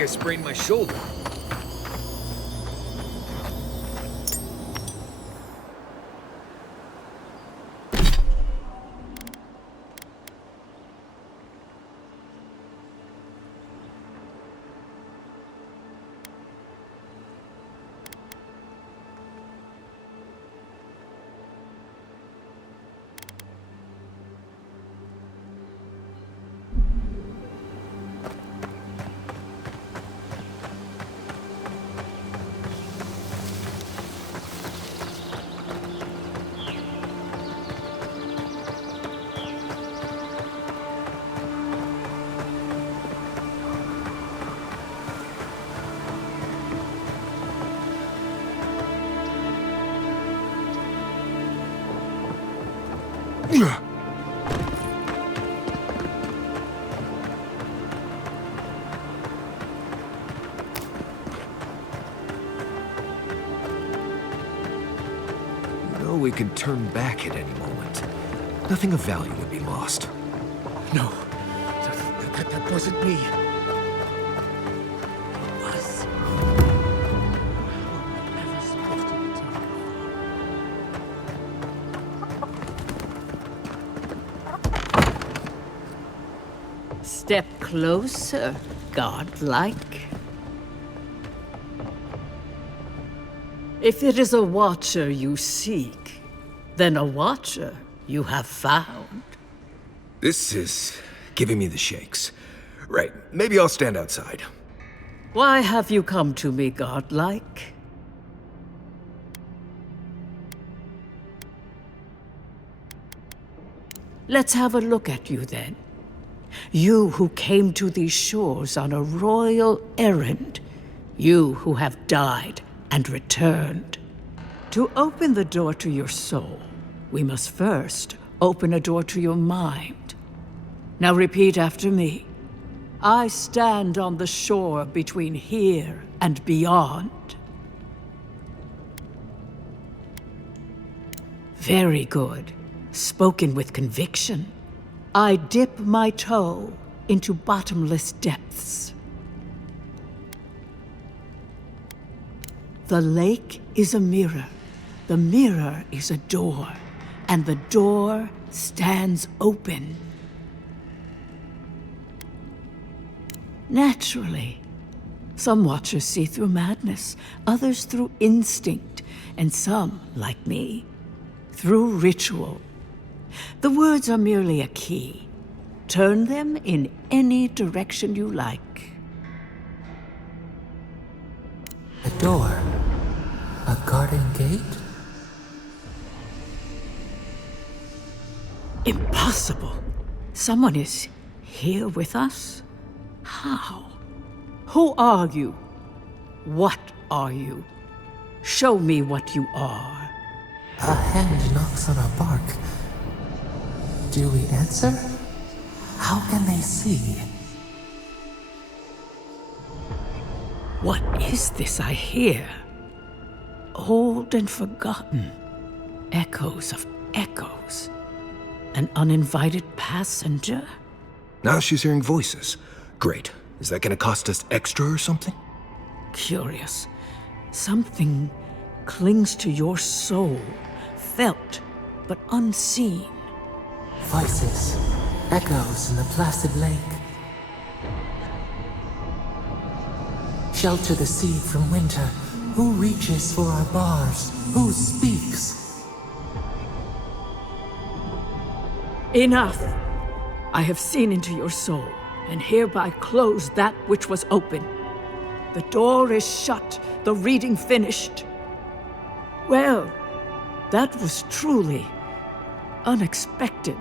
I sprained my shoulder. We could turn back at any moment. Nothing of value would be lost. No, that wasn't me. Was. Never supposed to be. Step closer, godlike. If it is a watcher you seek, then a watcher you have found. This is giving me the shakes. Right, maybe I'll stand outside. Why have you come to me, godlike? Let's have a look at you then. You who came to these shores on a royal errand. You who have died and returned. To open the door to your soul, we must first open a door to your mind. Now repeat after me. I stand on the shore between here and beyond. Very good. Spoken with conviction. I dip my toe into bottomless depths. The lake is a mirror. The mirror is a door. And the door stands open. Naturally. Some watchers see through madness, others through instinct, and some, like me, through ritual. The words are merely a key. Turn them in any direction you like. A door? A garden gate? Impossible. Someone is here with us? How? Who are you? What are you? Show me what you are. A hand knocks on our bark. Do we answer? How can they see? What is this I hear? Old and forgotten. Echoes of echoes. An uninvited passenger? Now she's hearing voices. Great. Is that gonna cost us extra or something? Curious. Something clings to your soul, felt but unseen. Voices, echoes in the placid lake. Shelter the seed from winter. Who reaches for our bars? Who speaks? Enough! I have seen into your soul, and hereby close that which was open. The door is shut, the reading finished. Well, that was truly unexpected.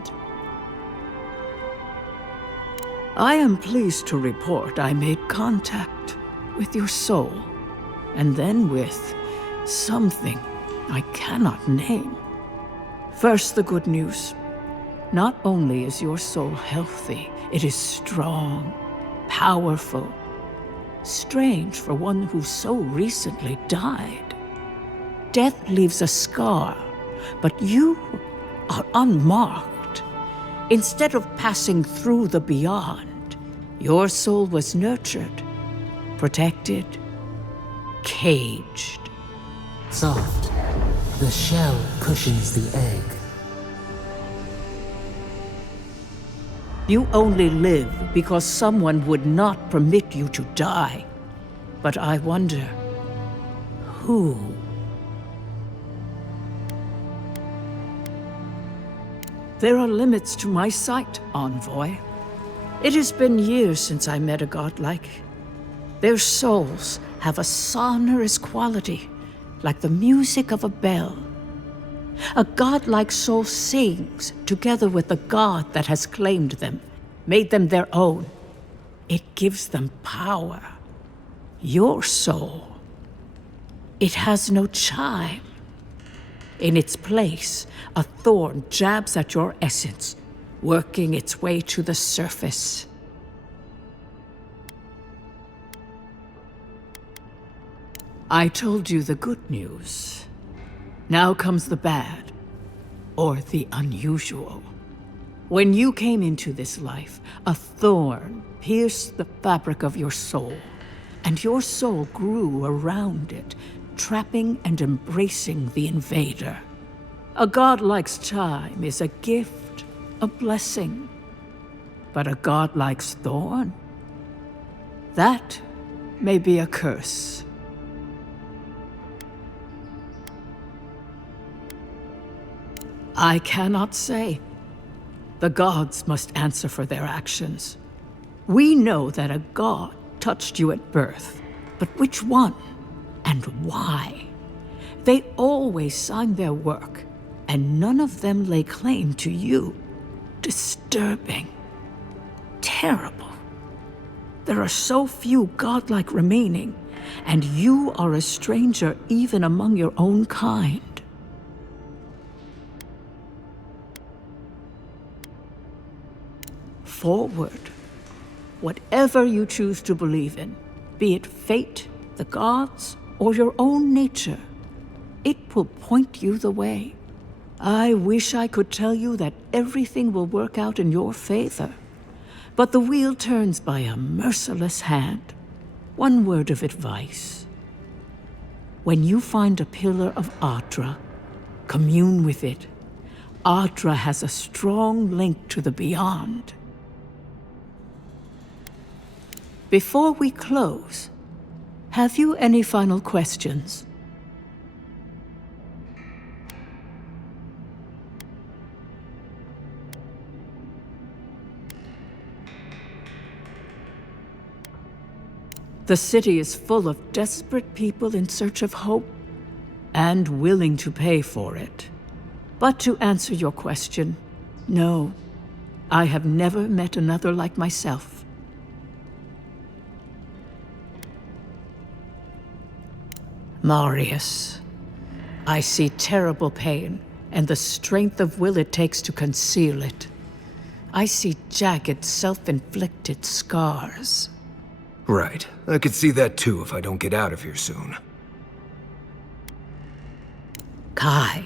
I am pleased to report I made contact with your soul, and then with something I cannot name. First, the good news. Not only is your soul healthy, it is strong, powerful. Strange for one who so recently died. Death leaves a scar, but you are unmarked. Instead of passing through the beyond, your soul was nurtured, protected, caged. Soft. The shell cushions the egg. You only live because someone would not permit you to die. But I wonder, who? There are limits to my sight, Envoy. It has been years since I met a godlike. Their souls have a sonorous quality, like the music of a bell. A godlike soul sings together with the god that has claimed them, made them their own. It gives them power. Your soul, it has no chime. In its place, a thorn jabs at your essence, working its way to the surface. I told you the good news. Now comes the bad, or the unusual. When you came into this life, a thorn pierced the fabric of your soul, and your soul grew around it, trapping and embracing the invader. A godlike's chime is a gift, a blessing. But a godlike's thorn? That may be a curse. I cannot say. The gods must answer for their actions. We know that a god touched you at birth, but which one and why? They always sign their work, and none of them lay claim to you. Disturbing. Terrible. There are so few godlike remaining, and you are a stranger even among your own kind. Forward. Whatever you choose to believe in, be it fate, the gods, or your own nature, it will point you the way. I wish I could tell you that everything will work out in your favor, but the wheel turns by a merciless hand. One word of advice. When you find a pillar of Atra, commune with it. Atra has a strong link to the beyond. Before we close, have you any final questions? The city is full of desperate people in search of hope, and willing to pay for it. But to answer your question, no, I have never met another like myself. Marius, I see terrible pain, and the strength of will it takes to conceal it. I see jagged, self-inflicted scars. Right. I could see that too if I don't get out of here soon. Kai,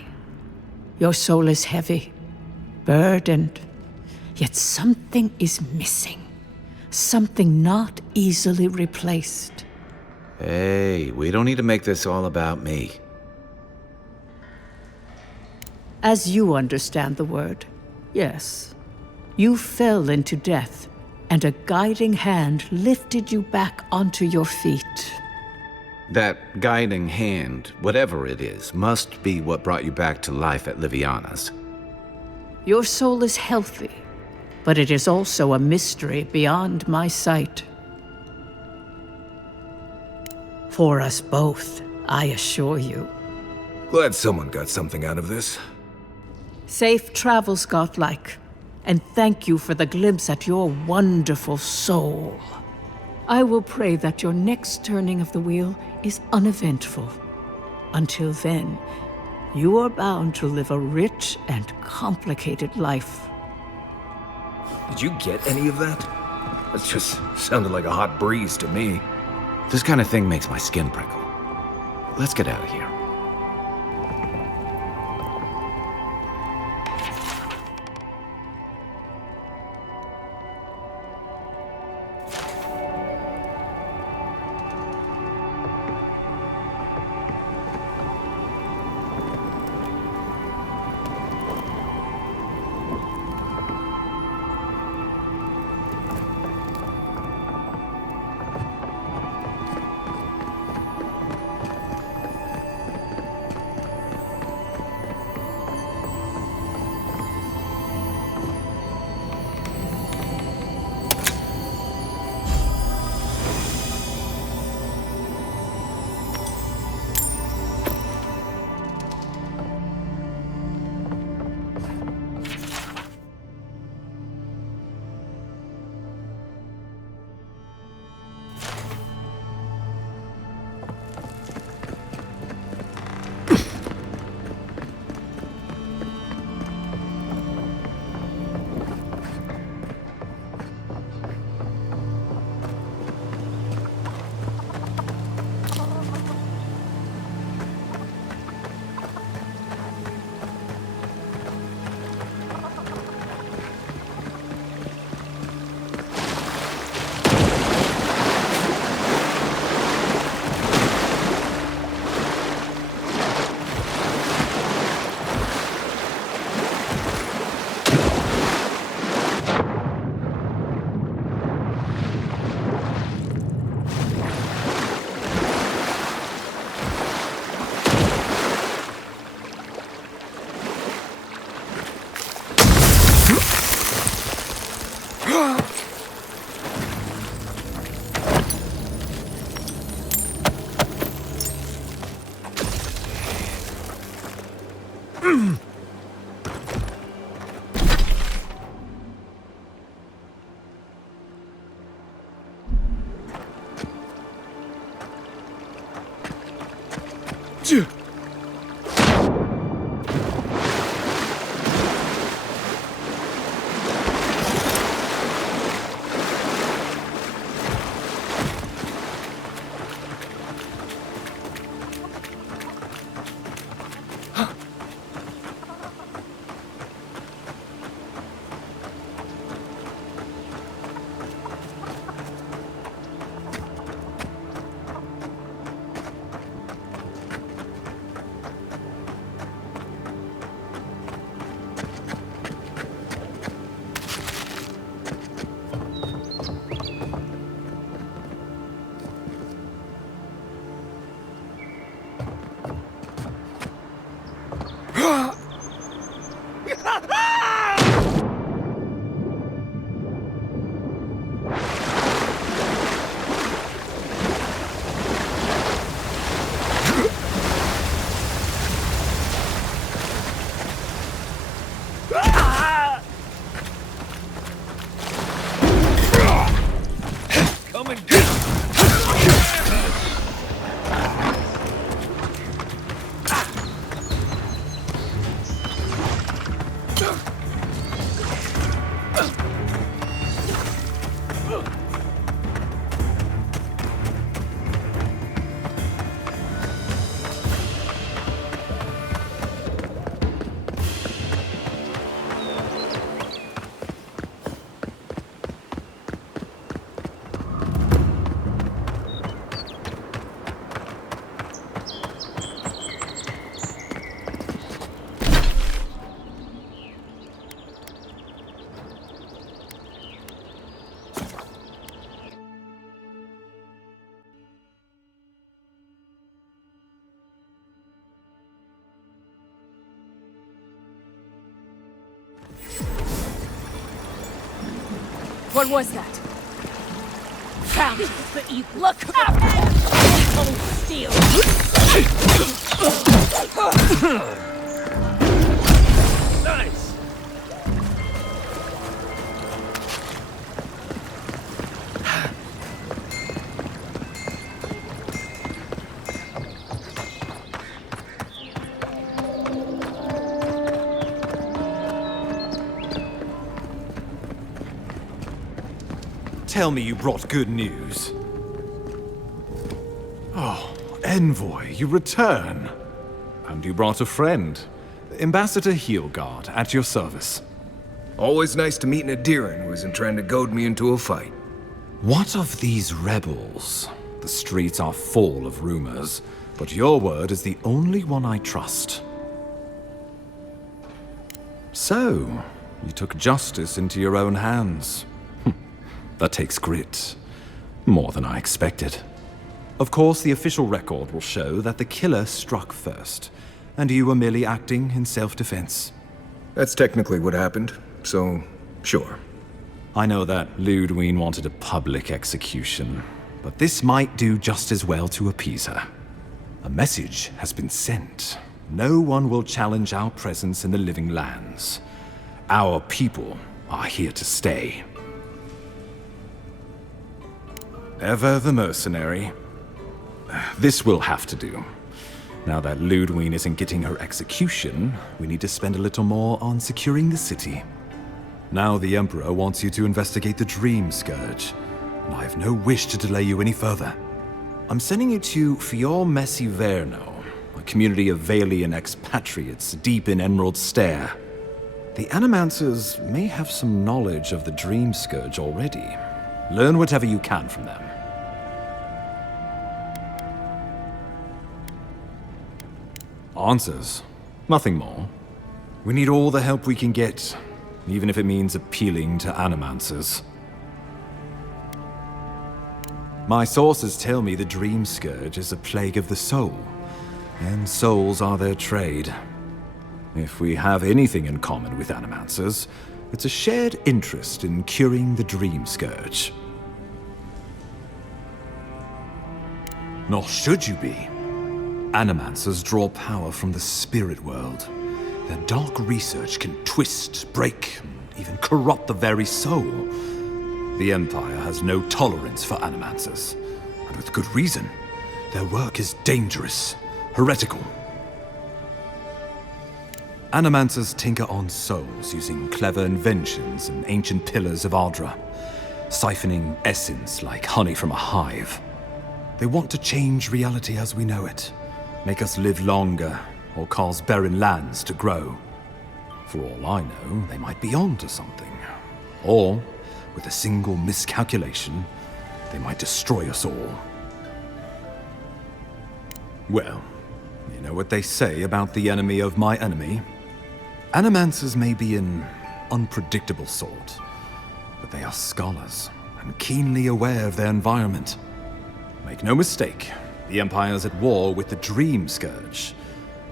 your soul is heavy, burdened, yet something is missing. Something not easily replaced. Hey, we don't need to make this all about me. As you understand the word, yes. You fell into death, and a guiding hand lifted you back onto your feet. That guiding hand, whatever it is, must be what brought you back to life at Liviana's. Your soul is healthy, but it is also a mystery beyond my sight. For us both, I assure you. Glad someone got something out of this. Safe travels, Godlike. And thank you for the glimpse at your wonderful soul. I will pray that your next turning of the wheel is uneventful. Until then, you are bound to live a rich and complicated life. Did you get any of that? That just sounded like a hot breeze to me. This kind of thing makes my skin prickle. Let's get out of here. What was that? Bounty for evil. Look up! Evil steel. Nice! Tell me you brought good news. Oh, Envoy, you return. And you brought a friend. Ambassador Heelguard, at your service. Always nice to meet an Adiran who isn't trying to goad me into a fight. What of these rebels? The streets are full of rumors, but your word is the only one I trust. So, you took justice into your own hands. That takes grit. More than I expected. Of course, the official record will show that the killer struck first, and you were merely acting in self-defense. That's technically what happened, so sure. I know that Ludwine wanted a public execution, but this might do just as well to appease her. A message has been sent. No one will challenge our presence in the living lands. Our people are here to stay. Ever the mercenary. This will have to do. Now that Ludwine isn't getting her execution, we need to spend a little more on securing the city. Now the Emperor wants you to investigate the Dream Scourge, and I have no wish to delay you any further. I'm sending you to Fior Messi Verno, a community of Valian expatriates deep in Emerald Stair. The Animancers may have some knowledge of the Dream Scourge already. Learn whatever you can from them. Answers. Nothing more. We need all the help we can get, even if it means appealing to Animancers. My sources tell me the Dream Scourge is a plague of the soul, and souls are their trade. If we have anything in common with Animancers, it's a shared interest in curing the Dream Scourge. Nor should you be. Animancers draw power from the spirit world. Their dark research can twist, break, and even corrupt the very soul. The Empire has no tolerance for Animancers, and with good reason. Their work is dangerous, heretical. Animancers tinker on souls using clever inventions and ancient pillars of Ardra, siphoning essence like honey from a hive. They want to change reality as we know it, make us live longer, or cause barren lands to grow. For all I know, they might be onto something. Or, with a single miscalculation, they might destroy us all. Well, you know what they say about the enemy of my enemy? Animancers may be an unpredictable sort, but they are scholars, and keenly aware of their environment. Make no mistake, the Empire's at war with the Dream Scourge,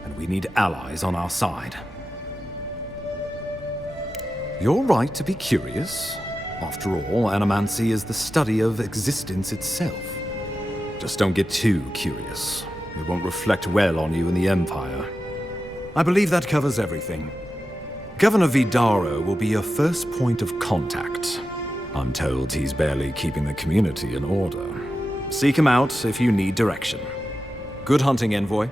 and we need allies on our side. You're right to be curious. After all, Animancy is the study of existence itself. Just don't get too curious. It won't reflect well on you in the Empire. I believe that covers everything. Governor Vidaro will be your first point of contact. I'm told he's barely keeping the community in order. Seek him out if you need direction. Good hunting, Envoy.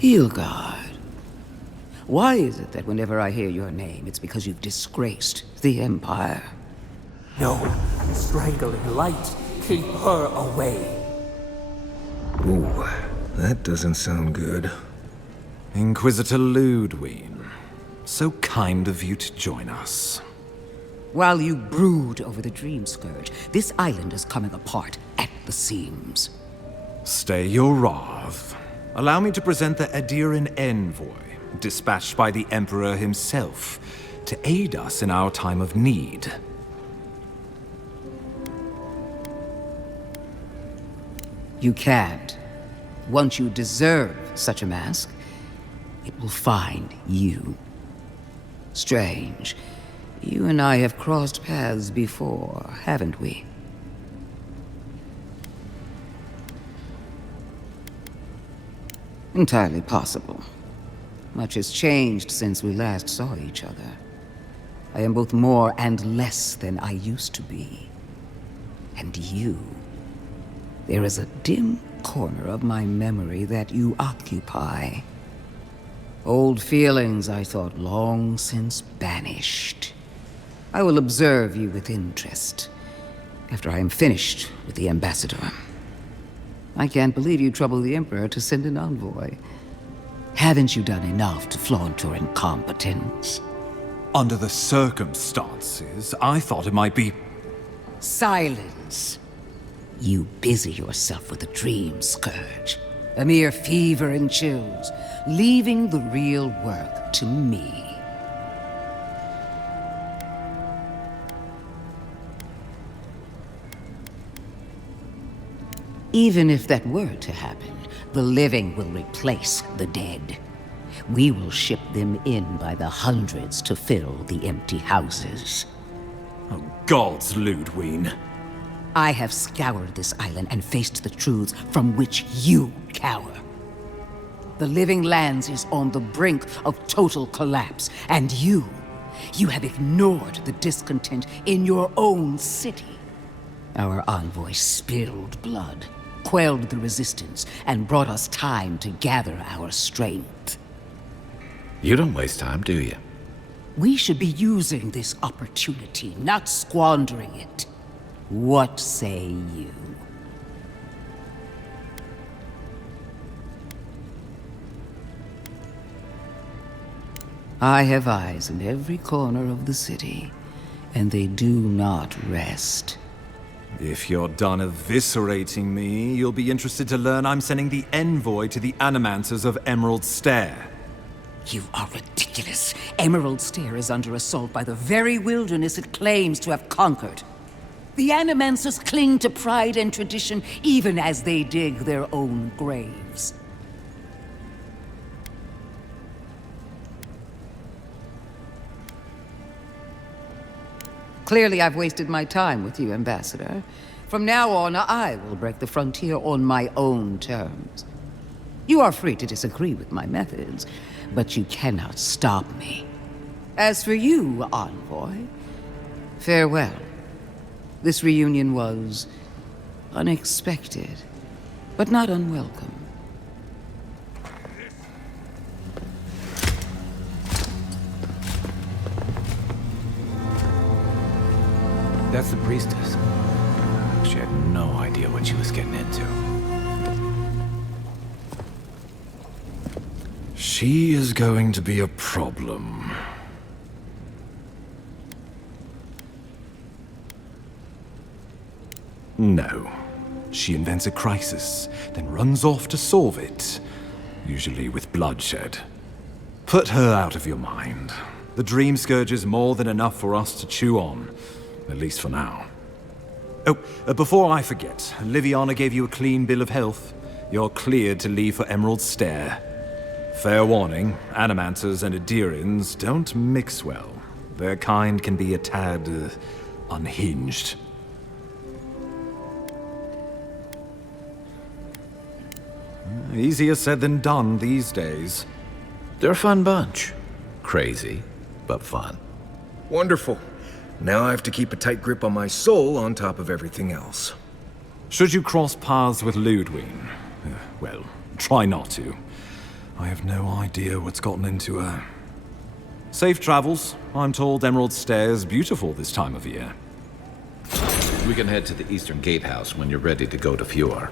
Heelguard. Why is it that whenever I hear your name, it's because you've disgraced the Empire? No, strangling light. Keep her away. Ooh, that doesn't sound good. Inquisitor Ludwine. So kind of you to join us. While you brood over the Dream Scourge, this island is coming apart at the seams. Stay your wrath. Allow me to present the Adiran envoy, dispatched by the Emperor himself, to aid us in our time of need. You can't. Once you deserve such a mask, it will find you. Strange. You and I have crossed paths before, haven't we? Entirely possible. Much has changed since we last saw each other. I am both more and less than I used to be. And you... there is a dim corner of my memory that you occupy. Old feelings I thought long since banished. I will observe you with interest after I am finished with the ambassador. I can't believe you troubled the Emperor to send an envoy. Haven't you done enough to flaunt your incompetence? Under the circumstances, I thought it might be... Silence. You busy yourself with the Dream Scourge. A mere fever and chills, leaving the real work to me. Even if that were to happen, the living will replace the dead. We will ship them in by the hundreds to fill the empty houses. Oh, gods, Ludwig. I have scoured this island and faced the truths from which you cower. The Living Lands is on the brink of total collapse, and you have ignored the discontent in your own city. Our envoy spilled blood, quelled the resistance, and brought us time to gather our strength. You don't waste time, do you? We should be using this opportunity, not squandering it. What say you? I have eyes in every corner of the city, and they do not rest. If you're done eviscerating me, you'll be interested to learn I'm sending the envoy to the Animancers of Emerald Stair. You are ridiculous. Emerald Stair is under assault by the very wilderness it claims to have conquered. The Animancers cling to pride and tradition even as they dig their own graves. Clearly, I've wasted my time with you, Ambassador. From now on, I will break the frontier on my own terms. You are free to disagree with my methods, but you cannot stop me. As for you, Envoy, farewell. This reunion was unexpected, but not unwelcome. That's the priestess. She had no idea what she was getting into. She is going to be a problem. No. She invents a crisis, then runs off to solve it. Usually with bloodshed. Put her out of your mind. The Dream Scourge is more than enough for us to chew on. At least for now. Oh, before I forget, Liviana gave you a clean bill of health. You're cleared to leave for Emerald Stair. Fair warning, Animancers and Adirans don't mix well. Their kind can be a tad, unhinged. Easier said than done these days. They're a fun bunch. Crazy, but fun. Wonderful. Now I have to keep a tight grip on my soul on top of everything else. Should you cross paths with Ludwig? Well, try not to. I have no idea what's gotten into her. Safe travels. I'm told Emerald Stair's beautiful this time of year. We can head to the Eastern Gatehouse when you're ready to go to Fjord.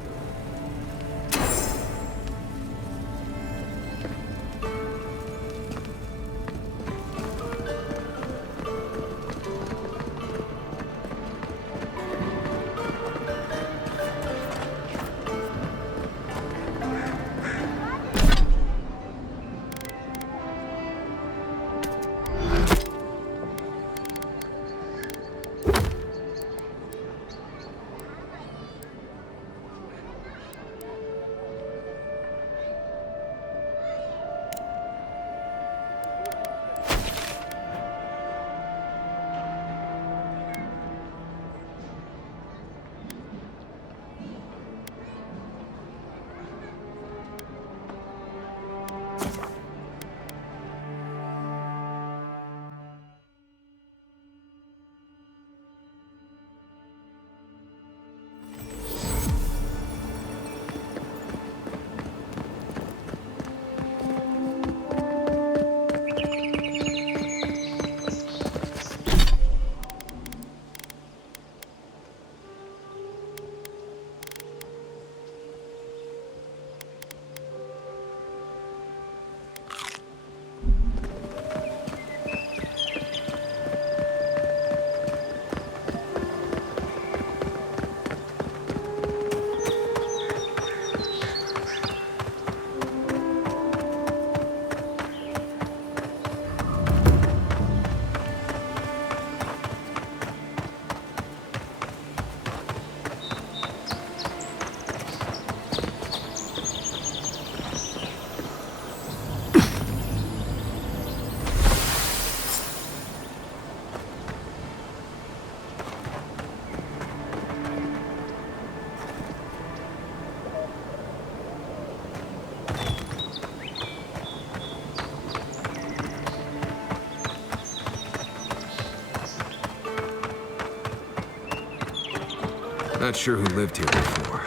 Not sure who lived here before.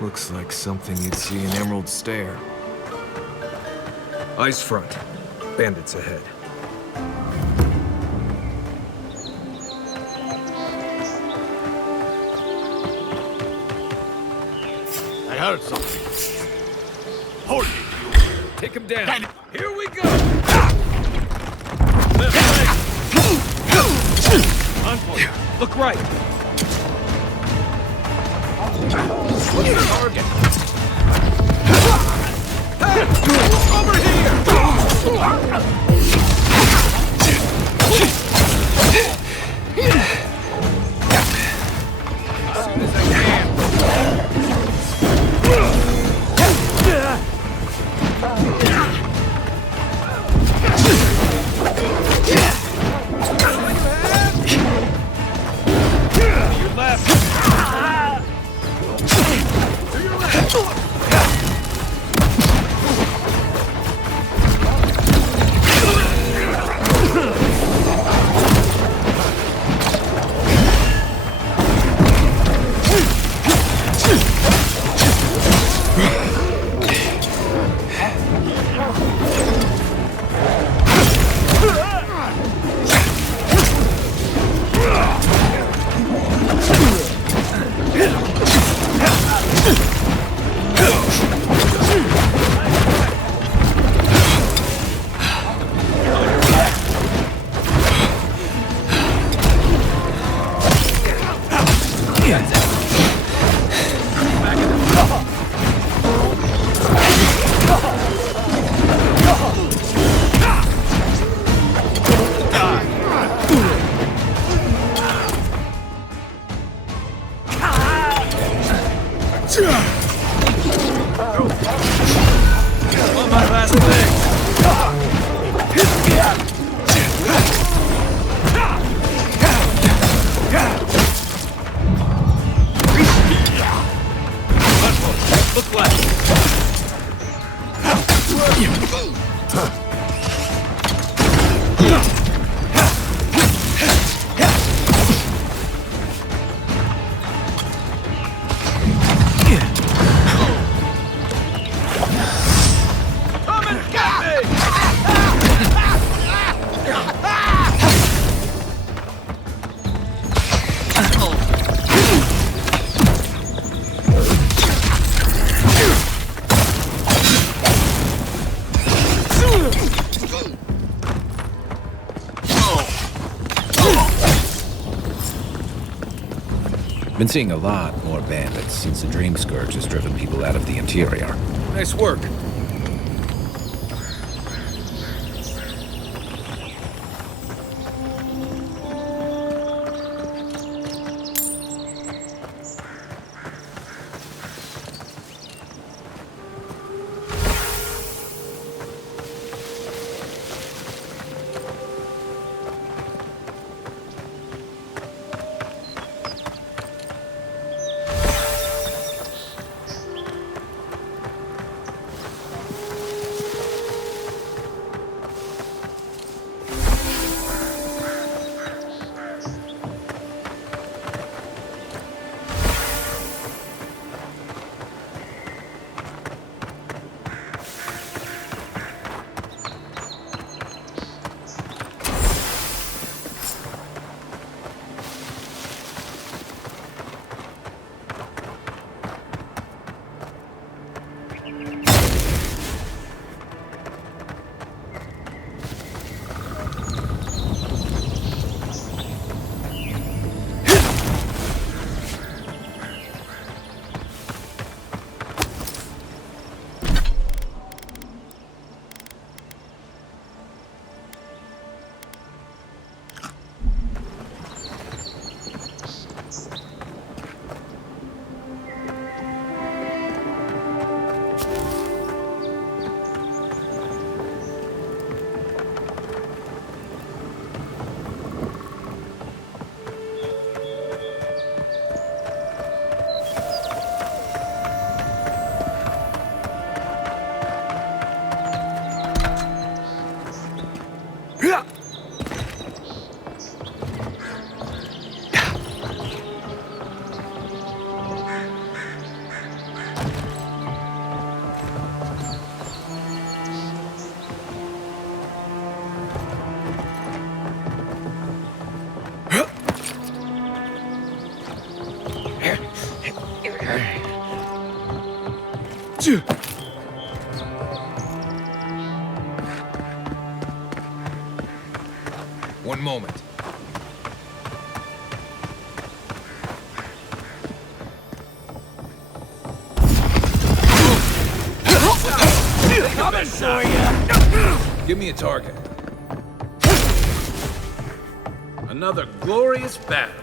Looks like something you'd see in Emerald Stair. Ice front. Bandits ahead. I heard something. Hold it. Take him down. Here we go. Left leg. On point. Look right. What's the target? Over here! As soon as I can. Your left. To your left. On my last leg. Look left. Come and get me! Been seeing a lot more bandits since the Dream Scourge has driven people out of the interior. Nice work. One moment. Coming for you! Give me a target. Another glorious battle.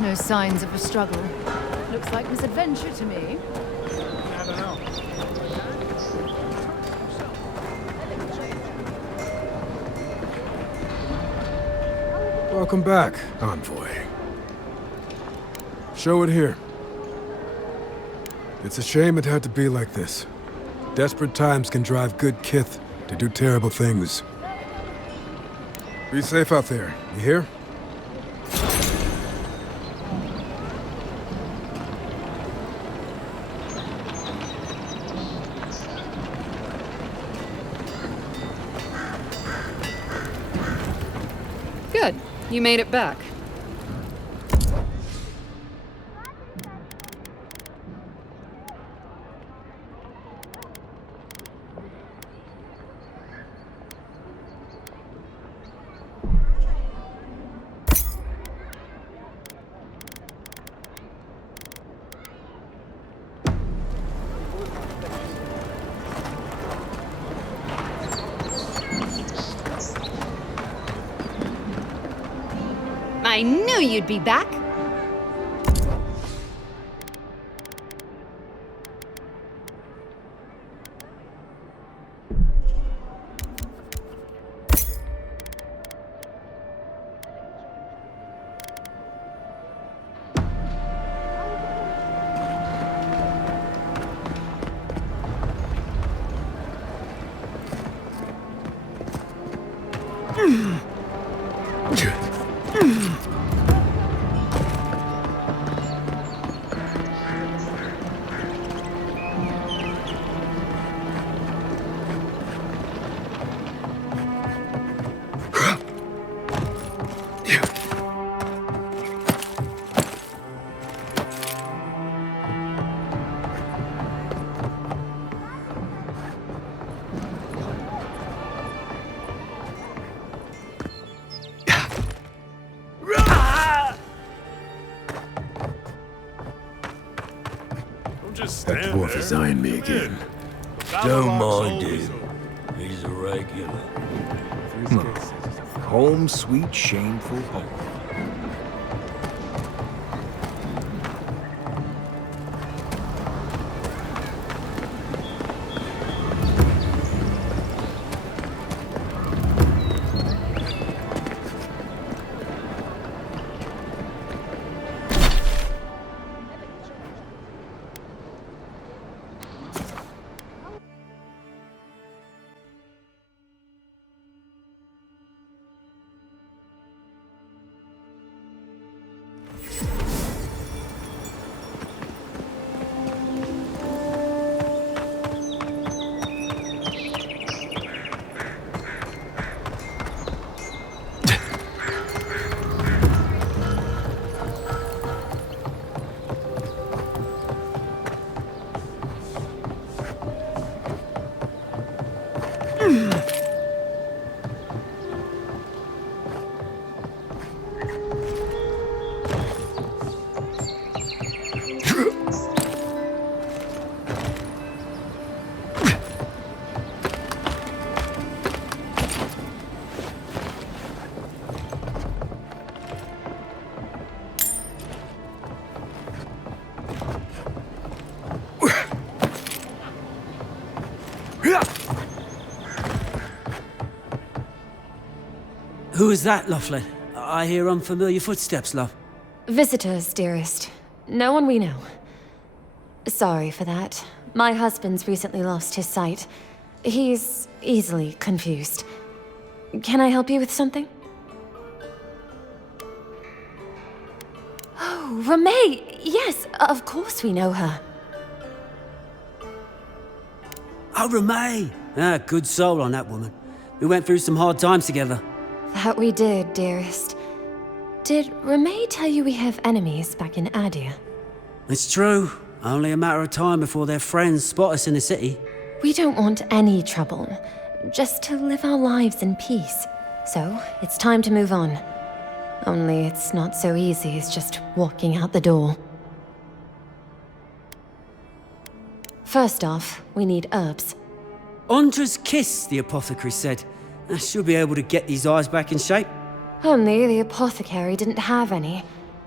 No signs of a struggle. Looks like misadventure to me. I don't know. Welcome back, Envoy. Show it here. It's a shame it had to be like this. Desperate times can drive good kith to do terrible things. Be safe out there, you hear? Good. You made it back. I knew you'd be back! That dwarf is eyeing me again. Don't mind him. He's a regular. Home sweet shameful home. Who is that, Laughlin? I hear unfamiliar footsteps, love. Visitors, dearest. No one we know. Sorry for that. My husband's recently lost his sight. He's easily confused. Can I help you with something? Oh, Ramay! Yes, of course we know her. Oh, Ramay! Ah, good soul on that woman. We went through some hard times together. That we did, dearest. Did Ramay tell you we have enemies back in Adia? It's true. Only a matter of time before their friends spot us in the city. We don't want any trouble. Just to live our lives in peace. So, it's time to move on. Only it's not so easy as just walking out the door. First off, we need herbs. Ondra's kiss, the apothecary said. She'll be able to get these eyes back in shape. Only the apothecary didn't have any.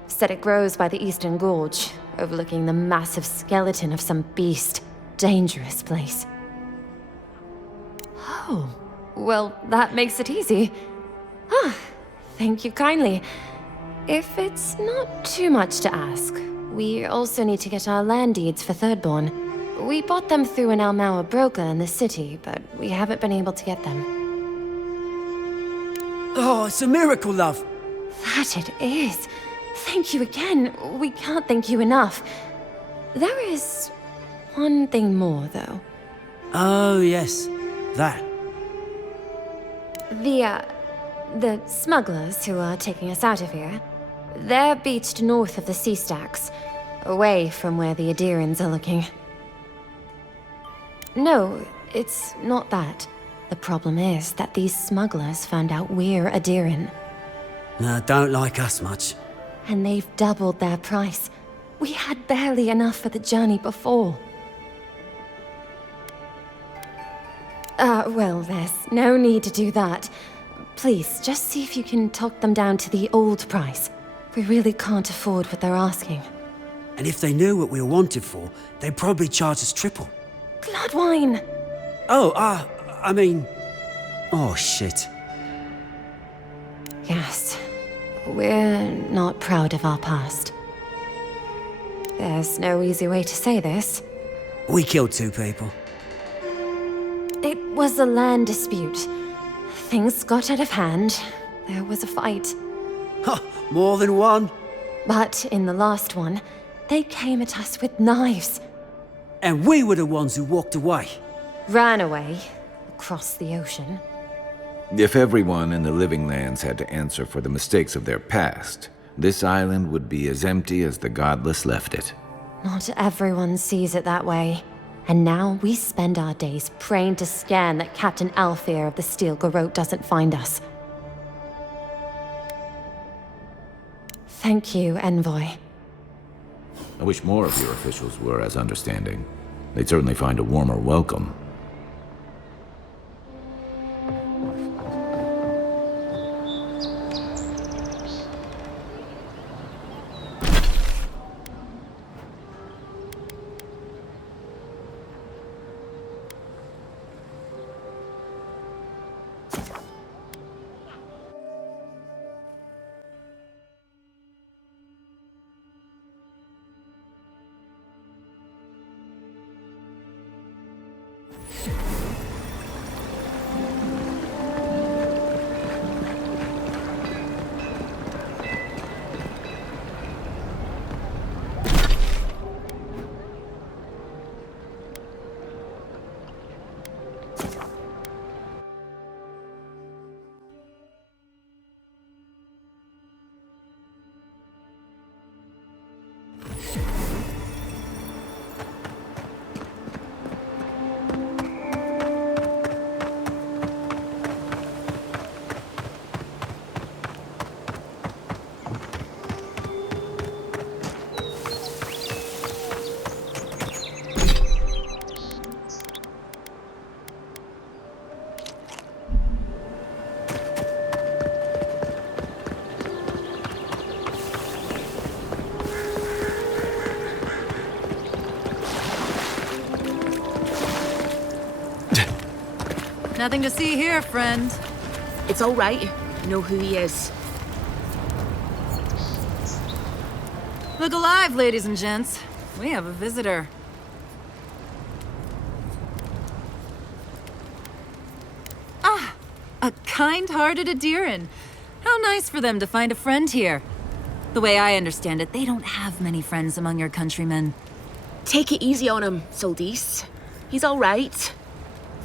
Said it grows by the Eastern Gorge, overlooking the massive skeleton of some beast. Dangerous place. Oh, well, that makes it easy. Ah, thank you kindly. If it's not too much to ask, we also need to get our land deeds for Thirdborn. We bought them through an Almaua broker in the city, but we haven't been able to get them. Oh, it's a miracle, love. That it is. Thank you again. We can't thank you enough. There is one thing more, though. Oh, yes. That. The smugglers who are taking us out of here, they're beached north of the sea stacks, away from where the Adirans are looking. No, it's not that. The problem is that these smugglers found out we're Adiran. Don't like us much. And they've doubled their price. We had barely enough for the journey before. Well, there's no need to do that. Please, just see if you can talk them down to the old price. We really can't afford what they're asking. And if they knew what we were wanted for, they'd probably charge us triple. Bloodwine! Oh, I mean... Oh, shit. Yes. We're not proud of our past. There's no easy way to say this. We killed 2 people. It was a land dispute. Things got out of hand. There was a fight. Huh, more than one? But in the last one, they came at us with knives. And we were the ones who walked away. Ran away. Across the ocean. If everyone in the Living Lands had to answer for the mistakes of their past, this island would be as empty as the Godless left it. Not everyone sees it that way. And now we spend our days praying to Scan that Captain Alfear of the Steel Garrote doesn't find us. Thank you, Envoy. I wish more of your officials were as understanding. They'd certainly find a warmer welcome. Nothing to see here, friend. It's all right. I know who he is. Look alive, ladies and gents. We have a visitor. Ah, a kind-hearted Adiran. How nice for them to find a friend here. The way I understand it, they don't have many friends among your countrymen. Take it easy on him, Soldis. He's all right.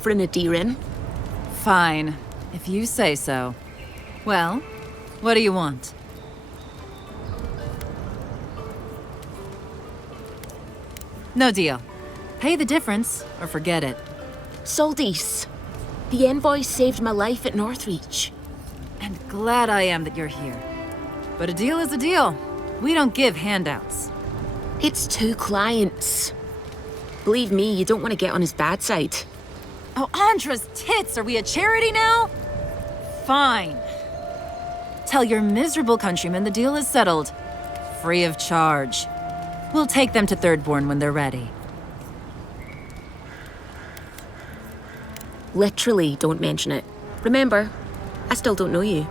For an Adiran. Fine, if you say so. Well, what do you want? No deal. Pay the difference, or forget it. Soldis, the envoy saved my life at Northreach. And glad I am that you're here. But a deal is a deal. We don't give handouts. It's 2 clients. Believe me, you don't want to get on his bad side. Oh, Andra's tits! Are we a charity now? Fine. Tell your miserable countrymen the deal is settled. Free of charge. We'll take them to Thirdborn when they're ready. Literally, don't mention it. Remember, I still don't know you.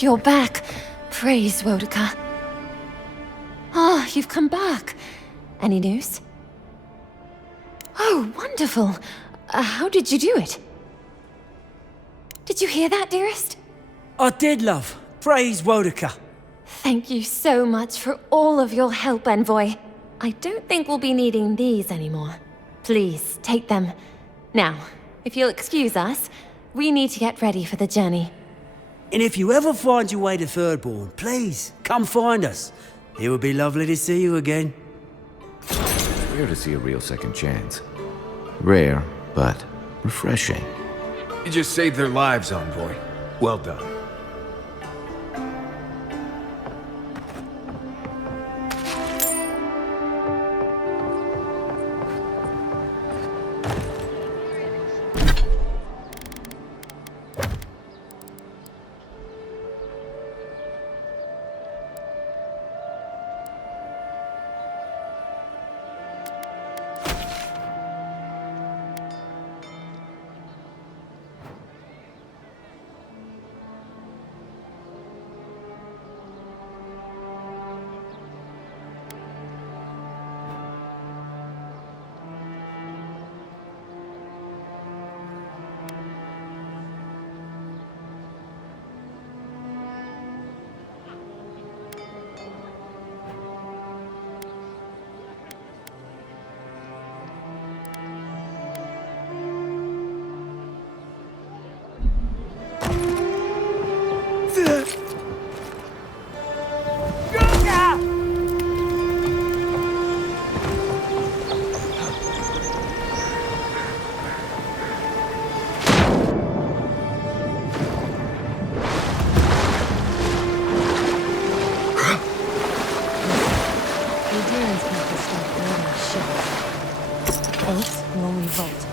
You're back. Praise Wodika. Ah, you've come back. Any news? Oh, wonderful. How did you do it? Did you hear that, dearest? I did, love. Praise Wodika. Thank you so much for all of your help, Envoy. I don't think we'll be needing these anymore. Please, take them. Now, if you'll excuse us, we need to get ready for the journey. And if you ever find your way to Thirdborn, please, come find us. It would be lovely to see you again. It's rare to see a real second chance. Rare, but refreshing. You just saved their lives, Envoy. Well done.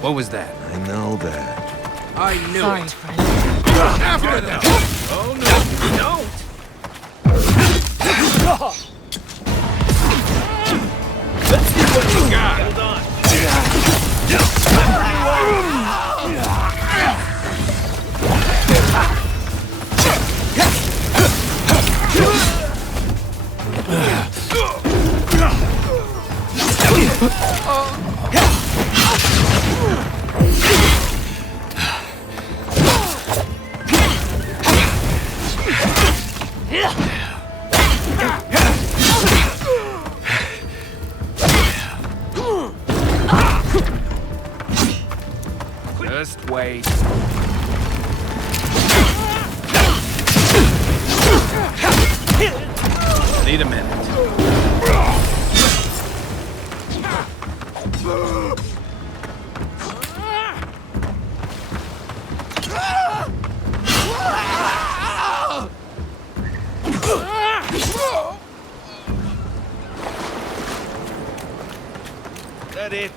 What was that? I know that. I knew Sorry, it. friend. After them! Oh no, you don't! Let's see what you got! Hold on. Just wait. Need a minute. That it?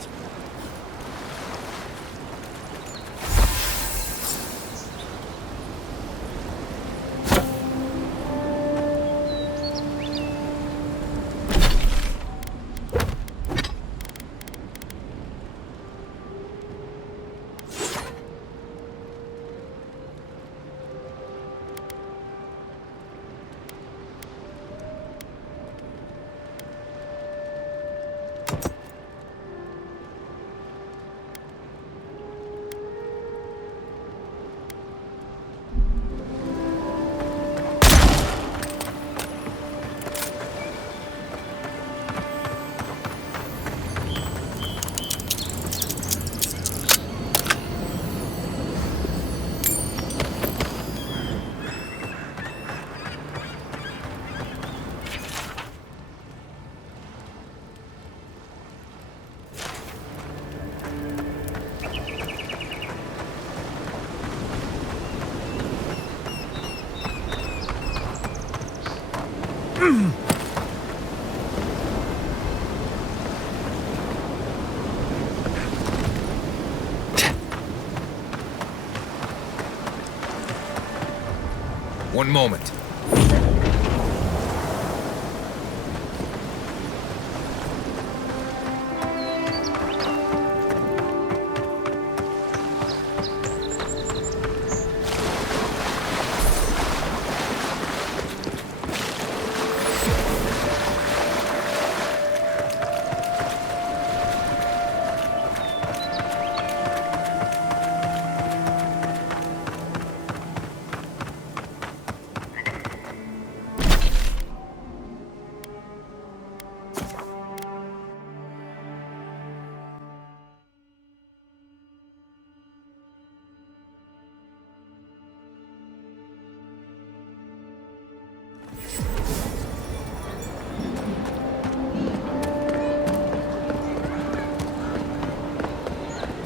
One moment.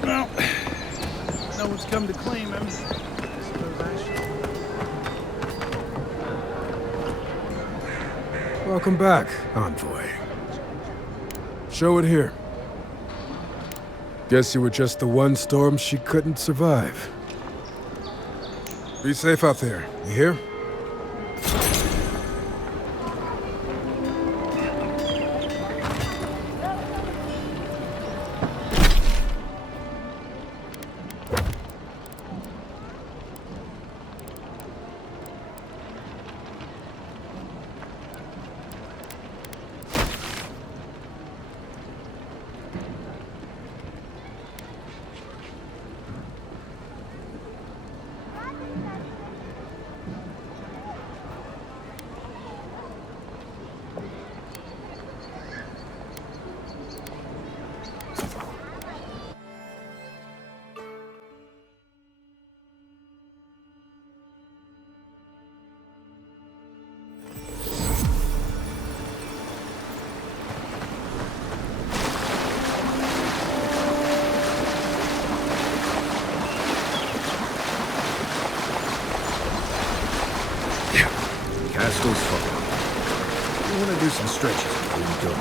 Well, no one's come to claim him. I suppose I should. Welcome back, Envoy. Show it here. Guess you were just the one storm she couldn't survive. Be safe out there, you hear? Castle's full. We want to do some stretches before we go.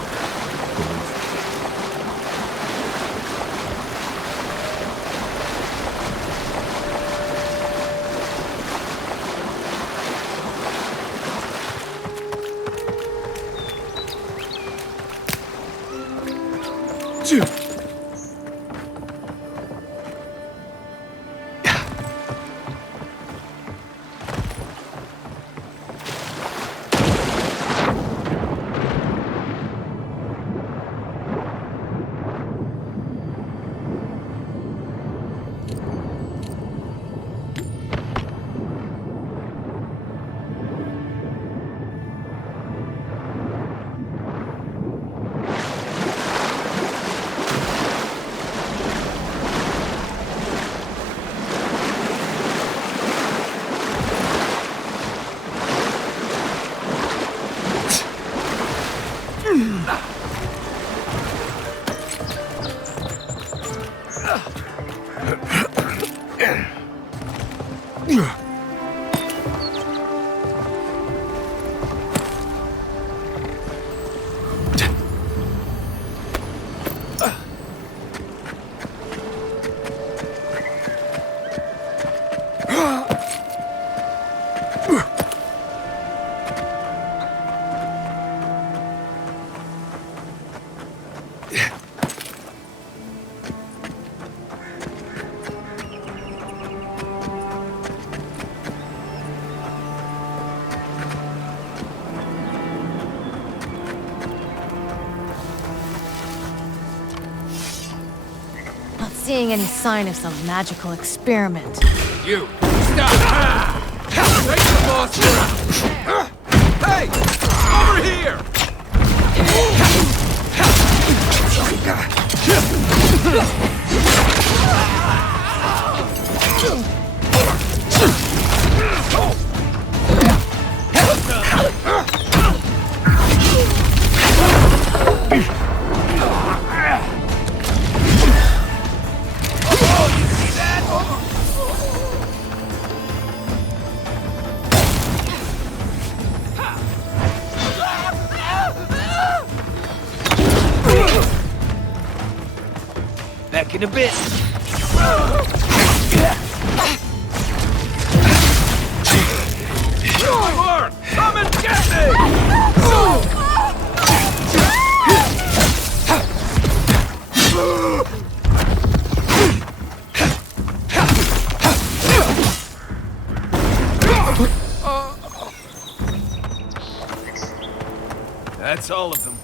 seeing any sign of some magical experiment. You! Stop! Break the boss! Hey! Over here! Back in a bit. More! Come and get me! That's all of them.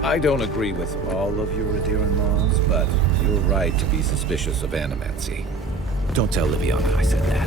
I don't agree with all of your Radiran laws, but you're right to be suspicious of animancy. Don't tell Liviana I said that.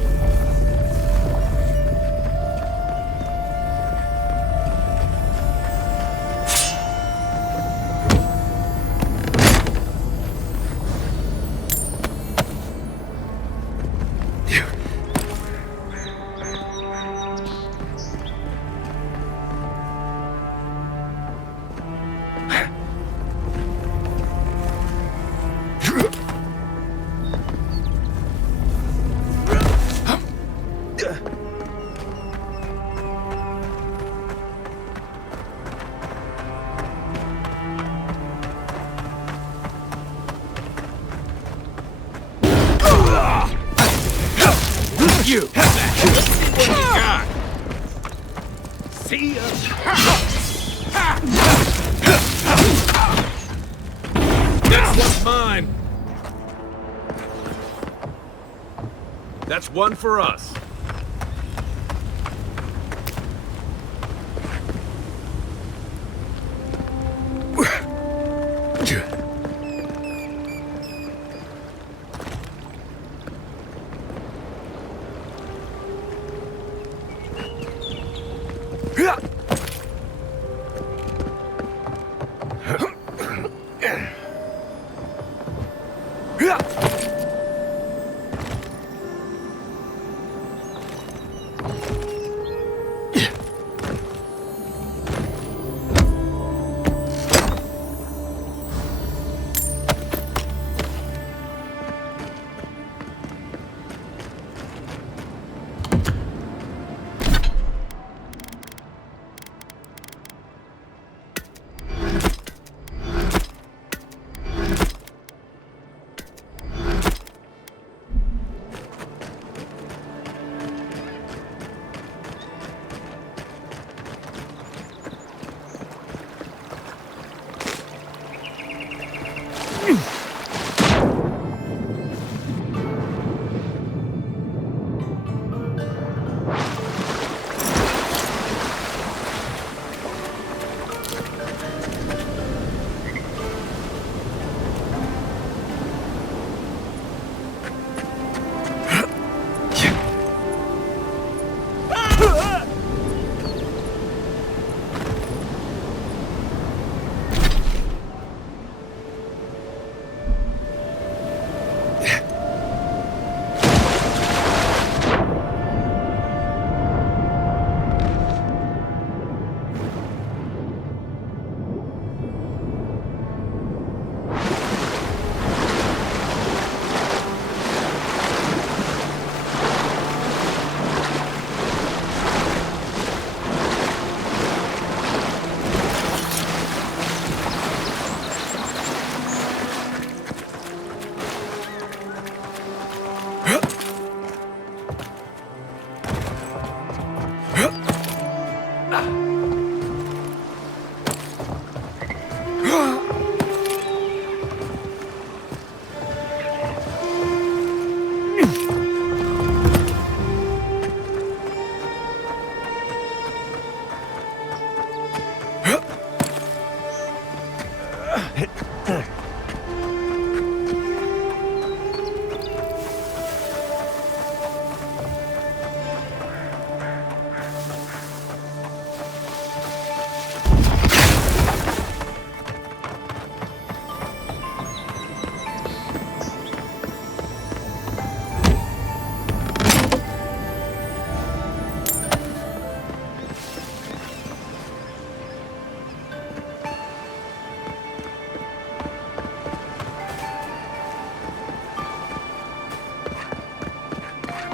You! Let's see what you got! See ya! Next one's mine! That's one for us.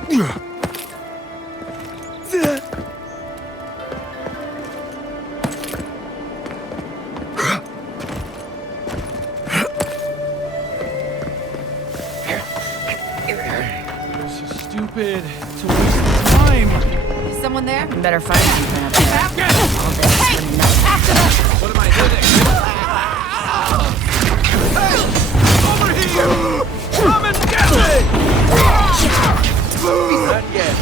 This is stupid. It's a waste of time. Is someone there? You better find something up there. All this for nothing. After them! What am I doing? Over here! Come and get me! Not yet.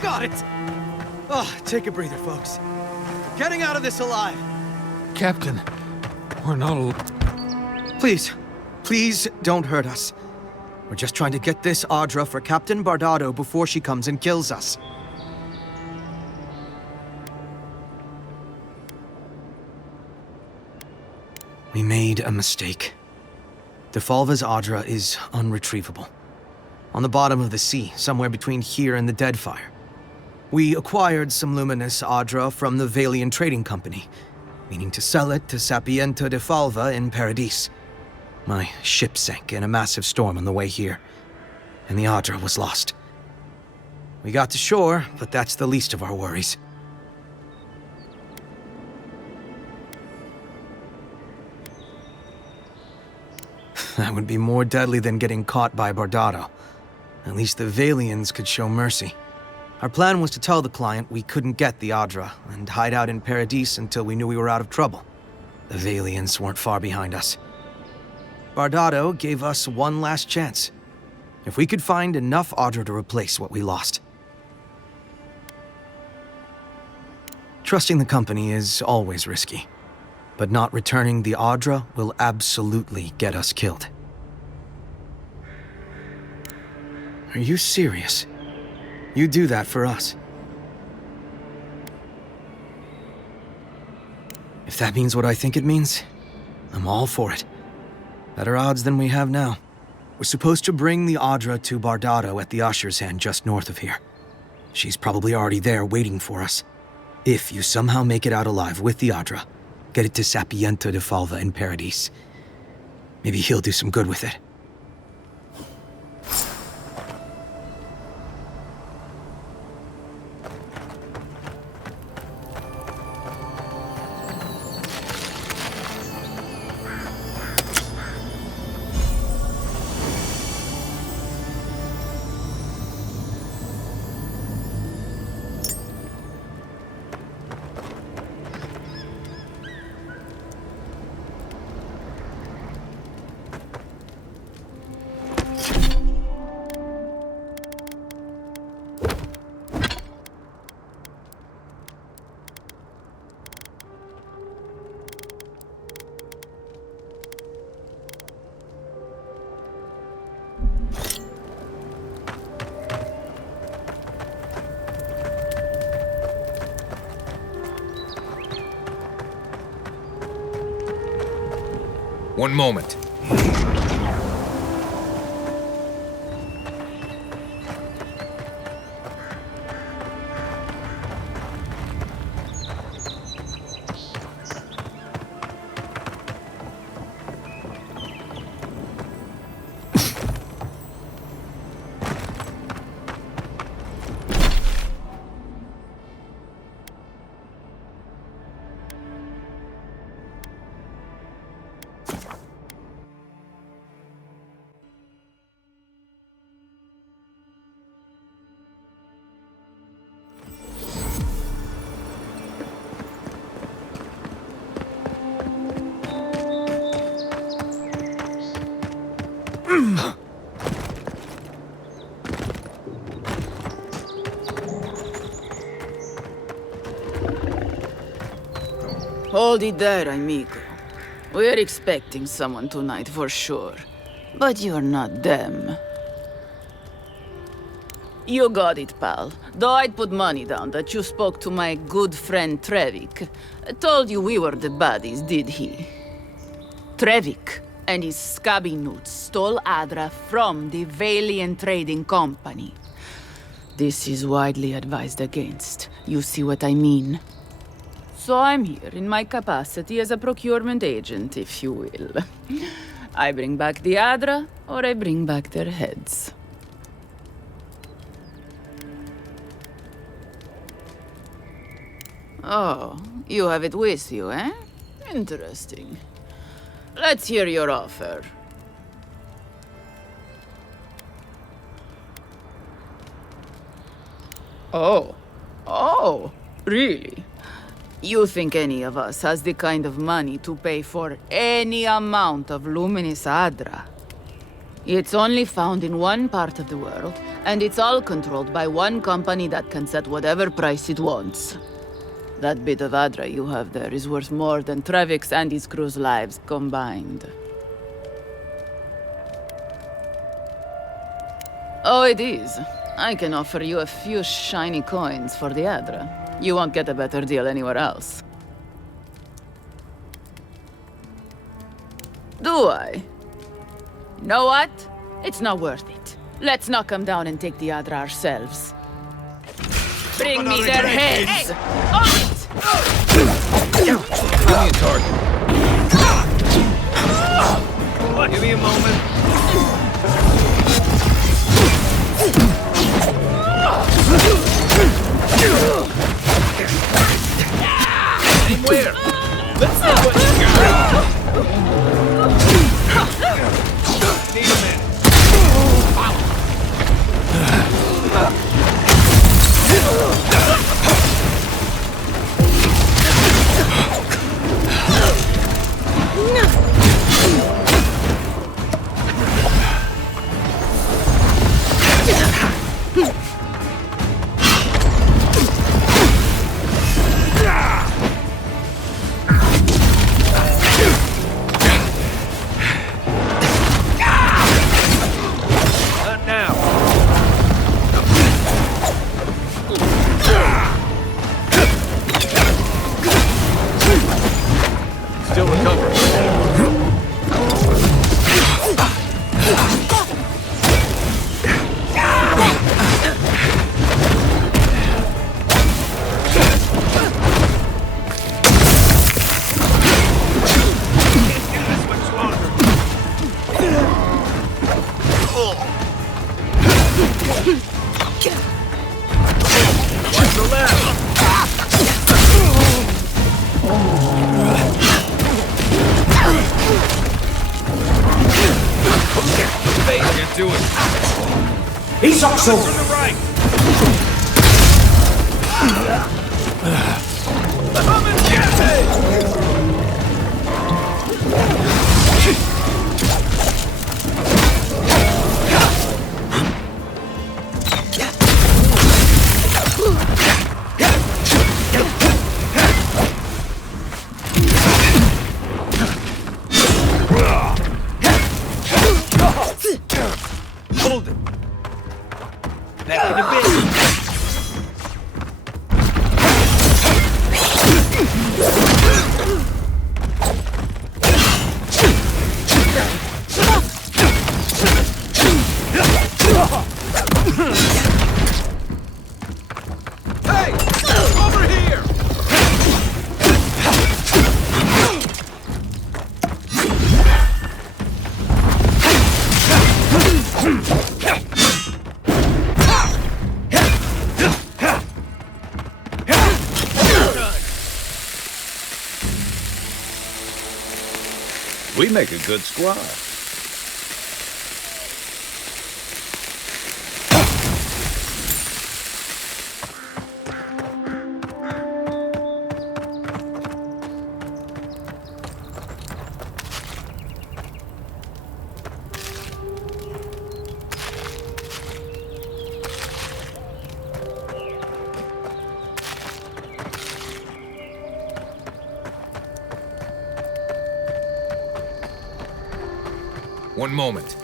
Got it! Oh, take a breather, folks. Getting out of this alive. Captain, we're not Please, please don't hurt us. We're just trying to get this Audra for Captain Bardado before she comes and kills us. We made a mistake. Defalva's Audra is unretrievable. On the bottom of the sea, somewhere between here and the Deadfire. We acquired some luminous Audra from the Valian Trading Company, meaning to sell it to Sapienta Defalva in Paradis. My ship sank in a massive storm on the way here, and the Audra was lost. We got to shore, but that's the least of our worries. That would be more deadly than getting caught by Bardado. At least the Valians could show mercy. Our plan was to tell the client we couldn't get the Audra and hide out in Paradis until we knew we were out of trouble. The Valians weren't far behind us. Bardado gave us one last chance. If we could find enough Audra to replace what we lost. Trusting the company is always risky, but not returning the Audra will absolutely get us killed. Are you serious? You do that for us. If that means what I think it means, I'm all for it. Better odds than we have now. We're supposed to bring the Adra to Bardado at the Usher's Hand just north of here. She's probably already there waiting for us. If you somehow make it out alive with the Adra, get it to Sapiento de Falva in Paradise. Maybe he'll do some good with it. One moment. Hold it there, amigo. We're expecting someone tonight for sure. But you're not them. You got it, pal. Though I'd put money down that you spoke to my good friend Trevik. Told you we were the baddies, did he? Trevik and his scabby newts stole Adra from the Valian Trading Company. This is widely advised against. You see what I mean? So I'm here in my capacity as a procurement agent, if you will. I bring back the Adra, or I bring back their heads. Oh, you have it with you, eh? Interesting. Let's hear your offer. Oh, really? You think any of us has the kind of money to pay for any amount of luminous Adra? It's only found in one part of the world, and it's all controlled by one company that can set whatever price it wants. That bit of Adra you have there is worth more than Trevik's and his crew's lives combined. Oh, it is. I can offer you a few shiny coins for the Adra. You won't get a better deal anywhere else. Do I? Know what? It's not worth it. Let's knock them down and take the Adra ourselves. Bring me their heads! On it! Give me a target. Give me a moment. Anywhere. Let's see what you got. Need a minute. He's also... Hold it. Back in a bit. Hey! Over here! We make a good squad. One moment.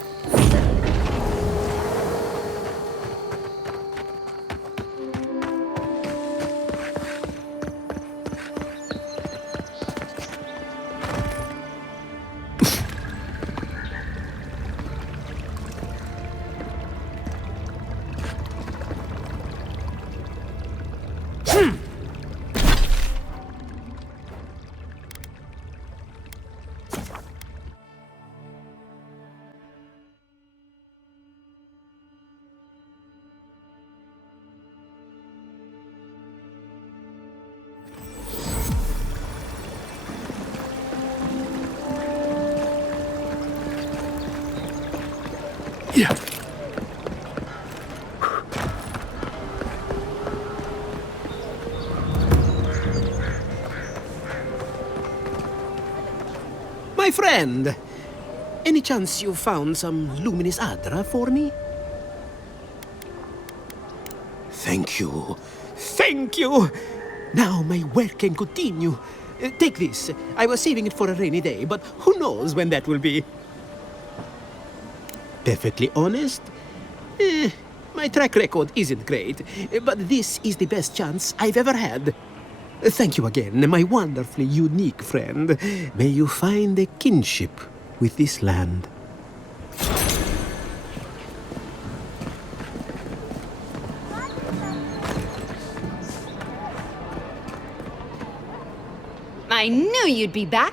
Yeah. My friend, any chance you found some luminous Adra for me? Thank you. Thank you! Now my work can continue. Take this. I was saving it for a rainy day, but who knows when that will be. Perfectly honest, my track record isn't great, but this is the best chance I've ever had. Thank you again, my wonderfully unique friend. May you find a kinship with this land. I knew you'd be back.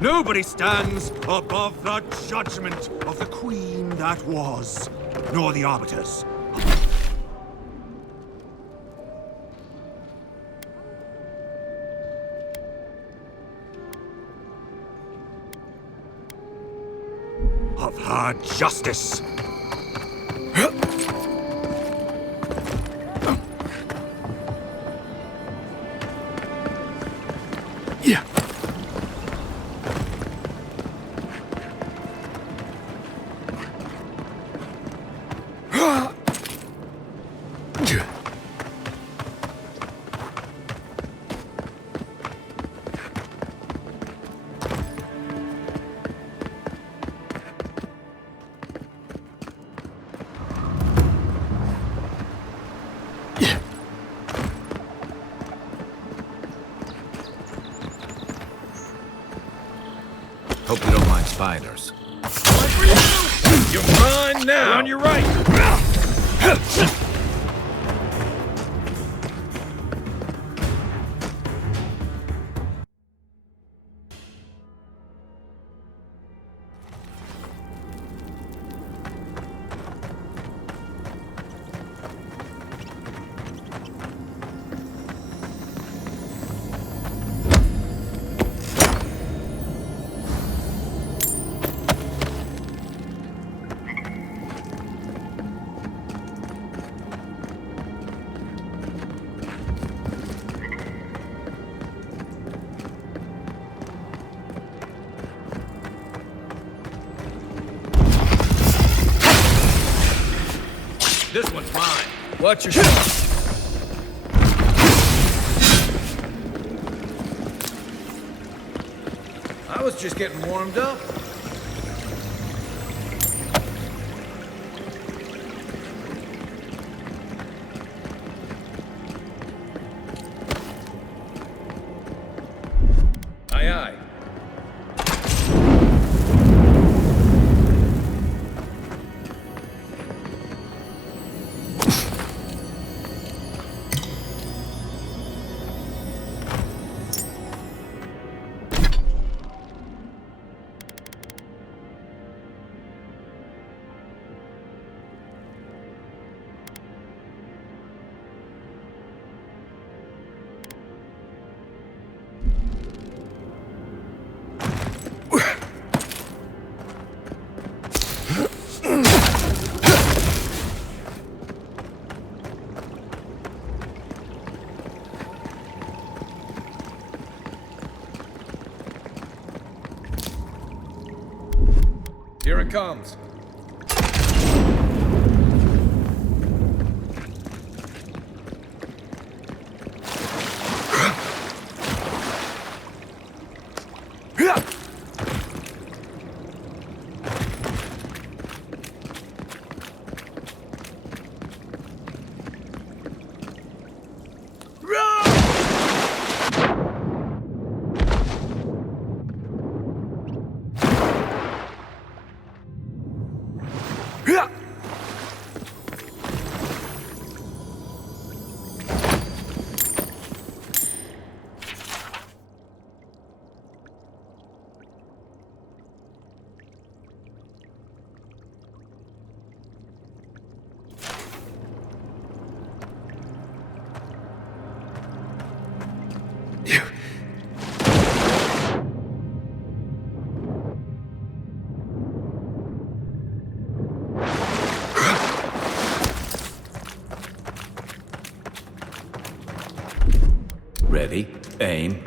Nobody stands above the judgment of the queen that was, nor the arbiters. Of her justice. Yeah. Hope you don't mind spiders. You're mine now! On your right! This one's mine. Watch your shot. I was just getting warmed up. Aye, aye. Here it comes. Ready, aim.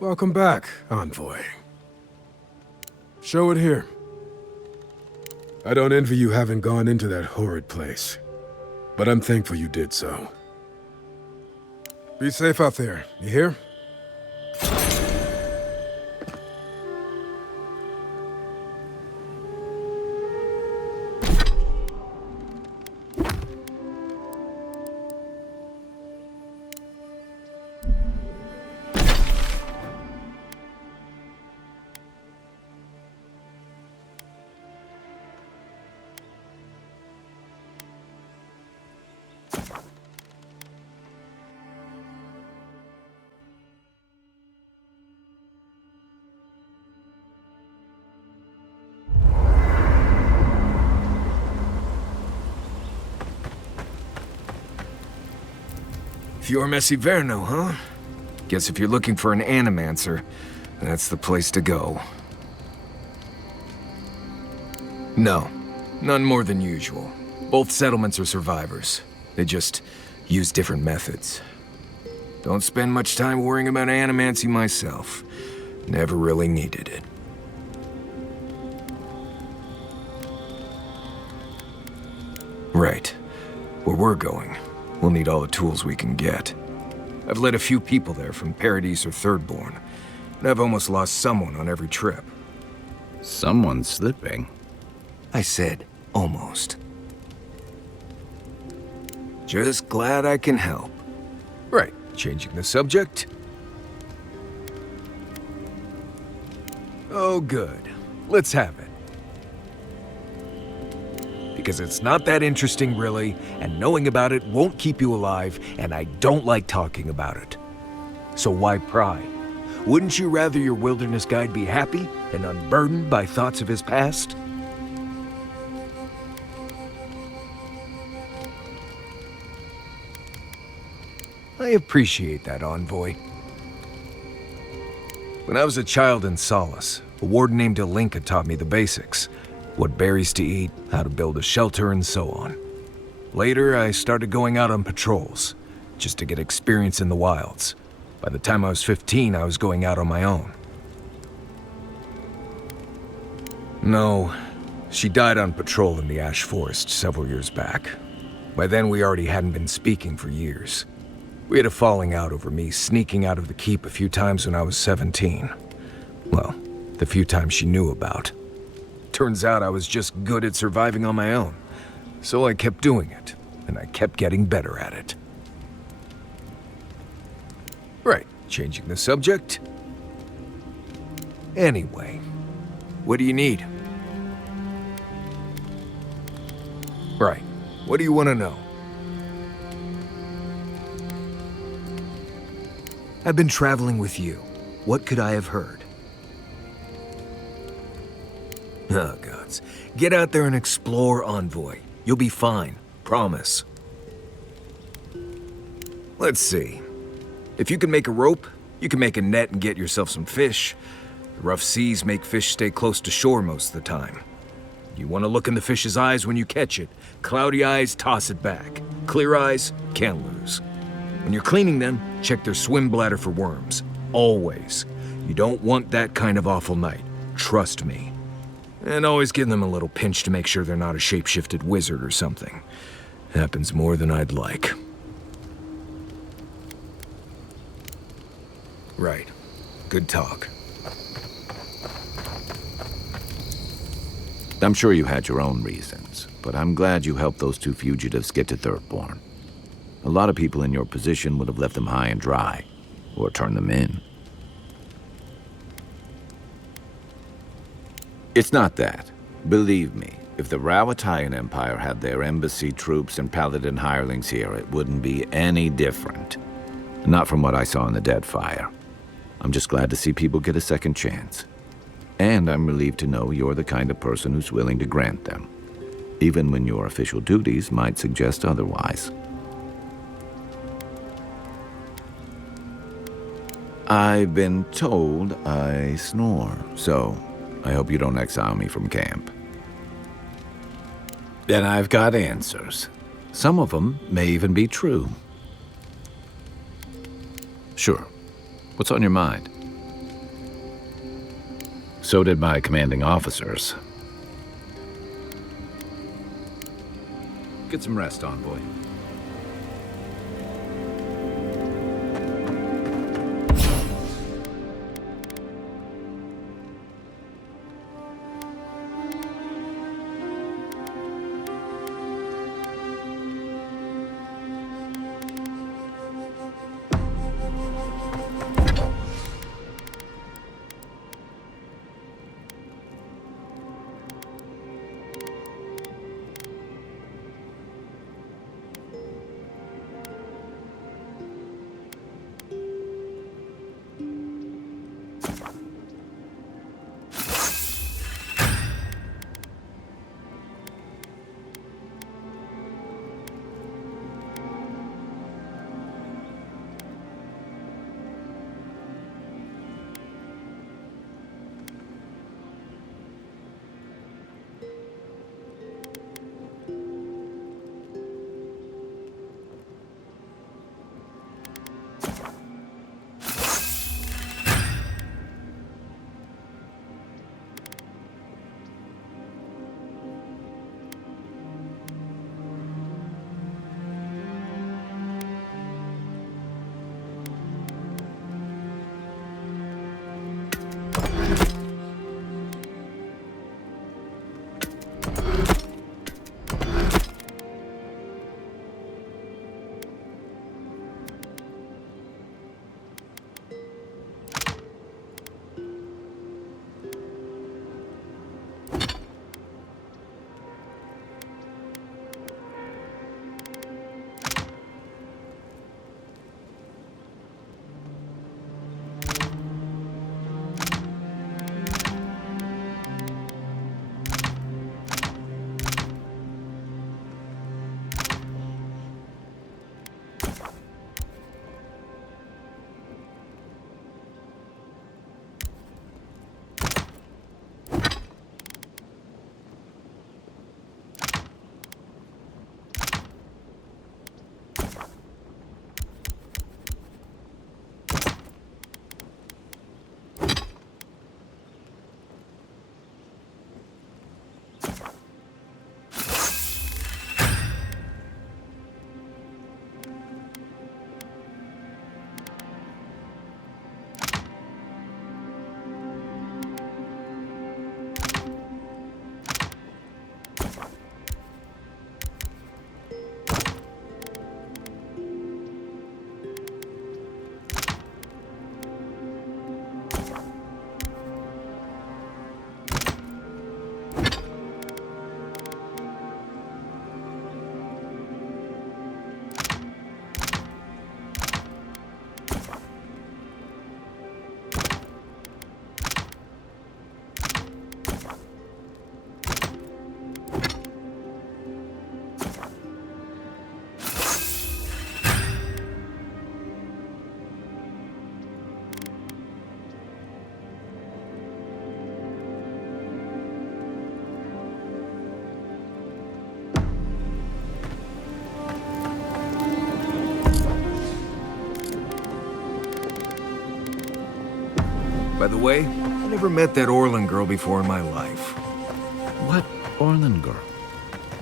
Welcome back, Envoy. Show it here. I don't envy you having gone into that horrid place, but I'm thankful you did so. Be safe out there, you hear? You're Messi Verno, huh? Guess if you're looking for an animancer, that's the place to go. No, none more than usual. Both settlements are survivors. They just use different methods. Don't spend much time worrying about animancy myself. Never really needed it. Right. Where we're going, we'll need all the tools we can get. I've led a few people there from Paradise or Thirdborn, and I've almost lost someone on every trip. Someone's slipping. I said, almost. Just glad I can help. Right, changing the subject. Oh, good. Let's have it. Because it's not that interesting, really, and knowing about it won't keep you alive, and I don't like talking about it. So why pry? Wouldn't you rather your wilderness guide be happy and unburdened by thoughts of his past? I appreciate that, Envoy. When I was a child in Solace, a warden named Alinka taught me the basics. What berries to eat, how to build a shelter, and so on. Later, I started going out on patrols, just to get experience in the wilds. By the time I was 15, I was going out on my own. No, she died on patrol in the Ash Forest several years back. By then, we already hadn't been speaking for years. We had a falling out over me sneaking out of the keep a few times when I was 17. Well, the few times she knew about. Turns out I was just good at surviving on my own. So I kept doing it, and I kept getting better at it. Right, changing the subject. Anyway, what do you need? Right, what do you want to know? I've been traveling with you. What could I have heard? Oh, gods. Get out there and explore, Envoy. You'll be fine. Promise. Let's see. If you can make a rope, you can make a net and get yourself some fish. The rough seas make fish stay close to shore most of the time. You want to look in the fish's eyes when you catch it. Cloudy eyes, toss it back. Clear eyes, can't lose. When you're cleaning them, check their swim bladder for worms. Always. You don't want that kind of awful night. Trust me. And always give them a little pinch to make sure they're not a shape-shifted wizard or something. Happens more than I'd like. Right. Good talk. I'm sure you had your own reasons, but I'm glad you helped those two fugitives get to Thirdborn. A lot of people in your position would have left them high and dry, or turned them in. It's not that. Believe me, if the Rawatayan Empire had their embassy troops and paladin hirelings here, it wouldn't be any different. Not from what I saw in the Deadfire. I'm just glad to see people get a second chance. And I'm relieved to know you're the kind of person who's willing to grant them, even when your official duties might suggest otherwise. I've been told I snore, so I hope you don't exile me from camp. And I've got answers. Some of them may even be true. Sure. What's on your mind? So did my commanding officers. Get some rest, envoy. By the way, I never met that Orlan girl before in my life. What Orlan girl?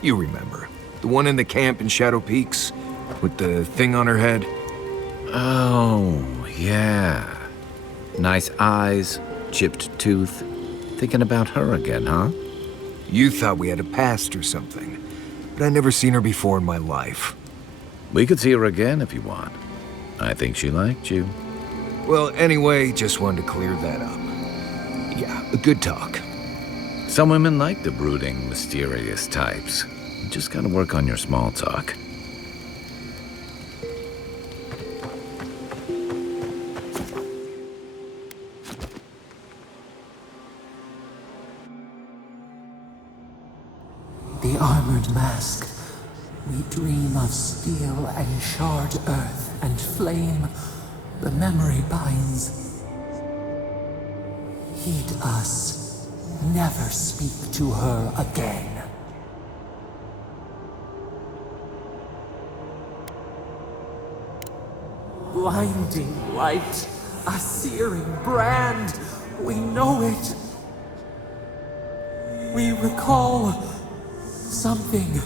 You remember. The one in the camp in Shadow Peaks? With the thing on her head? Oh, yeah. Nice eyes, chipped tooth. Thinking about her again, huh? You thought we had a past or something. But I never seen her before in my life. We could see her again if you want. I think she liked you. Well, anyway, just wanted to clear that up. Yeah, a good talk. Some women like the brooding, mysterious types. You just gotta work on your small talk. The armored mask. We dream of steel and shard earth and flame. The memory binds. Heed us. Never speak to her again. Blinding light. A searing brand. We know it. recall something,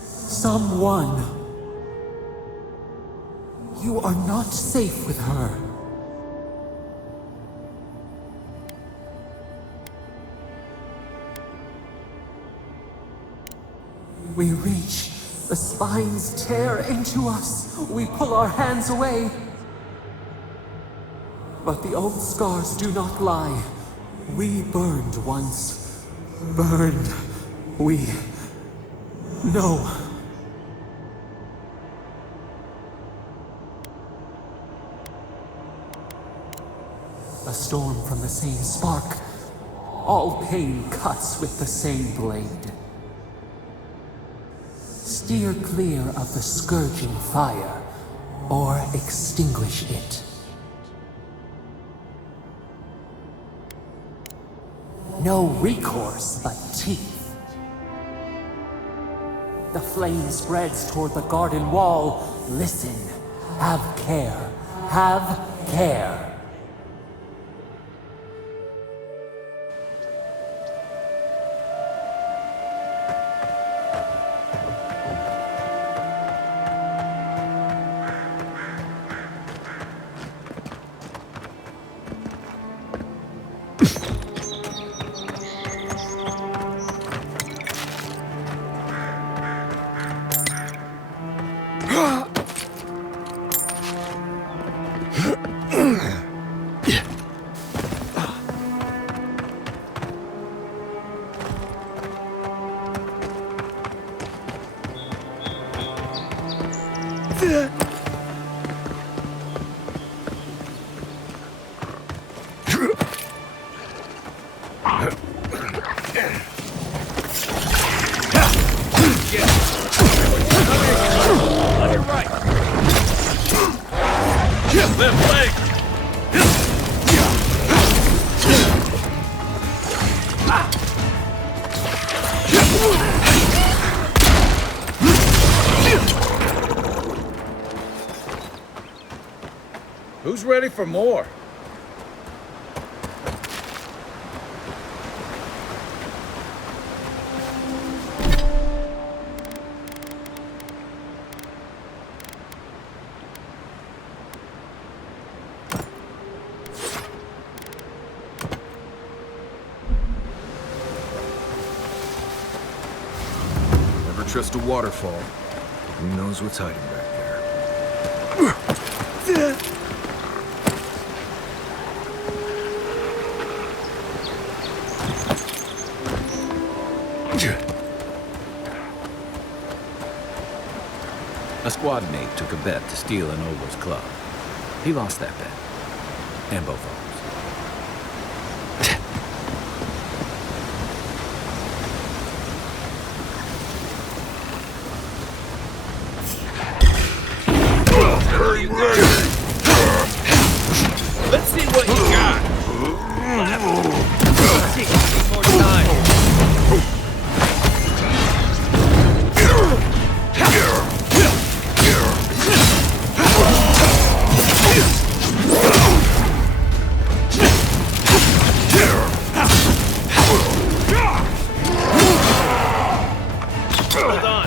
someone. You are not safe with her. We reach. The spines tear into us. We pull our hands away. But the old scars do not lie. We burned once. Burned. We know. A storm from the same spark. All pain cuts with the same blade. Steer clear of the scourging fire, or extinguish it. No recourse but teeth. The flame spreads toward the garden wall. Listen. Have care. Have care. Who's ready for more? Never trust a waterfall. Who knows what's hiding back there? A squad mate took a bet to steal an ogre's club. He lost that bet. And both arms. Let's see what you got. Take more time. Hold on.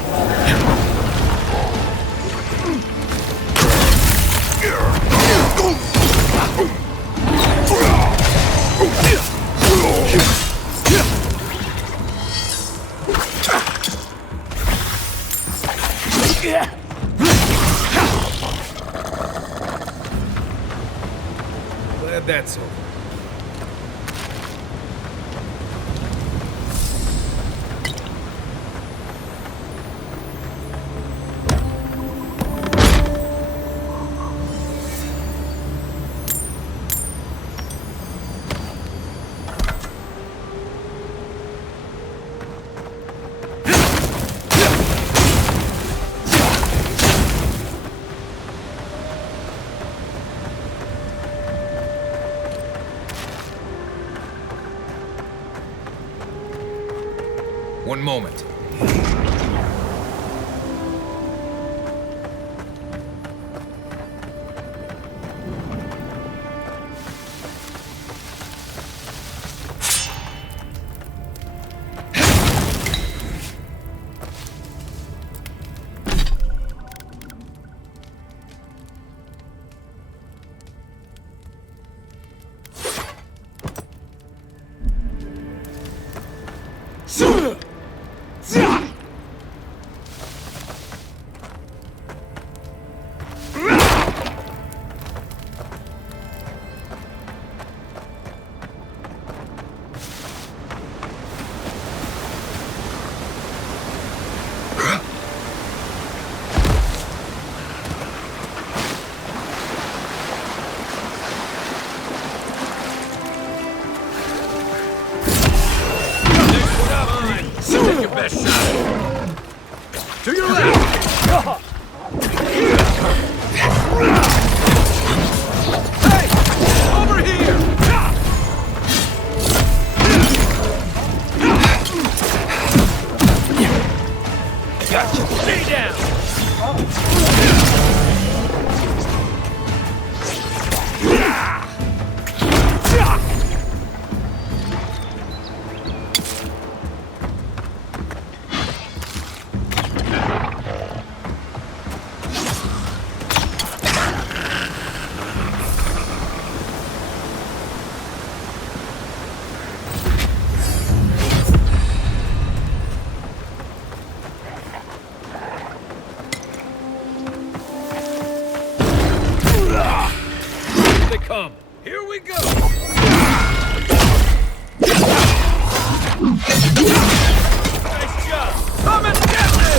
Glad that's over. One moment. Take your best shot. To your left. Hey! Over here! Gotcha. Stay down. Here they come. Here we go. Nice job. Come and get me.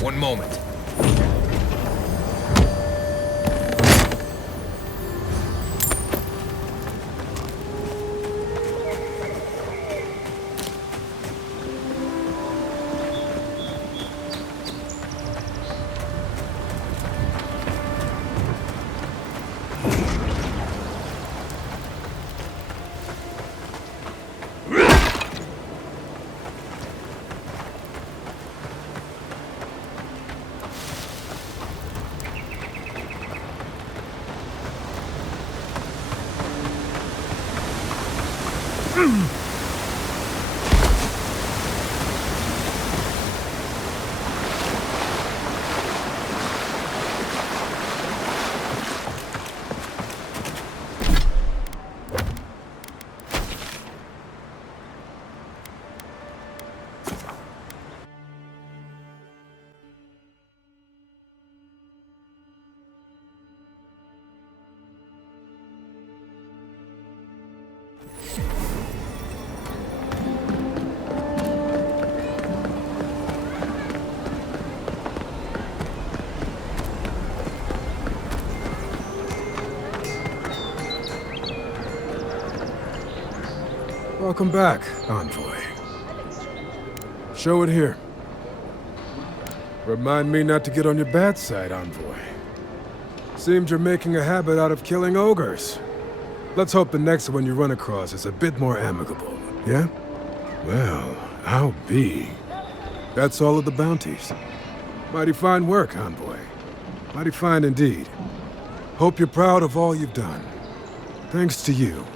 One moment. Welcome back, Envoy. Show it here. Remind me not to get on your bad side, Envoy. Seems you're making a habit out of killing ogres. Let's hope the next one you run across is a bit more amicable, yeah? Well, I'll be. That's all of the bounties. Mighty fine work, Envoy. Mighty fine indeed. Hope you're proud of all you've done. Thanks to you,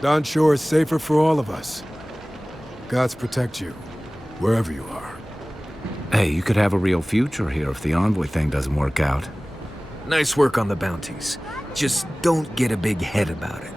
Don Shore is safer for all of us. Gods protect you, wherever you are. Hey, you could have a real future here if the Envoy thing doesn't work out. Nice work on the bounties. Just don't get a big head about it.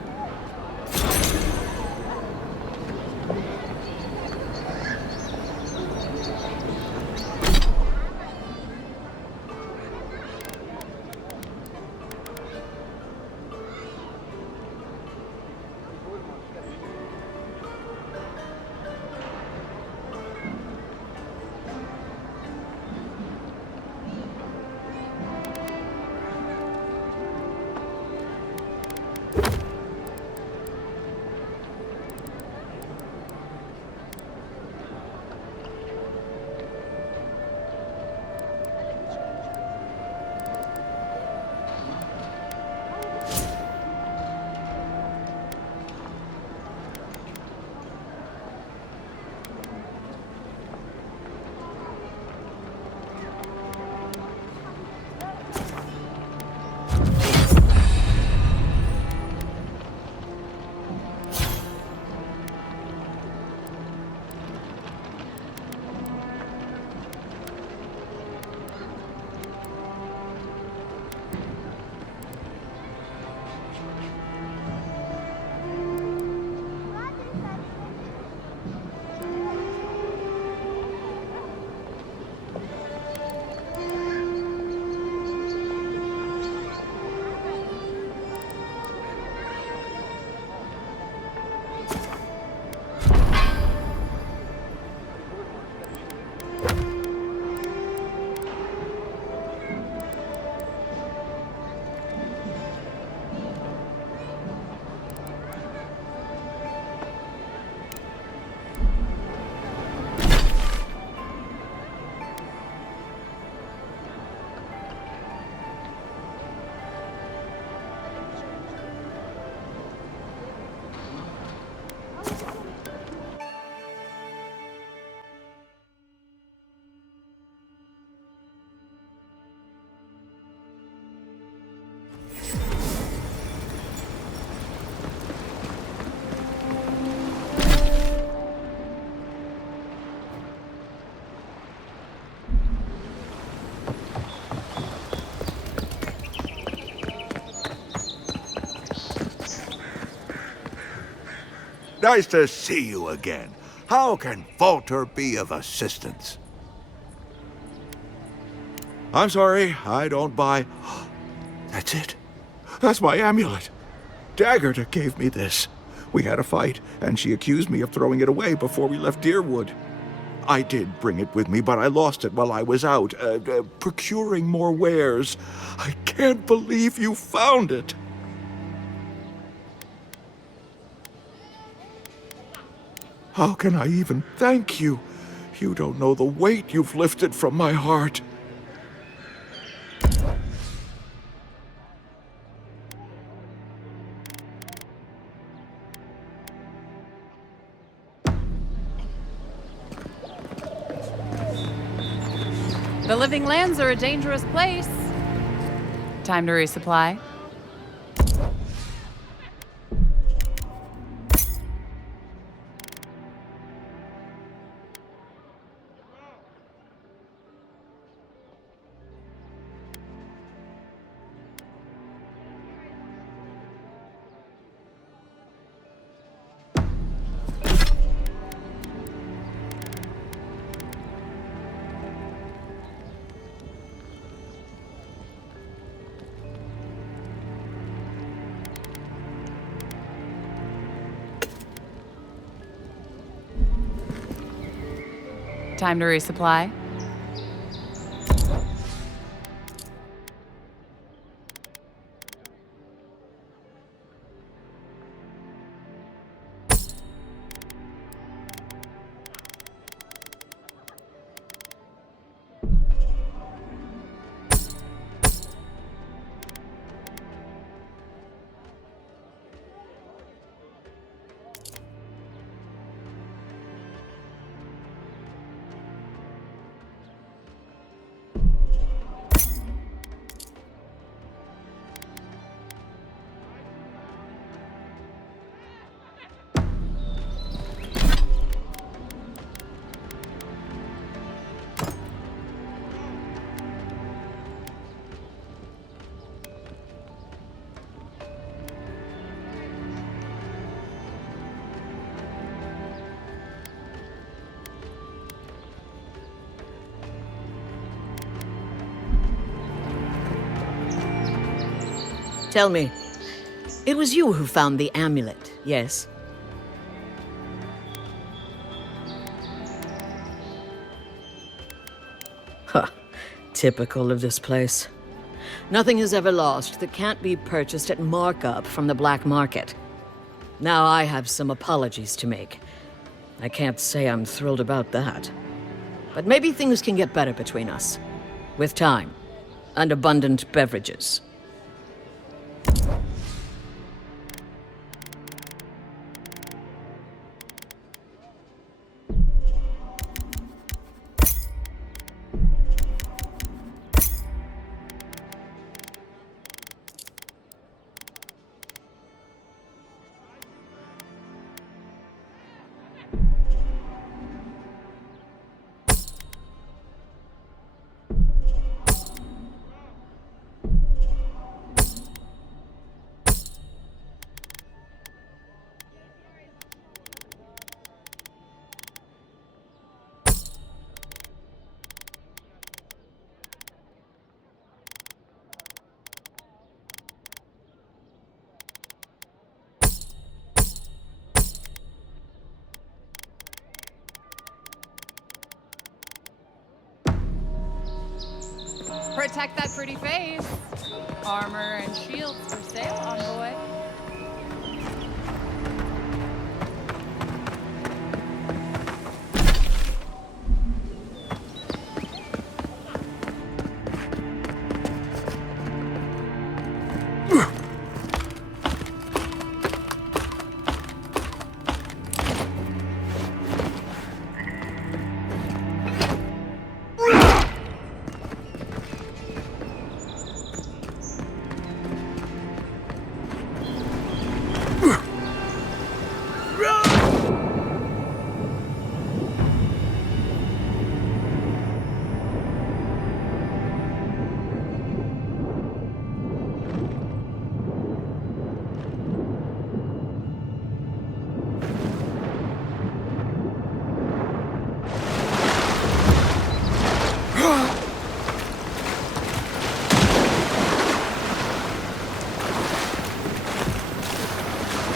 Nice to see you again. How can Falter be of assistance? I'm sorry, I don't buy... That's it. That's my amulet. Daggerta gave me this. We had a fight, and she accused me of throwing it away before we left Deerwood. I did bring it with me, but I lost it while I was out, procuring more wares. I can't believe you found it. How can I even thank you? You don't know the weight you've lifted from my heart. The Living Lands are a dangerous place. Time to resupply. Time to resupply. Tell me, it was you who found the amulet, yes? Huh. Typical of this place. Nothing is ever lost that can't be purchased at markup from the black market. Now I have some apologies to make. I can't say I'm thrilled about that. But maybe things can get better between us. With time. And abundant beverages. Protect that pretty face. Armor and shields for sale, envoy.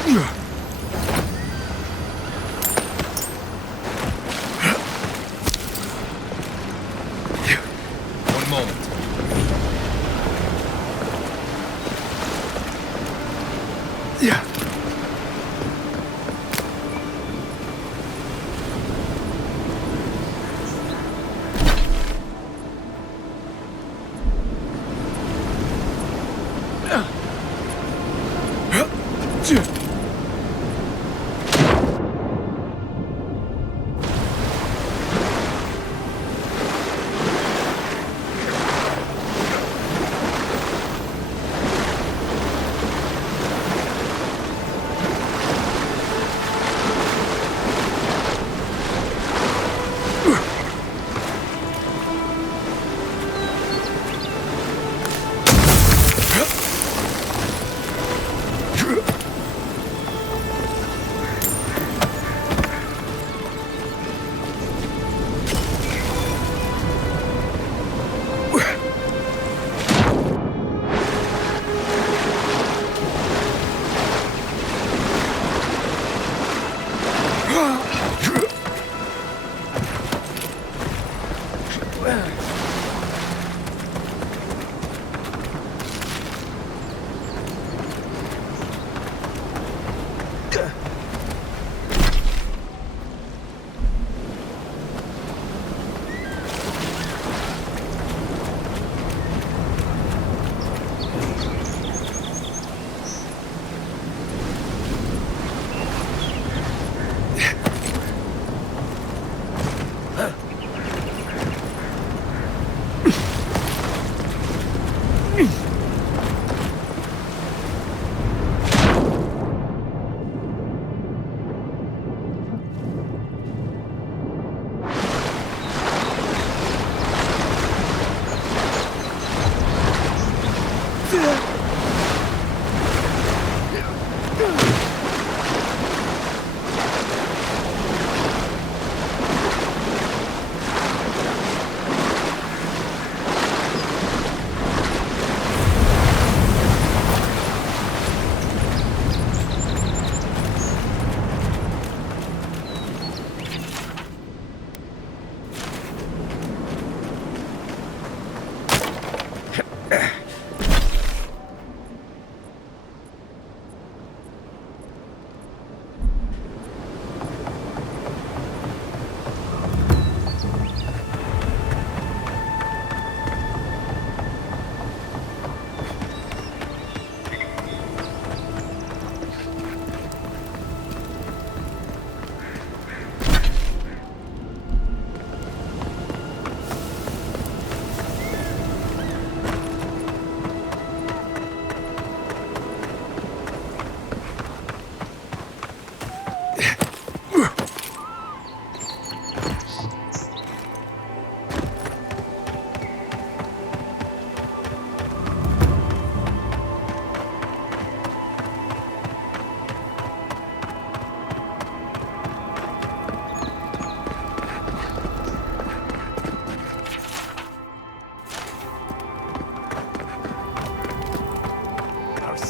One moment. Yeah.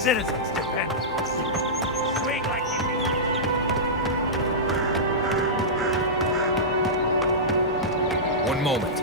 Citizens depend on us. Swing like you mean. One moment.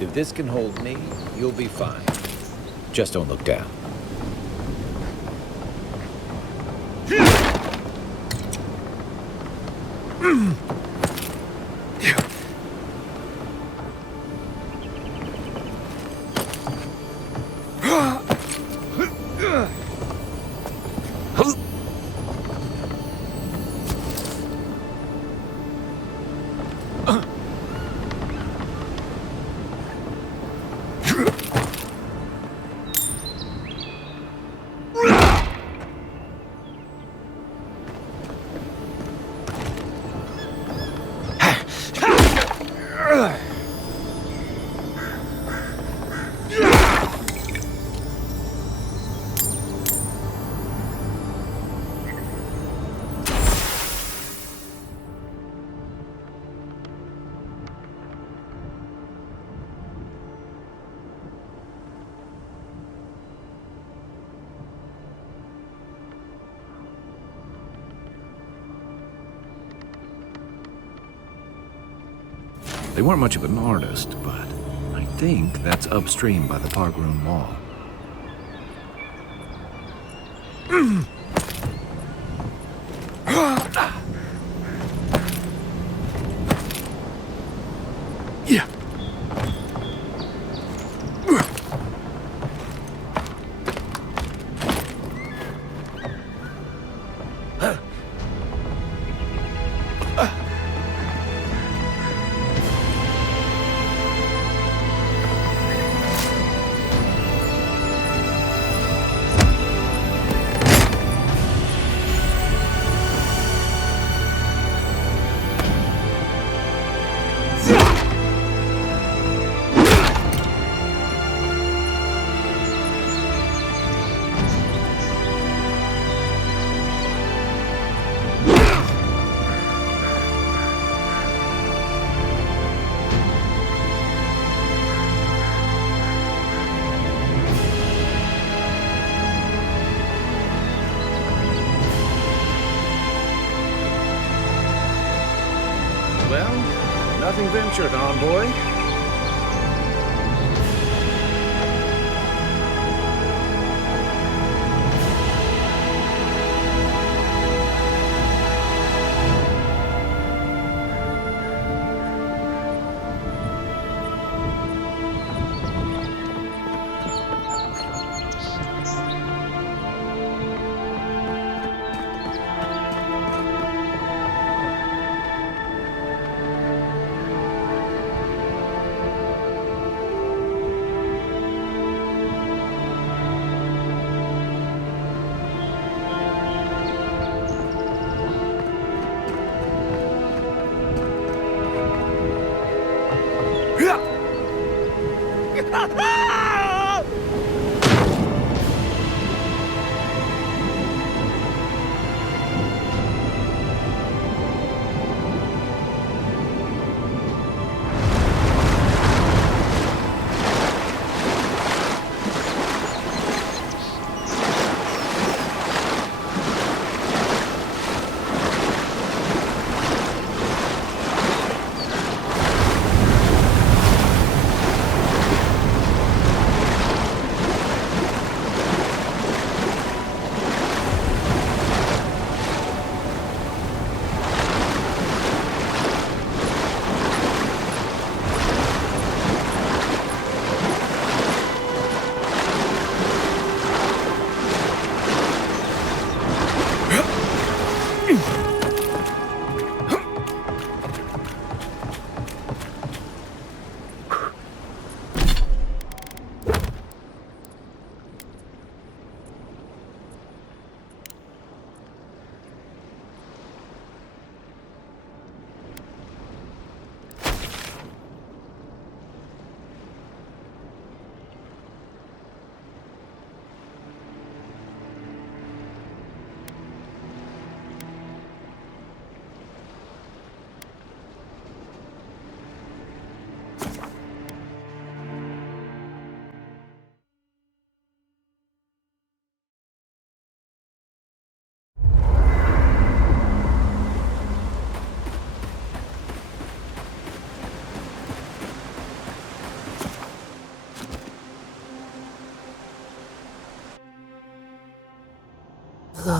If this can hold me, you'll be fine. Just don't look down. They weren't much of an artist, but I think that's upstream by the park room wall. Yeah. Well, nothing ventured, envoy.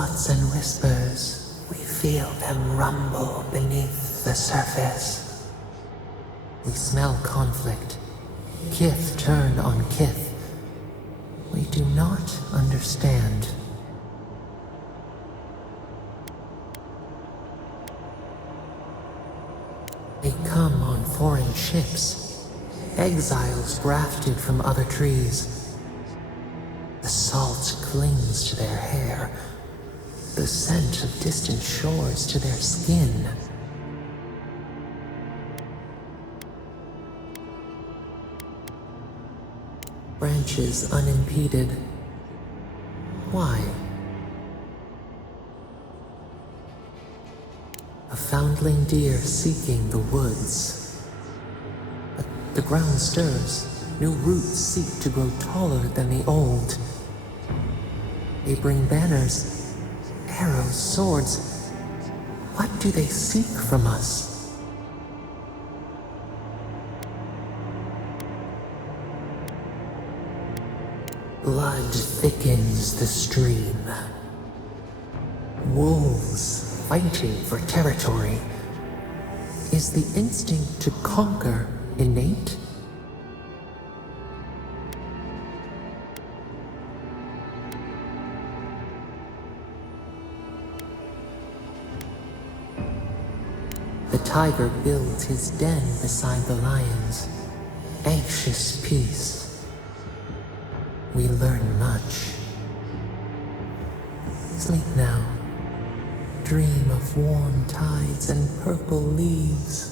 thoughts and whispers, we feel them rumble beneath the surface. We smell conflict. Kith turn on kith. We do not understand. They come on foreign ships, exiles grafted from other trees. The salt clings to their hair, the scent of distant shores to their skin. Branches unimpeded. Why? A foundling deer seeking the woods. But the ground stirs. New roots seek to grow taller than the old. They bring banners, arrows, swords. What do they seek from us? Blood thickens the stream. Wolves fighting for territory. Is the instinct to conquer innate? The tiger builds his den beside the lions. Anxious peace. We learn much. Sleep now. Dream of warm tides and purple leaves.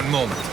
One moment.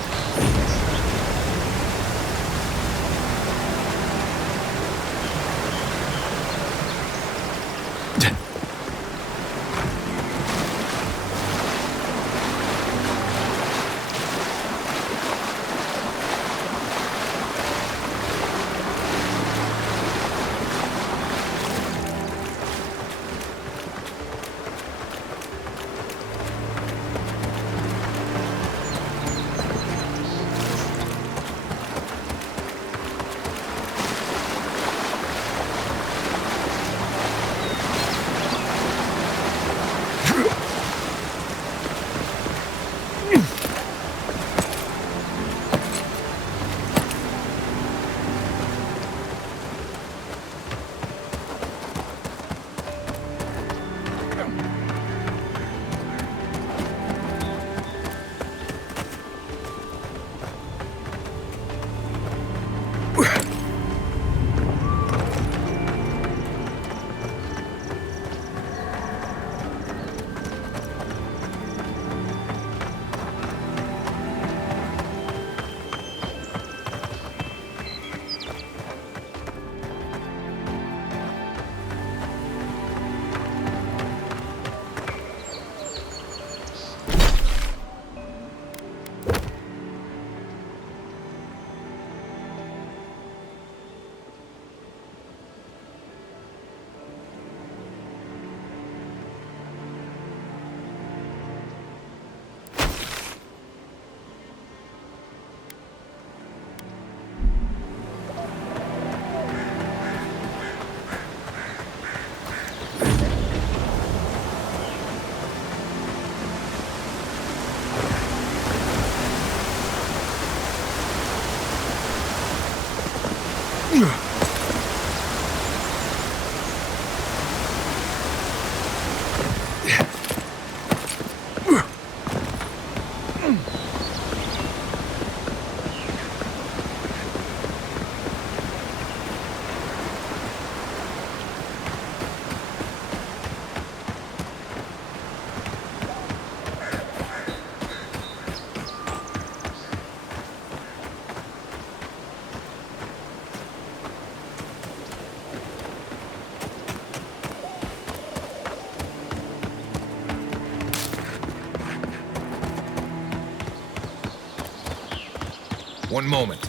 One moment.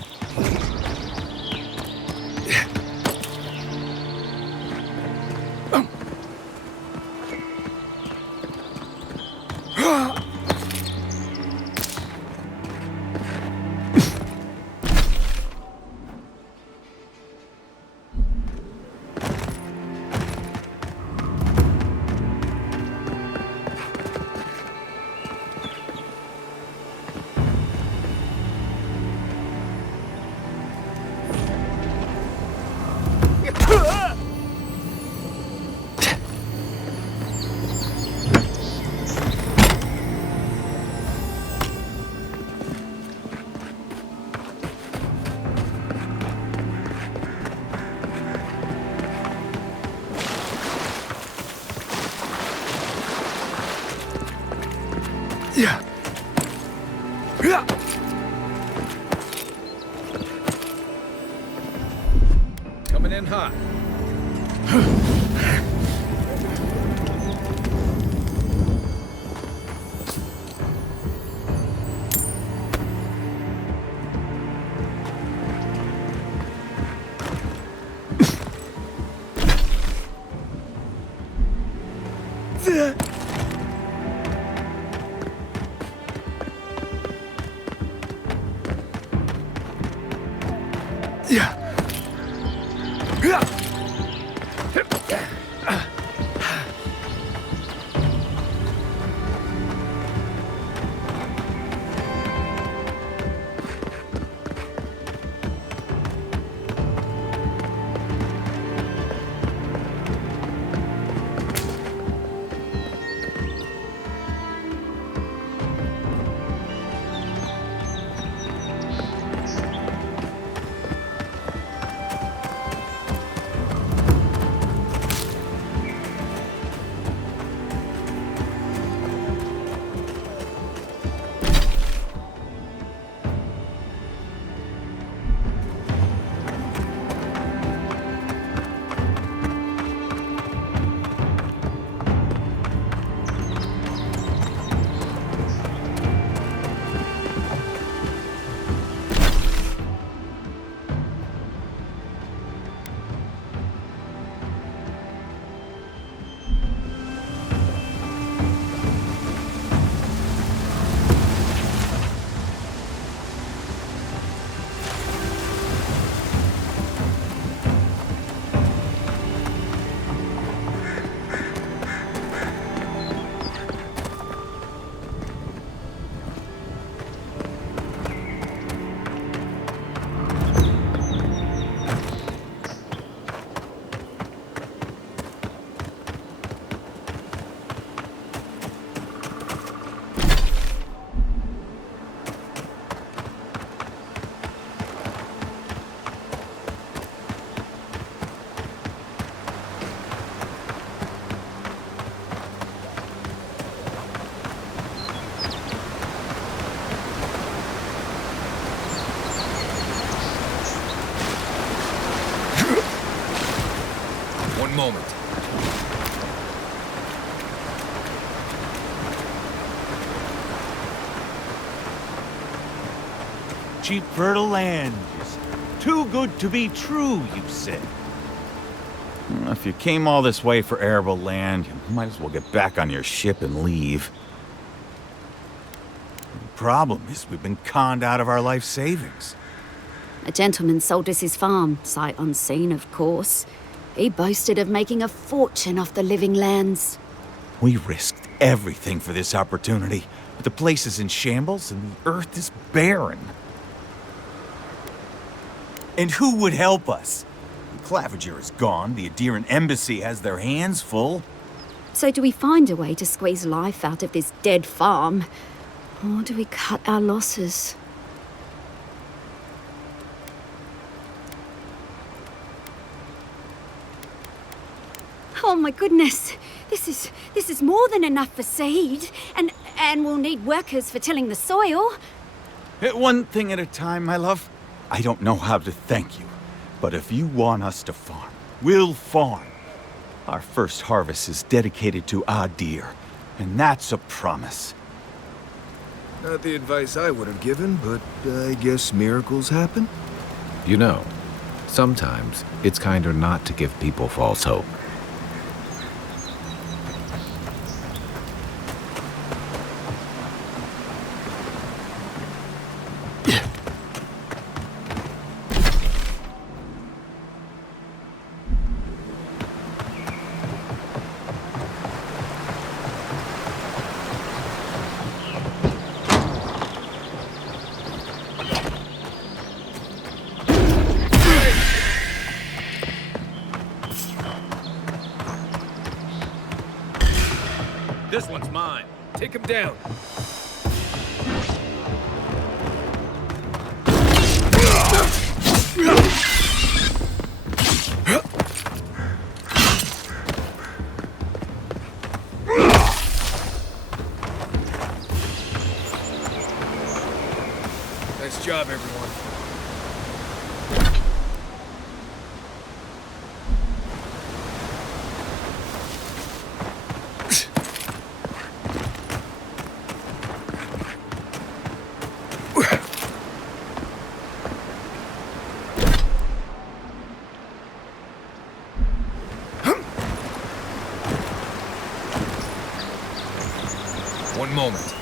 Yeah. Coming in hot. Yeah. moment. Cheap fertile land is too good to be true, you say. If you came all this way for arable land, you might as well get back on your ship and leave. The problem is we've been conned out of our life savings. A gentleman sold us his farm, sight unseen, of course. He boasted of making a fortune off the living lands. We risked everything for this opportunity, but the place is in shambles and the earth is barren. And who would help us? Claviger is gone, the Adiran embassy has their hands full. So do we find a way to squeeze life out of this dead farm? Or do we cut our losses? Oh my goodness! This is more than enough for seed, and we'll need workers for tilling the soil. One thing at a time, my love. I don't know how to thank you, but if you want us to farm, we'll farm. Our first harvest is dedicated to Adir, and that's a promise. Not the advice I would have given, but I guess miracles happen. You know, sometimes it's kinder not to give people false hope. This one's mine. Take him down. Nice job, everyone. One moment.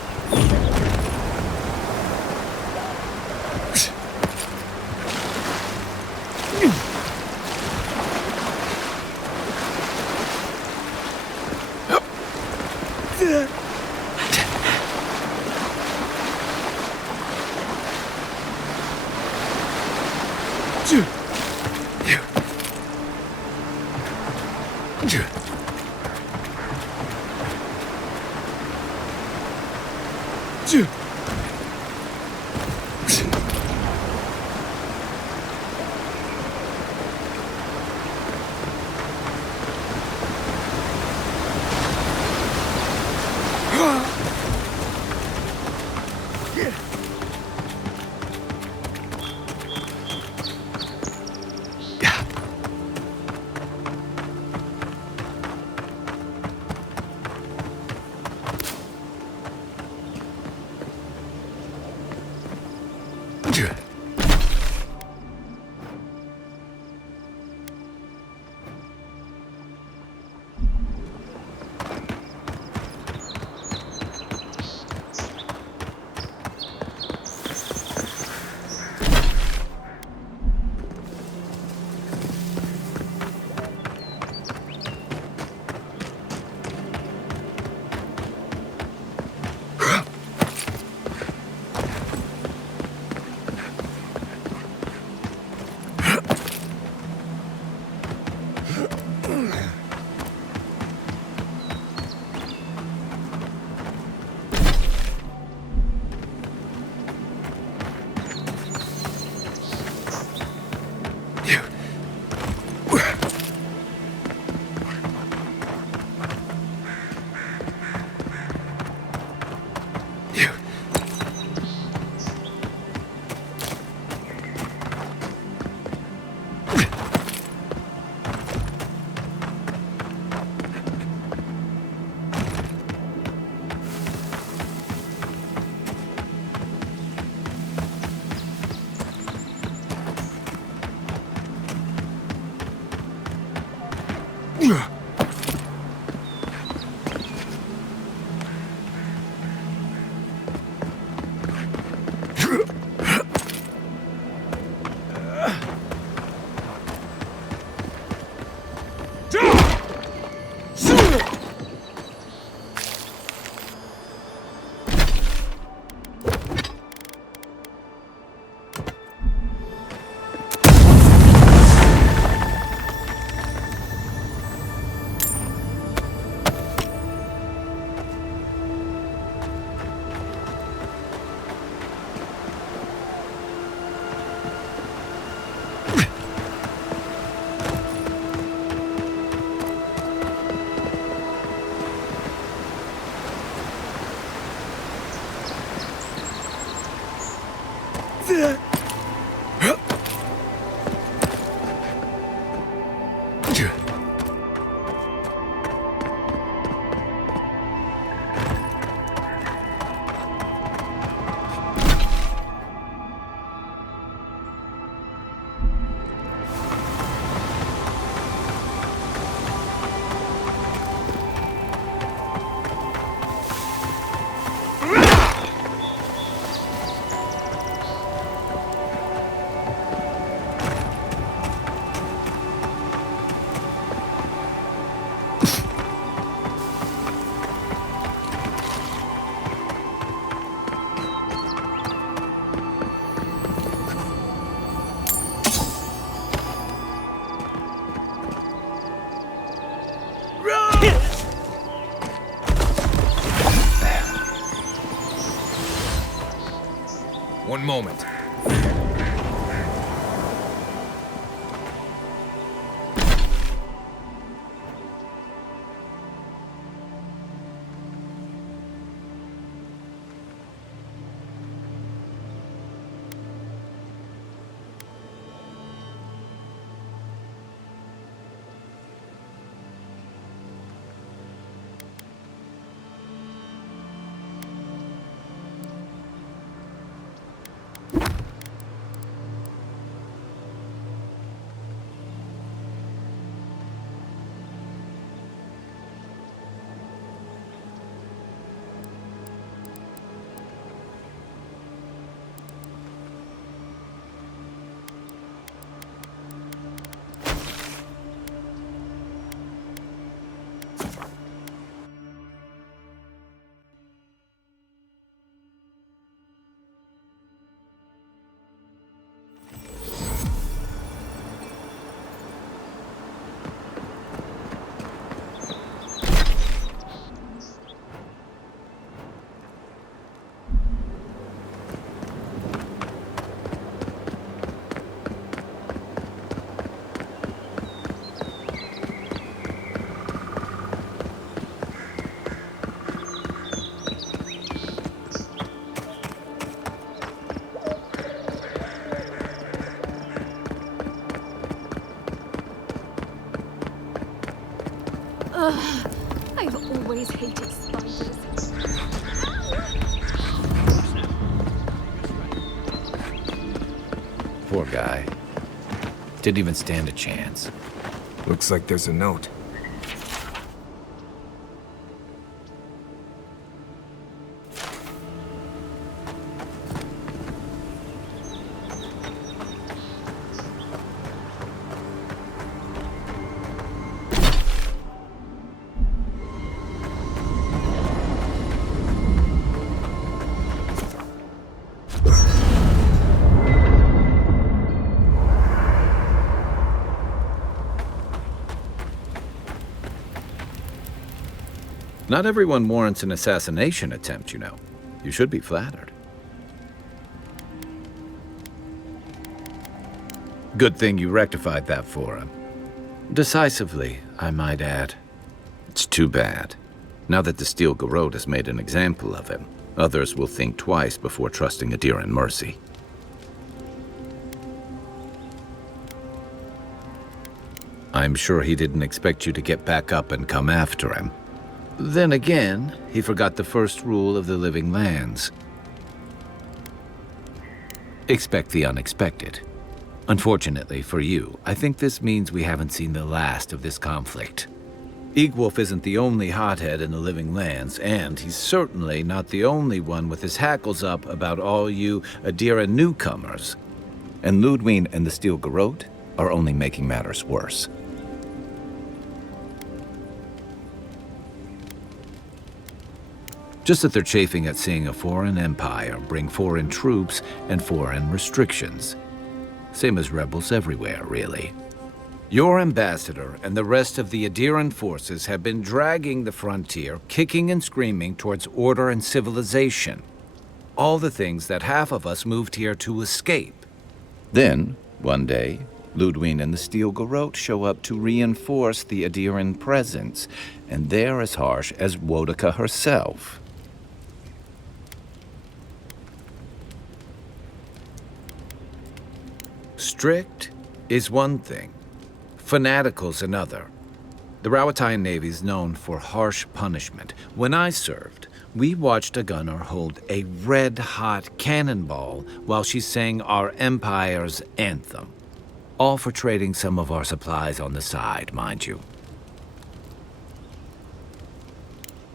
One moment. Ugh, I've always hated spiders. Poor guy. Didn't even stand a chance. Looks like there's a note. Not everyone warrants an assassination attempt, you know. You should be flattered. Good thing you rectified that for him. Decisively, I might add. It's too bad. Now that the Steel Garrote has made an example of him, others will think twice before trusting a deer in mercy. I'm sure he didn't expect you to get back up and come after him. Then again, he forgot the first rule of the Living Lands. Expect the unexpected. Unfortunately for you, I think this means we haven't seen the last of this conflict. Eagwolf isn't the only hothead in the Living Lands, and he's certainly not the only one with his hackles up about all you Adira newcomers. And Ludwig and the Steel Garrote are only making matters worse. Just that they're chafing at seeing a foreign empire bring foreign troops and foreign restrictions. Same as rebels everywhere, really. Your ambassador and the rest of the Adiran forces have been dragging the frontier, kicking and screaming towards order and civilization. All the things that half of us moved here to escape. Then, one day, Ludwig and the Steel Garrote show up to reinforce the Adiran presence, and they're as harsh as Woedica herself. Strict is one thing. Fanatical's another. The Rawatayan Navy's known for harsh punishment. When I served, we watched a gunner hold a red-hot cannonball while she sang our empire's anthem. All for trading some of our supplies on the side, mind you.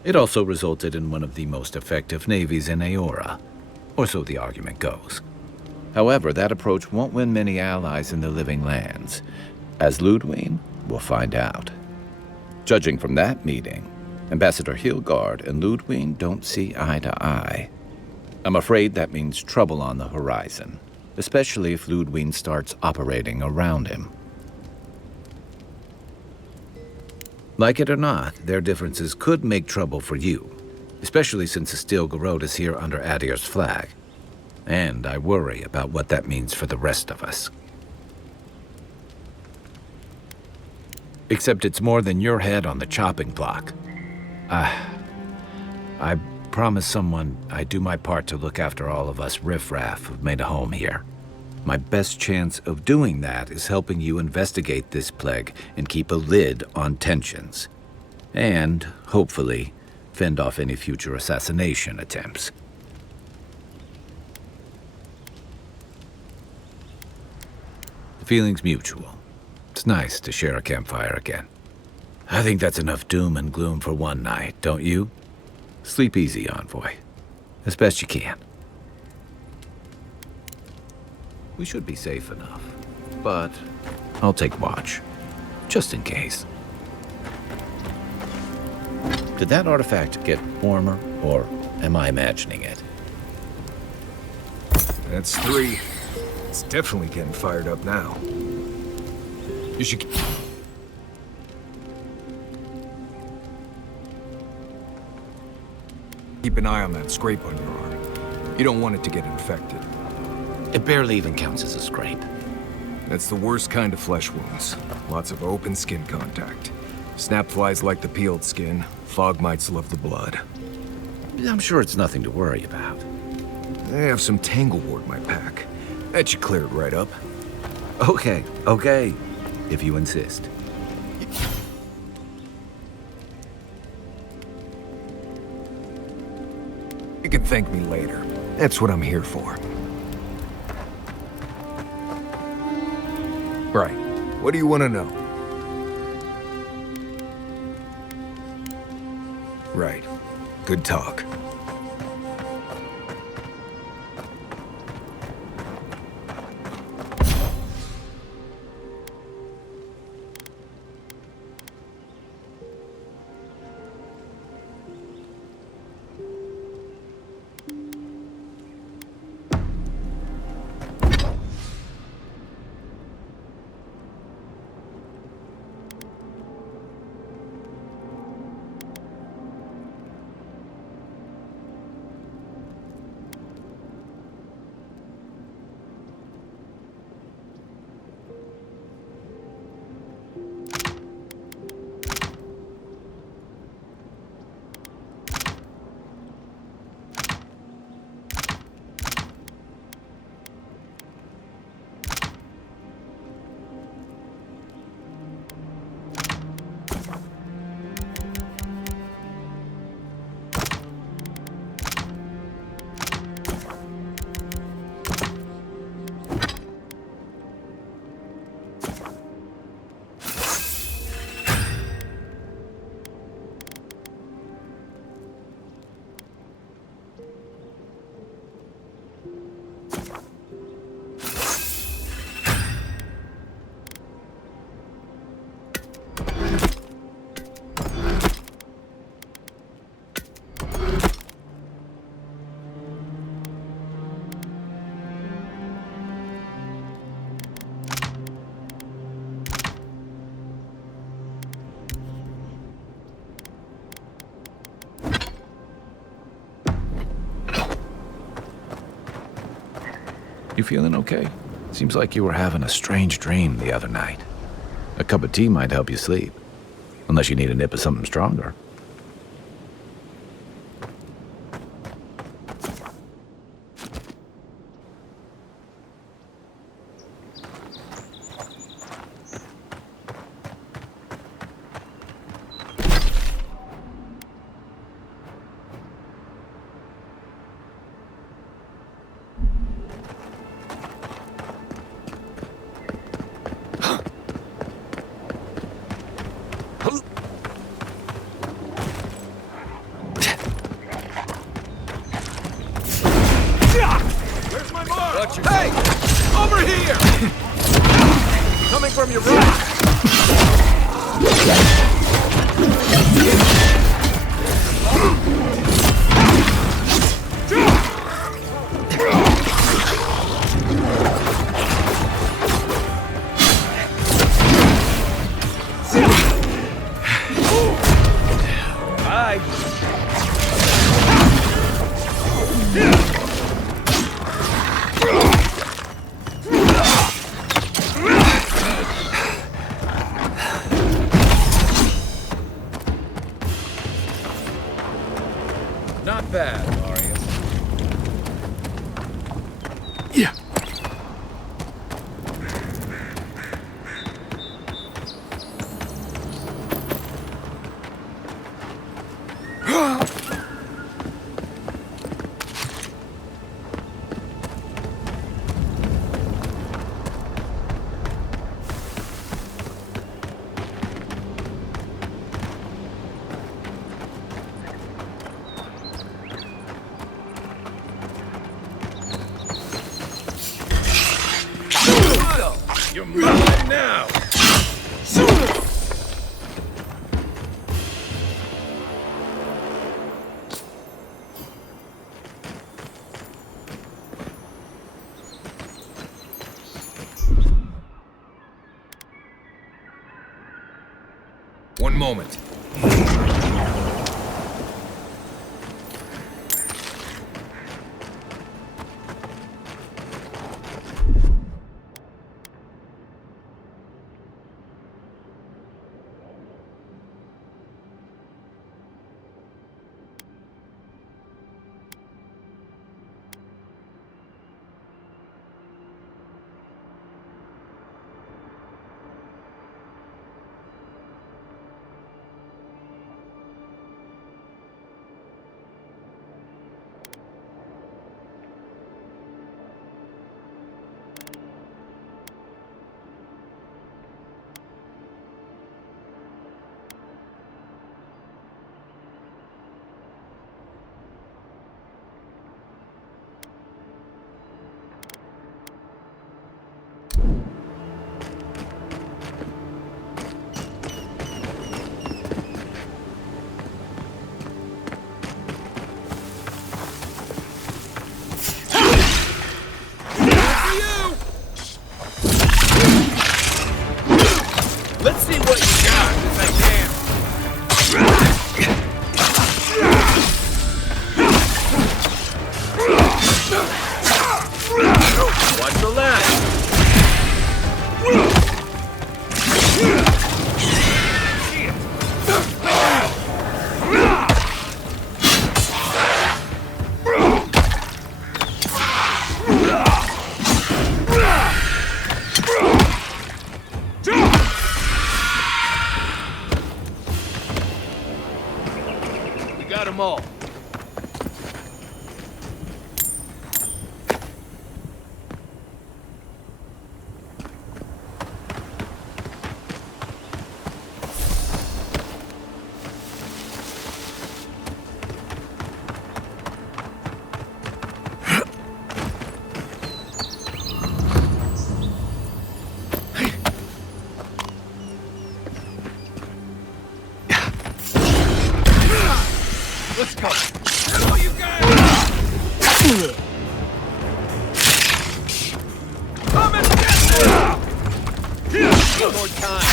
It also resulted in one of the most effective navies in Eora, or so the argument goes. However, that approach won't win many allies in the Living Lands. As Ludwig will find out. Judging from that meeting, Ambassador Hilgard and Ludwig don't see eye to eye. I'm afraid that means trouble on the horizon, especially if Ludwig starts operating around him. Like it or not, their differences could make trouble for you, especially since the Steel Garrote is here under Adir's flag. And I worry about what that means for the rest of us. Except it's more than your head on the chopping block. I promised someone I'd do my part to look after all of us riffraff who've made a home here. My best chance of doing that is helping you investigate this plague and keep a lid on tensions. And, hopefully, fend off any future assassination attempts. The feeling's mutual. It's nice to share a campfire again. I think that's enough doom and gloom for one night, don't you? Sleep easy, Envoy. As best you can. We should be safe enough, but I'll take watch, just in case. Did that artifact get warmer, or am I imagining it? That's 3. It's definitely getting fired up now. You should... Keep an eye on that scrape on your arm. You don't want it to get infected. It barely even counts as a scrape. That's the worst kind of flesh wounds. Lots of open skin contact. Snapflies like the peeled skin. Fog mites love the blood. I'm sure it's nothing to worry about. I have some tanglewort in my pack. That should clear it right up. Okay, if you insist. You can thank me later. That's what I'm here for. Right. What do you want to know? Right. Good talk. You feeling okay? Seems like you were having a strange dream the other night. A cup of tea might help you sleep. Unless you need a nip of something stronger. Hey! Over here! Coming from your right! Bye. Not bad, Marius. Yeah. You're moving now. One moment. Let's see what you got, if I can. Watch the left. We got them all. Let's go. Hello, you guys. Come and get them. One more time.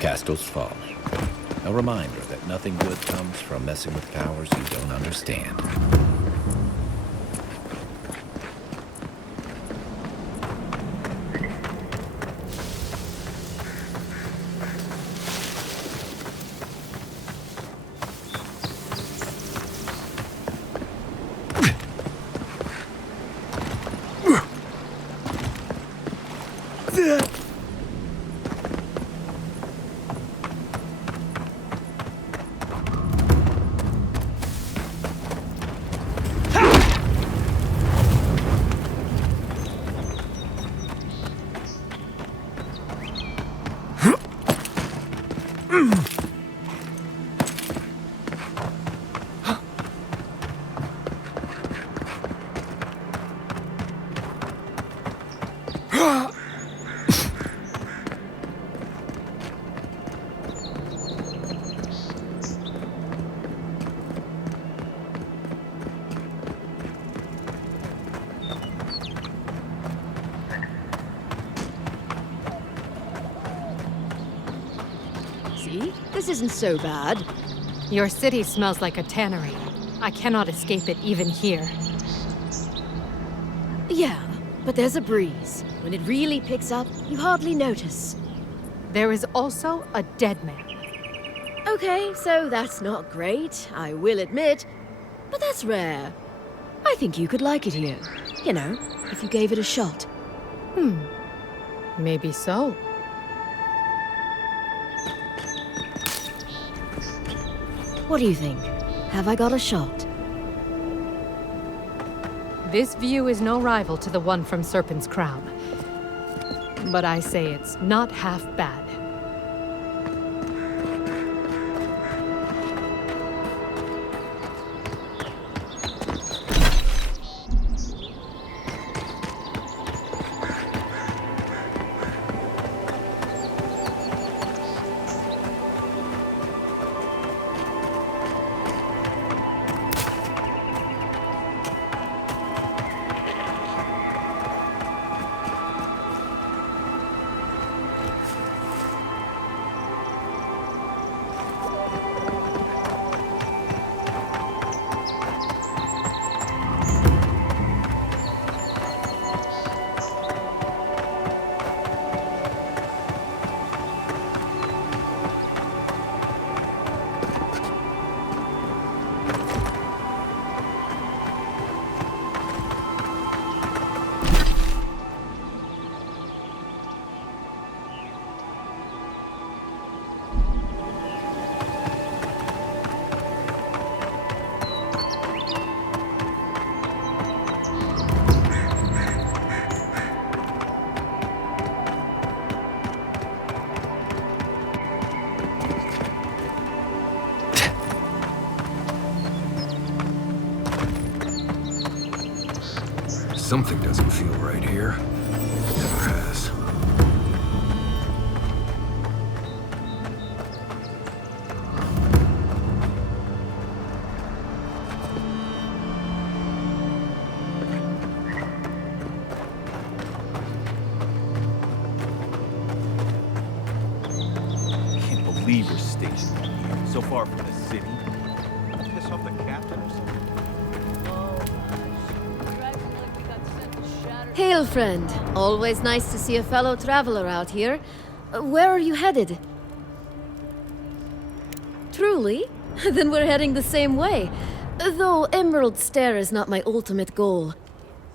Castle's falling. A reminder that nothing good comes from messing with powers you don't understand. This isn't so bad. Your city smells like a tannery. I cannot escape it even here. Yeah, but there's a breeze. When it really picks up, you hardly notice. There is also a dead man. Okay, so that's not great, I will admit. But that's rare. I think you could like it here. You know, if you gave it a shot. Maybe so. What do you think? Have I got a shot? This view is no rival to the one from Serpent's Crown. But I say it's not half bad. Something doesn't feel right here. Never has. Can't believe we're stationed here, so far from the city. Piss off the captain or something? Hail, friend. Always nice to see a fellow traveler out here. Where are you headed? Truly? Then we're heading the same way. Though Emerald Stair is not my ultimate goal.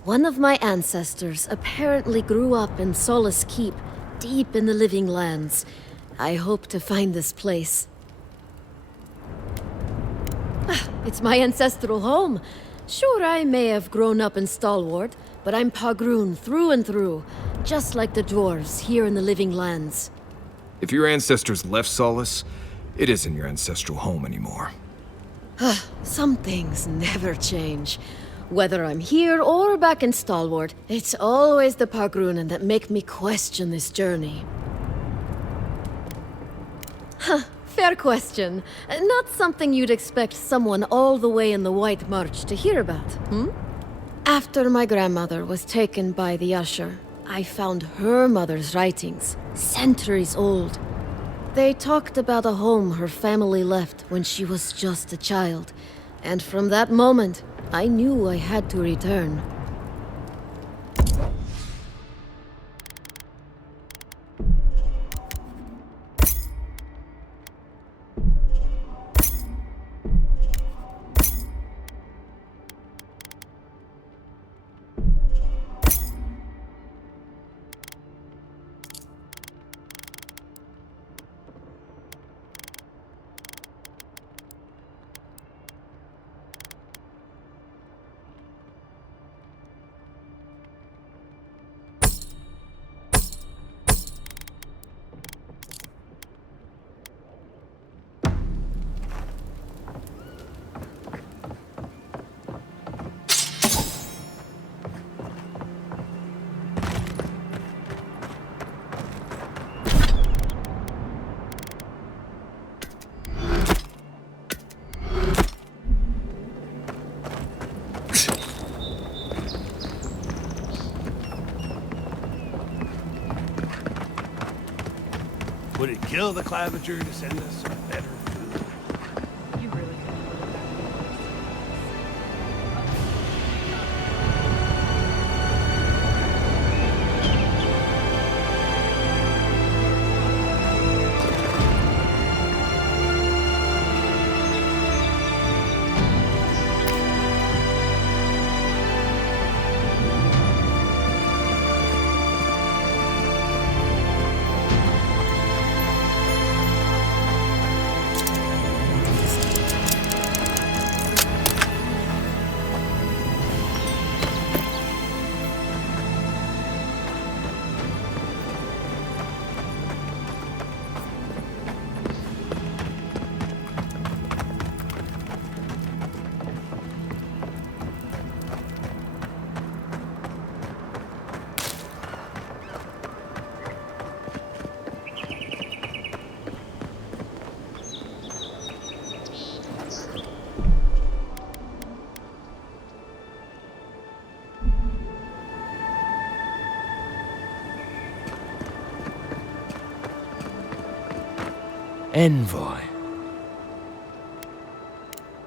One of my ancestors apparently grew up in Solace Keep, deep in the Living Lands. I hope to find this place. It's my ancestral home. Sure, I may have grown up in Stalwart, but I'm Pagroon through and through, just like the dwarves here in the Living Lands. If your ancestors left Solace, it isn't your ancestral home anymore. Some things never change. Whether I'm here or back in Stalwart, it's always the Pagroonen that make me question this journey. Fair question. Not something you'd expect someone all the way in the White March to hear about, hmm? After my grandmother was taken by the Usher, I found her mother's writings, centuries old. They talked about a home her family left when she was just a child, and from that moment, I knew I had to return. Would it kill the claviger to send us some better food? You really Envoy.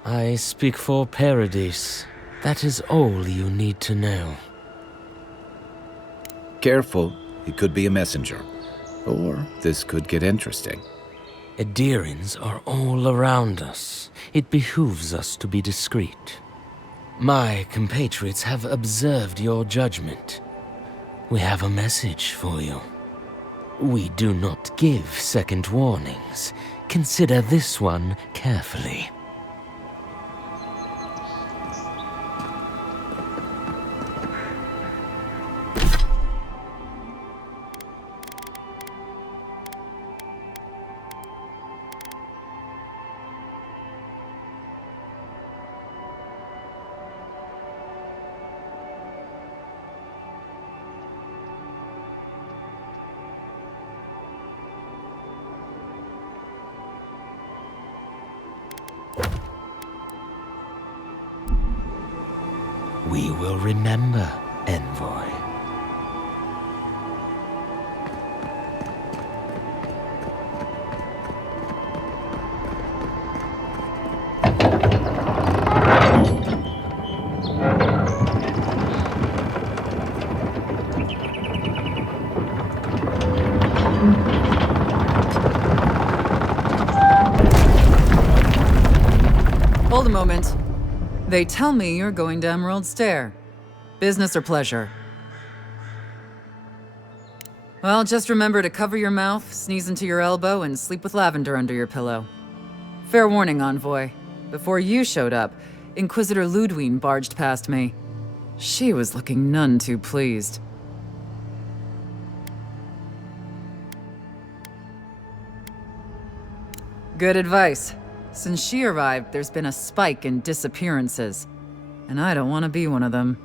I speak for Paradise. That is all you need to know. Careful, he could be a messenger. Or this could get interesting. Edirins are all around us. It behooves us to be discreet. My compatriots have observed your judgment. We have a message for you. We do not give second warnings. Consider this one carefully. We will remember, Envoy. Hold a moment. They tell me you're going to Emerald Stair. Business or pleasure? Well, just remember to cover your mouth, sneeze into your elbow, and sleep with lavender under your pillow. Fair warning, Envoy. Before you showed up, Inquisitor Ludwine barged past me. She was looking none too pleased. Good advice. Since she arrived, there's been a spike in disappearances. And I don't want to be one of them.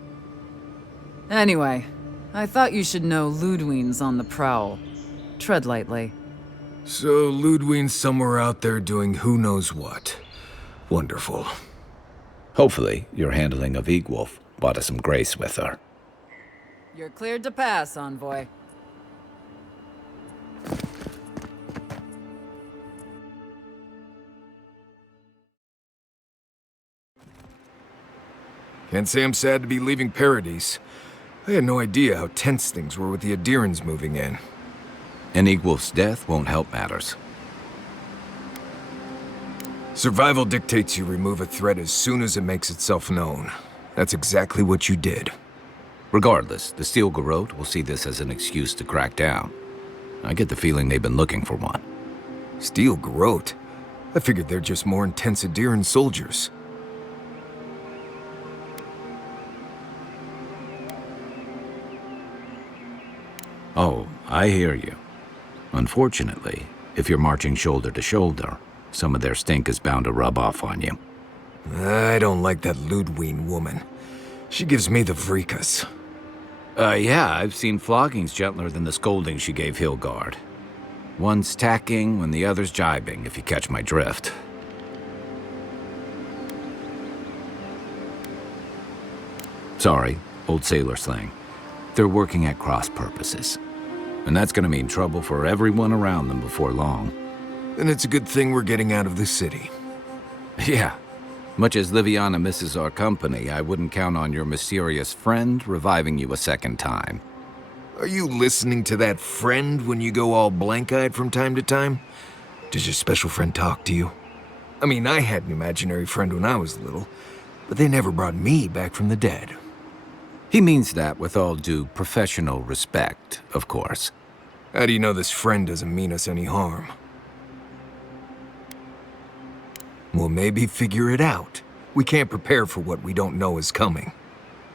Anyway, I thought you should know Ludwine's on the prowl. Tread lightly. So Ludwine's somewhere out there doing who knows what. Wonderful. Hopefully, your handling of Egwolf brought us some grace with her. You're cleared to pass, Envoy. Can't say I'm sad to be leaving Paradise. I had no idea how tense things were with the Adirans moving in. And Egwolf's death won't help matters. Survival dictates you remove a threat as soon as it makes itself known. That's exactly what you did. Regardless, the Steel Garrote will see this as an excuse to crack down. I get the feeling they've been looking for one. Steel Garrote? I figured they're just more intense Adiran soldiers. Oh, I hear you. Unfortunately, if you're marching shoulder to shoulder, some of their stink is bound to rub off on you. I don't like that Ludwine woman. She gives me the vrikas. Yeah, I've seen floggings gentler than the scolding she gave Hilgard. One's tacking when the other's jibing, if you catch my drift. Sorry, old sailor slang. They're working at cross purposes. And that's gonna mean trouble for everyone around them before long. And it's a good thing we're getting out of the city. Yeah. Much as Liviana misses our company, I wouldn't count on your mysterious friend reviving you a second time. Are you listening to that friend when you go all blank-eyed from time to time? Does your special friend talk to you? I mean, I had an imaginary friend when I was little, but they never brought me back from the dead. He means that with all due professional respect, of course. How do you know this friend doesn't mean us any harm? Well, maybe figure it out. We can't prepare for what we don't know is coming.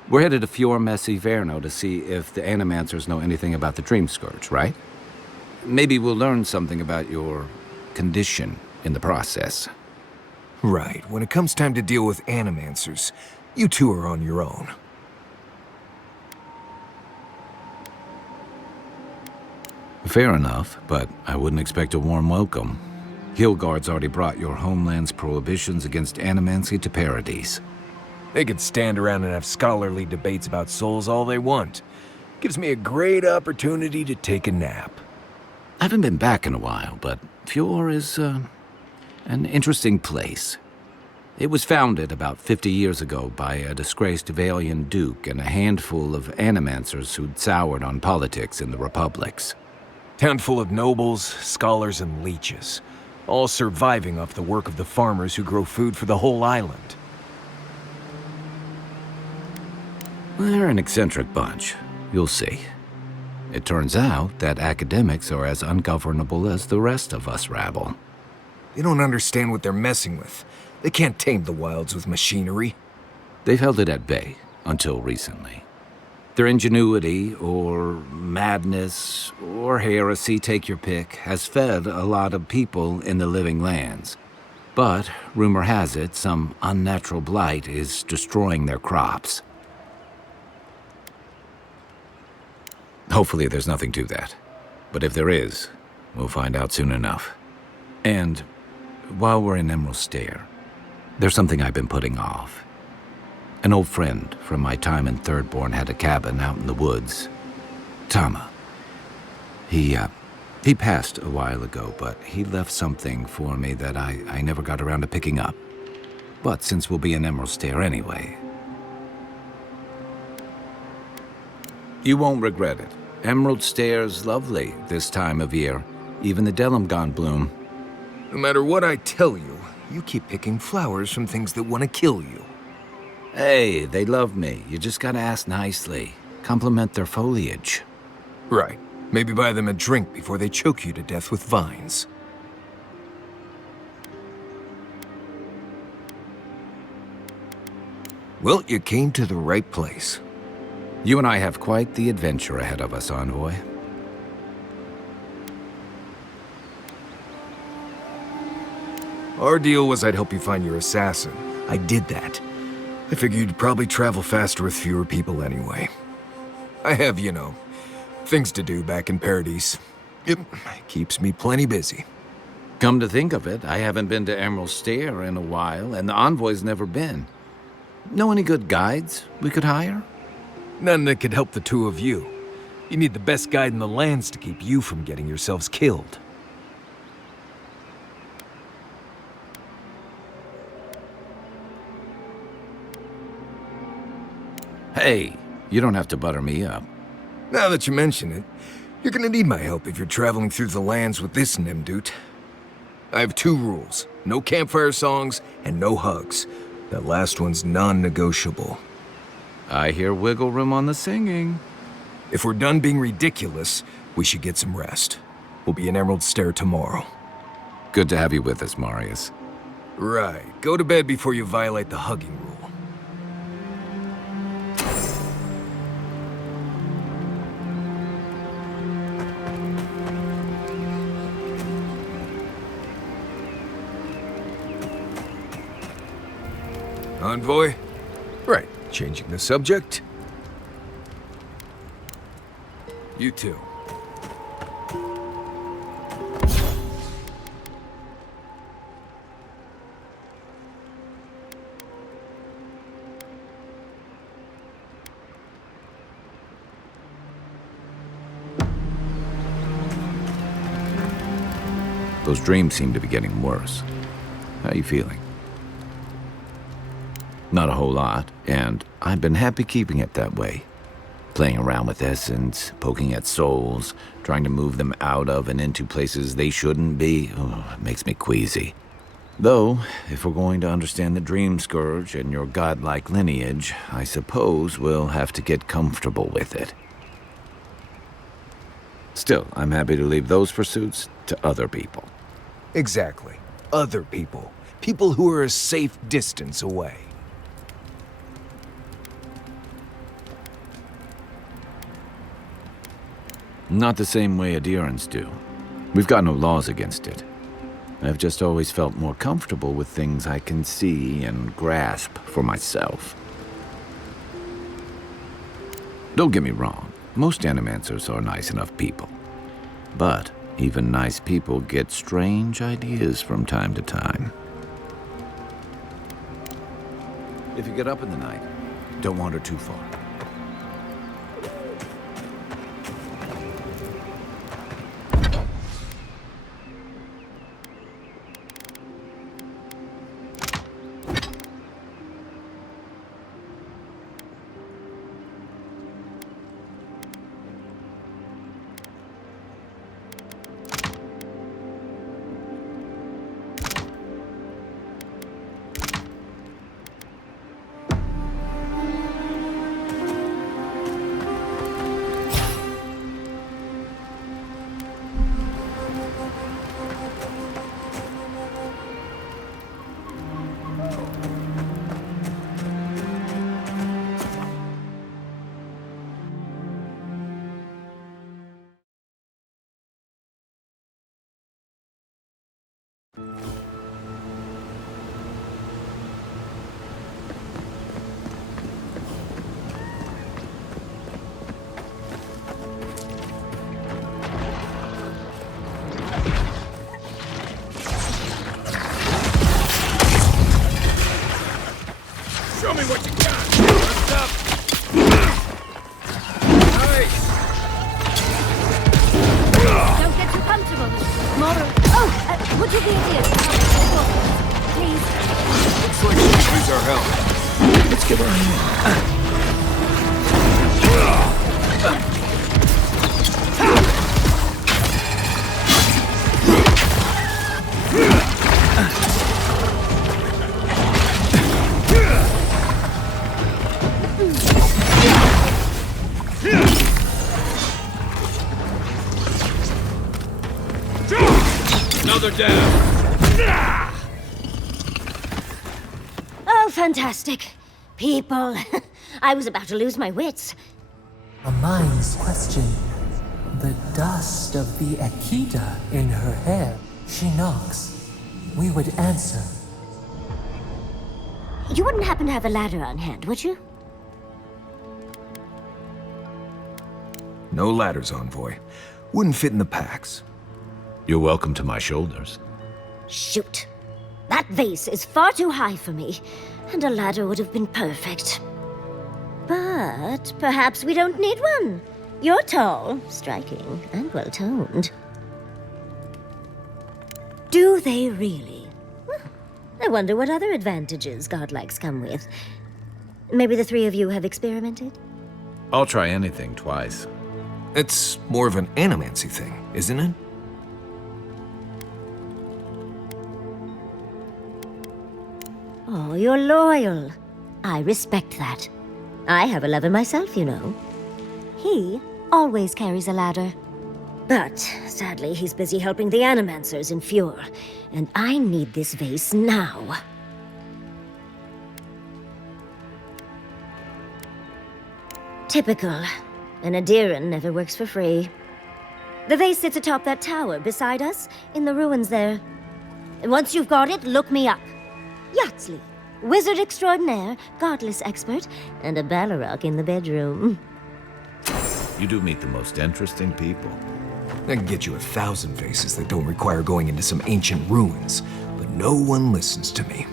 We're headed to Fior Messi Verno to see if the Animancers know anything about the Dream Scourge, right? Maybe we'll learn something about your condition in the process. Right. When it comes time to deal with Animancers, you two are on your own. Fair enough, but I wouldn't expect a warm welcome. Hilgard's already brought your homeland's prohibitions against animancy to Paradise. They could stand around and have scholarly debates about souls all they want. Gives me a great opportunity to take a nap. I haven't been back in a while, but Fior is, an interesting place. It was founded about 50 years ago by a disgraced Valian duke and a handful of animancers who'd soured on politics in the republics. Town full of nobles, scholars, and leeches, all surviving off the work of the farmers who grow food for the whole island. They're an eccentric bunch. You'll see. It turns out that academics are as ungovernable as the rest of us rabble. They don't understand what they're messing with. They can't tame the wilds with machinery. They've held it at bay, until recently. Their ingenuity, or madness, or heresy, take your pick, has fed a lot of people in the living lands. But, rumor has it, some unnatural blight is destroying their crops. Hopefully there's nothing to that. But if there is, we'll find out soon enough. And, while we're in Emerald Stair, there's something I've been putting off. An old friend from my time in Thirdborn had a cabin out in the woods. Tama. He passed a while ago, but he left something for me that I never got around to picking up. But since we'll be in Emerald Stair anyway... You won't regret it. Emerald Stair's lovely this time of year. Even the Delimgon bloom. No matter what I tell you, you keep picking flowers from things that want to kill you. Hey, they love me. You just gotta ask nicely. Compliment their foliage. Right. Maybe buy them a drink before they choke you to death with vines. Well, you came to the right place. You and I have quite the adventure ahead of us, Envoy. Our deal was I'd help you find your assassin. I did that. I figured you'd probably travel faster with fewer people anyway. I have, you know, things to do back in Paradise. It keeps me plenty busy. Come to think of it, I haven't been to Emerald Stair in a while, and the Envoy's never been. Know any good guides we could hire? None that could help the two of you. You need the best guide in the lands to keep you from getting yourselves killed. Hey, you don't have to butter me up. Now that you mention it, you're gonna need my help if you're traveling through the lands with this Nimdut. I have 2 rules. No campfire songs and no hugs. That last one's non-negotiable. I hear wiggle room on the singing. If we're done being ridiculous, we should get some rest. We'll be in Emerald Stair tomorrow. Good to have you with us, Marius. Right. Go to bed before you violate the hugging rule. Envoy? Right, changing the subject. You too. Those dreams seem to be getting worse. How are you feeling? Not a whole lot, and I've been happy keeping it that way. Playing around with essence, poking at souls, trying to move them out of and into places they shouldn't be, it makes me queasy. Though, if we're going to understand the Dream Scourge and your godlike lineage, I suppose we'll have to get comfortable with it. Still, I'm happy to leave those pursuits to other people. Exactly. Other people. People who are a safe distance away. Not the same way adherents do. We've got no laws against it. I've just always felt more comfortable with things I can see and grasp for myself. Don't get me wrong, most animancers are nice enough people. But even nice people get strange ideas from time to time. If you get up in the night, don't wander too far. Show me what you got! What's up? Nice! Don't get too comfortable. Tomorrow. Oh, would you be here? Please. Looks like she needs our help. Let's give her a hand. Another down! Oh, fantastic. people. I was about to lose my wits. A mind's question. The dust of the Akita in her hair. She knocks. We would answer. You wouldn't happen to have a ladder on hand, would you? No ladders, Envoy. Wouldn't fit in the packs. You're welcome to my shoulders. Shoot. That vase is far too high for me, and a ladder would have been perfect. But perhaps we don't need one. You're tall, striking, and well-toned. Do they really? I wonder what other advantages godlikes come with. Maybe the three of you have experimented? I'll try anything twice. It's more of an animancy thing, isn't it? Oh, you're loyal. I respect that. I have a lover myself, you know. He always carries a ladder. But, sadly, he's busy helping the animancers in Fjord, and I need this vase now. Typical. An Adiran never works for free. The vase sits atop that tower beside us, in the ruins there. And once you've got it, look me up. Yatsley, wizard extraordinaire, godless expert, and a Balrog in the bedroom. You do meet the most interesting people. I can get you 1,000 vases that don't require going into some ancient ruins, but no one listens to me.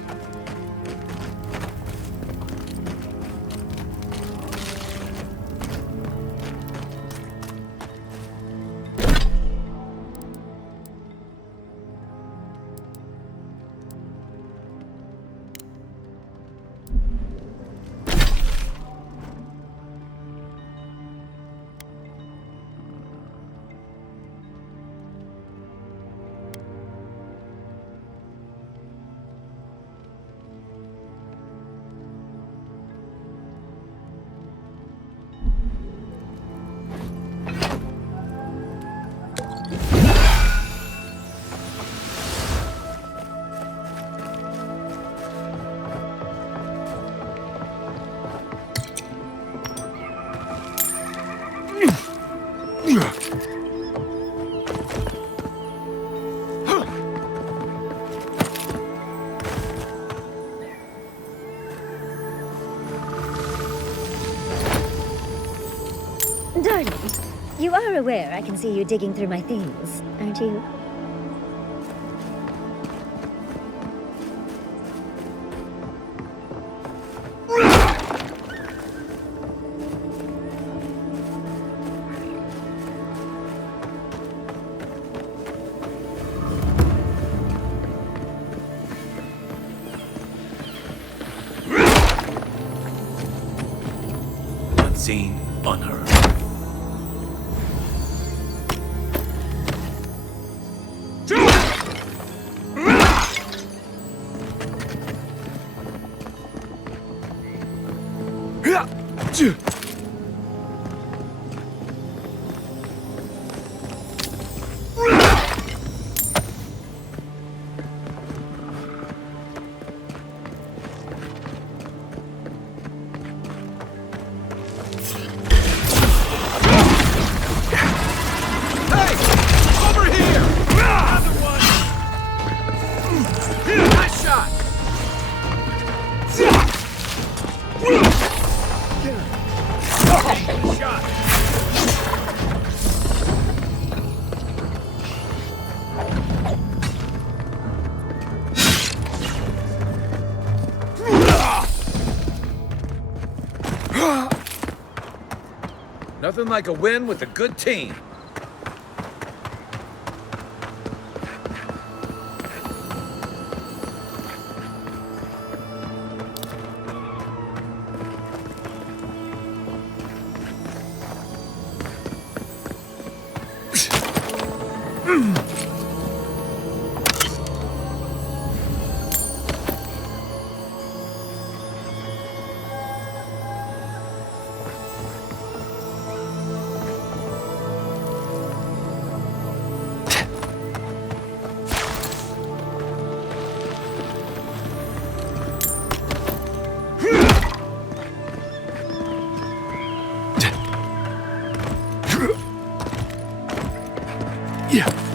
Darling, you are aware I can see you digging through my things, aren't you? Unseen, unheard. Nothing like a win with a good team. Yeah.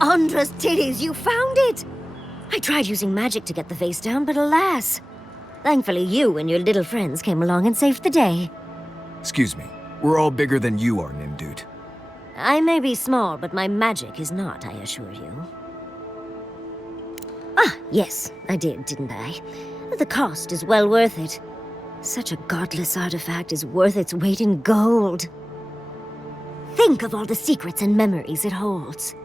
Andra's titties, you found it! I tried using magic to get the face down, but alas. Thankfully, you and your little friends came along and saved the day. Excuse me. We're all bigger than you are, Nimdude. I may be small, but my magic is not, I assure you. Ah, yes, I did, didn't I? The cost is well worth it. Such a godless artifact is worth its weight in gold. Think of all the secrets and memories it holds.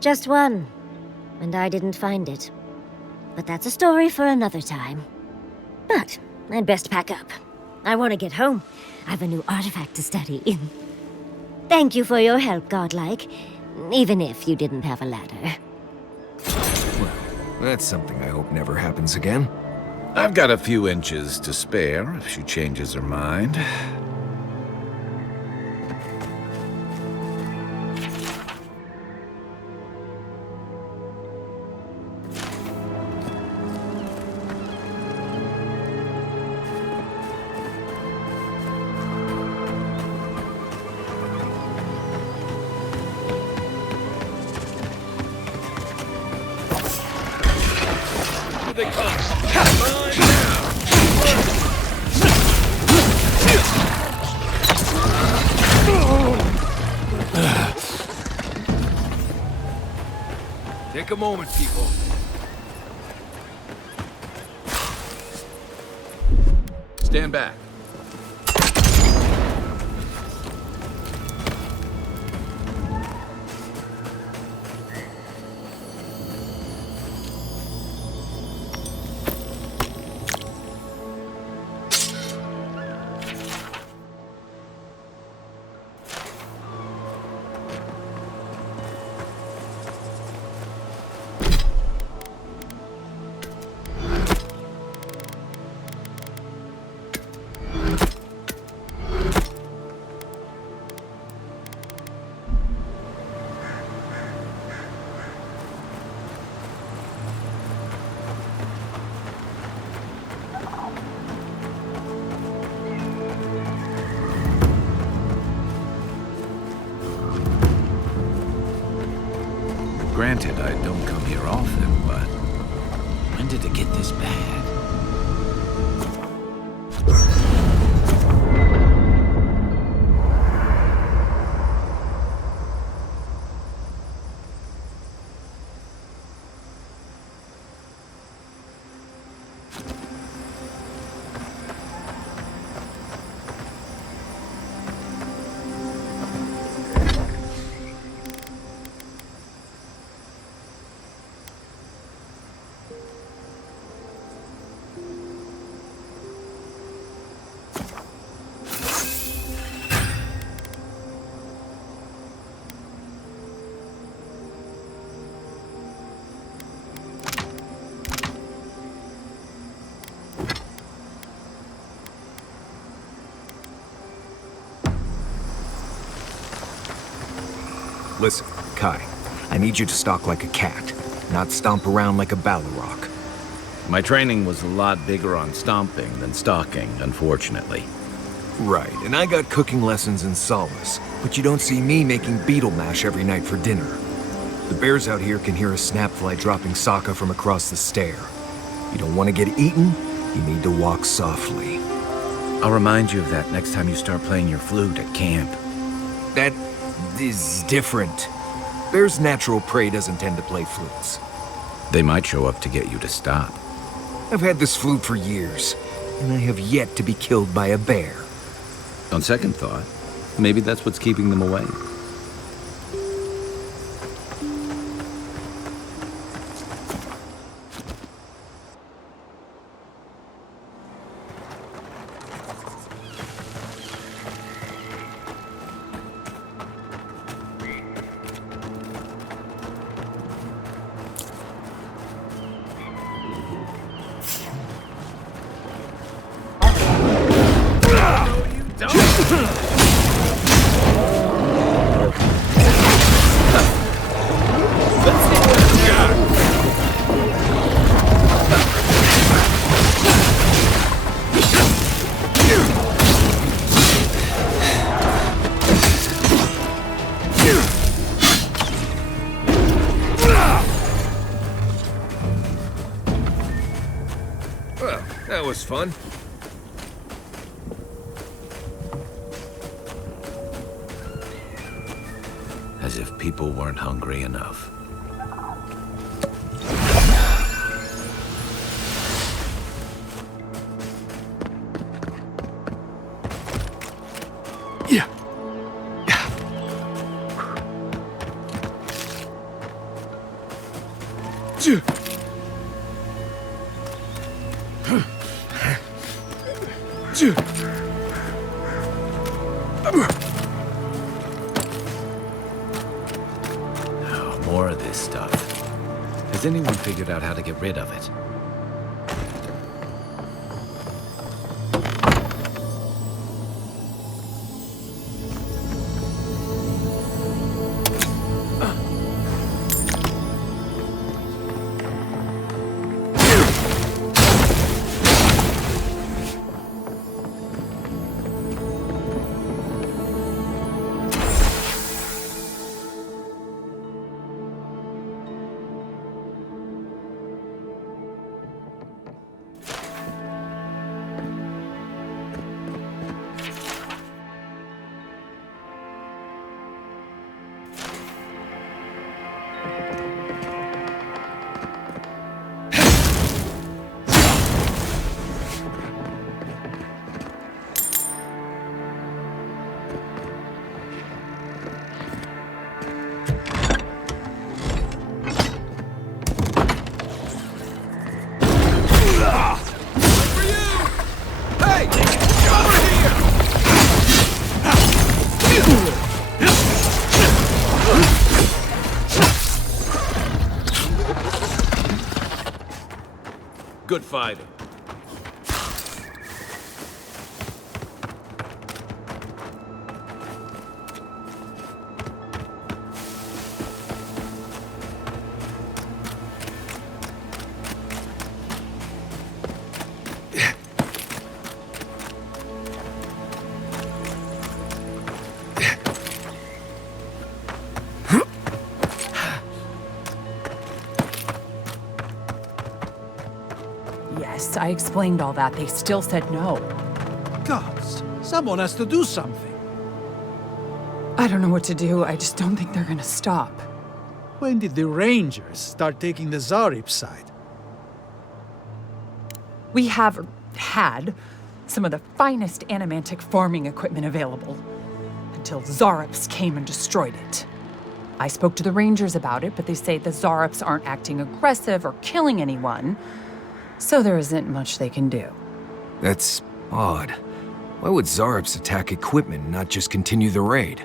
Just one, and I didn't find it. But that's a story for another time. But I'd best pack up. I want to get home. I have a new artifact to study. Thank you for your help, Godlike, even if you didn't have a ladder. Well, that's something I hope never happens again. I've got a few inches to spare if she changes her mind. They come. Take a moment, people. Stand back. Granted, I don't come here often, but when did it get this bad? Listen, Kai, I need you to stalk like a cat, not stomp around like a Balrog. My training was a lot bigger on stomping than stalking, unfortunately. Right, and I got cooking lessons in Solace, but you don't see me making beetle mash every night for dinner. The bears out here can hear a snapfly dropping Sokka from across the stair. You don't want to get eaten, you need to walk softly. I'll remind you of that next time you start playing your flute at camp. That is different. Bear's natural prey doesn't tend to play flutes. They might show up to get you to stop. I've had this flute for years, and I have yet to be killed by a bear. On second thought, maybe that's what's keeping them away. Well, that was fun. As if people weren't hungry enough. More of this stuff. Has anyone figured out how to get rid of it? Good fighting. Yes, I explained all that. They still said no. Gods, someone has to do something. I don't know what to do. I just don't think they're gonna stop. When did the Rangers start taking the Zarip side? We have had some of the finest animantic farming equipment available until Zarops came and destroyed it. I spoke to the Rangers about it, but they say the Zarops aren't acting aggressive or killing anyone, so there isn't much they can do. That's odd. Why would Zarops attack equipment and not just continue the raid?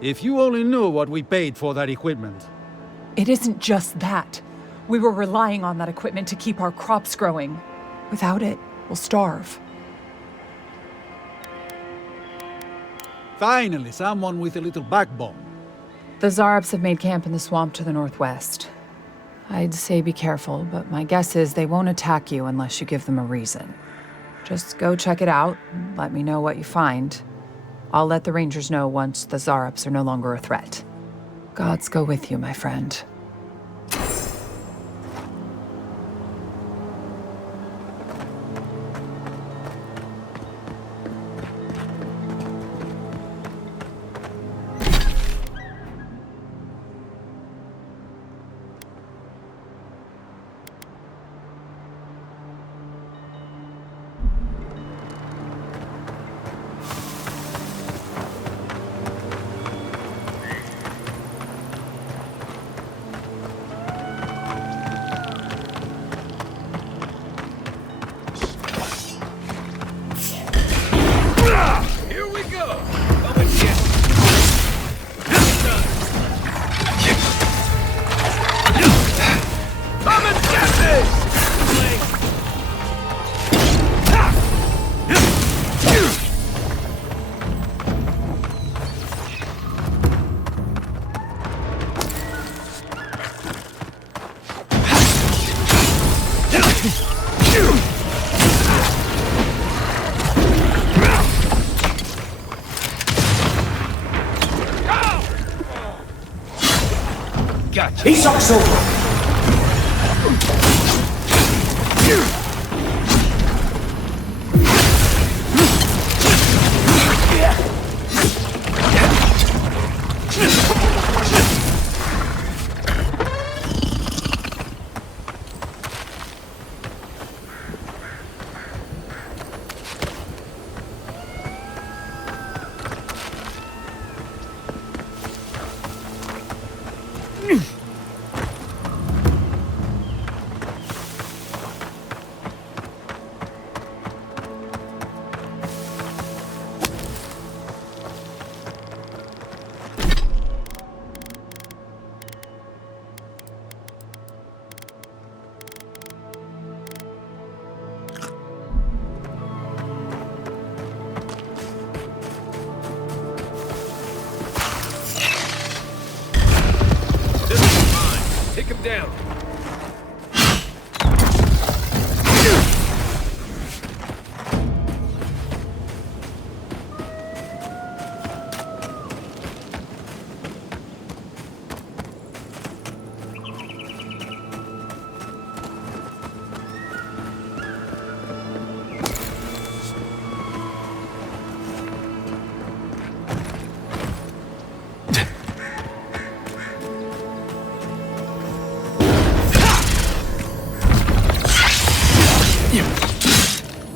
If you only knew what we paid for that equipment. It isn't just that. We were relying on that equipment to keep our crops growing. Without it, we'll starve. Finally, someone with a little backbone. The Zarabs have made camp in the swamp to the northwest. I'd say be careful, but my guess is they won't attack you unless you give them a reason. Just go check it out, and let me know what you find. I'll let the Rangers know once the Zarabs are no longer a threat. Gods go with you, my friend. Here we go! Come and get Come and get this! He sucks over. Take him down.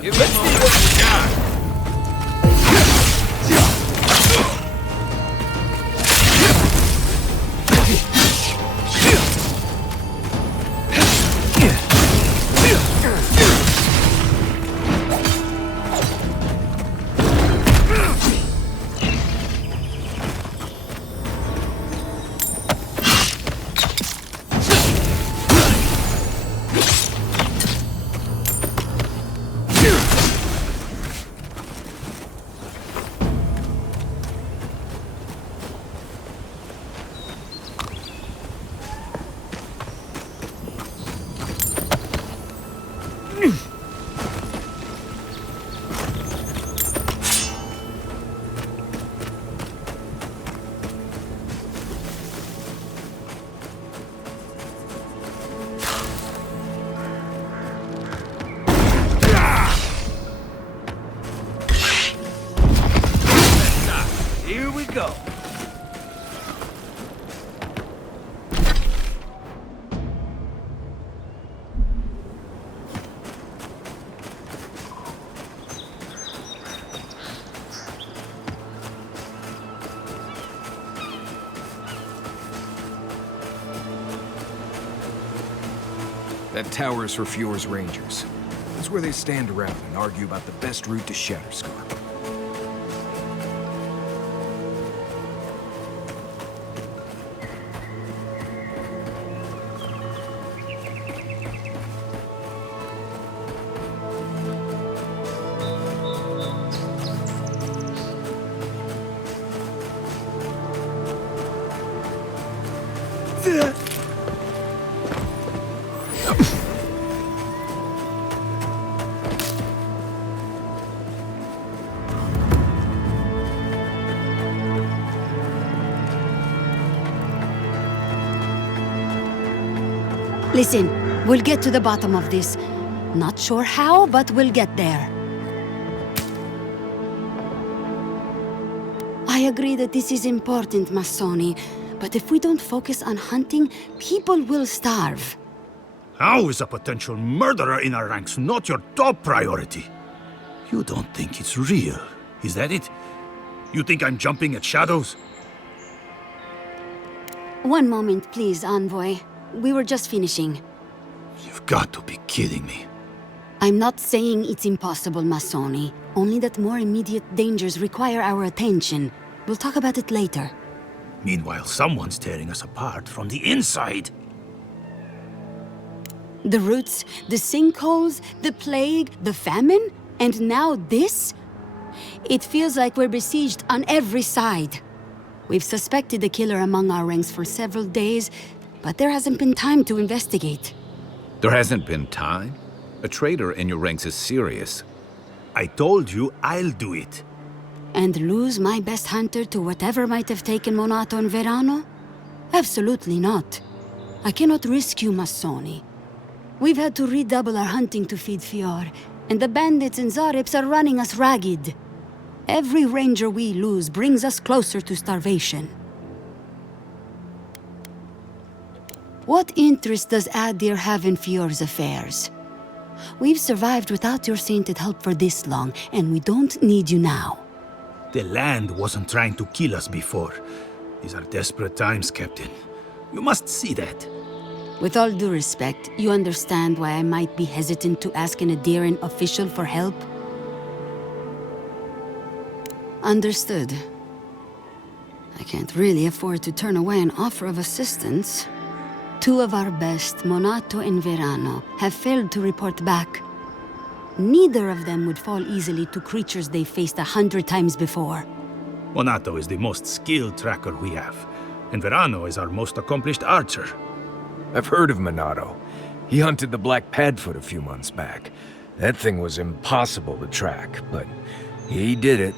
Let's see what you got. Here we go. That tower is for Fjord's Rangers. That's where they stand around and argue about the best route to Shatterscarp. Listen, we'll get to the bottom of this. Not sure how, but we'll get there. I agree that this is important, Masoni, but if we don't focus on hunting, people will starve. How is a potential murderer in our ranks not your top priority? You don't think it's real, is that it? You think I'm jumping at shadows? One moment, please, Envoy. We were just finishing. You've got to be kidding me. I'm not saying it's impossible, Masoni. Only that more immediate dangers require our attention. We'll talk about it later. Meanwhile, someone's tearing us apart from the inside. The roots, the sinkholes, the plague, the famine, and now this? It feels like we're besieged on every side. We've suspected the killer among our ranks for several days, but there hasn't been time to investigate. There hasn't been time? A traitor in your ranks is serious. I told you I'll do it. And lose my best hunter to whatever might have taken Monato and Verano? Absolutely not. I cannot risk you, Masoni. We've had to redouble our hunting to feed Fior, and the bandits and Zarips are running us ragged. Every ranger we lose brings us closer to starvation. What interest does Adir have in Fior's affairs? We've survived without your sainted help for this long, and we don't need you now. The land wasn't trying to kill us before. These are desperate times, Captain. You must see that. With all due respect, you understand why I might be hesitant to ask an Adiran official for help? Understood. I can't really afford to turn away an offer of assistance. Two of our best, Monato and Verano, have failed to report back. Neither of them would fall easily to creatures they faced 100 times before. Monato is the most skilled tracker we have, and Verano is our most accomplished archer. I've heard of Monato. He hunted the Black Padfoot a few months back. That thing was impossible to track, but he did it.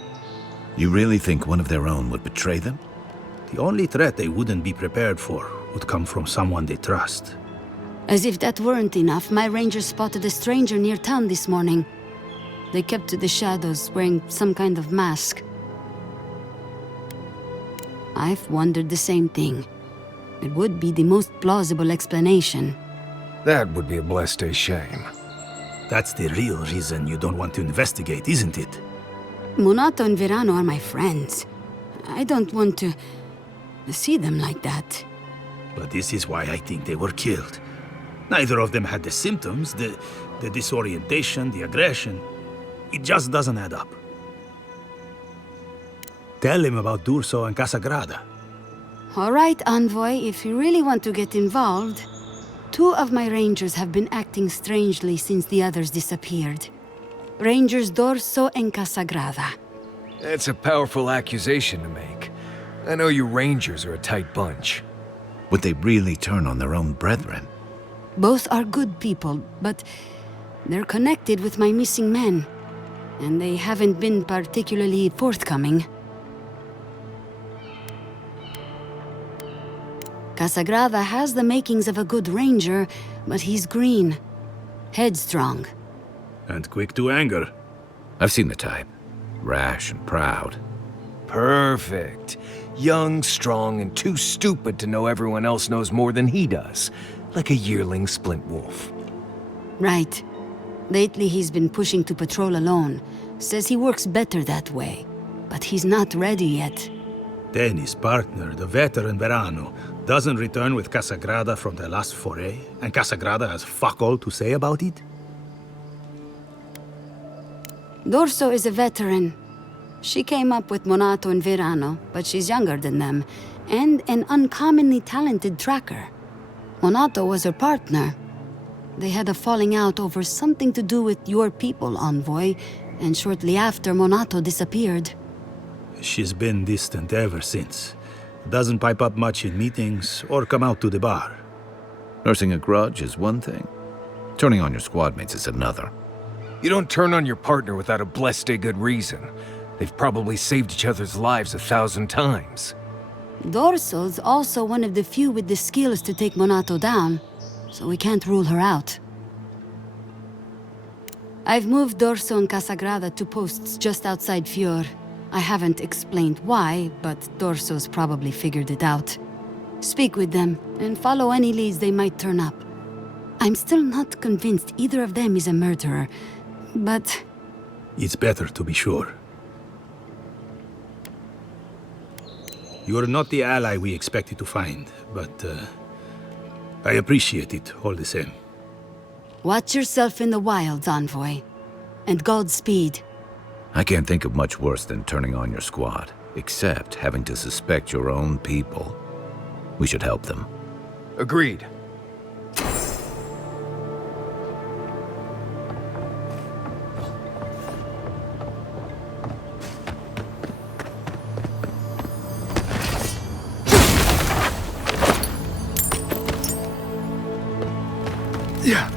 You really think one of their own would betray them? The only threat they wouldn't be prepared for would come from someone they trust. As if that weren't enough, my rangers spotted a stranger near town this morning. They kept to the shadows, wearing some kind of mask. I've wondered the same thing. It would be the most plausible explanation. That would be a blessed shame. That's the real reason you don't want to investigate, isn't it? Monato and Verano are my friends. I don't want to see them like that. But this is why I think they were killed. Neither of them had the symptoms, the disorientation, the aggression. It just doesn't add up. Tell him about D'Urso and Casagrada. All right, Envoy, if you really want to get involved. Two of my rangers have been acting strangely since the others disappeared. Rangers D'Urso and Casagrada. That's a powerful accusation to make. I know you rangers are a tight bunch. Would they really turn on their own brethren? Both are good people, but they're connected with my missing men. And they haven't been particularly forthcoming. Casagrada has the makings of a good ranger, but he's green. Headstrong. And quick to anger. I've seen the type. Rash and proud. Perfect. Young, strong, and too stupid to know everyone else knows more than he does. Like a yearling splint wolf. Right. Lately he's been pushing to patrol alone. Says he works better that way. But he's not ready yet. Then his partner, the veteran Verano, doesn't return with Casagrada from their last foray, and Casagrada has fuck all to say about it? D'Urso is a veteran. She came up with Monato and Verano, but she's younger than them, and an uncommonly talented tracker. Monato was her partner. They had a falling out over something to do with your people, Envoy, and shortly after, Monato disappeared. She's been distant ever since. Doesn't pipe up much in meetings or come out to the bar. Nursing a grudge is one thing. Turning on your squad mates is another. You don't turn on your partner without a blessed good reason. They've probably saved each other's lives 1,000 times. Dorso's also one of the few with the skills to take Monato down, so we can't rule her out. I've moved Dorso and Casagrada to posts just outside Fior. I haven't explained why, but Dorso's probably figured it out. Speak with them, and follow any leads they might turn up. I'm still not convinced either of them is a murderer, but... It's better to be sure. You're not the ally we expected to find, but I appreciate it all the same. Watch yourself in the wilds, Envoy. And Godspeed. I can't think of much worse than turning on your squad, except having to suspect your own people. We should help them. Agreed. Yeah.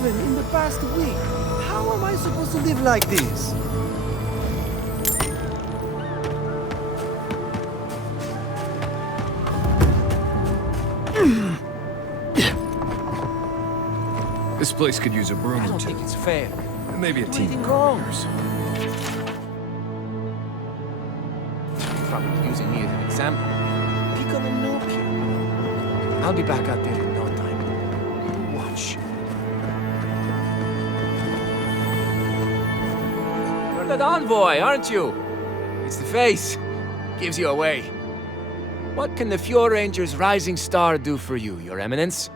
In the past week. How am I supposed to live like this? This place could use a broom I or don't two. think it's fair. Maybe a team of wrong. carpenters. Probably using me as an example. Piccolo Nokia. I'll be back out there in no time. Watch. You're that envoy, aren't you? It's the face. Gives you away. What can the Fjord Ranger's rising star do for you, Your Eminence?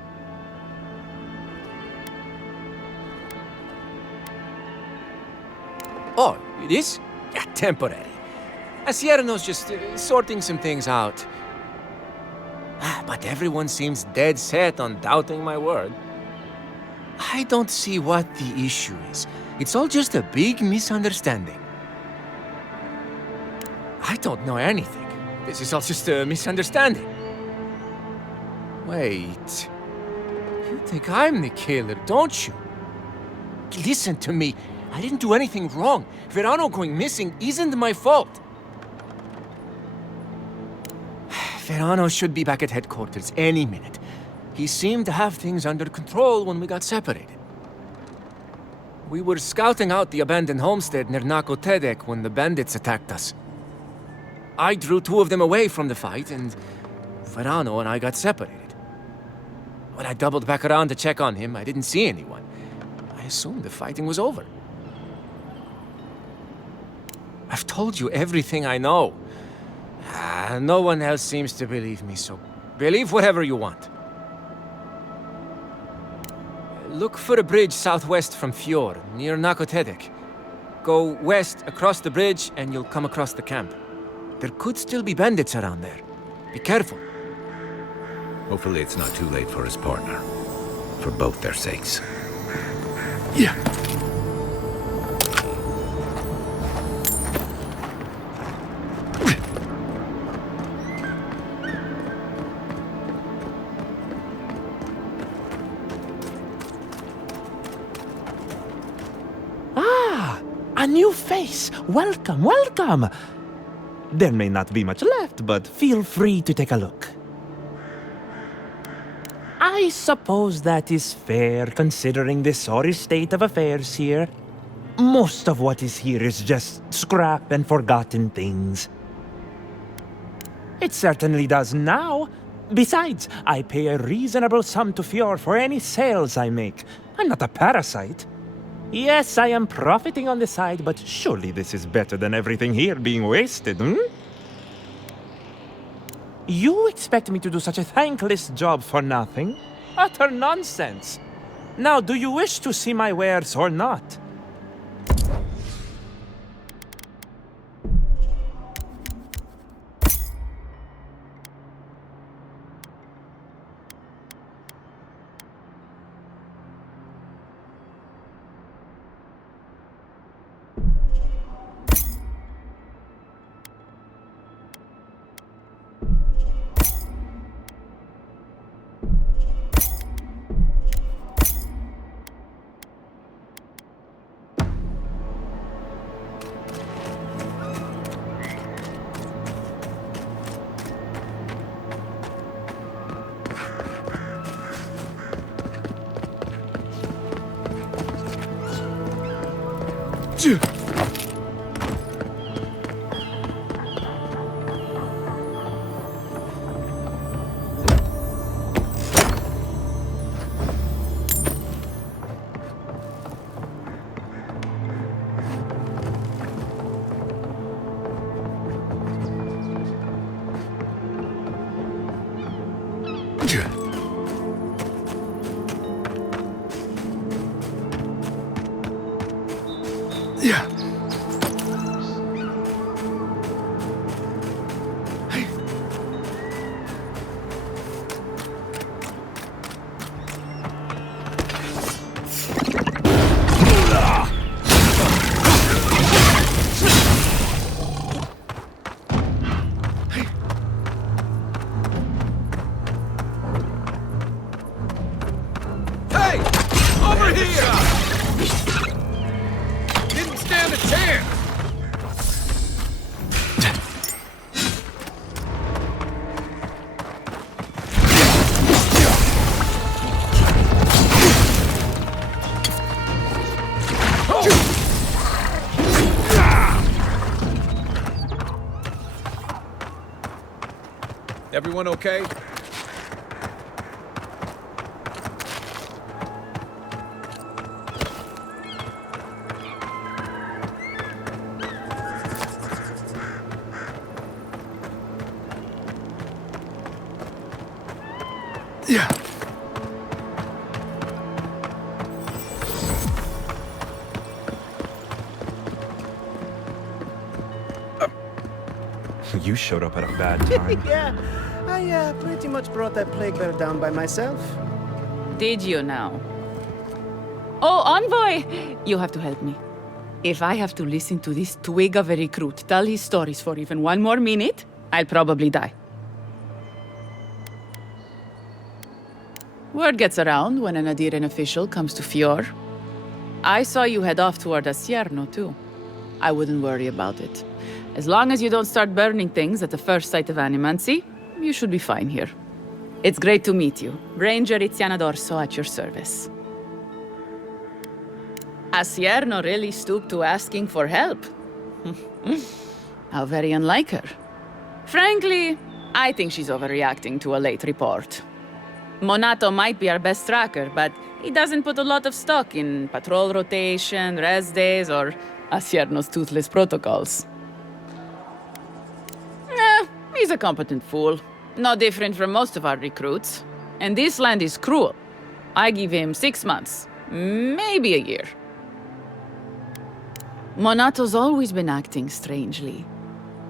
Oh, it is? Yeah, temporary. Asierno's just sorting some things out. But everyone seems dead set on doubting my word. I don't see what the issue is. It's all just a big misunderstanding. I don't know anything. This is all just a misunderstanding. Wait. You think I'm the killer, don't you? Listen to me. I didn't do anything wrong. Verano going missing isn't my fault. Verano should be back at headquarters any minute. He seemed to have things under control when we got separated. We were scouting out the abandoned homestead near Nakotedek when the bandits attacked us. I drew 2 of them away from the fight, and Verano and I got separated. When I doubled back around to check on him, I didn't see anyone. I assumed the fighting was over. I've told you everything I know. No one else seems to believe me, so believe whatever you want. Look for a bridge southwest from Fjord, near Nakotedek. Go west across the bridge and you'll come across the camp. There could still be bandits around there. Be careful. Hopefully it's not too late for his partner. For both their sakes. Yeah. A new face! Welcome, welcome! There may not be much left, but feel free to take a look. I suppose that is fair, considering the sorry state of affairs here. Most of what is here is just scrap and forgotten things. It certainly does now. Besides, I pay a reasonable sum to Fjord for any sales I make. I'm not a parasite. Yes, I am profiting on the side, but surely this is better than everything here being wasted, hmm? You expect me to do such a thankless job for nothing? Utter nonsense. Now, do you wish to see my wares or not? Yeah. Hey! Over here! Didn't stand a chance! Everyone okay? Yeah. You showed up at a bad time. Yeah, I pretty much brought that plague bear down by myself. Did you now? Oh, Envoy! You have to help me. If I have to listen to this twig of a recruit tell his stories for even one more minute, I'll probably die. Word gets around when an Adiran official comes to Fjord. I saw you head off toward Asierno, too. I wouldn't worry about it. As long as you don't start burning things at the first sight of animancy, you should be fine here. It's great to meet you. Ranger Iziana Dorso at your service. Asierno really stooped to asking for help. How very unlike her. Frankly, I think she's overreacting to a late report. Monato might be our best tracker, but he doesn't put a lot of stock in patrol rotation, rest days, or Asierno's toothless protocols. He's a competent fool. No different from most of our recruits. And this land is cruel. I give him 6 months, maybe a year. Monato's always been acting strangely.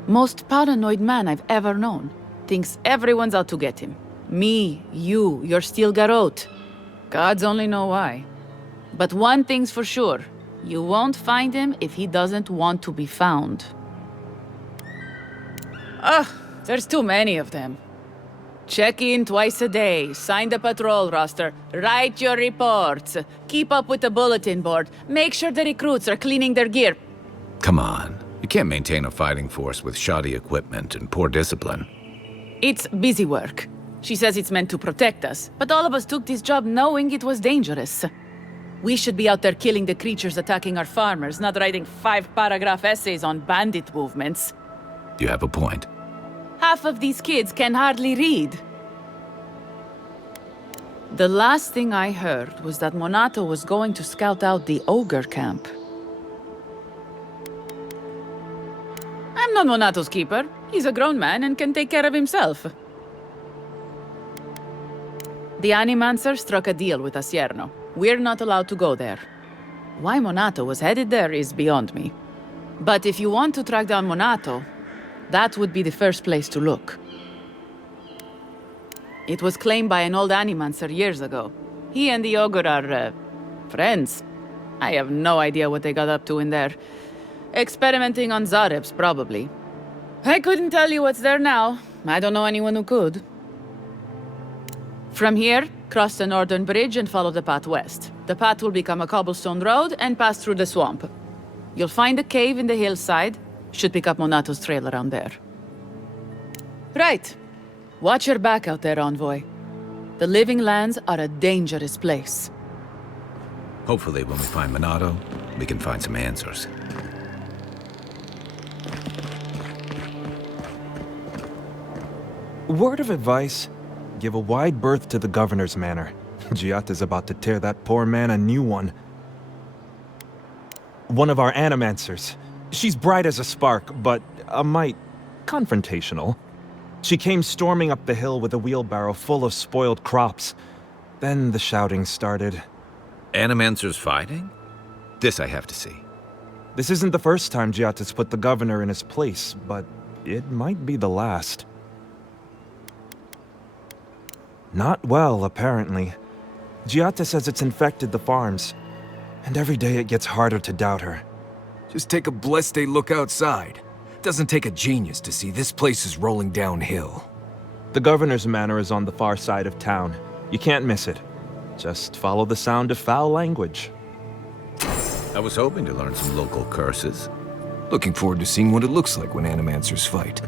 Most paranoid man I've ever known. Thinks everyone's out to get him. Me, you, your steel garrote. Gods only know why. But one thing's for sure. You won't find him if he doesn't want to be found. Ugh, there's too many of them. Check in twice a day, sign the patrol roster, write your reports, keep up with the bulletin board, make sure the recruits are cleaning their gear. Come on. You can't maintain a fighting force with shoddy equipment and poor discipline. It's busy work. She says it's meant to protect us, but all of us took this job knowing it was dangerous. We should be out there killing the creatures attacking our farmers, not writing 5-paragraph essays on bandit movements. You have a point. Half of these kids can hardly read. The last thing I heard was that Monato was going to scout out the ogre camp. I'm not Monato's keeper. He's a grown man and can take care of himself. The Animancer struck a deal with Asierno. We're not allowed to go there. Why Monato was headed there is beyond me. But if you want to track down Monato, that would be the first place to look. It was claimed by an old Animancer years ago. He and the ogre are, friends. I have no idea what they got up to in there. Experimenting on Zarebs, probably. I couldn't tell you what's there now. I don't know anyone who could. From here, cross the northern bridge and follow the path west. The path will become a cobblestone road and pass through the swamp. You'll find a cave in the hillside. Should pick up Monato's trail around there. Right. Watch your back out there, Envoy. The Living Lands are a dangerous place. Hopefully when we find Monato, we can find some answers. Word of advice, give a wide berth to the governor's manor. Giatta's about to tear that poor man a new one. One of our animancers. She's bright as a spark, but a mite confrontational. She came storming up the hill with a wheelbarrow full of spoiled crops. Then the shouting started. Animancers fighting? This I have to see. This isn't the first time Giatta's put the governor in his place, but it might be the last. Not well, apparently. Giatta says it's infected the farms, and every day it gets harder to doubt her. Just take a blessed day look outside. Doesn't take a genius to see this place is rolling downhill. The governor's manor is on the far side of town. You can't miss it. Just follow the sound of foul language. I was hoping to learn some local curses. Looking forward to seeing what it looks like when animancers fight.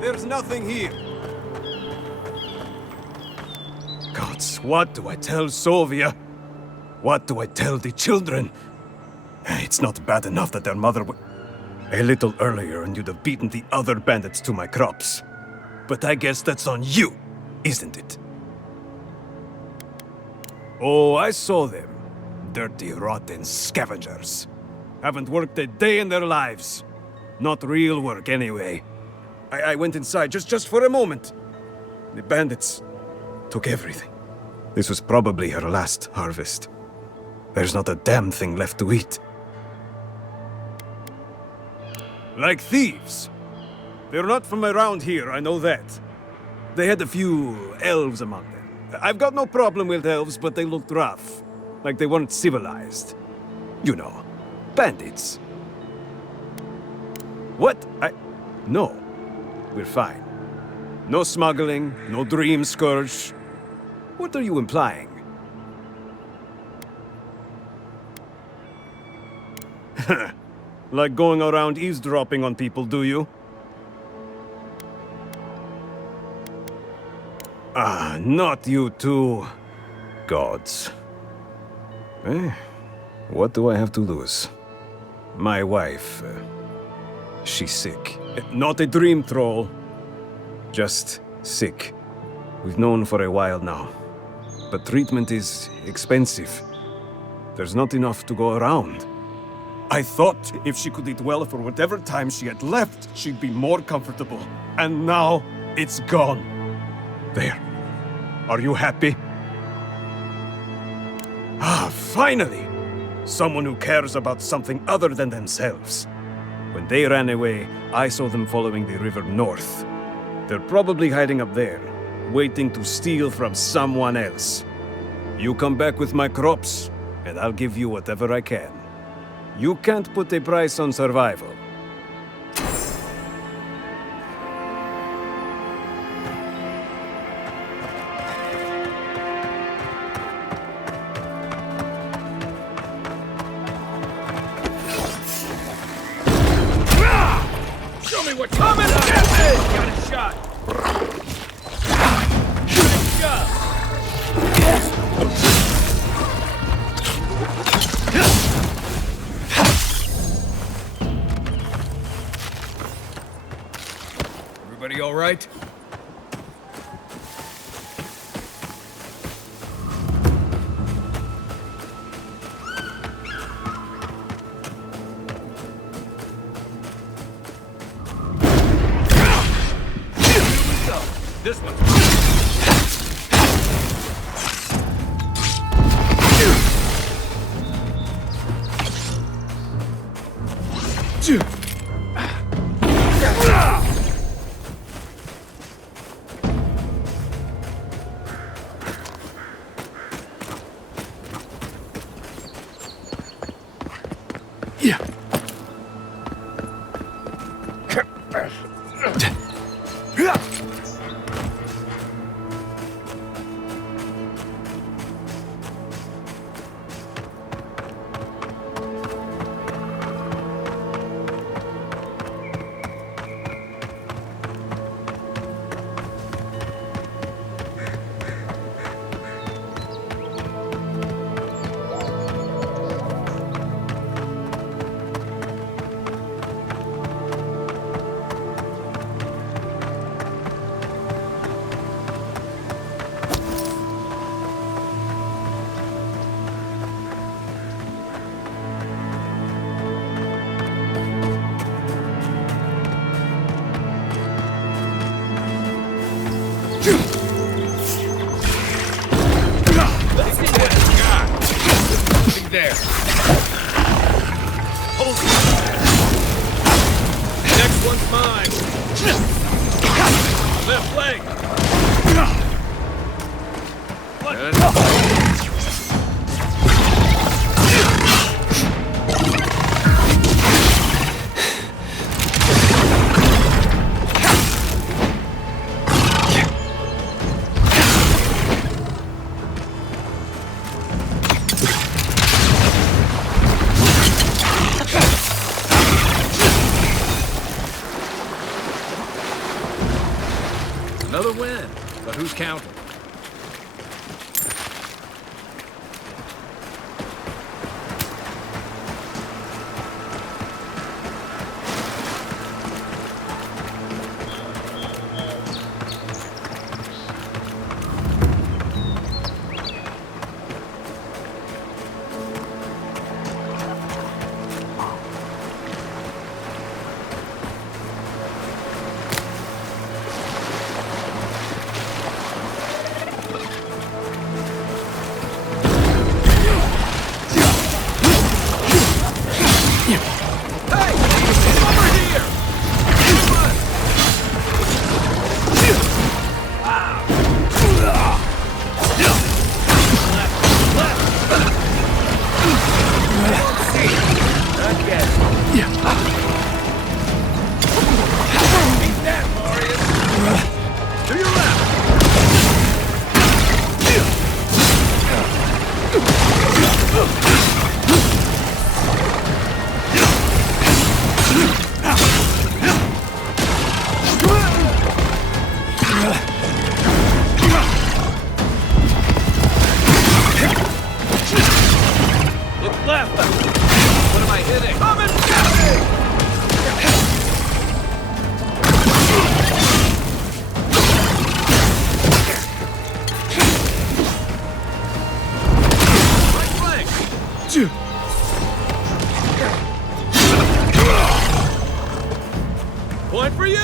There's nothing here. Gods, what do I tell Sovia? What do I tell the children? It's not bad enough that their mother a little earlier and you'd have beaten the other bandits to my crops. But I guess that's on you, isn't it? Oh, I saw them. Dirty, rotten scavengers. Haven't worked a day in their lives. Not real work, anyway. I went inside just for a moment. The bandits took everything. This was probably her last harvest. There's not a damn thing left to eat. Like thieves. They're not from around here, I know that. They had a few elves among them. I've got no problem with elves, but they looked rough. Like they weren't civilized. You know, bandits. What? No. We're fine. No smuggling, no dream scourge. What are you implying? Like going around eavesdropping on people, do you? Ah, not you two. Gods. What do I have to lose? My wife, she's sick. Not a dream troll. Just sick. We've known for a while now. But treatment is expensive. There's not enough to go around. I thought if she could eat well for whatever time she had left, she'd be more comfortable. And now, it's gone. There. Are you happy? Ah, finally! Someone who cares about something other than themselves. When they ran away, I saw them following the river north. They're probably hiding up there, waiting to steal from someone else. You come back with my crops, and I'll give you whatever I can. You can't put a price on survival. Show me what's coming! Got a shot! Everybody all right? This one's There. Hold it. Next one's mine. Left leg. Good. Another win, but who's counting? my hitting! Come and get me! Point for you!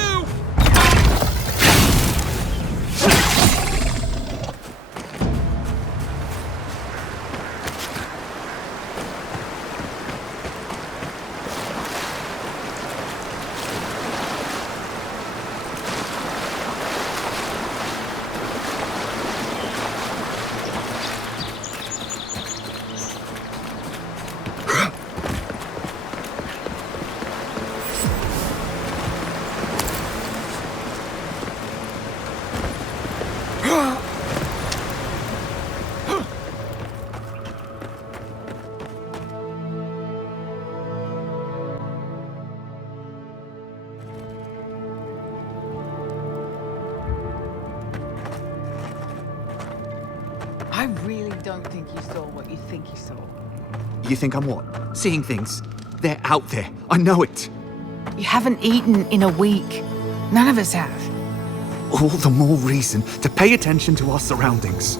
I really don't think you saw what you think you saw. You think I'm what? Seeing things? They're out there. I know it. You haven't eaten in a week. None of us have. All the more reason to pay attention to our surroundings.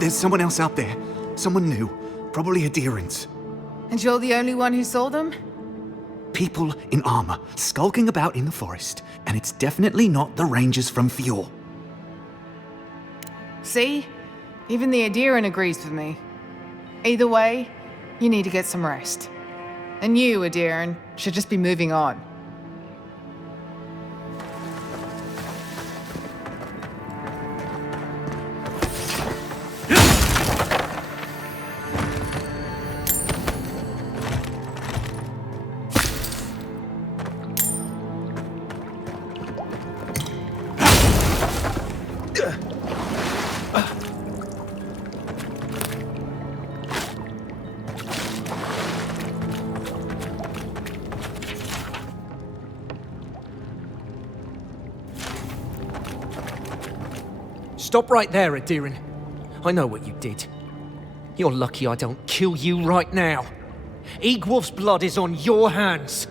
There's someone else out there. Someone new. Probably Adherents. And you're the only one who saw them? People in armor, skulking about in the forest. And it's definitely not the Rangers from Fjord. See? Even the Adherent agrees with me. Either way, you need to get some rest. And you, Adherent, should just be moving on. Stop right there, Adherent. I know what you did. You're lucky I don't kill you right now. Egwolf's blood is on your hands.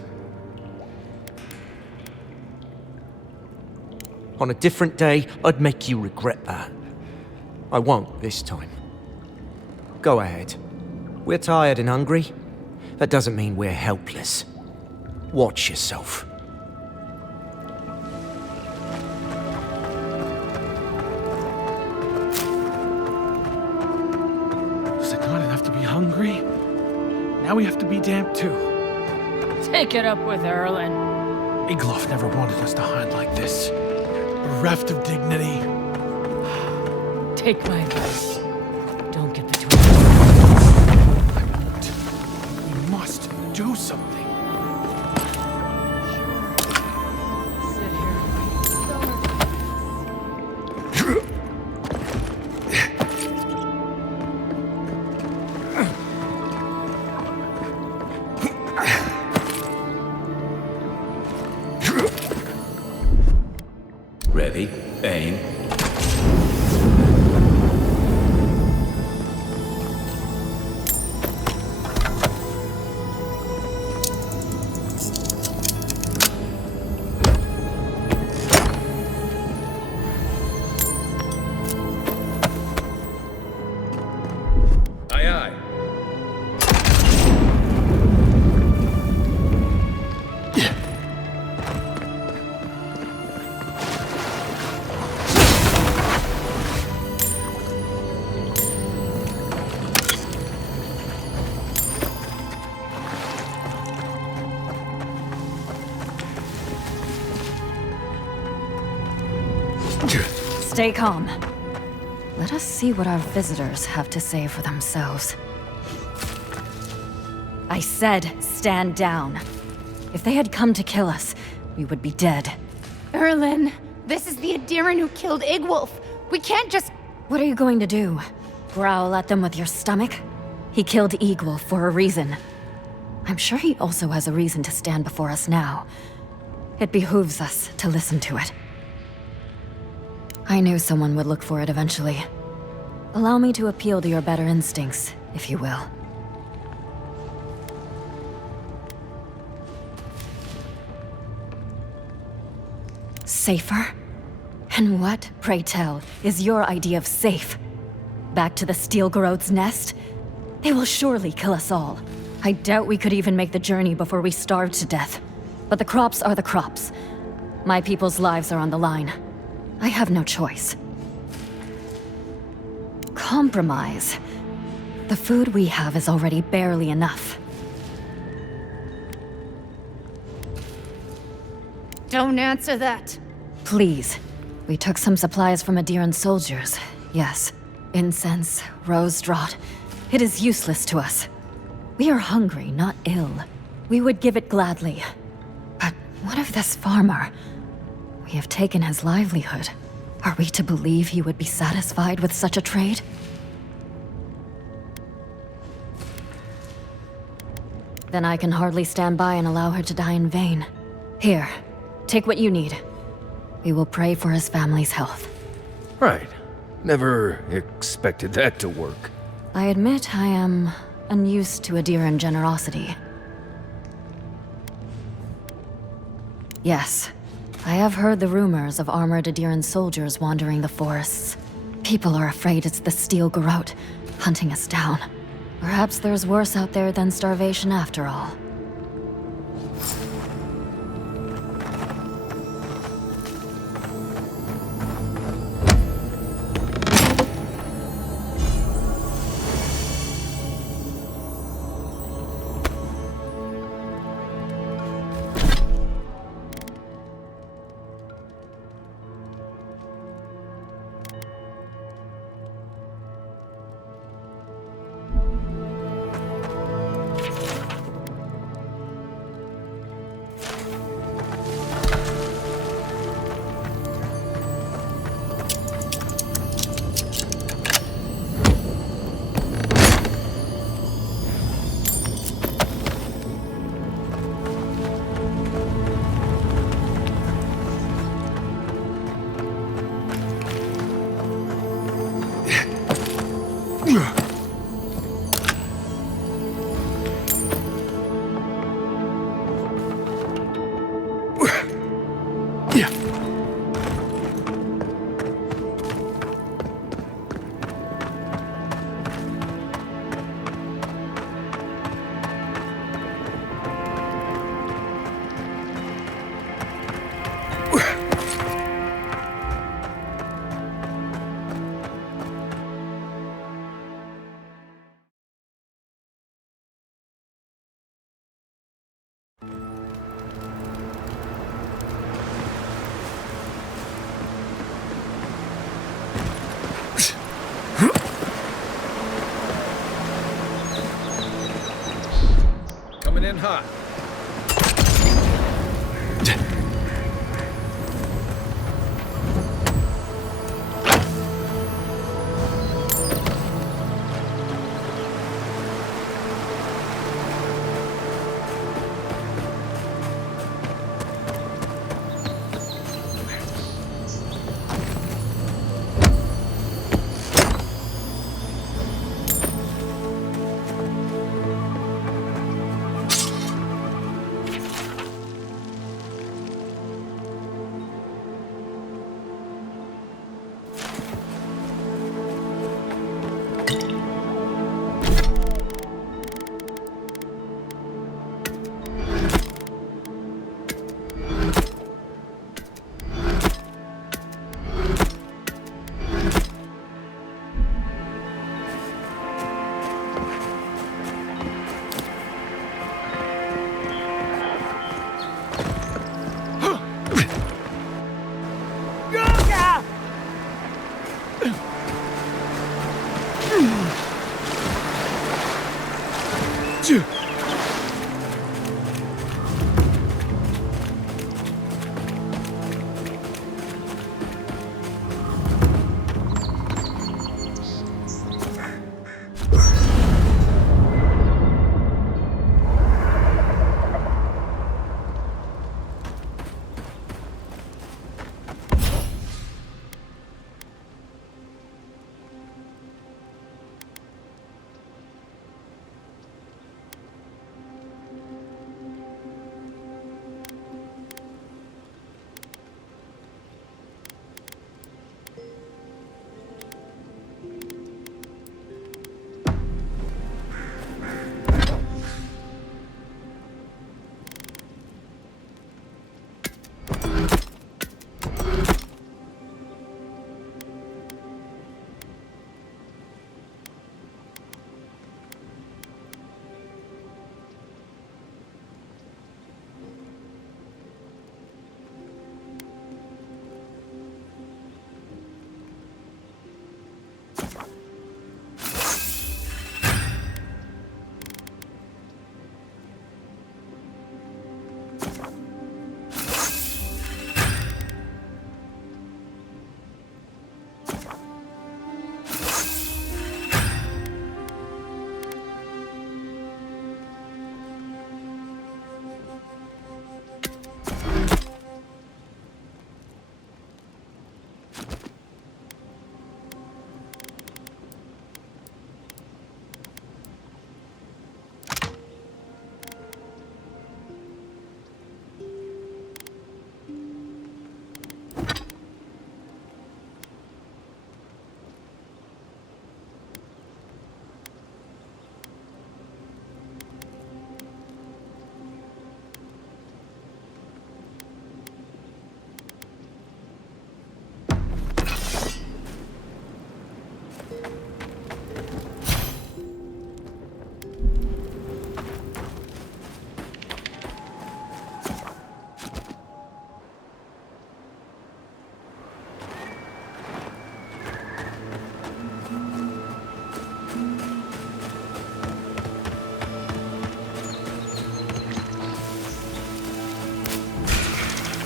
On a different day, I'd make you regret that. I won't this time. Go ahead. We're tired and hungry. That doesn't mean we're helpless. Watch yourself. Was it not enough to be hungry? Now we have to be damp too. Take it up with Erlen. Igloff never wanted us to hide like this. Bereft of dignity. Take my advice. Don't get between I won't. We must do something. Sit here. Ready, aim. Aye, aye. Stay calm. Let us see what our visitors have to say for themselves. I said, stand down. If they had come to kill us, we would be dead. Erlen, this is the Adherent who killed Igwolf. We can't just... What are you going to do? Growl at them with your stomach? He killed Igwolf for a reason. I'm sure he also has a reason to stand before us now. It behooves us to listen to it. I knew someone would look for it eventually. Allow me to appeal to your better instincts, if you will. Safer? And what, pray tell, is your idea of safe? Back to the Steel Garrote's nest? They will surely kill us all. I doubt we could even make the journey before we starved to death. But the crops are the crops. My people's lives are on the line. I have no choice. Compromise. The food we have is already barely enough. Don't answer that. Please. We took some supplies from Adiran soldiers. Yes. Incense, rose draught. It is useless to us. We are hungry, not ill. We would give it gladly. But what of this farmer? We have taken his livelihood. Are we to believe he would be satisfied with such a trade? Then I can hardly stand by and allow her to die in vain. Here, take what you need. We will pray for his family's health. Right. Never expected that to work. I admit I am unused to Adiran generosity. Yes, I have heard the rumors of armored Adiran soldiers wandering the forests. People are afraid it's the Steel Garrote, hunting us down. Perhaps there's worse out there than starvation after all. Coming in hot.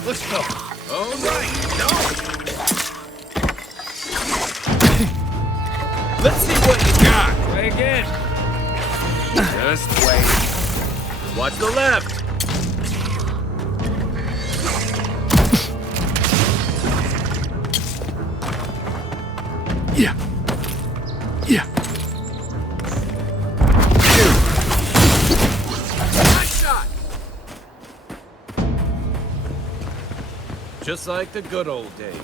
Let's go. All right, no. Let's see what you got. Play again. Just wait. Watch the left. Yeah. Yeah. Nice shot. Just like the good old days.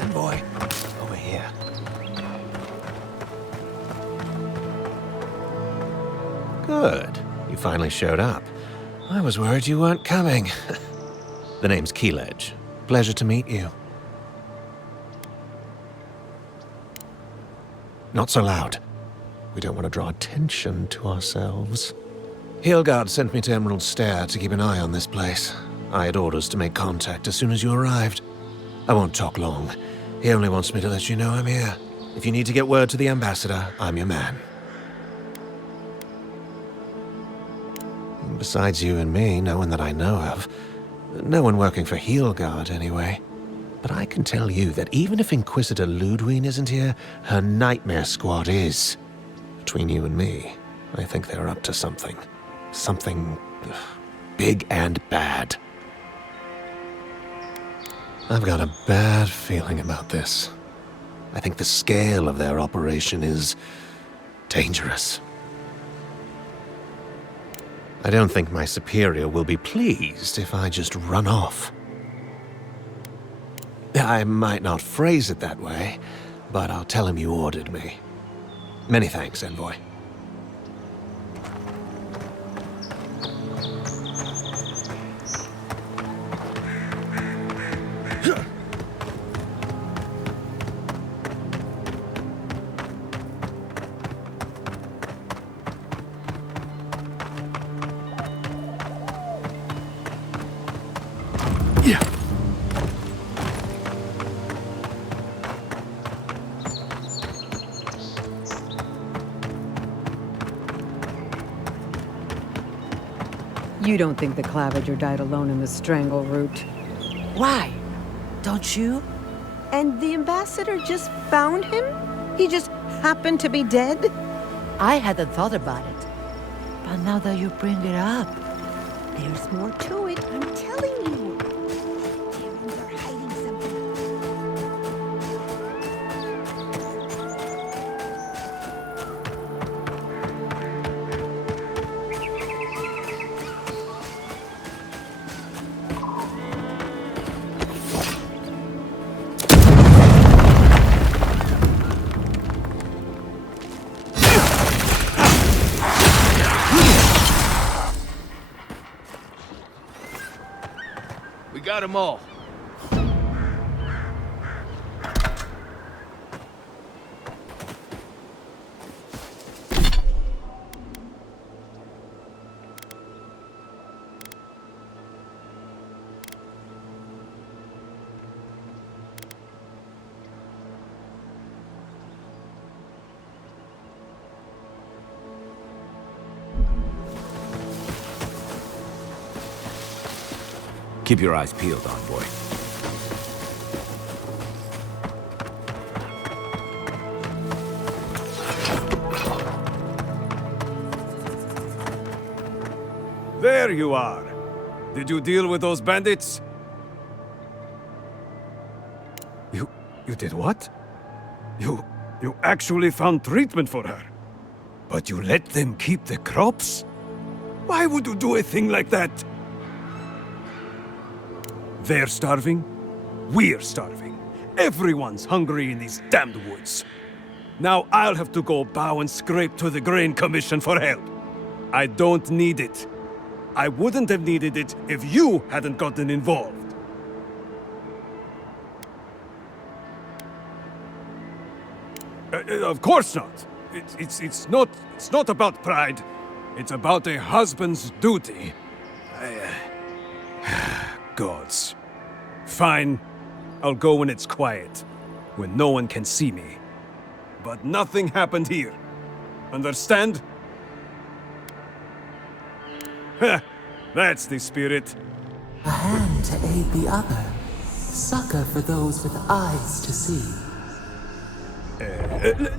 Envoy, over here. Good. You finally showed up. I was worried you weren't coming. The name's Keeledge. Pleasure to meet you. Not so loud. We don't want to draw attention to ourselves. Hilgard sent me to Emerald Stair to keep an eye on this place. I had orders to make contact as soon as you arrived. I won't talk long. He only wants me to let you know I'm here. If you need to get word to the ambassador, I'm your man. Besides you and me, no one that I know of. No one working for Hilgard, anyway. But I can tell you that even if Inquisitor Ludwig isn't here, her Nightmare Squad is. Between you and me, I think they're up to something. Something big and bad. I've got a bad feeling about this. I think the scale of their operation is dangerous. I don't think my superior will be pleased if I just run off. I might not phrase it that way, but I'll tell him you ordered me. Many thanks, Envoy. You don't think the Clavager died alone in the strangle route? Why? Don't you? And the ambassador just found him? He just happened to be dead? I hadn't thought about it. But now that you bring it up, there's more to it, I'm telling you. Terrans are hiding something. got them all. Keep your eyes peeled, envoy. There you are. Did you deal with those bandits? You did what? You actually found treatment for her? But you let them keep the crops? Why would you do a thing like that? They're starving. We're starving. Everyone's hungry in these damned woods. Now I'll have to go bow and scrape to the Grain Commission for help. I don't need it. I wouldn't have needed it if you hadn't gotten involved. Of course not. It's not about pride. It's about a husband's duty. Gods. Fine. I'll go when it's quiet, when no one can see me. But nothing happened here. Understand? That's the spirit. A hand to aid the other. Succor for those with eyes to see.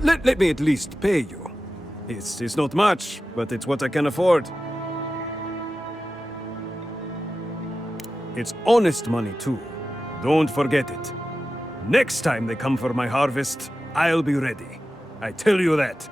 Let me at least pay you. It's not much, but it's what I can afford. It's honest money, too. Don't forget it. Next time they come for my harvest, I'll be ready. I tell you that.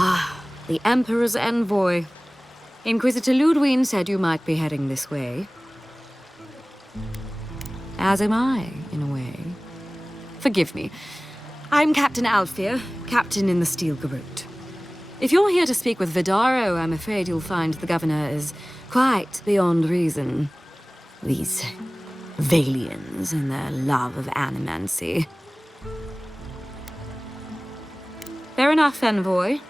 Ah, the Emperor's envoy. Inquisitor Ludwig said you might be heading this way. As am I, in a way. Forgive me. I'm Captain Alfia, captain in the Steel Garrote. If you're here to speak with Vidaro, I'm afraid you'll find the governor is quite beyond reason. These Valians and their love of animancy. Fair enough, envoy.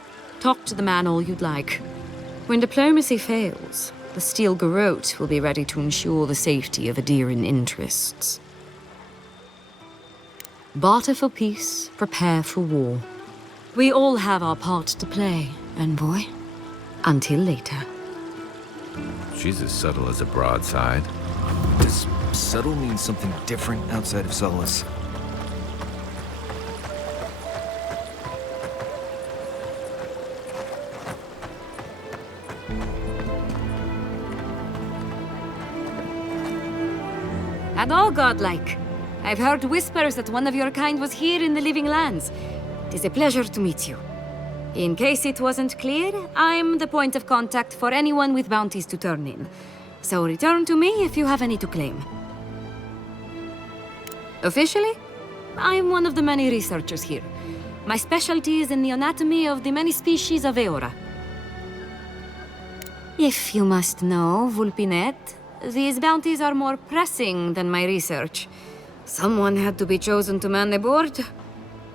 Talk to the man all you'd like. When diplomacy fails, the Steel Garrote will be ready to ensure the safety of Adiran interests. Barter for peace, prepare for war. We all have our part to play, envoy. Until later. She's as subtle as a broadside. Does subtle mean something different outside of Solace? And all godlike. I've heard whispers that one of your kind was here in the Living Lands. It is a pleasure to meet you. In case it wasn't clear, I'm the point of contact for anyone with bounties to turn in. So return to me if you have any to claim. Officially, I'm one of the many researchers here. My specialty is in the anatomy of the many species of Eora. If you must know, Vulpinet, these bounties are more pressing than my research. Someone had to be chosen to man the board.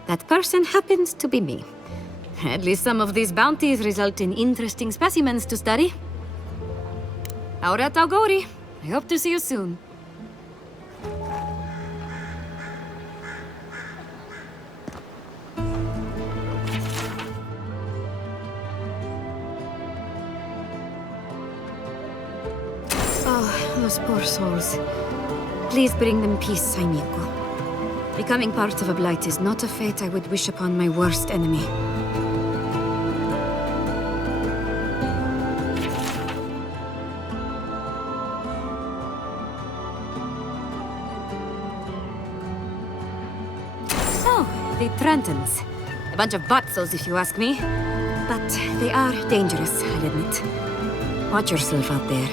That person happens to be me. At least some of these bounties result in interesting specimens to study. Aurat Augori. I hope to see you soon. Oh, those poor souls. Please bring them peace, amigo. Becoming part of a blight is not a fate I would wish upon my worst enemy. Oh, the Trentons. A bunch of batzos, if you ask me. But they are dangerous, I'll admit. Watch yourself out there.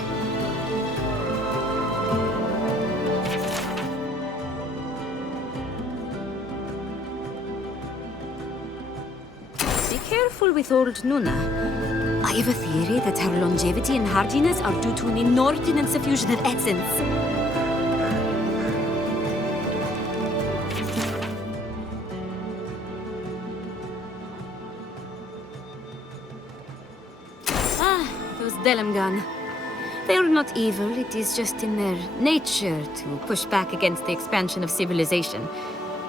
Be careful with old Nuna. I have a theory that her longevity and hardiness are due to an inordinate suffusion of essence. Delamgan. They are not evil, it is just in their nature to push back against the expansion of civilization.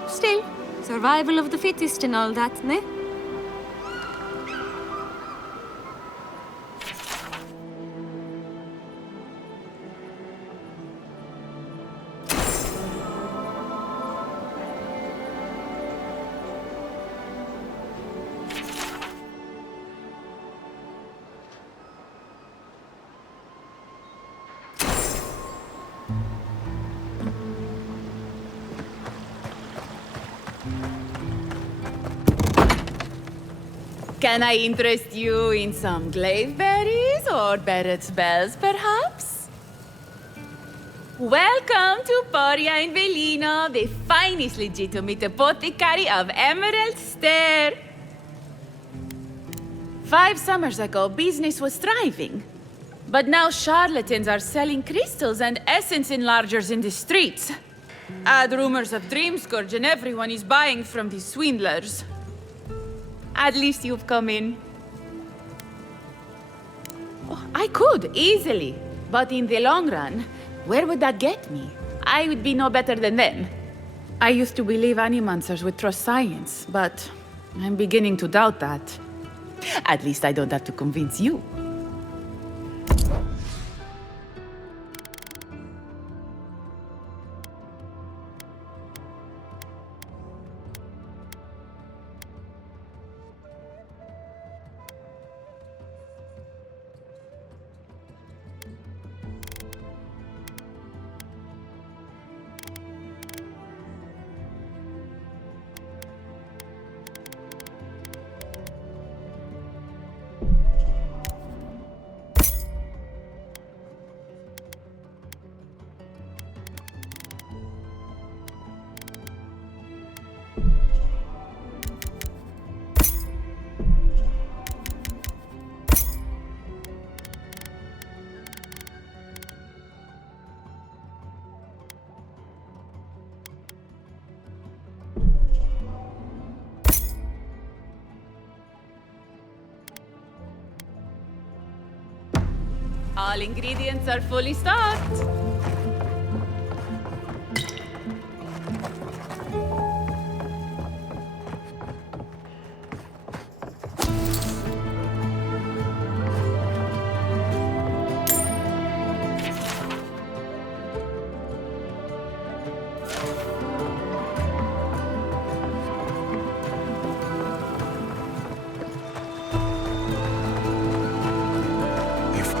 Still, survival of the fittest and all that, ne? Can I interest you in some glaveberries or Barrett's bells, perhaps? Welcome to Poria in Velino, the finest legitimate apothecary of Emerald Stair. 5 summers ago, business was thriving. But now charlatans are selling crystals and essence enlargers in the streets. Add rumors of Dreamscourge and everyone is buying from these swindlers. At least you've come in. Oh, I could, easily. But in the long run, where would that get me? I would be no better than them. I used to believe animancers would trust science, but I'm beginning to doubt that. At least I don't have to convince you. All ingredients are fully stocked.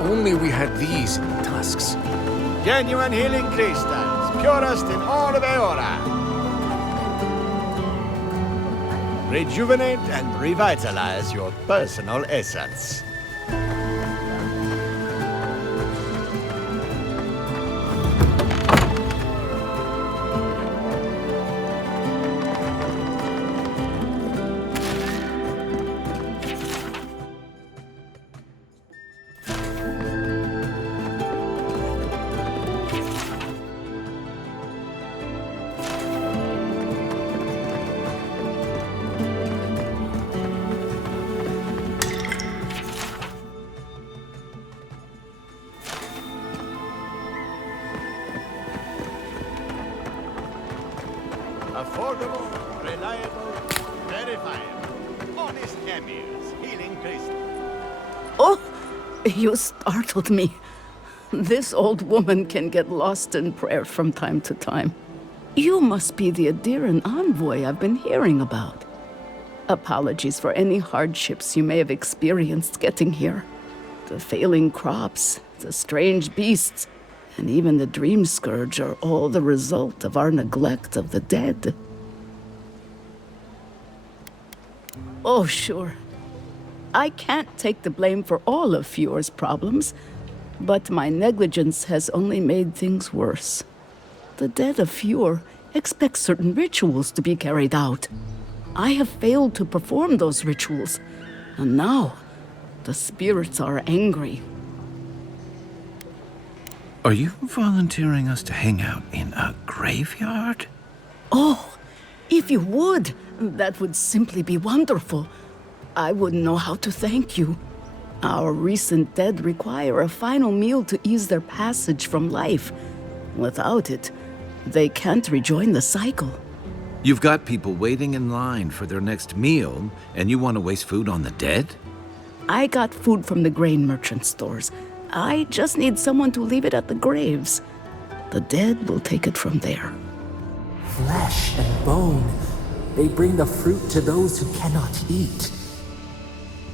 Only we had these tusks. Genuine healing crystals, purest in all of Eora. Rejuvenate and revitalize your personal essence. Affordable, reliable, verifiable. Honest Emir's healing crystal. Oh, you startled me. This old woman can get lost in prayer from time to time. You must be the Adiran envoy I've been hearing about. Apologies for any hardships you may have experienced getting here. The failing crops, the strange beasts, and even the dream scourge are all the result of our neglect of the dead. Oh, sure. I can't take the blame for all of Fiore's problems, but my negligence has only made things worse. The dead of Fiore expect certain rituals to be carried out. I have failed to perform those rituals, and now the spirits are angry. Are you volunteering us to hang out in a graveyard? Oh, if you would, that would simply be wonderful. I wouldn't know how to thank you. Our recent dead require a final meal to ease their passage from life. Without it, they can't rejoin the cycle. You've got people waiting in line for their next meal, and you want to waste food on the dead? I got food from the grain merchant stores. I just need someone to leave it at the graves. The dead will take it from there. Flesh and bone. They bring the fruit to those who cannot eat.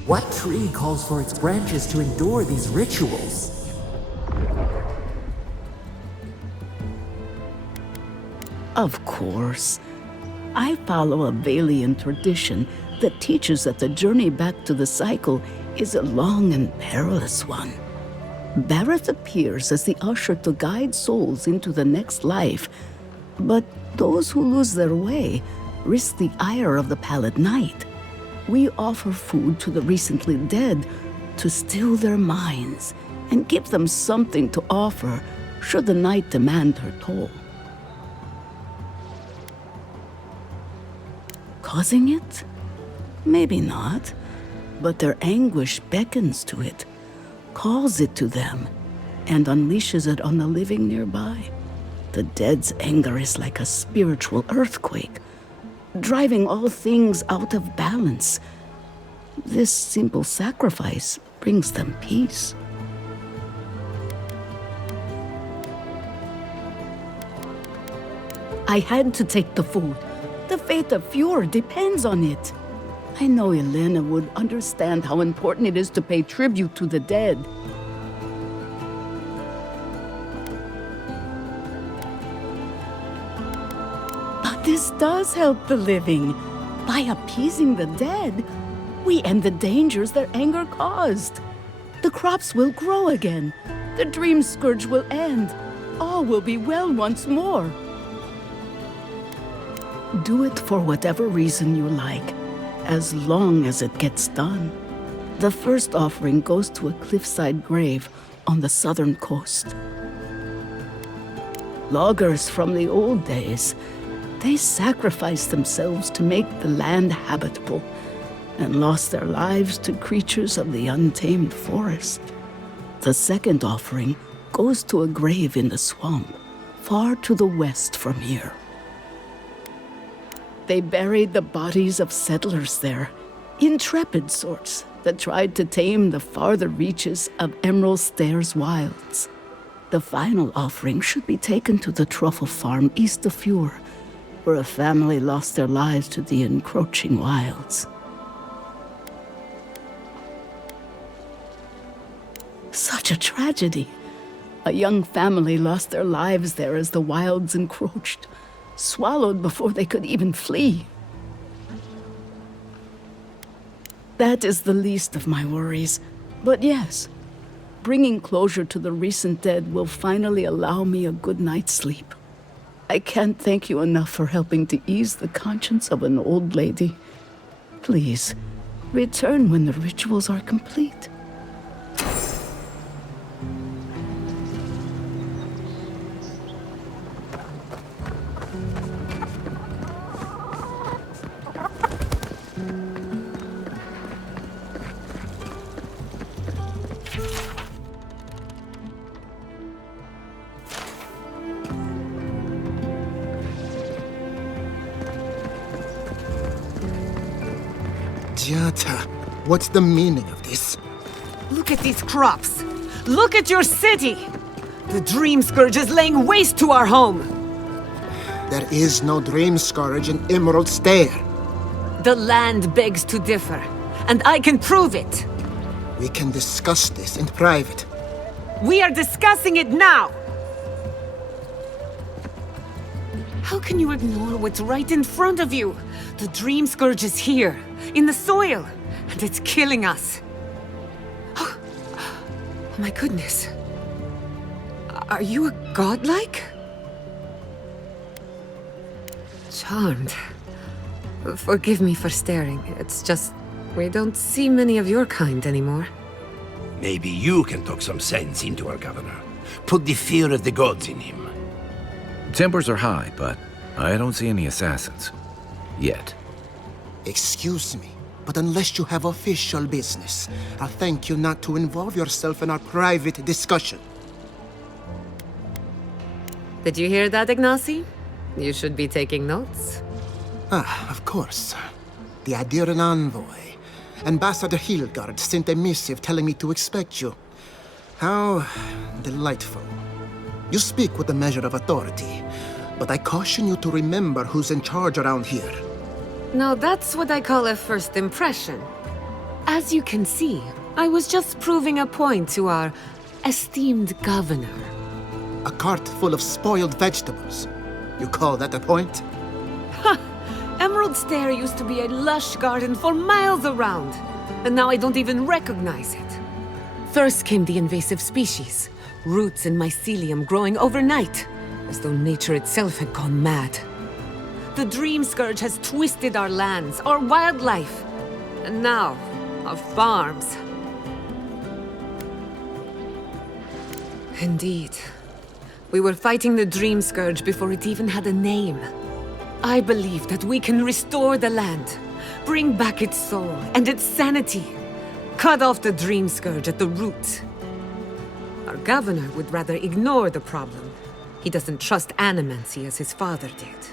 What tree calls for its branches to endure these rituals? Of course. I follow a Valian tradition that teaches that the journey back to the cycle is a long and perilous one. Bareth appears as the usher to guide souls into the next life, but those who lose their way risk the ire of the Pallid Knight. We offer food to the recently dead to still their minds and give them something to offer should the Knight demand her toll. Causing it? Maybe not, but their anguish beckons to it, calls it to them, and unleashes it on the living nearby. The dead's anger is like a spiritual earthquake, driving all things out of balance. This simple sacrifice brings them peace. I had to take the food. The fate of Fiore depends on it. I know Elena would understand how important it is to pay tribute to the dead. But this does help the living. By appeasing the dead, we end the dangers their anger caused. The crops will grow again. The dream scourge will end. All will be well once more. Do it for whatever reason you like, as long as it gets done. The first offering goes to a cliffside grave on the southern coast. Loggers from the old days, they sacrificed themselves to make the land habitable and lost their lives to creatures of the untamed forest. The second offering goes to a grave in the swamp, far to the west from here. They buried the bodies of settlers there, intrepid sorts that tried to tame the farther reaches of Emerald Stairs wilds. The final offering should be taken to the truffle farm east of Fiore, where a family lost their lives to the encroaching wilds. Such a tragedy. A young family lost their lives there as the wilds encroached, swallowed before they could even flee. That is the least of my worries. But yes, bringing closure to the recent dead will finally allow me a good night's sleep. I can't thank you enough for helping to ease the conscience of an old lady. Please, return when the rituals are complete. Jata, what's the meaning of this? Look at these crops. Look at your city. The Dream Scourge is laying waste to our home! There is no Dream Scourge in Emerald Stair. The land begs to differ, and I can prove it! We can discuss this in private. We are discussing it now! How can you ignore what's right in front of you? The Dream Scourge is here, in the soil, and it's killing us. Oh my goodness. Are you a godlike? Charmed. Forgive me for staring. It's just, we don't see many of your kind anymore. Maybe you can talk some sense into our governor. Put the fear of the gods in him. Tempers are high, but I don't see any assassins. Yet. Excuse me, but unless you have official business, I'll thank you not to involve yourself in our private discussion. Did you hear that, Ignacy? You should be taking notes. Ah, of course. The Adiran envoy. Ambassador Hilgard sent a missive telling me to expect you. How delightful. You speak with a measure of authority, but I caution you to remember who's in charge around here. Now that's what I call a first impression. As you can see, I was just proving a point to our esteemed governor. A cart full of spoiled vegetables. You call that a point? Ha! Emerald Stair used to be a lush garden for miles around, and now I don't even recognize it. First came the invasive species, roots and mycelium growing overnight, as though nature itself had gone mad. The Dream Scourge has twisted our lands, our wildlife, and now, our farms. Indeed. We were fighting the Dream Scourge before it even had a name. I believe that we can restore the land, bring back its soul and its sanity, cut off the Dream Scourge at the root. Our governor would rather ignore the problem. He doesn't trust animancy as his father did.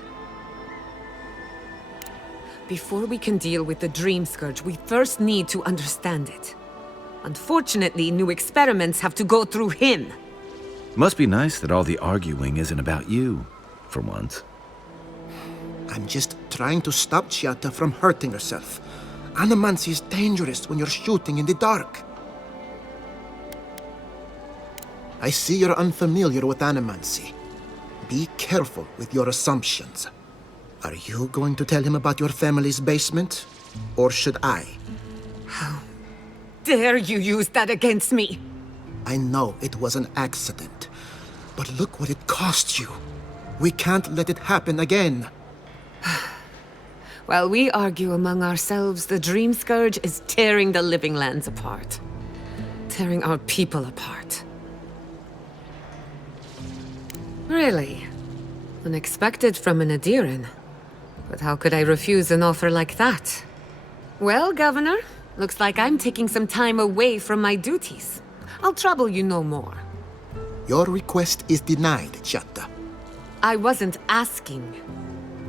Before we can deal with the Dream Scourge, we first need to understand it. Unfortunately, new experiments have to go through him. Must be nice that all the arguing isn't about you, for once. I'm just trying to stop Chiata from hurting herself. Animancy is dangerous when you're shooting in the dark. I see you're unfamiliar with animancy. Be careful with your assumptions. Are you going to tell him about your family's basement? Or should I? How dare you use that against me? I know it was an accident, but look what it cost you. We can't let it happen again. While we argue among ourselves, the Dream Scourge is tearing the living lands apart. Tearing our people apart. Really? Unexpected from an Adiran. But how could I refuse an offer like that? Well, Governor, looks like I'm taking some time away from my duties. I'll trouble you no more. Your request is denied, Chiata. I wasn't asking.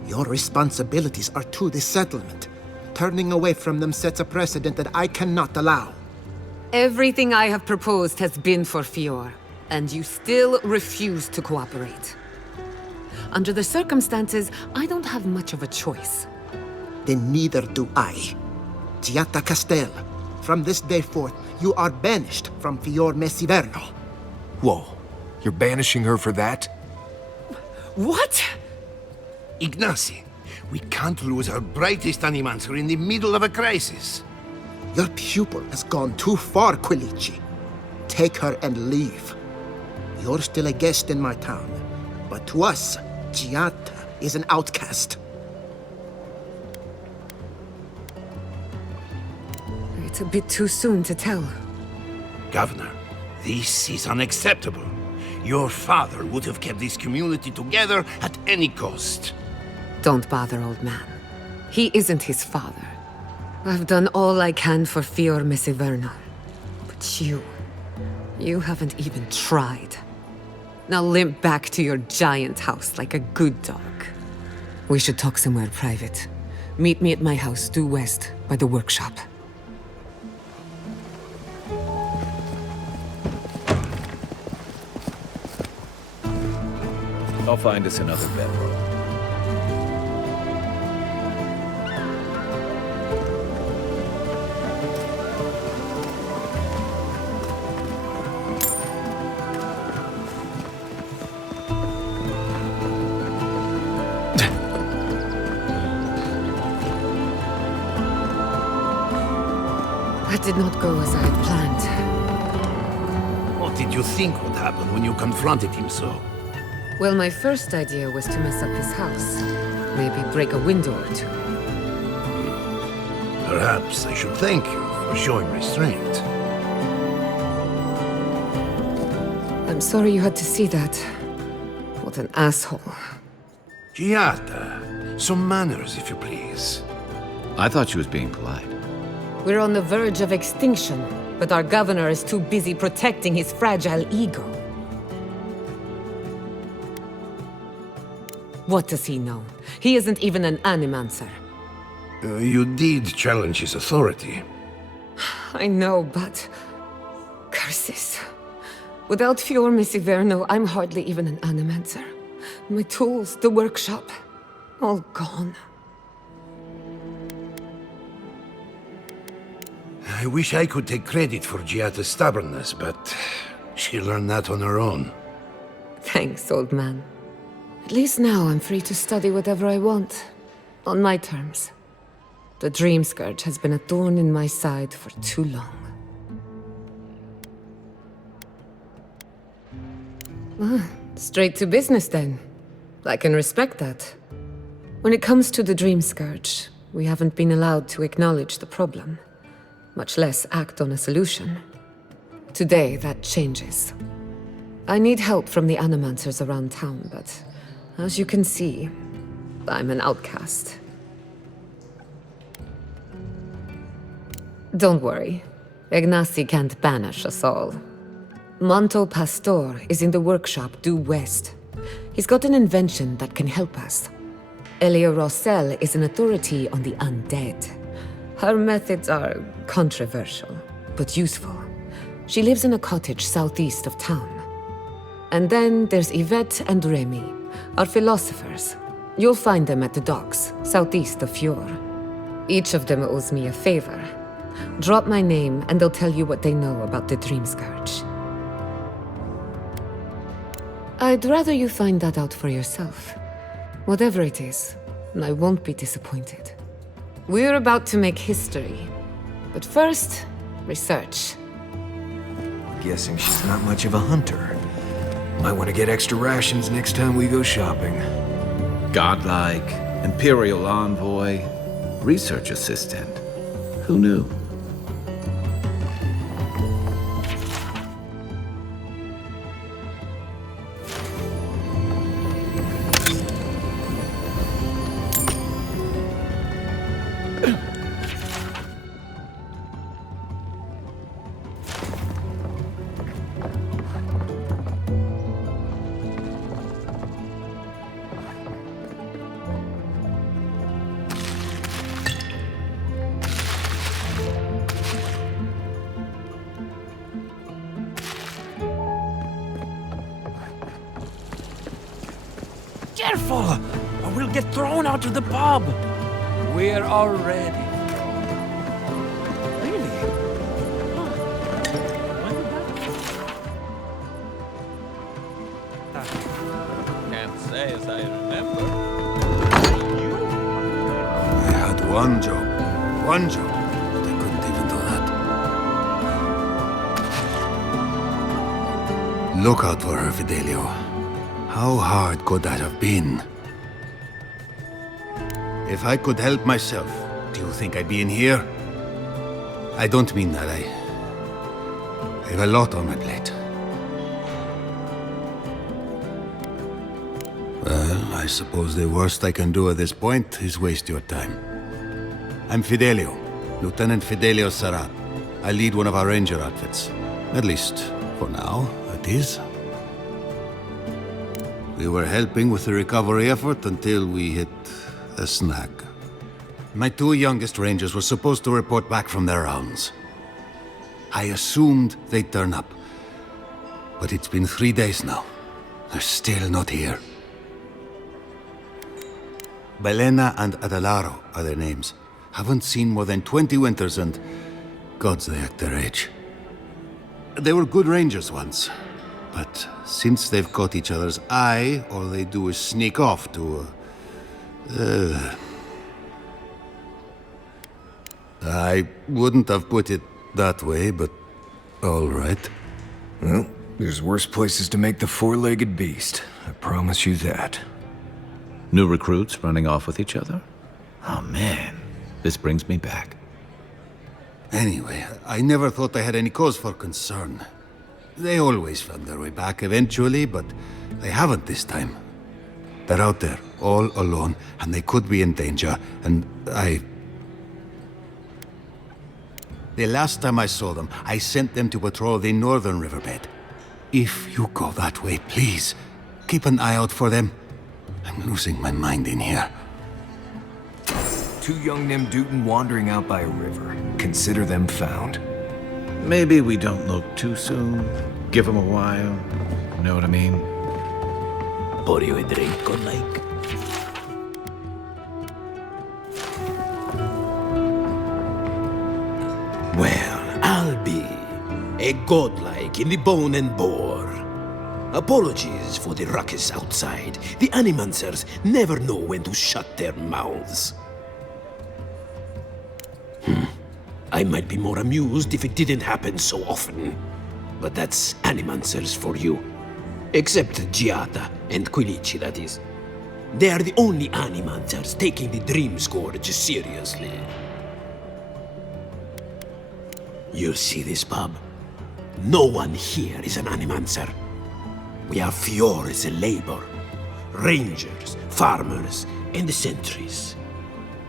Your responsibilities are to the settlement. Turning away from them sets a precedent that I cannot allow. Everything I have proposed has been for Fior, and you still refuse to cooperate. Under the circumstances, I don't have much of a choice. Then neither do I. Chiata Castel, from this day forth, you are banished from Fior Mesiverno. Whoa, you're banishing her for that? What? Ignacy, we can't lose our brightest animancer in the middle of a crisis. Your pupil has gone too far, Quilici. Take her and leave. You're still a guest in my town, but to us, Chiata is an outcast. It's a bit too soon to tell. Governor, this is unacceptable. Your father would have kept this community together at any cost. Don't bother, old man. He isn't his father. I've done all I can for Fior Mesiverno. But you haven't even tried. Now limp back to your giant house like a good dog. We should talk somewhere private. Meet me at my house due west by the workshop. I'll find us another bedroom. That did not go as I had planned. What did you think would happen when you confronted him so? Well, my first idea was to mess up his house. Maybe break a window or two. Perhaps I should thank you for showing restraint. I'm sorry you had to see that. What an asshole. Giata, some manners, if you please. I thought she was being polite. We're on the verge of extinction, but our governor is too busy protecting his fragile ego. What does he know? He isn't even an animancer. You did challenge his authority. I know, but... curses. Without Fiorme Siverno, I'm hardly even an animancer. My tools, the workshop, all gone. I wish I could take credit for Giata's stubbornness, but she learned that on her own. Thanks, old man. At least now I'm free to study whatever I want. On my terms. The Dream Scourge has been a thorn in my side for too long. Straight to business then. I can respect that. When it comes to the Dream Scourge, we haven't been allowed to acknowledge the problem. Much less act on a solution. Today, that changes. I need help from the animancers around town, but as you can see, I'm an outcast. Don't worry. Ignacy can't banish us all. Monto Pastor is in the workshop due west. He's got an invention that can help us. Elia Rossell is an authority on the undead. Her methods are controversial, but useful. She lives in a cottage southeast of town. And then there's Yvette and Remy, our philosophers. You'll find them at the docks, southeast of Fjord. Each of them owes me a favor. Drop my name and they'll tell you what they know about the Dream Scourge. I'd rather you find that out for yourself. Whatever it is, I won't be disappointed. We're about to make history. But first, research. Guessing she's not much of a hunter. Might want to get extra rations next time we go shopping. Godlike, Imperial Envoy, Research Assistant. Who knew? Careful! Or we'll get thrown out of the pub! We're already. Really? Can't say as I remember. I had one job, but I couldn't even do that. Look out for her, Fidelio. How hard could that have been? If I could help myself, do you think I'd be in here? I don't mean that. I have a lot on my plate. Well, I suppose the worst I can do at this point is waste your time. I'm Fidelio, Lieutenant Fidelio Sarat. I lead one of our ranger outfits. At least, for now, it is. We were helping with the recovery effort until we hit a snag. My two youngest rangers were supposed to report back from their rounds. I assumed they'd turn up. But it's been 3 days now. They're still not here. Belena and Adelaro are their names. Haven't seen more than 20 winters and... gods, they act their age. They were good rangers once, but since they've caught each other's eye, all they do is sneak off to... I wouldn't have put it that way, but all right. Well, there's worse places to make the four-legged beast. I promise you that. New recruits running off with each other? Oh man, this brings me back. Anyway, I never thought I had any cause for concern. They always found their way back eventually, but they haven't this time. They're out there, all alone, and they could be in danger, and The last time I saw them, I sent them to patrol the northern riverbed. If you go that way, please, keep an eye out for them. I'm losing my mind in here. Two young Nimdutin wandering out by a river. Consider them found. Maybe we don't look too soon. Give them a while. Know what I mean? Pour you a drink, godlike? Well, I'll be a godlike in the bone and bore. Apologies for the ruckus outside. The animancers never know when to shut their mouths. I might be more amused if it didn't happen so often. But that's animancers for you. Except Giata and Quilici, that is. They are the only animancers taking the Dream Scourge seriously. You see this pub? No one here is an animancer. We are Fior's labor. Rangers, farmers, and the sentries.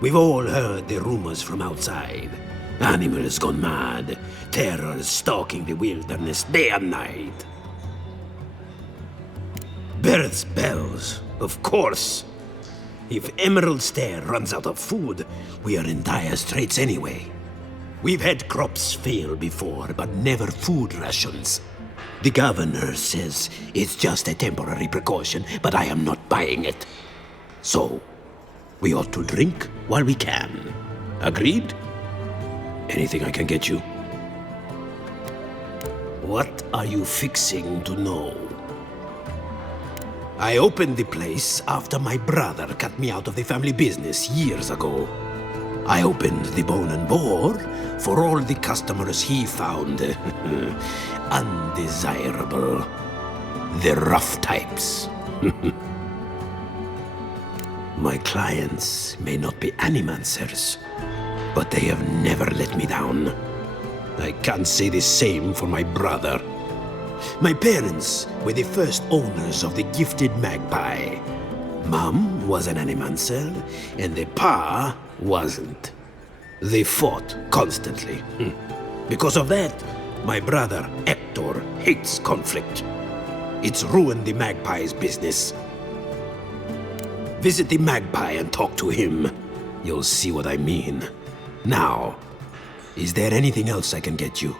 We've all heard the rumors from outside. Animals gone mad. Terror stalking the wilderness day and night. Birds' bells, of course. If Emerald Stair runs out of food, we are in dire straits anyway. We've had crops fail before, but never food rations. The governor says it's just a temporary precaution, but I am not buying it. So, we ought to drink while we can. Agreed? Anything I can get you? What are you fixing to know? I opened the place after my brother cut me out of the family business years ago. I opened the Bone and Boar for all the customers he found undesirable. The rough types. My clients may not be animancers, but they have never let me down. I can't say the same for my brother. My parents were the first owners of the gifted magpie. Mom was an animancer, and the pa wasn't. They fought constantly. Because of that, my brother Hector hates conflict. It's ruined the magpie's business. Visit the magpie and talk to him. You'll see what I mean. Now, is there anything else I can get you?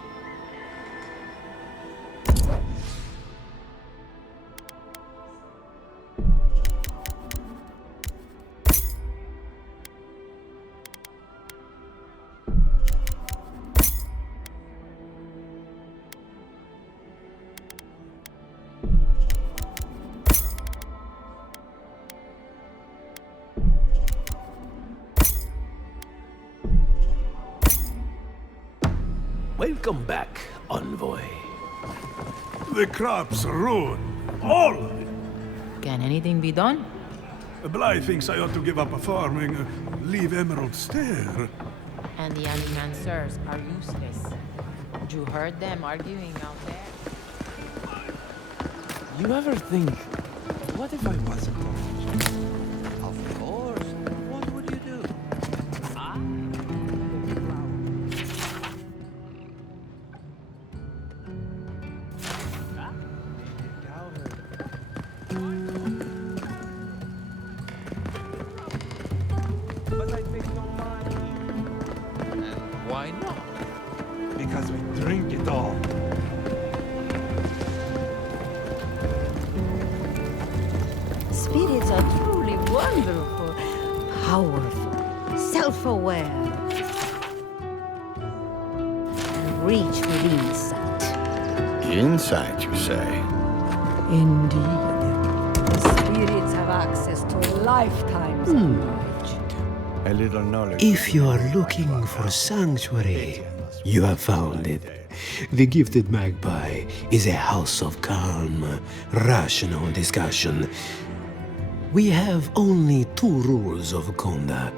Welcome back, Envoy. The crops ruined. All of it. Can anything be done? Bly thinks I ought to give up farming, leave Emerald Stair. And the animancers are useless. You heard them arguing out there? You ever think, what if I wasn't orange? Of course. What would you do? But I make no money. And why not? Because we drink it all. Spirits are truly wonderful. powerful, self-aware, and reach with insight. Insight, you say? Indeed. The spirits have access to lifetimes of knowledge. A little knowledge. If you are looking for sanctuary, you have found it. The Gifted Magpie is a house of calm, rational discussion. We have only 2 rules of conduct.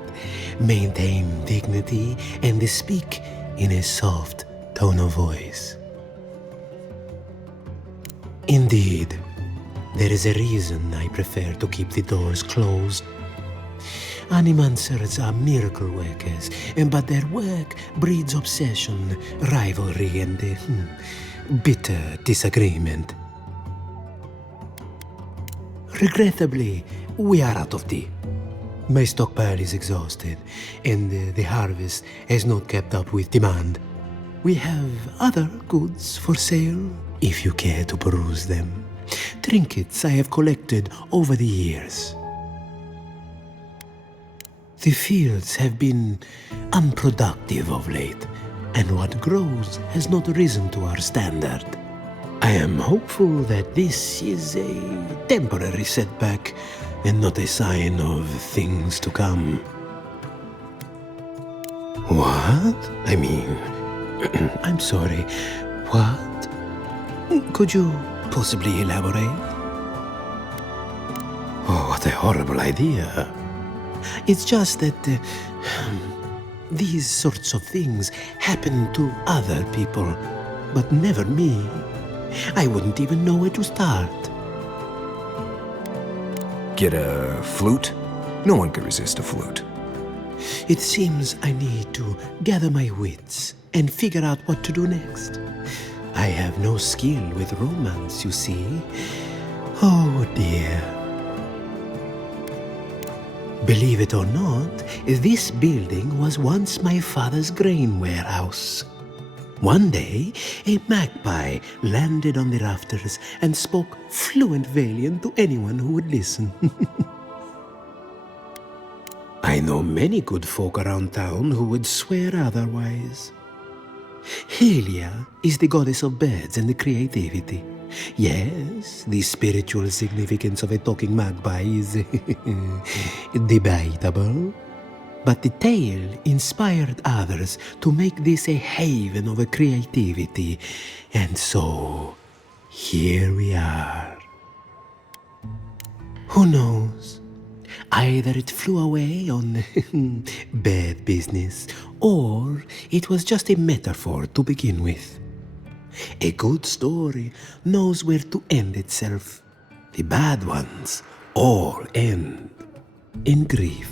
Maintain dignity and speak in a soft tone of voice. Indeed, there is a reason I prefer to keep the doors closed. Animancers are miracle workers, but their work breeds obsession, rivalry, and bitter disagreement. Regrettably, we are out of tea. My stockpile is exhausted, and the harvest has not kept up with demand. We have other goods for sale, if you care to peruse them. Trinkets I have collected over the years. The fields have been unproductive of late, and what grows has not risen to our standard. I am hopeful that this is a temporary setback and not a sign of things to come. What? I mean, I'm sorry. What? Could you possibly elaborate? Oh, what a horrible idea. It's just that these sorts of things happen to other people, but never me. I wouldn't even know where to start. Get a flute? No one could resist a flute. It seems I need to gather my wits and figure out what to do next. I have no skill with romance, you see. Oh dear. Believe it or not, this building was once my father's grain warehouse. One day, a magpie landed on the rafters and spoke fluent Valian to anyone who would listen. I know many good folk around town who would swear otherwise. Helia is the goddess of birds and creativity. Yes, the spiritual significance of a talking magpie is debatable. But the tale inspired others to make this a haven of creativity. And so, here we are. Who knows? Either it flew away on bad business, or it was just a metaphor to begin with. A good story knows where to end itself. The bad ones all end in grief.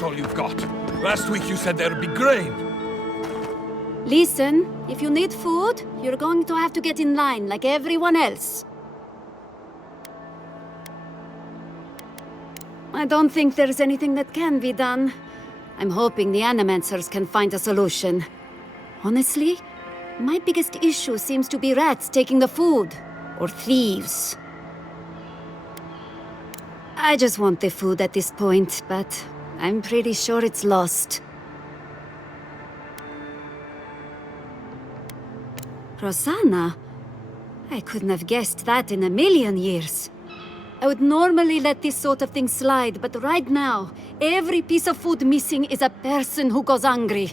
that's all you've got. Last week you said there'd be grain. Listen, if you need food, you're going to have to get in line like everyone else. I don't think there's anything that can be done. I'm hoping the Animancers can find a solution. Honestly, my biggest issue seems to be rats taking the food. Or thieves. I just want the food at this point, but I'm pretty sure it's lost. Rosanna? I couldn't have guessed that in a million years. I would normally let this sort of thing slide, but right now, every piece of food missing is a person who goes hungry.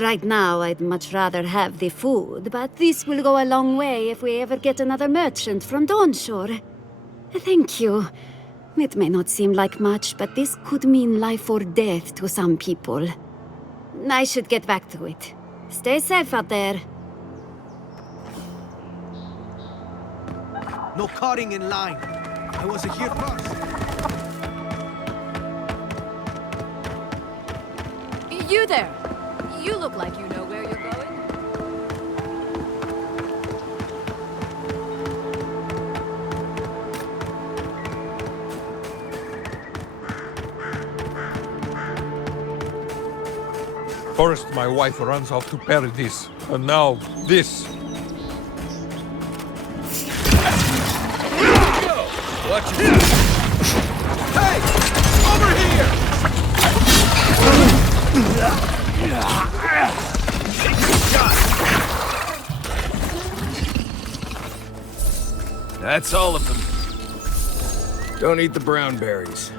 Right now, I'd much rather have the food, but this will go a long way if we ever get another merchant from Dawnshore. Thank you. It may not seem like much, but this could mean life or death to some people. I should get back to it. Stay safe out there. No cutting in line. I was here first. You there! You look like you know where you're going. First, my wife runs off to paradise, and now this. Watch it! Hey! Over here! That's all of them. Don't eat the brown berries.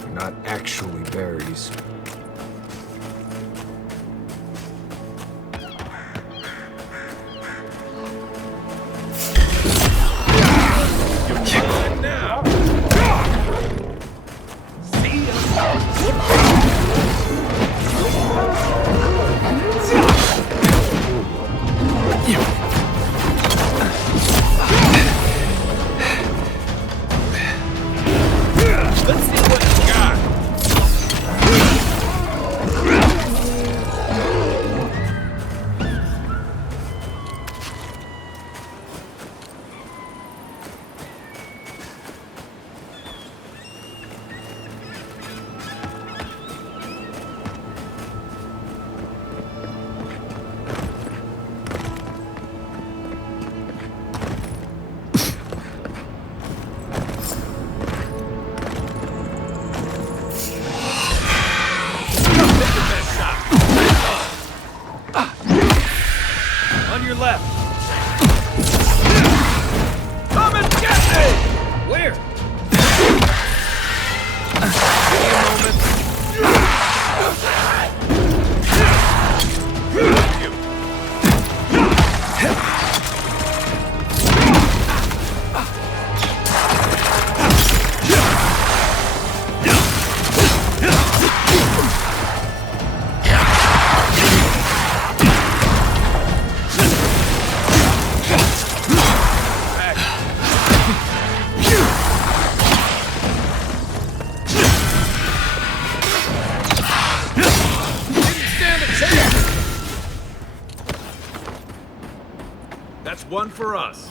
They're not actually berries. On your left. Come and get me! Where? Give me a moment. That's one for us.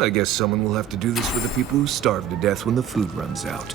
I guess someone will have to do this for the people who starve to death when the food runs out.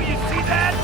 you see that?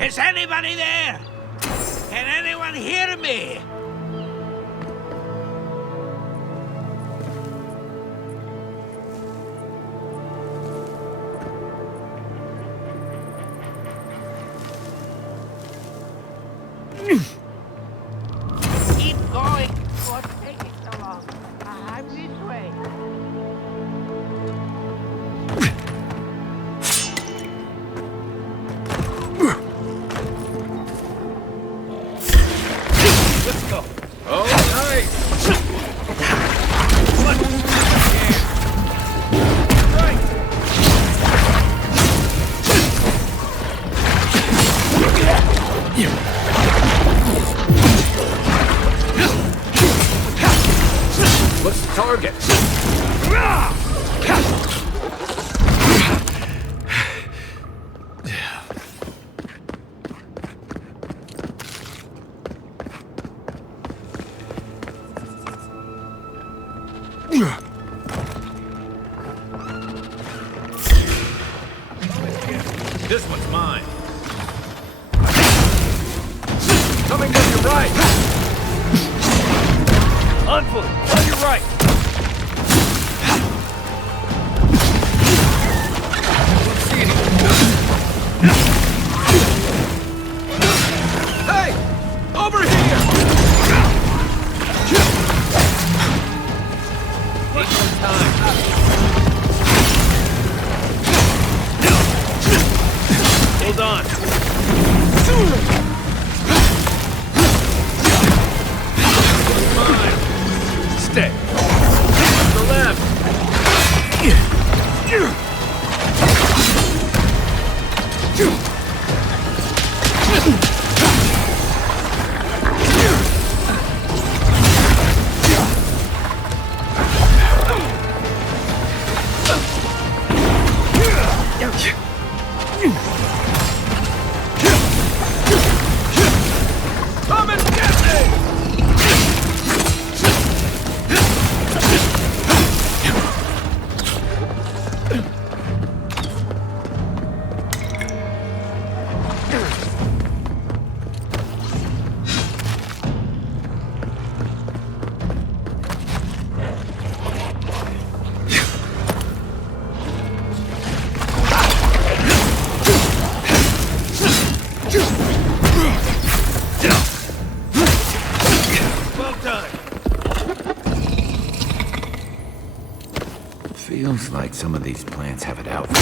Is anybody there? Can anyone hear me? Keep going. What's taking so long? I'm this way. Let's go. Oh, nice. What's the target? This one's mine. Coming from your right. On foot, on your right. Hey! Over here! Take your time. Hold on. Mine. Stay. To the left. Come and get me! Well done. Feels like some of these plants have it out for me.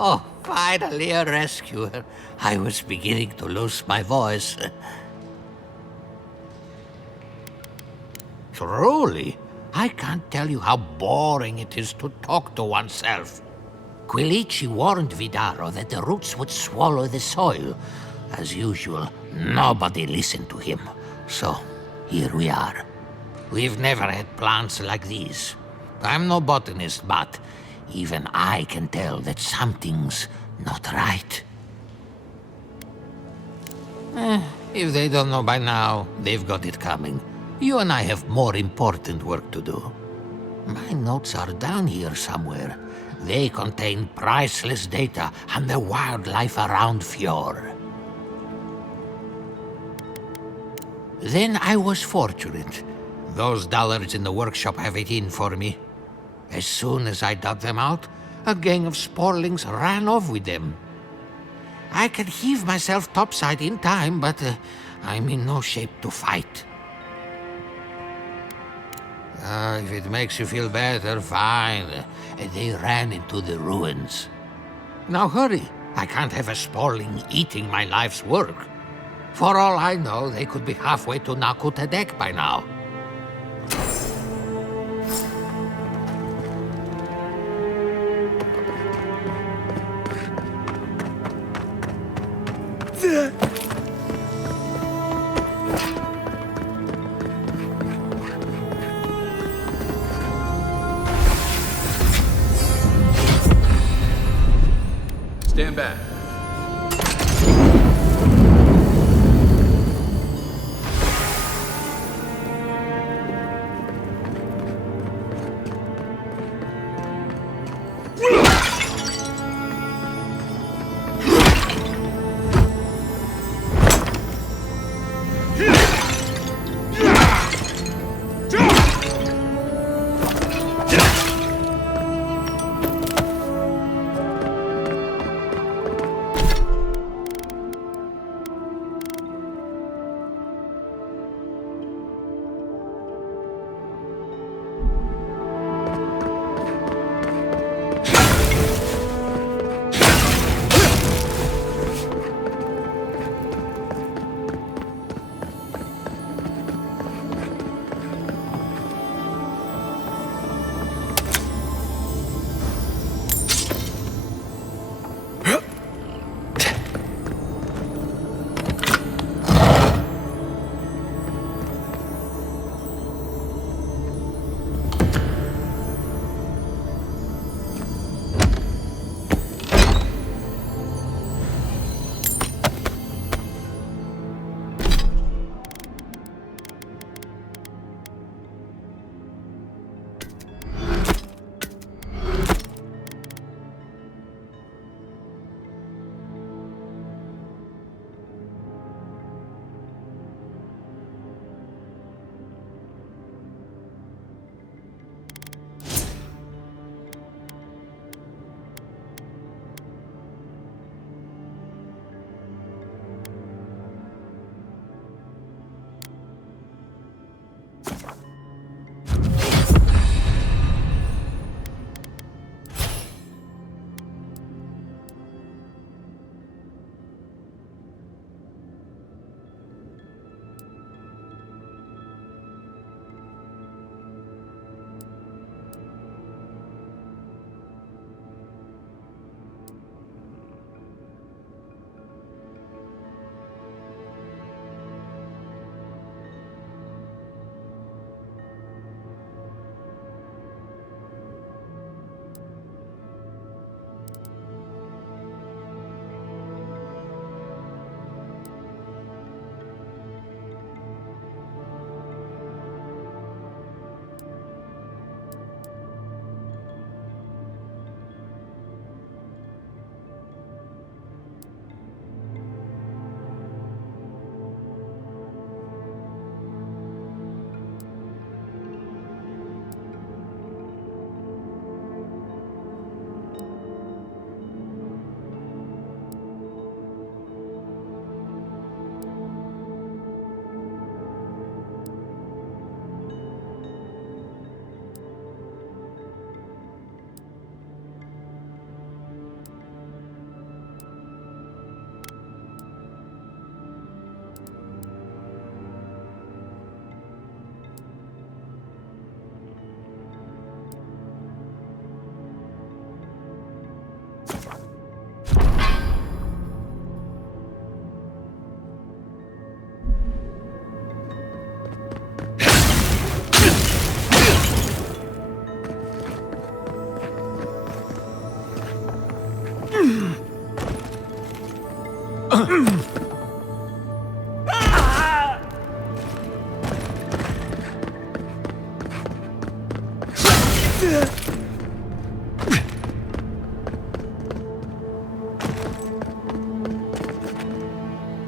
Oh, finally a rescuer. I was beginning to lose my voice. Truly, I can't tell you how boring it is to talk to oneself. Quilici warned Vidaro that the roots would swallow the soil. As usual, nobody listened to him. So, here we are. We've never had plants like these. I'm no botanist, but even I can tell that something's not right. If they don't know by now, they've got it coming. You and I have more important work to do. My notes are down here somewhere. They contain priceless data on the wildlife around Fjord. Then I was fortunate. Those dollars in the workshop have it in for me. As soon as I dug them out, a gang of sporlings ran off with them. I could heave myself topside in time, but I'm in no shape to fight. If it makes you feel better, fine. They ran into the ruins. Now hurry. I can't have a sporling eating my life's work. For all I know, they could be halfway to Nakutadek by now. Stand back.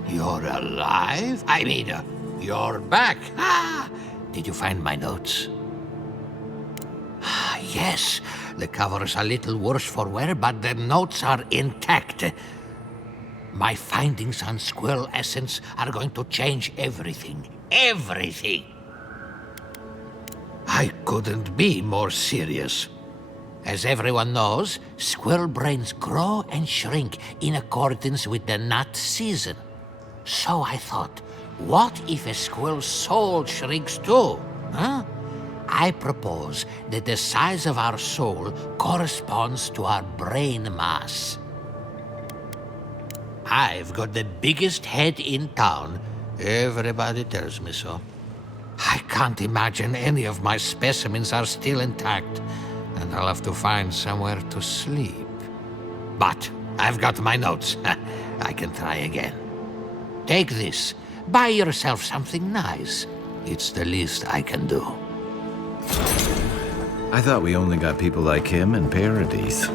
You're alive? I mean, you're back. Ah, Did you find my notes? Yes, the cover is a little worse for wear, but the notes are intact. My findings on squirrel essence are going to change everything. Everything! I couldn't be more serious. As everyone knows, squirrel brains grow and shrink in accordance with the nut season. So I thought, what if a squirrel's soul shrinks too? Huh? I propose that the size of our soul corresponds to our brain mass. I've got the biggest head in town. Everybody tells me so. I can't imagine any of my specimens are still intact, and I'll have to find somewhere to sleep. But I've got my notes. I can try again. Take this. Buy yourself something nice. It's the least I can do. I thought we only got people like him in Paradise.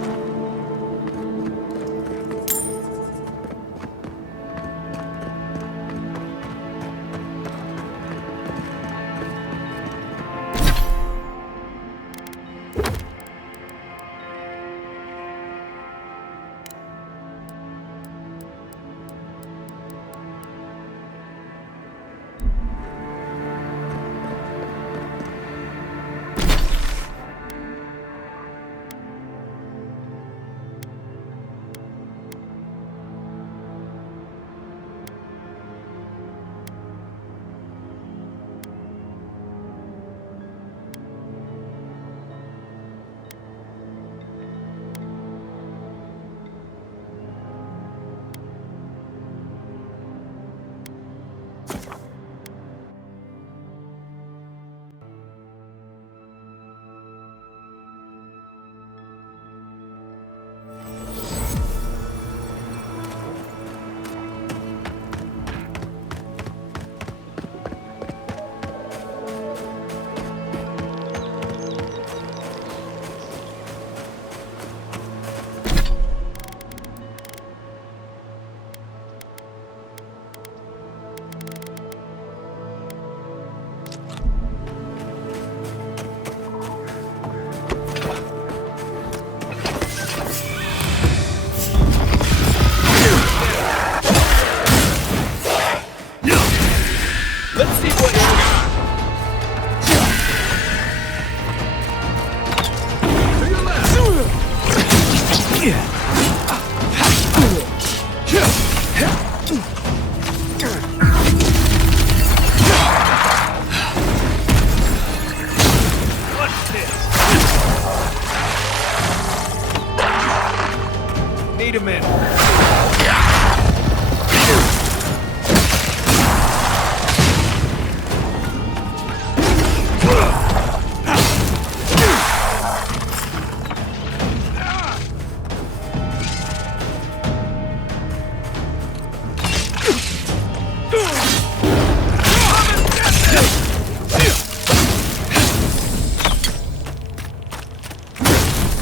Need a minute.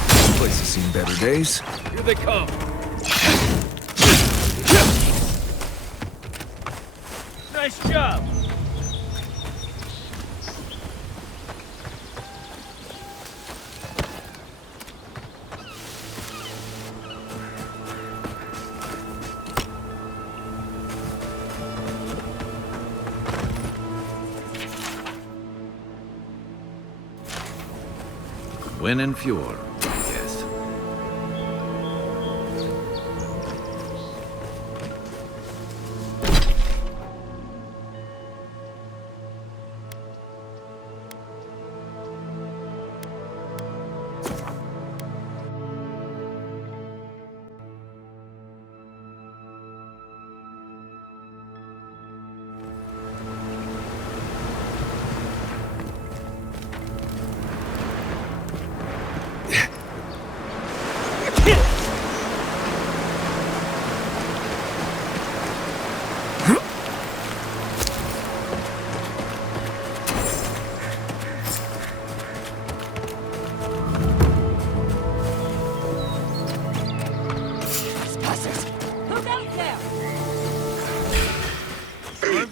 This place has seen better days. Here they come. Nice job. Win and Fjord, yes.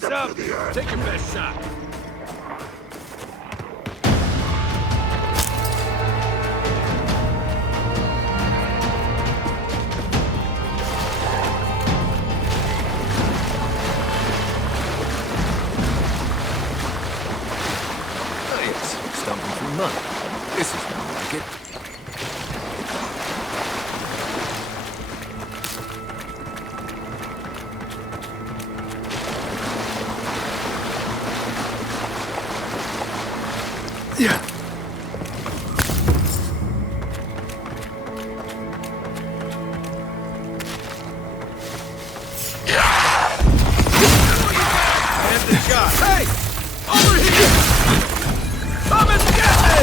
Arms up. Take your best shot. thumping through mud. This is more like it. Yeah. Hey! Over here! Come and get me!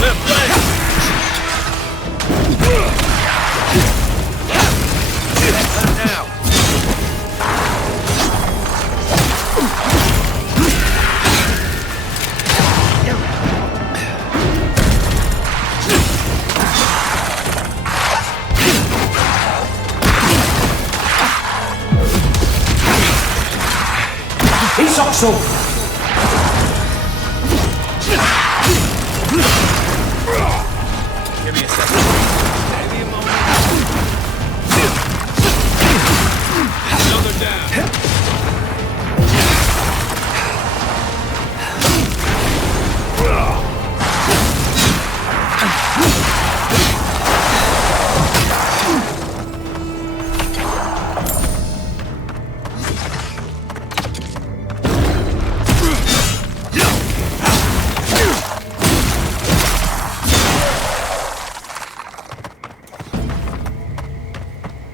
Left leg! Now! He's also... Give me a second. Give me a moment. Another down.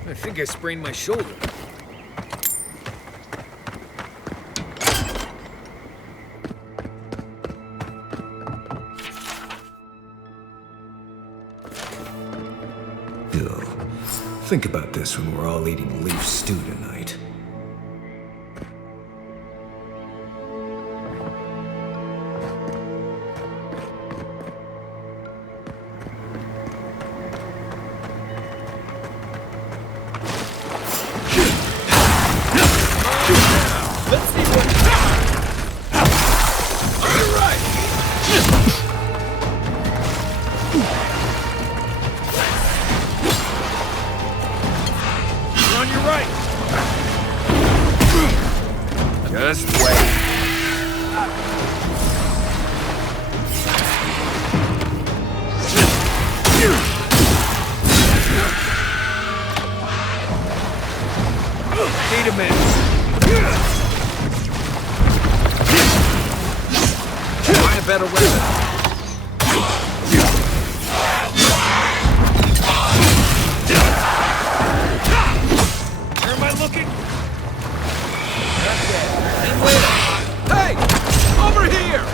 I think I sprained my shoulder. Ugh. Think about this when we're all eating leaf stew tonight. Let's see what... All right! You're on your right! Just wait. Need a minute. Find a better weapon. Where am I looking? That's it. And wait. Hey! Over here!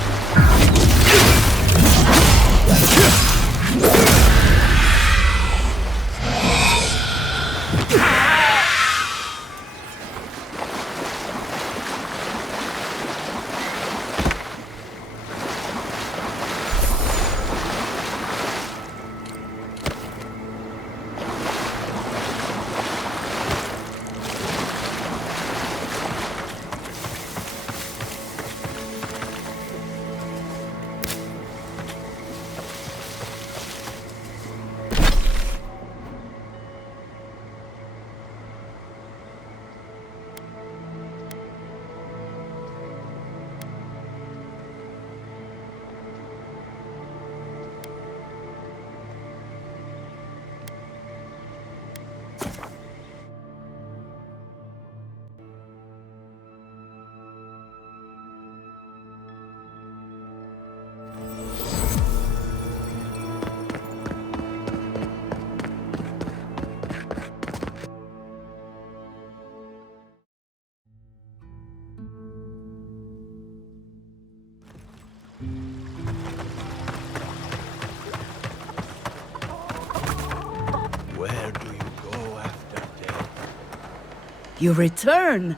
Where do you go after death? You return!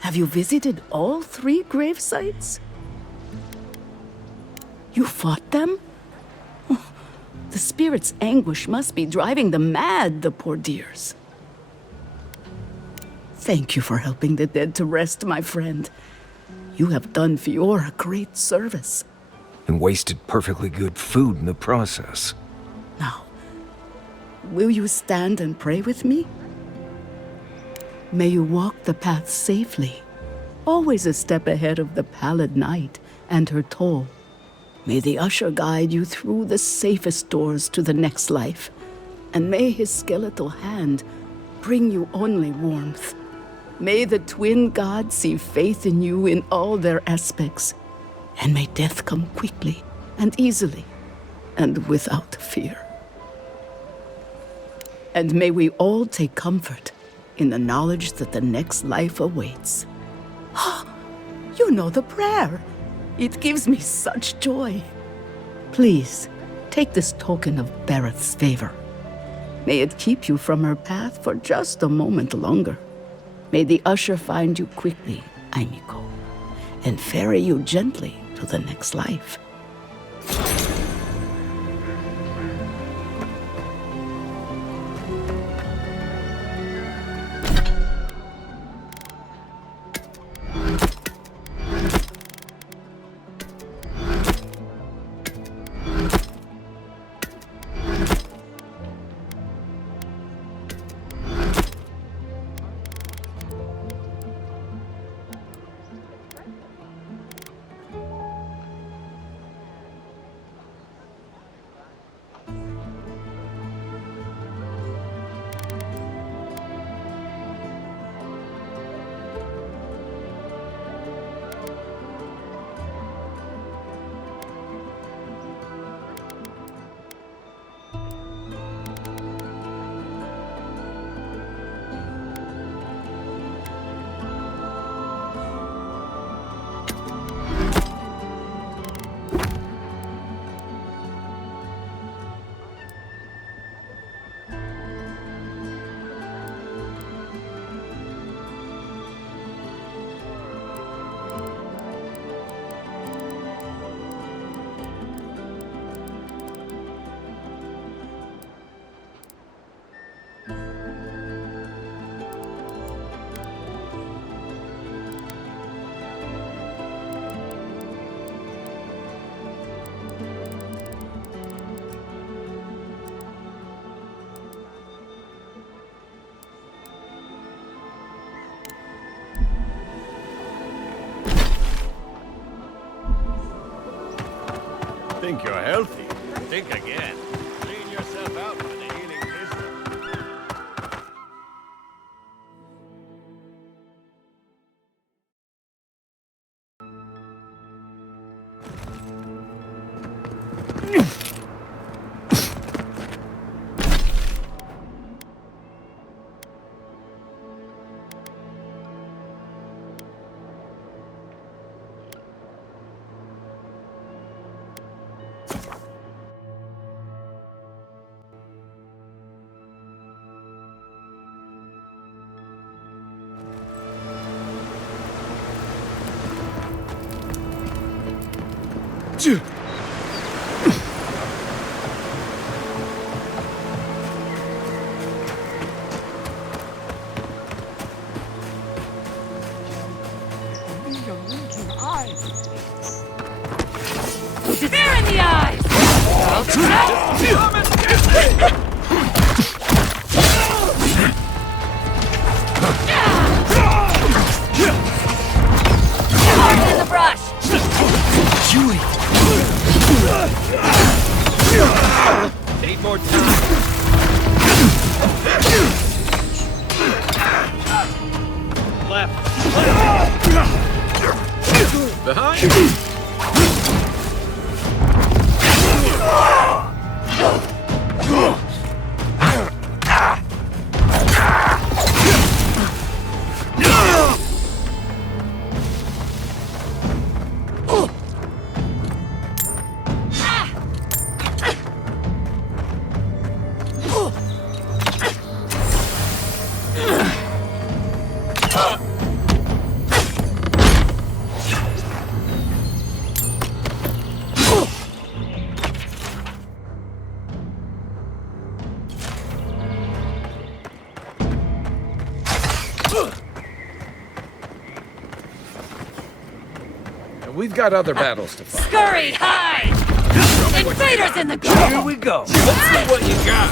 Have you visited all 3 grave sites? You fought them? Oh, the spirit's anguish must be driving them mad, the poor dears. Thank you for helping the dead to rest, my friend. You have done Eora a great service. And wasted perfectly good food in the process. Now, will you stand and pray with me? May you walk the path safely, always a step ahead of the pallid night and her toll. May the usher guide you through the safest doors to the next life, and may his skeletal hand bring you only warmth. May the twin gods see faith in you in all their aspects, and may death come quickly and easily and without fear. And may we all take comfort in the knowledge that the next life awaits. You know the prayer. It gives me such joy. Please, take this token of Bereth's favor. May it keep you from her path for just a moment longer. May the usher find you quickly, Aimiko, and ferry you gently to the next life. Think you're healthy? Think again. Clean yourself out with a healing pistol. Stare in the eyes! Hard in the brush! Julie! Need more time. Left. Behind. We've got other battles to fight. Scurry, hide! Invaders in the ground! Here we go. Let's see what you got.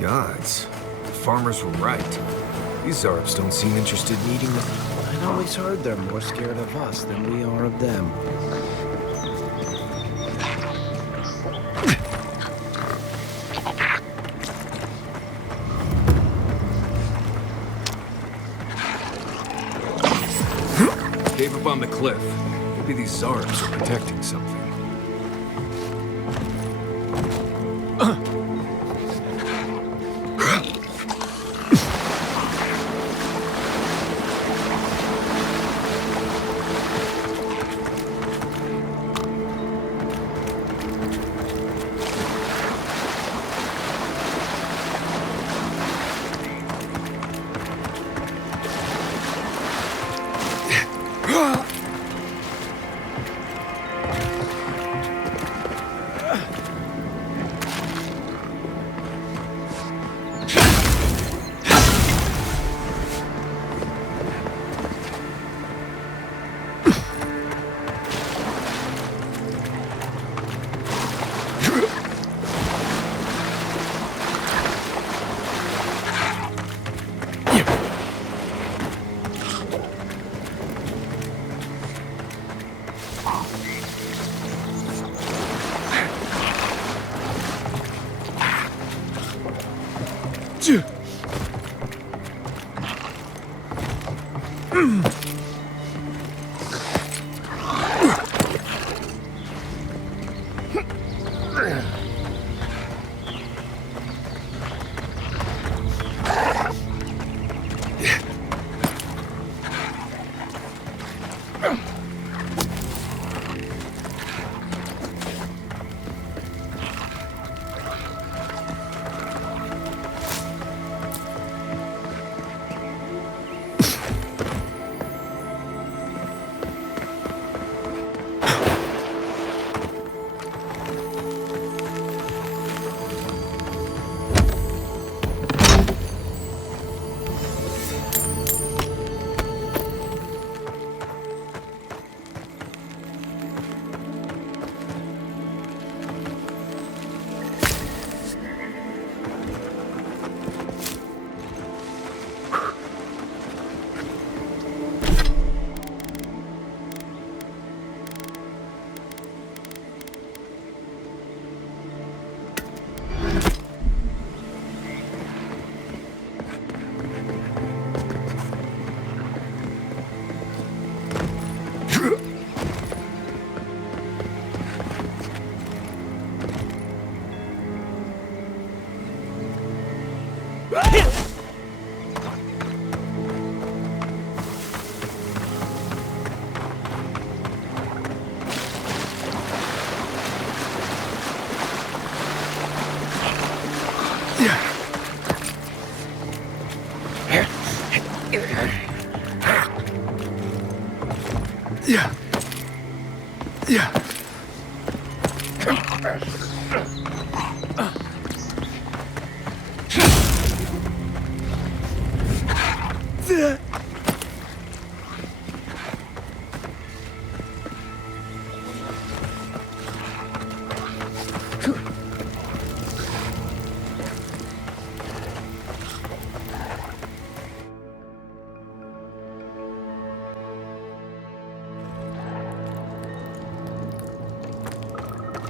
Gods, the farmers were right. These Zarps don't seem interested in eating them. I'd always heard they're more scared of us than we are of them. Cave up on the cliff. Maybe these Zarps are protecting something.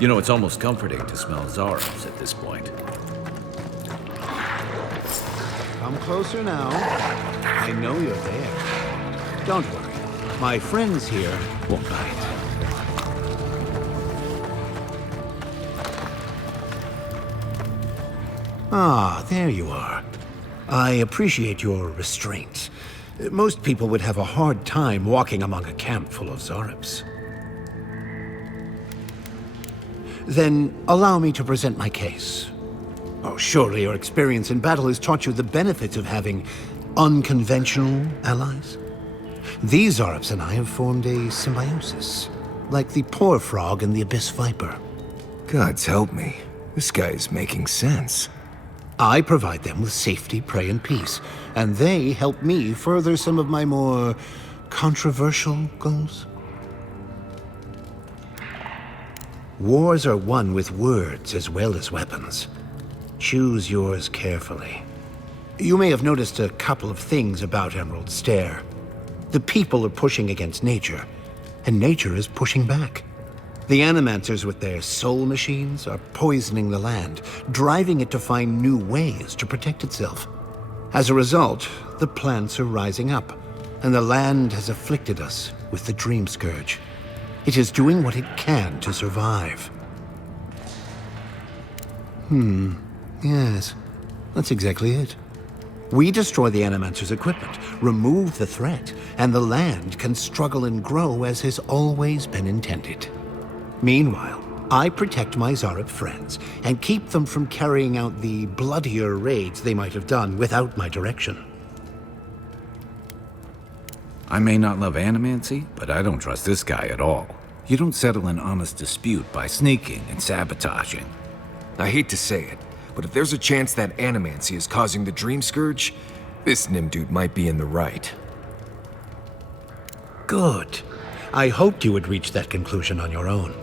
You know, it's almost comforting to smell Zarps at this point. Come closer now. I know you're there. Don't worry. My friends here won't bite. Ah, there you are. I appreciate your restraint. Most people would have a hard time walking among a camp full of Zarps. Then allow me to present my case. Oh, surely your experience in battle has taught you the benefits of having unconventional allies. These Zarps and I have formed a symbiosis, like the poor frog and the abyss viper. Gods help me. This guy is making sense. I provide them with safety, prey, and peace, and they help me further some of my more controversial goals. Wars are won with words as well as weapons. Choose yours carefully. You may have noticed a couple of things about Emerald Stair. The people are pushing against nature, and nature is pushing back. The Animancers with their soul machines are poisoning the land, driving it to find new ways to protect itself. As a result, the plants are rising up, and the land has afflicted us with the Dream Scourge. It is doing what it can to survive. Yes, that's exactly it. We destroy the Animancer's equipment, remove the threat, and the land can struggle and grow as has always been intended. Meanwhile, I protect my Zarep friends and keep them from carrying out the bloodier raids they might have done without my direction. I may not love animancy, but I don't trust this guy at all. You don't settle an honest dispute by sneaking and sabotaging. I hate to say it, but if there's a chance that animancy is causing the Dream Scourge, this Nimdude might be in the right. Good. I hoped you would reach that conclusion on your own.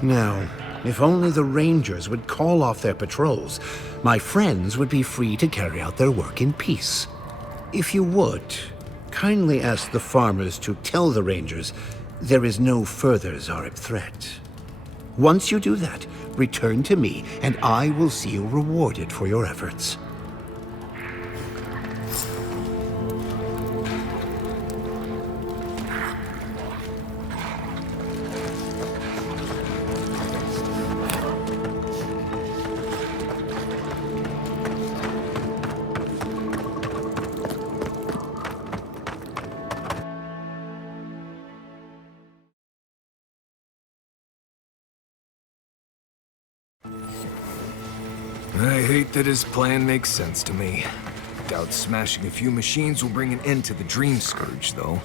Now, if only the Rangers would call off their patrols, my friends would be free to carry out their work in peace. If you would, kindly ask the farmers to tell the Rangers there is no further Zarep threat. Once you do that, return to me, and I will see you rewarded for your efforts. I hate that his plan makes sense to me. Doubt smashing a few machines will bring an end to the Dream Scourge, though.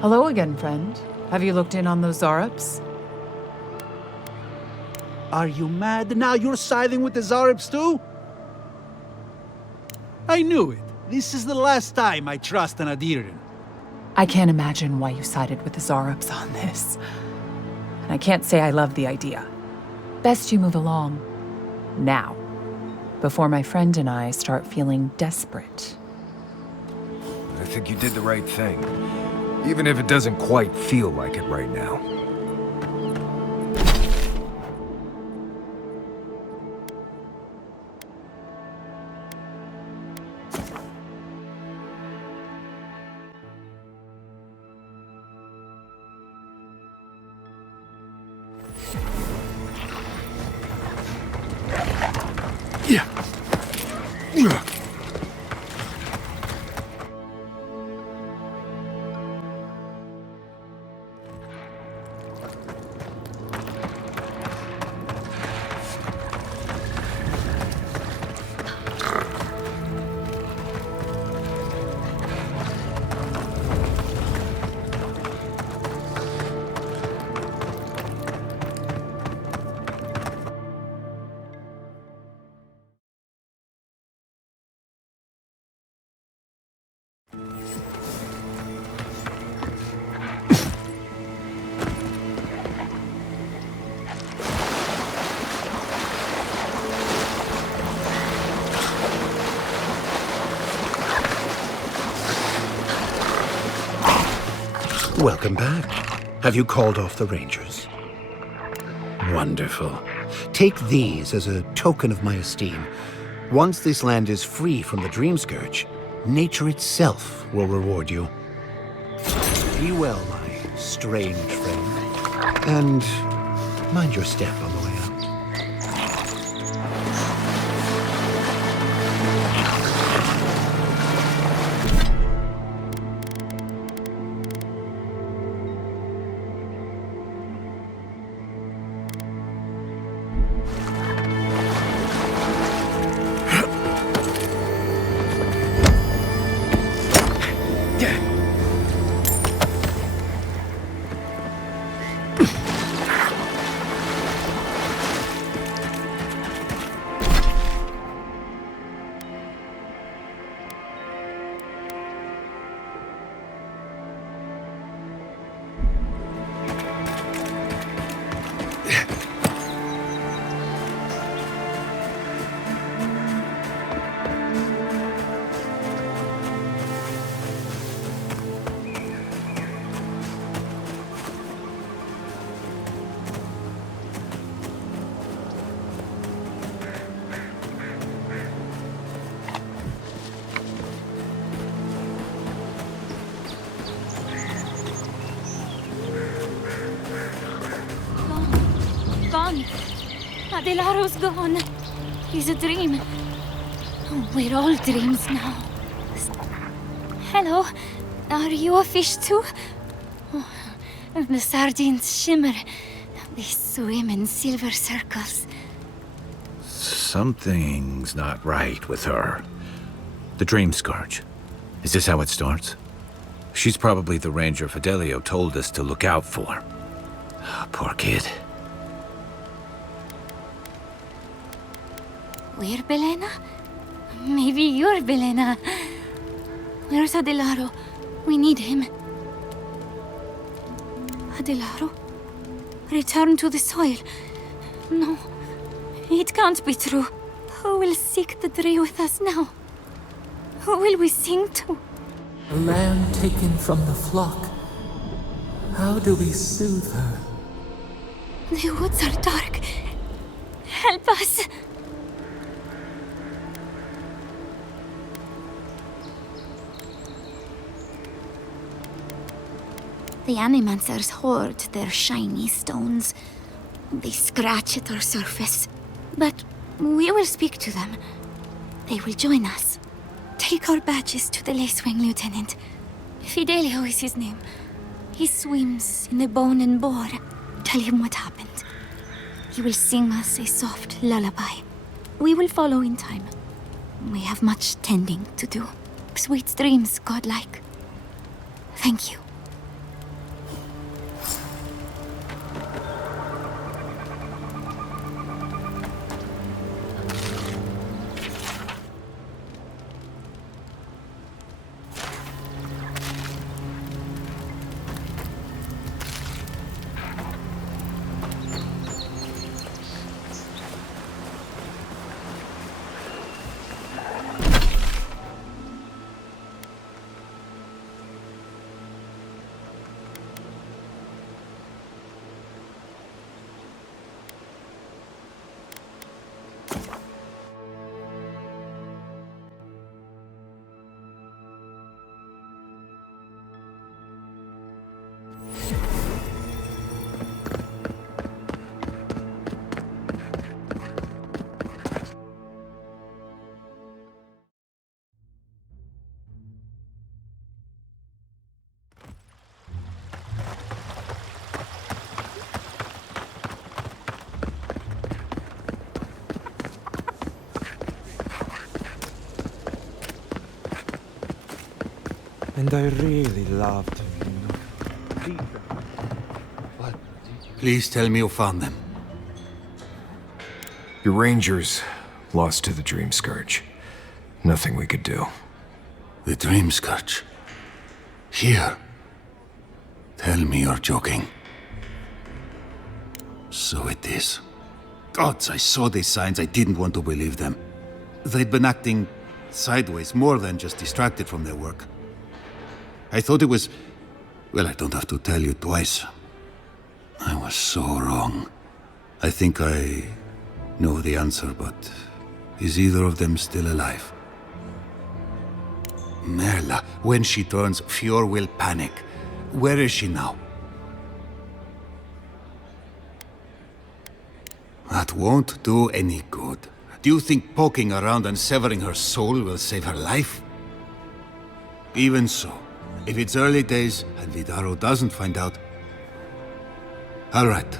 Hello again, friend. Have you looked in on those Zareps? Are you mad? Now you're siding with the Zareps too? I knew it. This is the last time I trust an Adiran. I can't imagine why you sided with the Zareps on this. And I can't say I love the idea. Best you move along. Now. Before my friend and I start feeling desperate. I think you did the right thing. Even if it doesn't quite feel like it right now. Welcome back. Have you called off the Rangers? Wonderful. Take these as a token of my esteem. Once this land is free from the Dream Scourge, nature itself will reward you. Be well, my strange friend. And mind your step on the way out. Gone. Adelaro's gone. He's a dream. Oh, we're all dreams now. Hello. Are you a fish too? Oh, the sardines shimmer. They swim in silver circles. Something's not right with her. The Dream Scourge. Is this how it starts? She's probably the ranger Fidelio told us to look out for. Poor kid. We're Belena? Maybe you're Belena. Where's Adelaro? We need him. Adelaro? Return to the soil. No, it can't be true. Who will seek the Dre with us now? Who will we sing to? A lamb taken from the flock. How do we soothe her? The woods are dark. Help us! The animancers hoard their shiny stones. They scratch at our surface. But we will speak to them. They will join us. Take our badges to the Lacewing Lieutenant. Fidelio is his name. He swims in the bone and boar. Tell him what happened. He will sing us a soft lullaby. We will follow in time. We have much tending to do. Sweet dreams, godlike. Thank you. And I really loved him. But... Please tell me you found them. Your rangers lost to the Dream Scourge. Nothing we could do. The Dream Scourge? Here? Tell me you're joking. So it is. Gods, I saw these signs. I didn't want to believe them. They'd been acting sideways, more than just distracted from their work. I thought it was... Well, I don't have to tell you twice. I was so wrong. I think I know the answer, but is either of them still alive? Merla, when she turns, Fior will panic. Where is she now? That won't do any good. Do you think poking around and severing her soul will save her life? Even so, if it's early days and Vidaro doesn't find out... All right.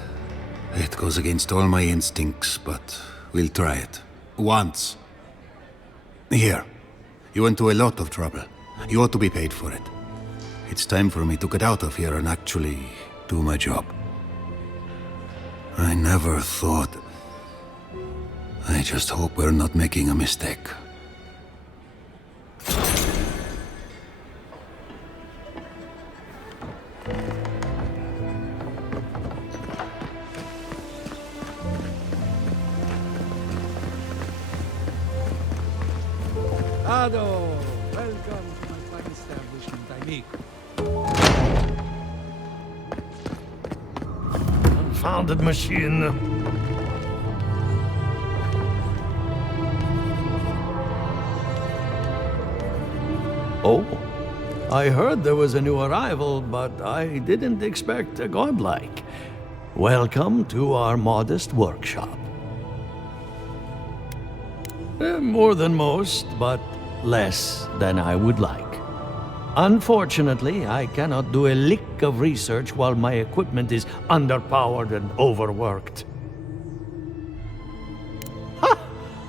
It goes against all my instincts, but we'll try it. Once. Here. You went to a lot of trouble. You ought to be paid for it. It's time for me to get out of here and actually do my job. I never thought... I just hope we're not making a mistake. Ado, welcome to my fine establishment, amigo. Confounded machine. Oh, I heard there was a new arrival, but I didn't expect a godlike. Welcome to our modest workshop. More than most, but less than I would like. Unfortunately, I cannot do a lick of research while my equipment is underpowered and overworked. Ha!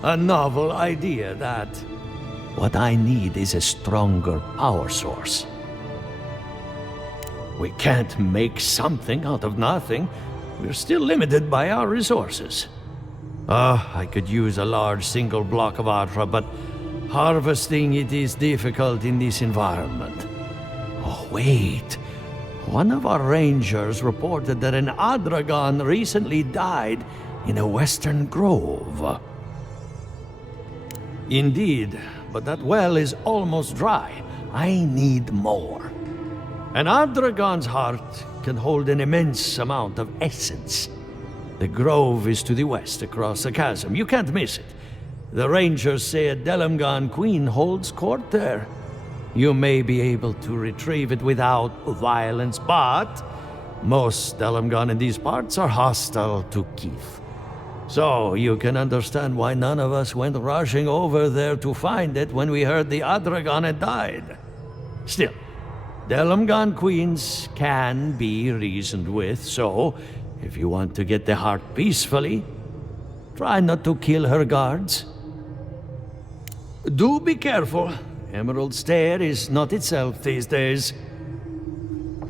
A novel idea, that. What I need is a stronger power source. We can't make something out of nothing. We're still limited by our resources. I could use a large single block of Atra, but harvesting it is difficult in this environment. Oh, wait. One of our rangers reported that an Adragon recently died in a western grove. Indeed, but that well is almost dry. I need more. An Adragon's heart can hold an immense amount of essence. The grove is to the west, across the chasm. You can't miss it. The rangers say a Delamgan queen holds court there. You may be able to retrieve it without violence, but most Delamgan in these parts are hostile to Keith. So you can understand why none of us went rushing over there to find it when we heard the Adragon had died. Still, Delamgan queens can be reasoned with, so if you want to get the heart peacefully, try not to kill her guards. Do be careful. Emerald Stair is not itself these days.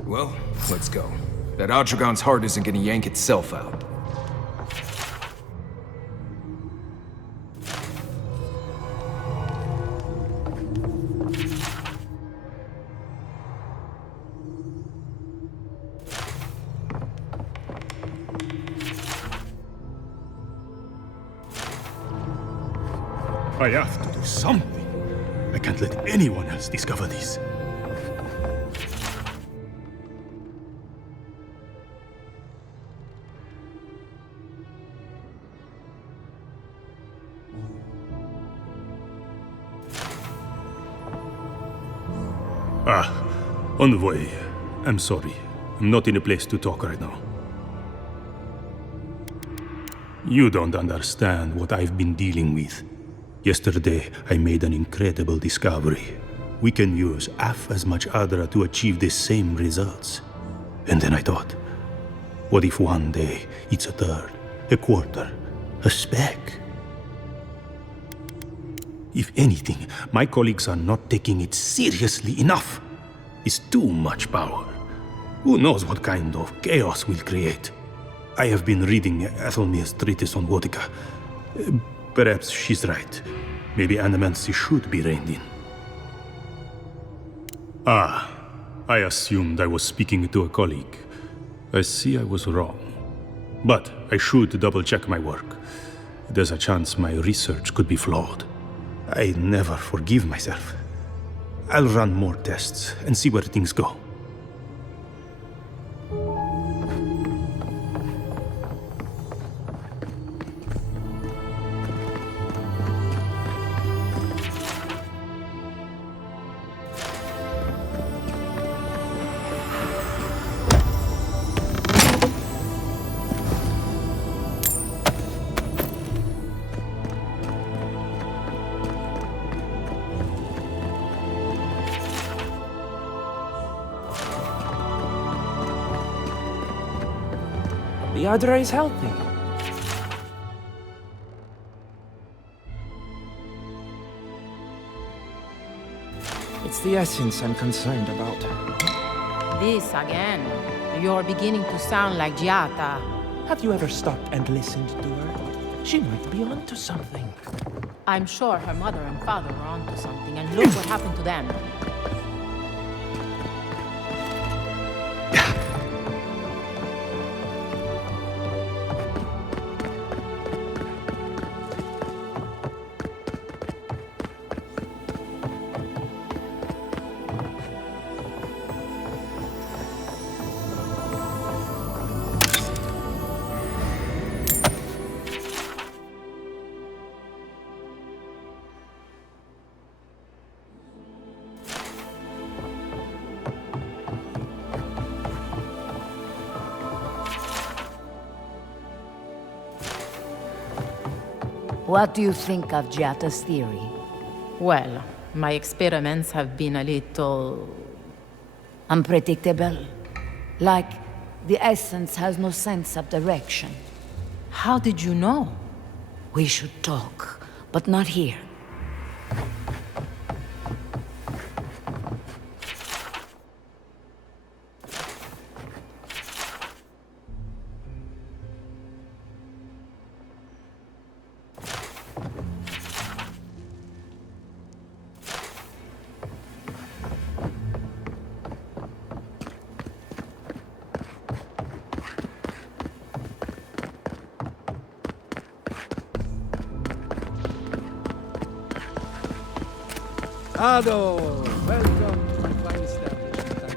Well, let's go. That Adragon's heart isn't gonna yank itself out. I have to do something. I can't let anyone else discover this. Envoy. I'm sorry. I'm not in a place to talk right now. You don't understand what I've been dealing with. Yesterday, I made an incredible discovery. We can use half as much Adra to achieve the same results. And then I thought, what if one day it's a third, a quarter, a speck? If anything, my colleagues are not taking it seriously enough. It's too much power. Who knows what kind of chaos we'll create? I have been reading Athelmir's treatise on Wotica. Perhaps she's right. Maybe Animancy should be reined in. I assumed I was speaking to a colleague. I see I was wrong. But I should double-check my work. There's a chance my research could be flawed. I never forgive myself. I'll run more tests and see where things go. The Adra is healthy. It's the essence I'm concerned about. This again. You're beginning to sound like Giata. Have you ever stopped and listened to her? She might be onto something. I'm sure her mother and father were onto something, and look what happened to them. What do you think of Giata's theory? Well, my experiments have been a little... unpredictable. Like, the essence has no sense of direction. How did you know? We should talk, but not here. Ado, welcome to my fine establishment.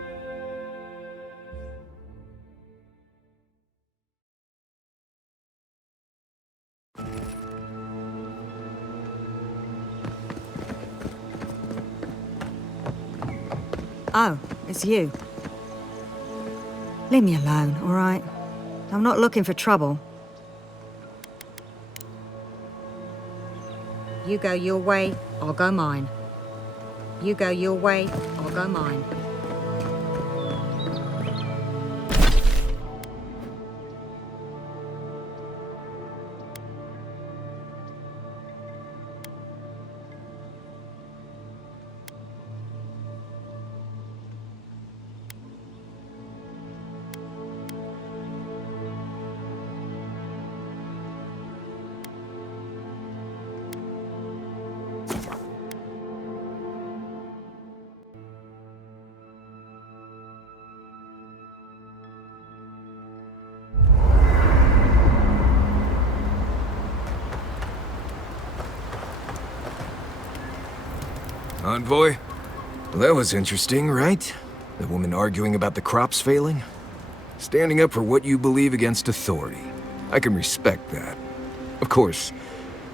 Oh, it's you. Leave me alone, all right? I'm not looking for trouble. You go your way, I'll go mine. You go your way, I'll go mine. Envoy? Well, that was interesting, right? The woman arguing about the crops failing? Standing up for what you believe against authority. I can respect that. Of course,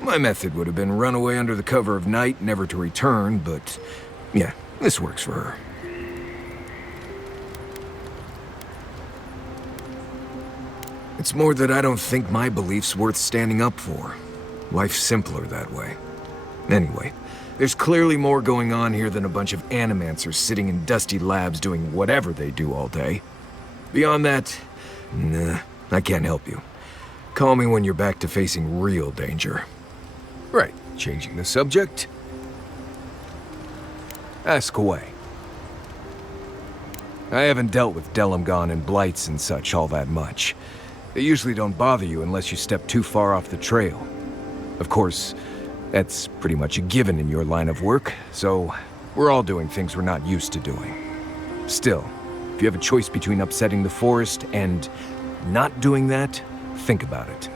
my method would have been run away under the cover of night, never to return, but yeah, this works for her. It's more that I don't think my belief's worth standing up for. Life's simpler that way. Anyway, there's clearly more going on here than a bunch of animancers sitting in dusty labs doing whatever they do all day. Beyond that, nah, I can't help you. Call me when you're back to facing real danger. Right, changing the subject. Ask away. I haven't dealt with Delamgon and blights and such all that much. They usually don't bother you unless you step too far off the trail. Of course, that's pretty much a given in your line of work, so we're all doing things we're not used to doing. Still, if you have a choice between upsetting the forest and not doing that, think about it.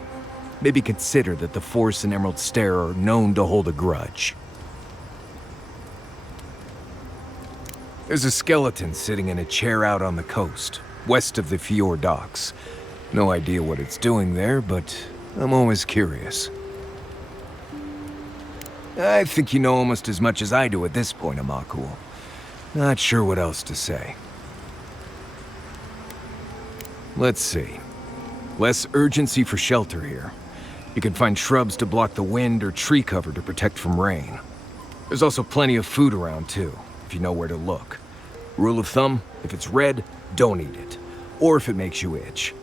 Maybe consider that the Forest and Emerald Stair are known to hold a grudge. There's a skeleton sitting in a chair out on the coast, west of the Fjord docks. No idea what it's doing there, but I'm always curious. I think you know almost as much as I do at this point, Amakul. Not sure what else to say. Let's see. Less urgency for shelter here. You can find shrubs to block the wind or tree cover to protect from rain. There's also plenty of food around too, if you know where to look. Rule of thumb, if it's red, don't eat it. Or if it makes you itch.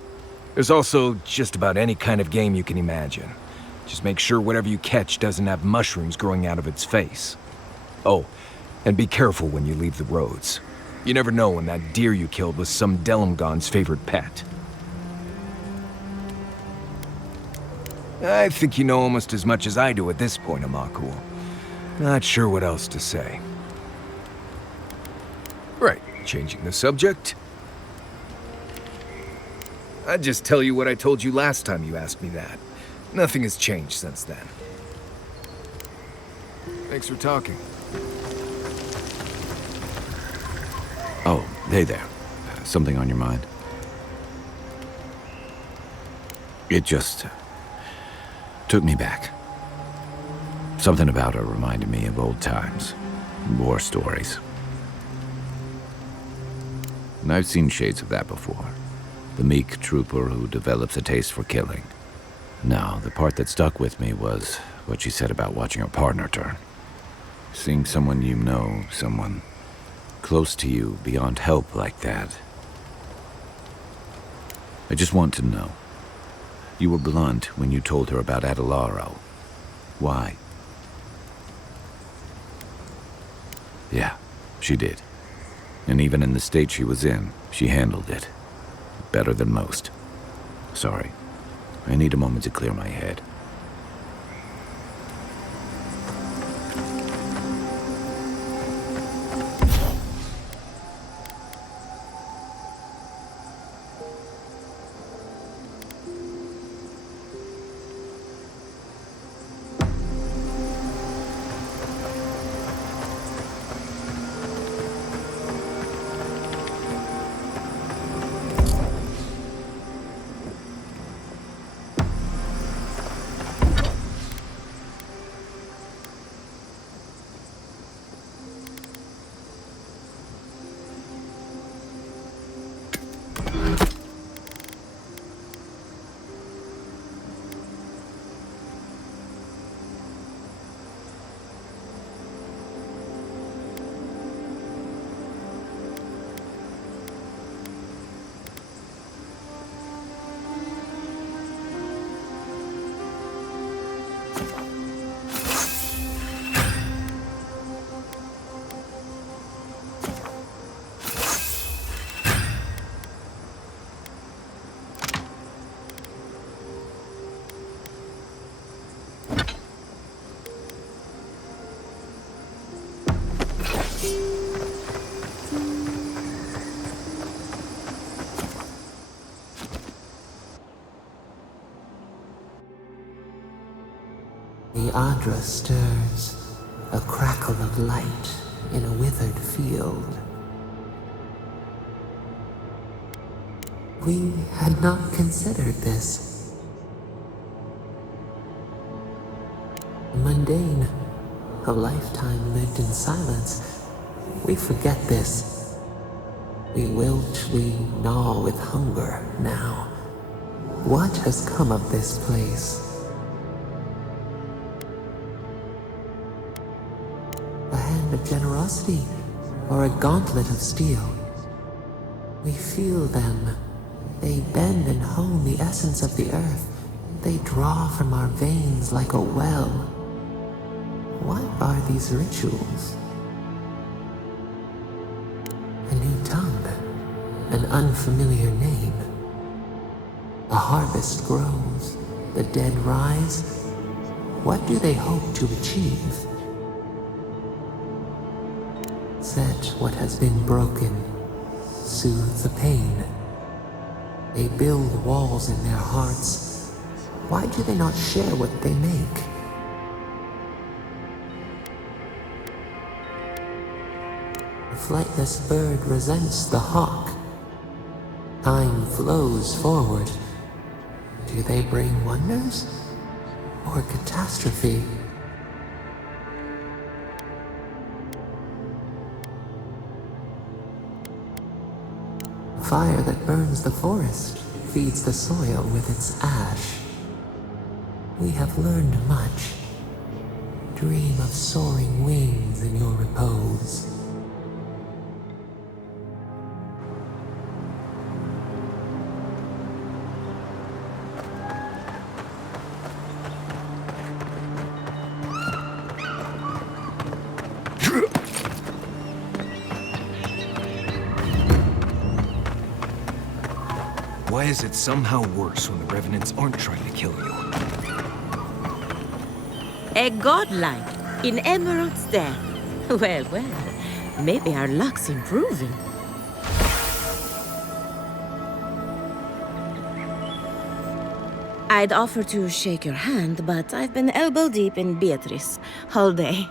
There's also just about any kind of game you can imagine. Just make sure whatever you catch doesn't have mushrooms growing out of its face. Oh, and be careful when you leave the roads. You never know when that deer you killed was some Delimgon's favorite pet. I think you know almost as much as I do at this point, Amakul. Not sure what else to say. Right, changing the subject. I'd just tell you what I told you last time you asked me that. Nothing has changed since then. Thanks for talking. Oh, hey there. Something on your mind? It just took me back. Something about her reminded me of old times, war stories. And I've seen shades of that before. The meek trooper who develops a taste for killing. Now, the part that stuck with me was what she said about watching her partner turn. Seeing someone you know, someone close to you, beyond help like that. I just want to know. You were blunt when you told her about Adelaro. Why? Yeah, she did. And even in the state she was in, she handled it. Better than most. Sorry. I need a moment to clear my head. The Adra stirs, a crackle of light in a withered field. We had not considered this. Mundane, a lifetime lived in silence. We forget this. We wilt, we gnaw with hunger now. What has come of this place? A hand of generosity, or a gauntlet of steel? We feel them. They bend and hone the essence of the earth. They draw from our veins like a well. What are these rituals? A new tongue, an unfamiliar name. A harvest grows, the dead rise. What do they hope to achieve? Set what has been broken, soothe the pain. They build walls in their hearts. Why do they not share what they make? The flightless bird resents the hawk. Time flows forward. Do they bring wonders or catastrophe? Fire that burns the forest feeds the soil with its ash. We have learned much. Dream of soaring wings in your repose. Why is it somehow worse when the Revenants aren't trying to kill you? A godlike in Emerald Stair. Well, well, maybe our luck's improving. I'd offer to shake your hand, but I've been elbow deep in Beatrice all day.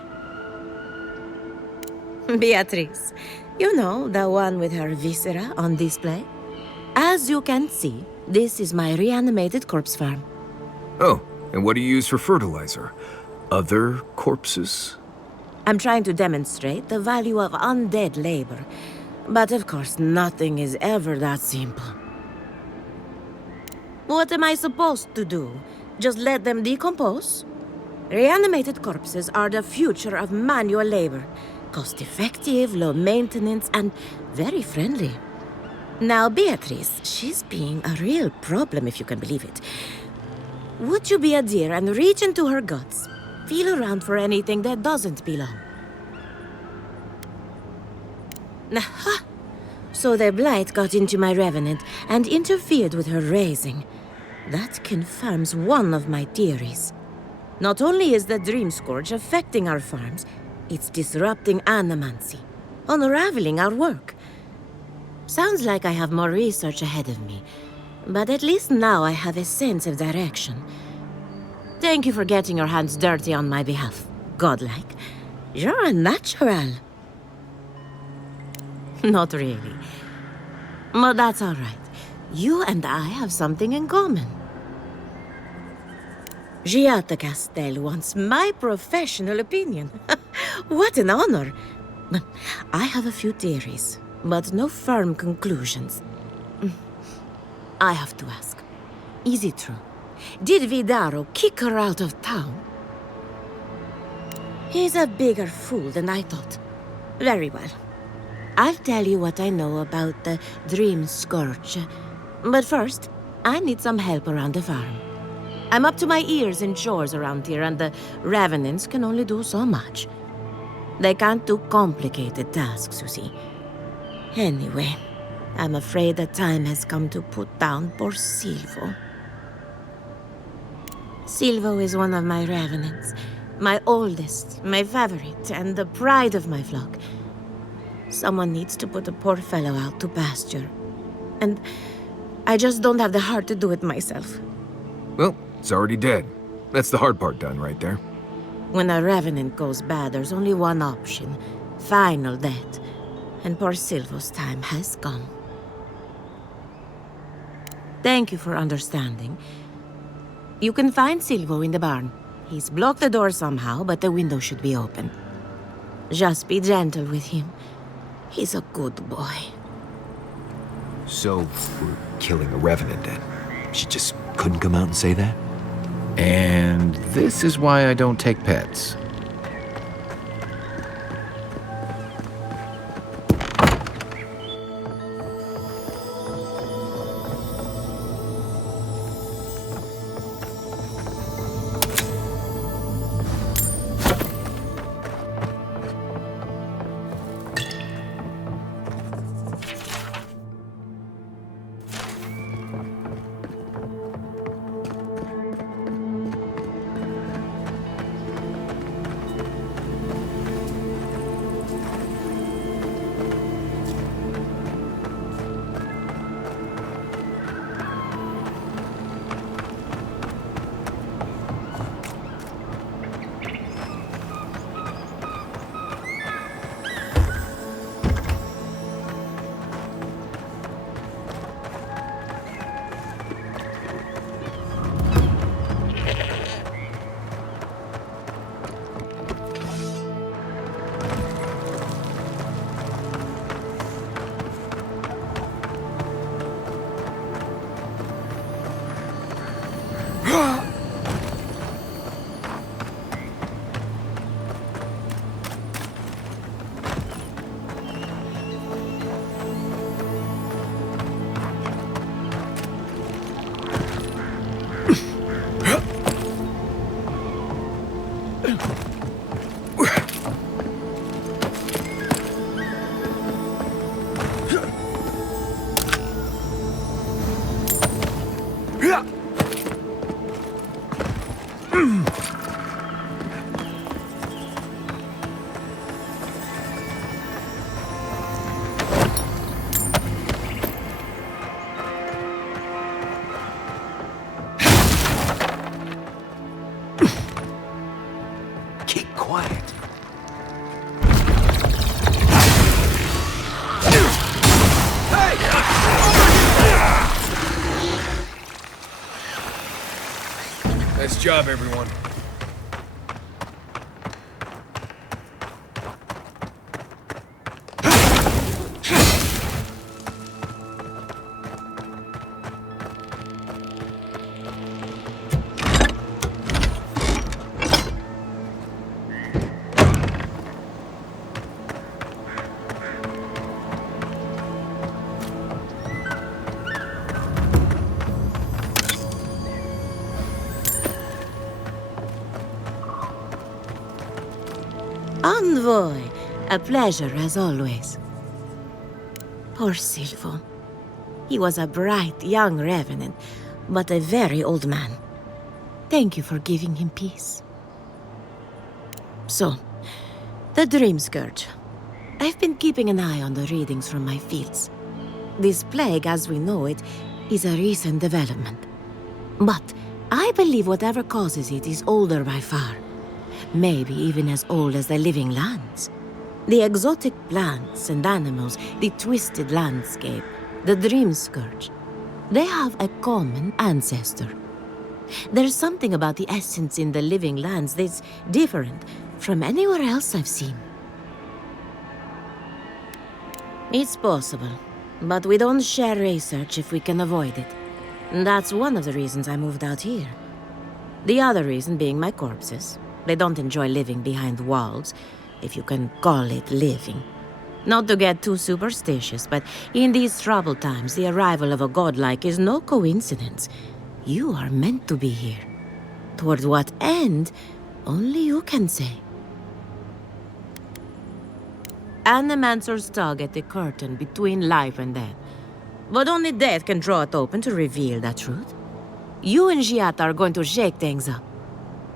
Beatrice, you know, the one with her viscera on display? As you can see, this is my reanimated corpse farm. Oh, and what do you use for fertilizer? Other corpses? I'm trying to demonstrate the value of undead labor. But of course, nothing is ever that simple. What am I supposed to do? Just let them decompose? Reanimated corpses are the future of manual labor. Cost-effective, low maintenance, and very friendly. Now, Beatrice, she's being a real problem, if you can believe it. Would you be a dear and reach into her guts? Feel around for anything that doesn't belong. Aha! So their blight got into my revenant and interfered with her raising. That confirms one of my theories. Not only is the Dream Scourge affecting our farms, it's disrupting animancy, unraveling our work. Sounds like I have more research ahead of me, but at least now I have a sense of direction. Thank you for getting your hands dirty on my behalf, godlike. You're a natural. Not really. But that's all right. You and I have something in common. Giatta Castel wants my professional opinion. What an honor. I have a few theories, but no firm conclusions. I have to ask, is it true? Did Vidaro kick her out of town? He's a bigger fool than I thought. Very well. I'll tell you what I know about the Dream Scourge. But first, I need some help around the farm. I'm up to my ears in chores around here, and the Revenants can only do so much. They can't do complicated tasks, you see. Anyway, I'm afraid the time has come to put down poor Silvo. Silvo is one of my Revenants. My oldest, my favorite, and the pride of my flock. Someone needs to put the poor fellow out to pasture. And I just don't have the heart to do it myself. Well, it's already dead. That's the hard part done right there. When a Revenant goes bad, there's only one option. Final death. And poor Silvo's time has come. Thank you for understanding. You can find Silvo in the barn. He's blocked the door somehow, but the window should be open. Just be gentle with him. He's a good boy. So, we're killing a Revenant then? She just couldn't come out and say that? And this is why I don't take pets. job, everyone. Envoy, a pleasure as always. Poor Silvo. He was a bright young revenant, but a very old man. Thank you for giving him peace. So, the Dream Scourge. I've been keeping an eye on the readings from my fields. This plague, as we know it, is a recent development. But I believe whatever causes it is older by far. Maybe even as old as the living lands. The exotic plants and animals, the twisted landscape, the Dream Scourge. They have a common ancestor. There's something about the essence in the living lands that's different from anywhere else I've seen. It's possible, but we don't share research if we can avoid it. That's one of the reasons I moved out here. The other reason being my corpses. They don't enjoy living behind walls, if you can call it living. Not to get too superstitious, but in these troubled times, the arrival of a godlike is no coincidence. You are meant to be here. Toward what end, only you can say. Animancers tug at the curtain between life and death. But only death can draw it open to reveal the truth. You and Giata are going to shake things up.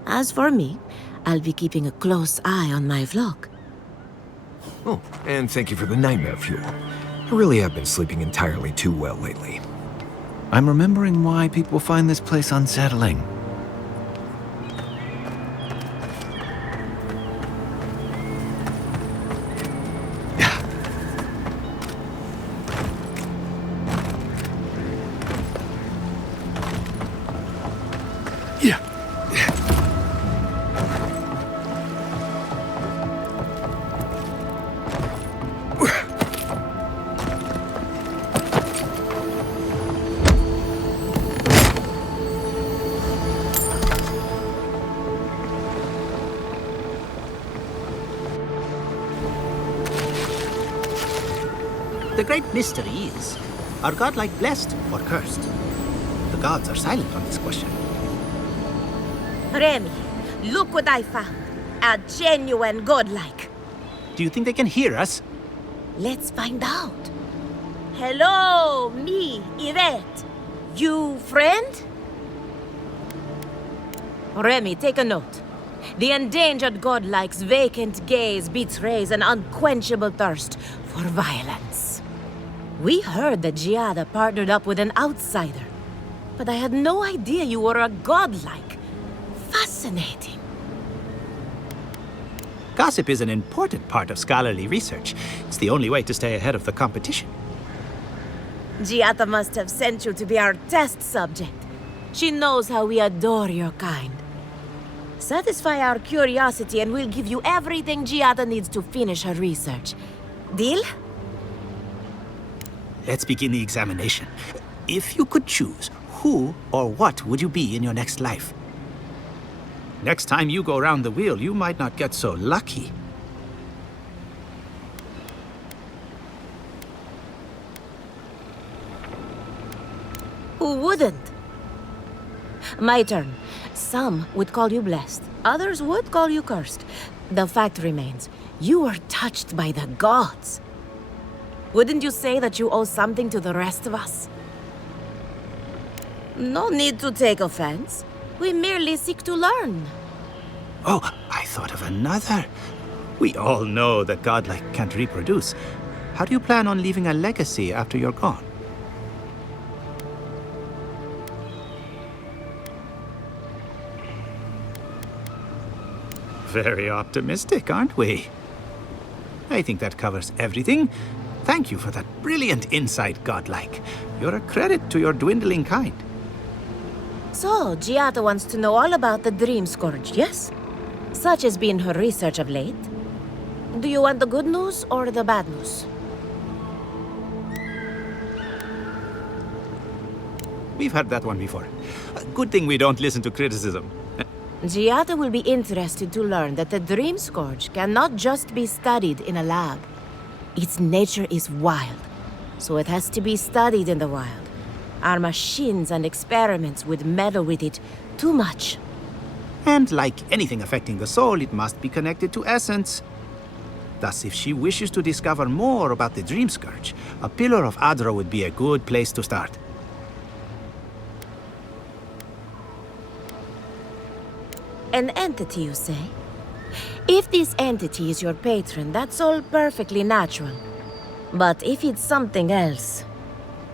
As for me, I'll be keeping a close eye on my flock. Oh, and thank you for the nightmare fuel. I really have been sleeping entirely too well lately. I'm remembering why people find this place unsettling. The great mystery is, are godlike blessed or cursed? The gods are silent on this question. Remy, look what I found. A genuine godlike. Do you think they can hear us? Let's find out. Hello, me, Yvette. You friend? Remy, take a note. The endangered godlike's vacant gaze betrays an unquenchable thirst for violence. We heard that Giada partnered up with an outsider, but I had no idea you were a godlike. Fascinating. Gossip is an important part of scholarly research. It's the only way to stay ahead of the competition. Giada must have sent you to be our test subject. She knows how we adore your kind. Satisfy our curiosity and we'll give you everything Giada needs to finish her research. Deal? Let's begin the examination. If you could choose, who or what would you be in your next life? Next time you go around the wheel, you might not get so lucky. Who wouldn't? My turn. Some would call you blessed. Others would call you cursed. The fact remains, you were touched by the gods. Wouldn't you say that you owe something to the rest of us? No need to take offense. We merely seek to learn. Oh, I thought of another. We all know that godlike can't reproduce. How do you plan on leaving a legacy after you're gone? Very optimistic, aren't we? I think that covers everything. Thank you for that brilliant insight, godlike. You're a credit to your dwindling kind. So, Giata wants to know all about the Dream Scourge, yes? Such has been her research of late. Do you want the good news or the bad news? We've heard that one before. Good thing we don't listen to criticism. Giata will be interested to learn that the Dream Scourge cannot just be studied in a lab. Its nature is wild, so it has to be studied in the wild. Our machines and experiments would meddle with it too much. And like anything affecting the soul, it must be connected to essence. Thus, if she wishes to discover more about the Dream Scourge, a Pillar of Adra would be a good place to start. An entity, you say? If this entity is your patron, that's all perfectly natural. But if it's something else,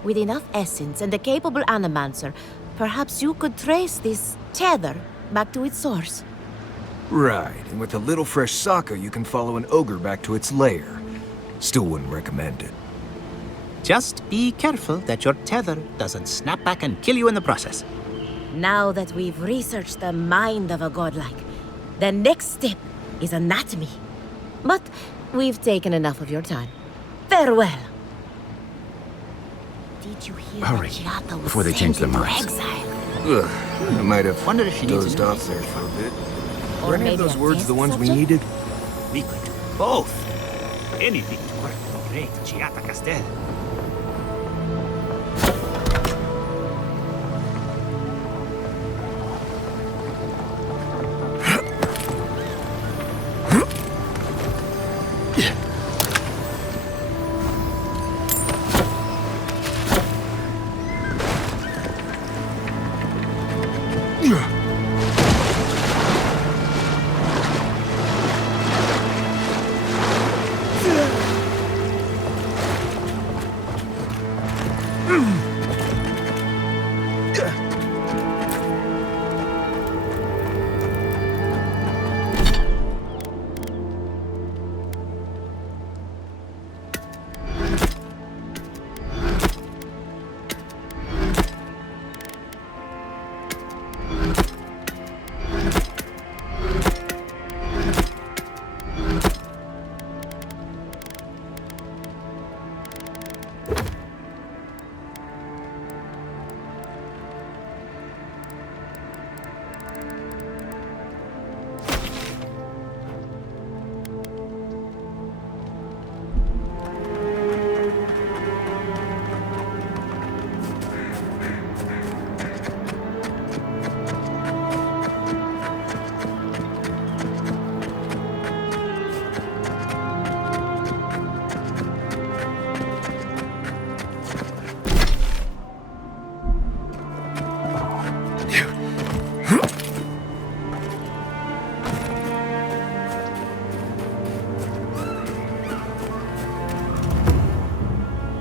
with enough essence and a capable animancer, perhaps you could trace this tether back to its source. Right, and with a little fresh Sokka, you can follow an ogre back to its lair. Still wouldn't recommend it. Just be careful that your tether doesn't snap back and kill you in the process. Now that we've researched the mind of a godlike, the next step is anatomy. But we've taken enough of your time. Farewell. Did you hear Hurry, Giata was before they change their sent into minds. exile? Ugh, I might have Wonder if she needs dozed a new off there for a bit. Or Were any of maybe those a words test the ones we subject? needed? We could do both. Anything to work the great Giata Castel.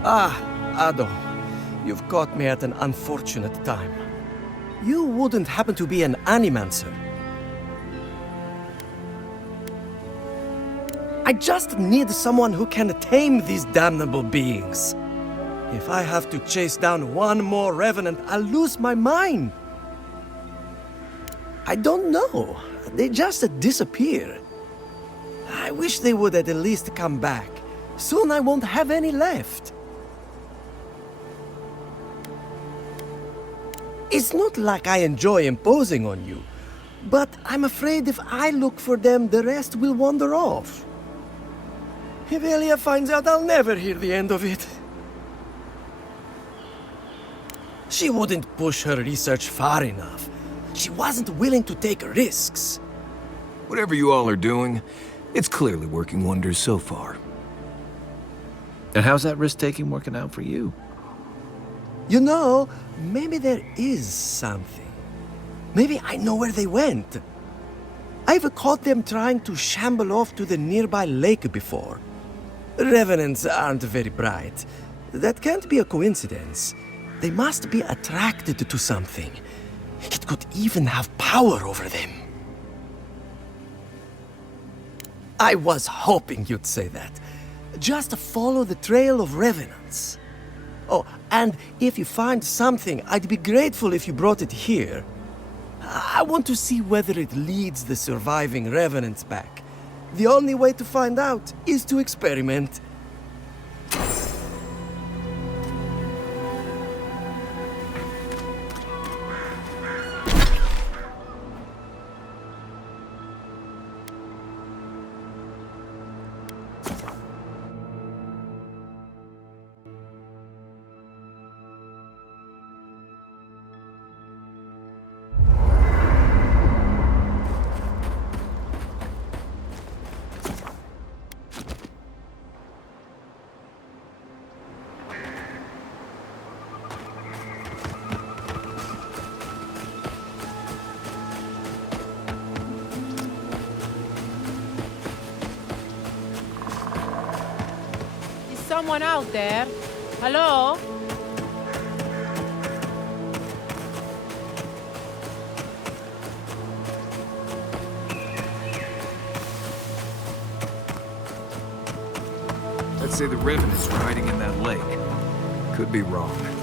Ah, Ado. You've caught me at an unfortunate time. You wouldn't happen to be an animancer? I just need someone who can tame these damnable beings. If I have to chase down one more revenant, I'll lose my mind. I don't know. They just disappear. I wish they would at least come back. Soon I won't have any left. It's not like I enjoy imposing on you, but I'm afraid if I look for them, the rest will wander off. If Elia finds out, I'll never hear the end of it. She wouldn't push her research far enough. She wasn't willing to take risks. Whatever you all are doing, it's clearly working wonders so far. And how's that risk-taking working out for you? You know, maybe there is something. Maybe I know where they went. I've caught them trying to shamble off to the nearby lake before. Revenants aren't very bright. That can't be a coincidence. They must be attracted to something. It could even have power over them. I was hoping you'd say that. Just follow the trail of revenants. Oh, and if you find something, I'd be grateful if you brought it here. I want to see whether it leads the surviving revenants back. The only way to find out is to experiment. Someone out there? Hello? Let's say the revenants were hiding in that lake. Could be wrong.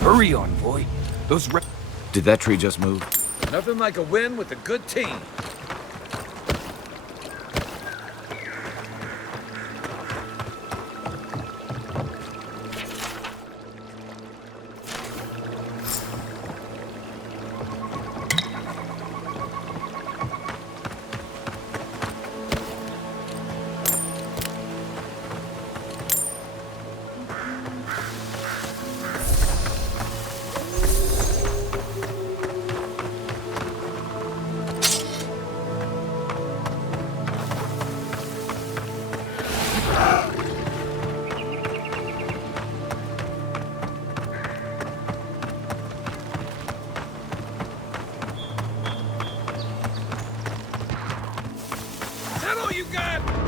Hurry on, boy. Those Did that tree just move? Nothing like a win with a good team.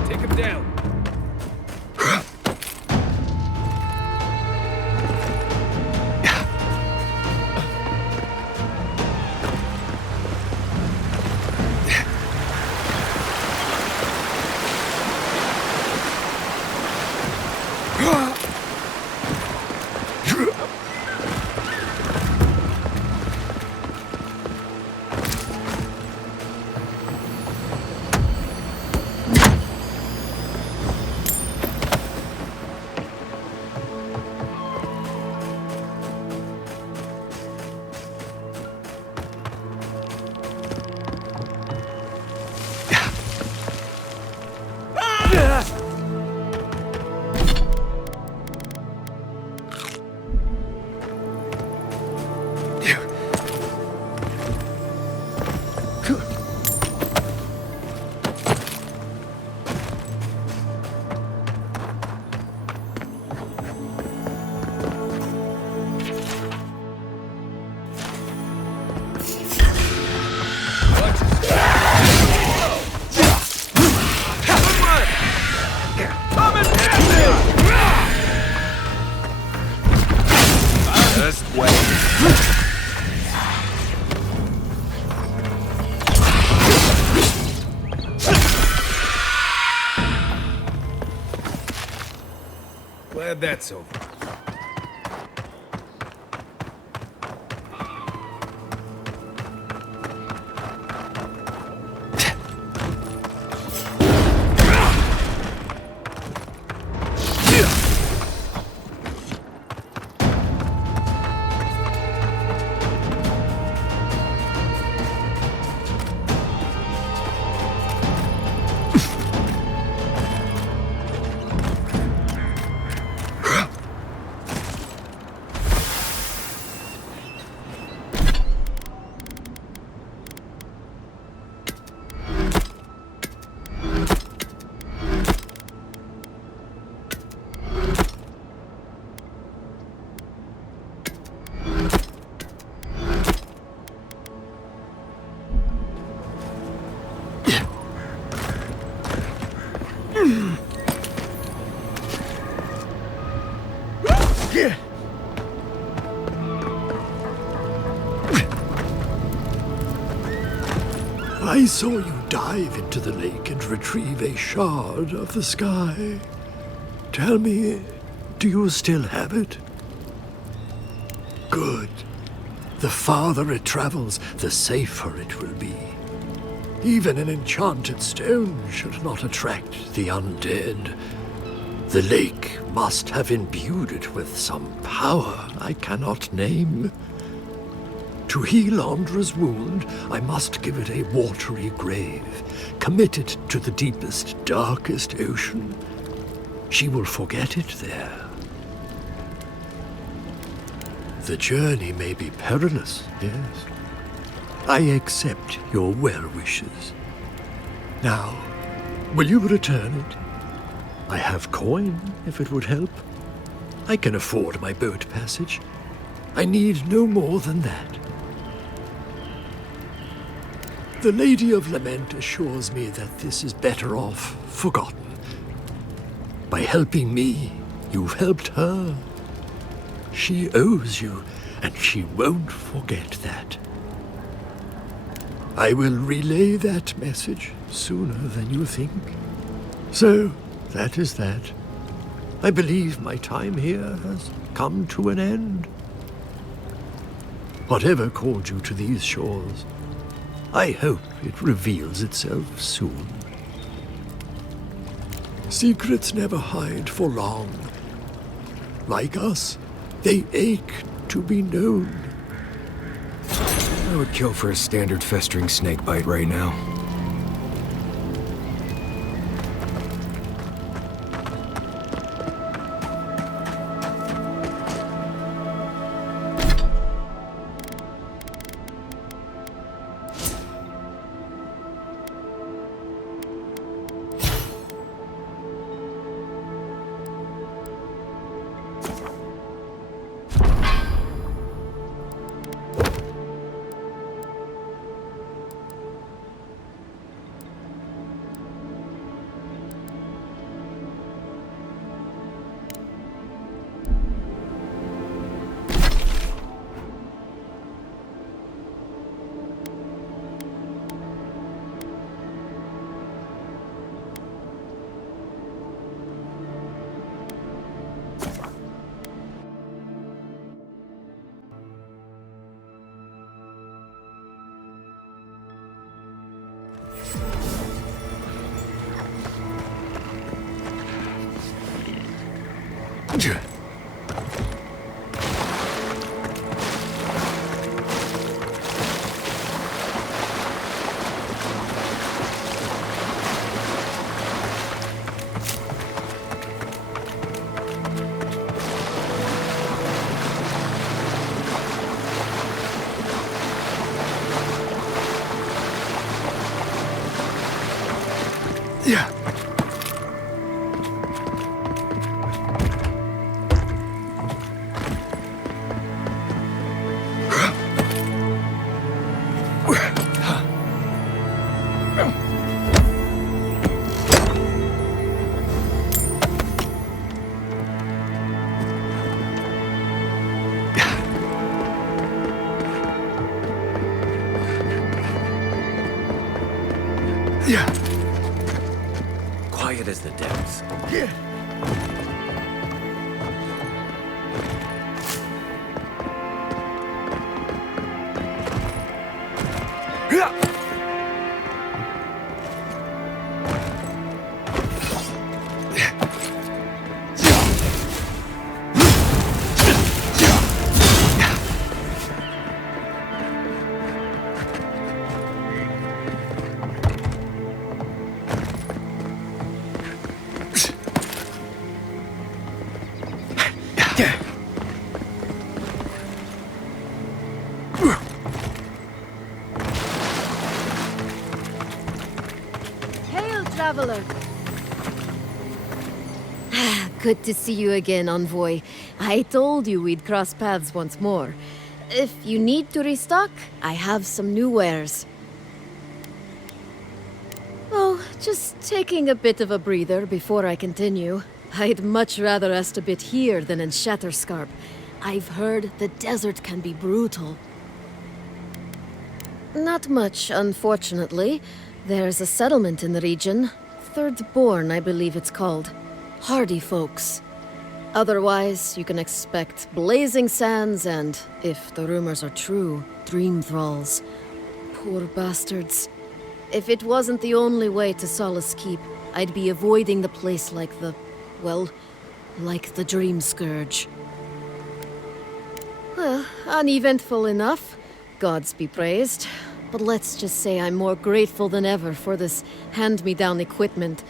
Take him down. Glad that's over. I saw you dive into the lake and retrieve a shard of the sky. Tell me, do you still have it? Good. The farther it travels, the safer it will be. Even an enchanted stone should not attract the undead. The lake must have imbued it with some power I cannot name. To heal Andra's wound, I must give it a watery grave, commit it to the deepest, darkest ocean. She will forget it there. The journey may be perilous, yes. I accept your well wishes. Now, will you return it? I have coin, if it would help. I can afford my boat passage. I need no more than that. The Lady of Lament assures me that this is better off forgotten. By helping me, you've helped her. She owes you, and she won't forget that. I will relay that message sooner than you think. So, that is that. I believe my time here has come to an end. Whatever called you to these shores, I hope it reveals itself soon. Secrets never hide for long. Like us, they ache to be known. I would kill for a standard festering snake bite right now. Yeah. Yeah. Quiet as the depths. Yeah. Hail, traveler! Good to see you again, Envoy. I told you we'd cross paths once more. If you need to restock, I have some new wares. Oh, just taking a bit of a breather before I continue. I'd much rather rest a bit here than in Shatterscarp. I've heard the desert can be brutal. Not much, unfortunately. There's a settlement in the region. Thirdborn, I believe it's called. Hardy folks. Otherwise, you can expect blazing sands and, if the rumors are true, dream thralls. Poor bastards. If it wasn't the only way to Solace Keep, I'd be avoiding the place like the... well, like the Dream Scourge. Well, uneventful enough. Gods be praised. But let's just say I'm more grateful than ever for this hand-me-down equipment.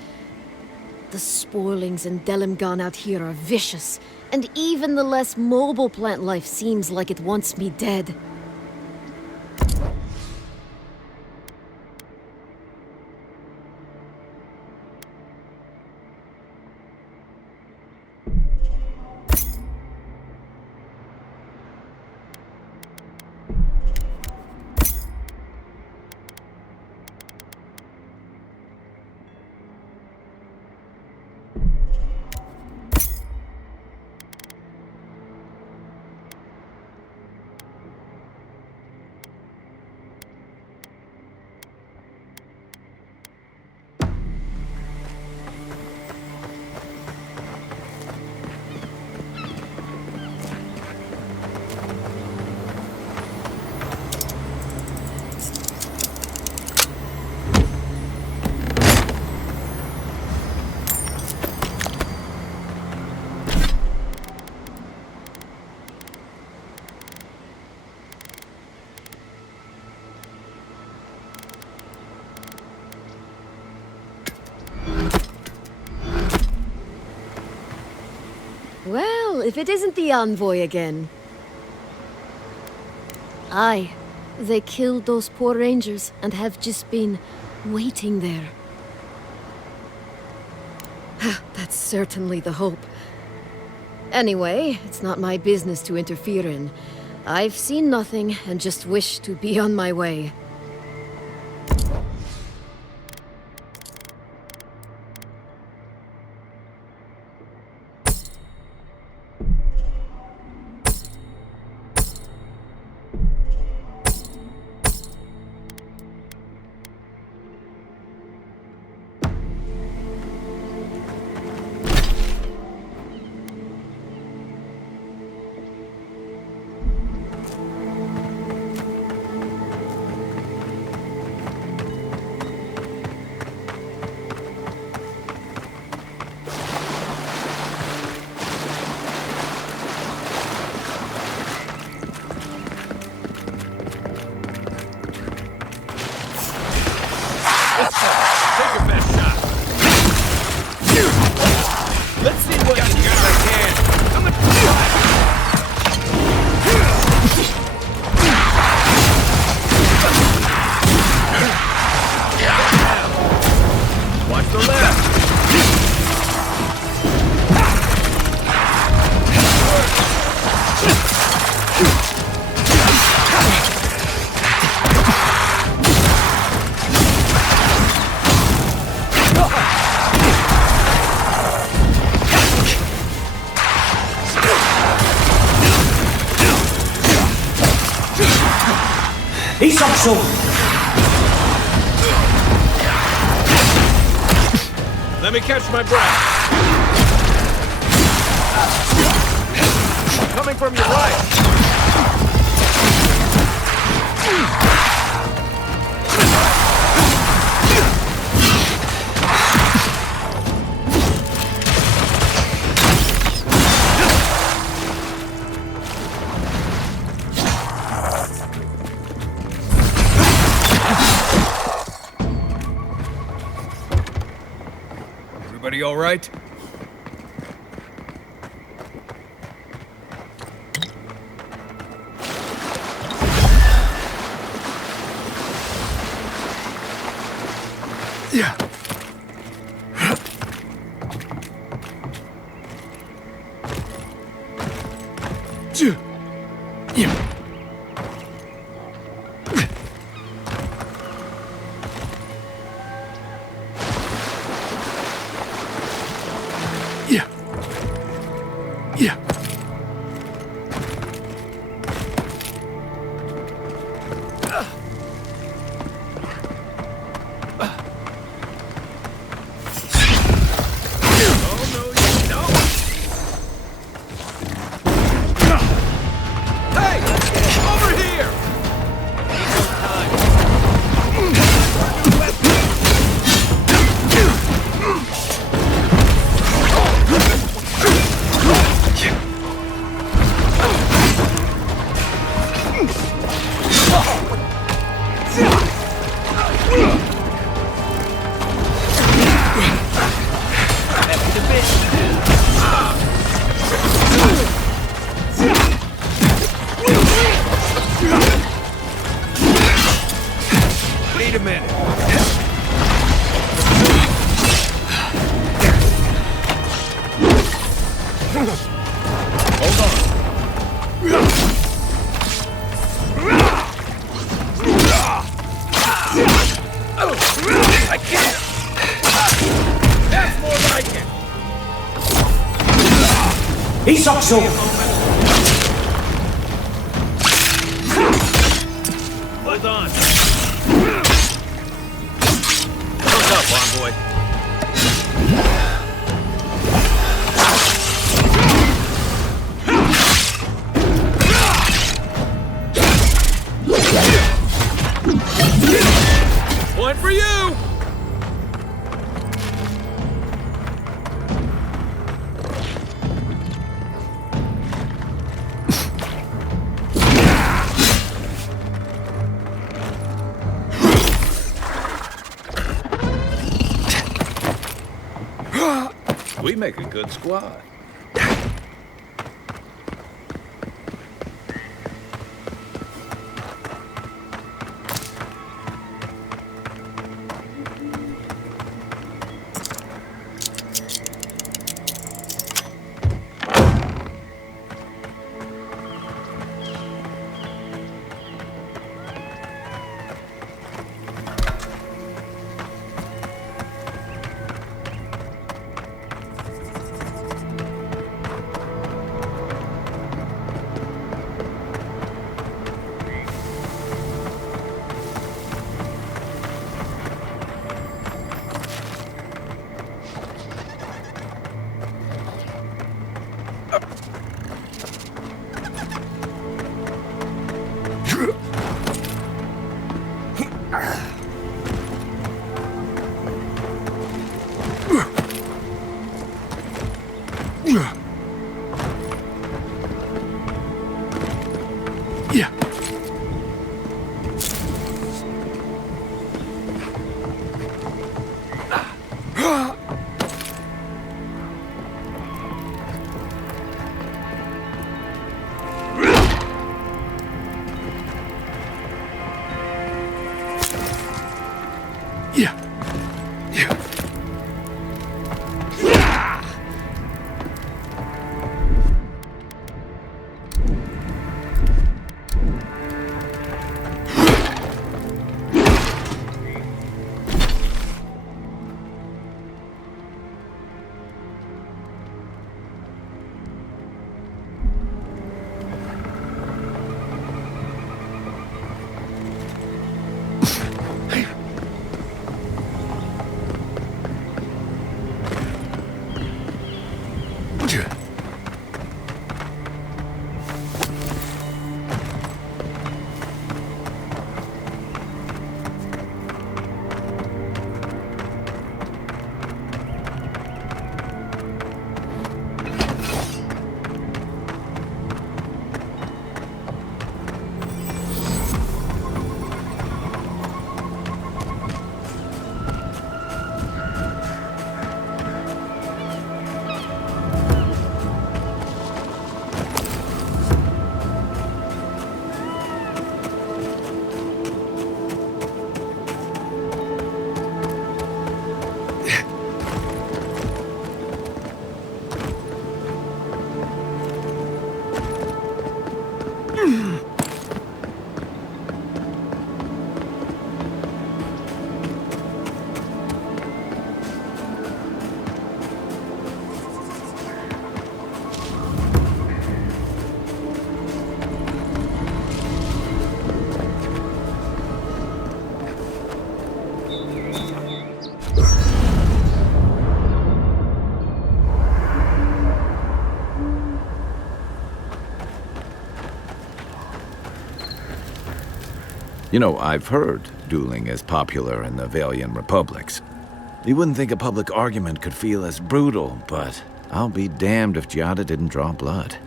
The spoilings in Delimgan out here are vicious, and even the less mobile plant life seems like it wants me dead. Well, if it isn't the Envoy again. Aye, they killed those poor rangers and have just been waiting there. That's certainly the hope. Anyway, it's not my business to interfere in. I've seen nothing and just wish to be on my way. Let me catch my breath. Coming from your right. Everybody all right? Wait a minute. Hold on. I can't. That's more like it. He's also. Hold on. What's up, Bonboy? One for you! We make a good squad. You know, I've heard dueling is popular in the Valian republics. You wouldn't think a public argument could feel as brutal, but I'll be damned if Giada didn't draw blood.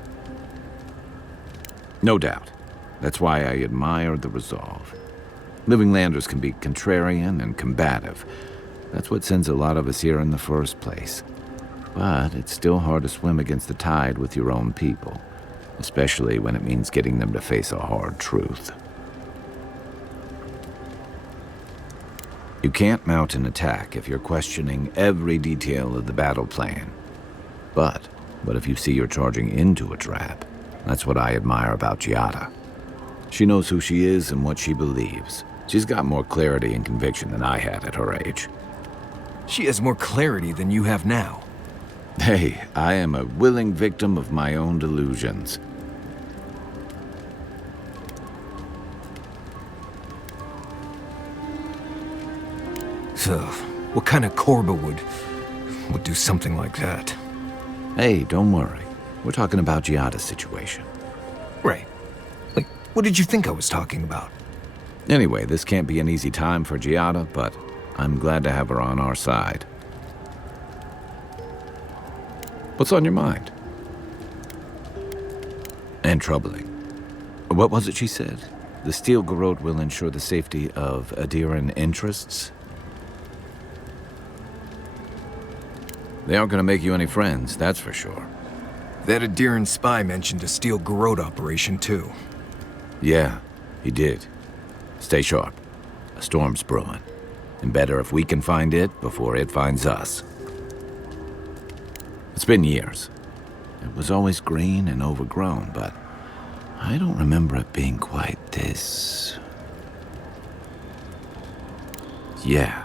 No doubt. That's why I admire the resolve. Living Landers can be contrarian and combative. That's what sends a lot of us here in the first place. But it's still hard to swim against the tide with your own people, especially when it means getting them to face a hard truth. You can't mount an attack if you're questioning every detail of the battle plan. But what if you see you're charging into a trap? That's what I admire about Giada. She knows who she is and what she believes. She's got more clarity and conviction than I had at her age. She has more clarity than you have now. Hey, I am a willing victim of my own delusions. So, what kind of Korba would do something like that? Hey, don't worry. We're talking about Giada's situation. Right. Like, what did you think I was talking about? Anyway, this can't be an easy time for Giada, but I'm glad to have her on our side. What's on your mind? And troubling. What was it she said? The Steel Garrote will ensure the safety of Adiran interests? They aren't going to make you any friends, that's for sure. That Adiran spy mentioned a Steel Garrote operation, too. Yeah, he did. Stay sharp. A storm's brewing. And better if we can find it before it finds us. It's been years. It was always green and overgrown, but I don't remember it being quite this... Yeah.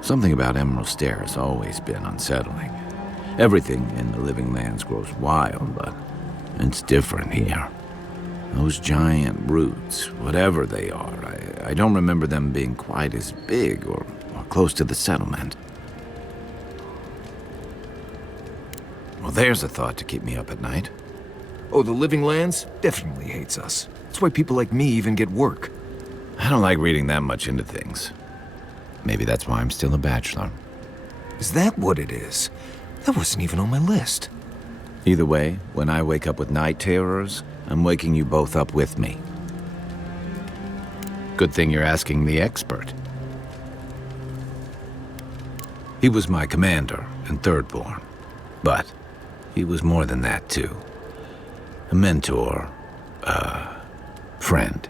Something about Emerald Stair has always been unsettling. Everything in the Living Lands grows wild, but it's different here. Those giant roots, whatever they are, I don't remember them being quite as big or close to the settlement. Well, there's a thought to keep me up at night. Oh, the Living Lands definitely hates us. That's why people like me even get work. I don't like reading that much into things. Maybe that's why I'm still a bachelor. Is that what it is? That wasn't even on my list. Either way, when I wake up with night terrors, I'm waking you both up with me. Good thing you're asking the expert. He was my commander and thirdborn, but he was more than that too. A mentor, friend.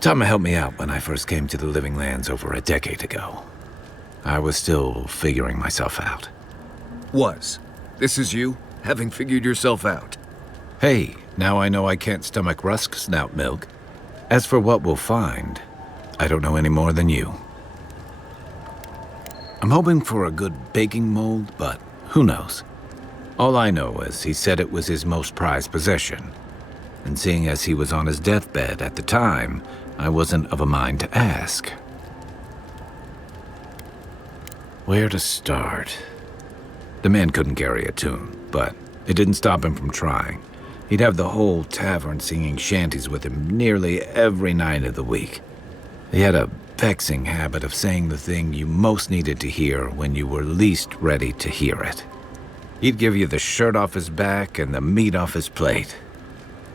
Tama helped me out when I first came to the Living Lands over a decade ago. I was still figuring myself out. Was. This is you, having figured yourself out. Hey, now I know I can't stomach rusk snout milk. As for what we'll find, I don't know any more than you. I'm hoping for a good baking mold, but who knows? All I know is he said it was his most prized possession. And seeing as he was on his deathbed at the time, I wasn't of a mind to ask. Where to start? The man couldn't carry a tune, but it didn't stop him from trying. He'd have the whole tavern singing shanties with him nearly every night of the week. He had a vexing habit of saying the thing you most needed to hear when you were least ready to hear it. He'd give you the shirt off his back and the meat off his plate.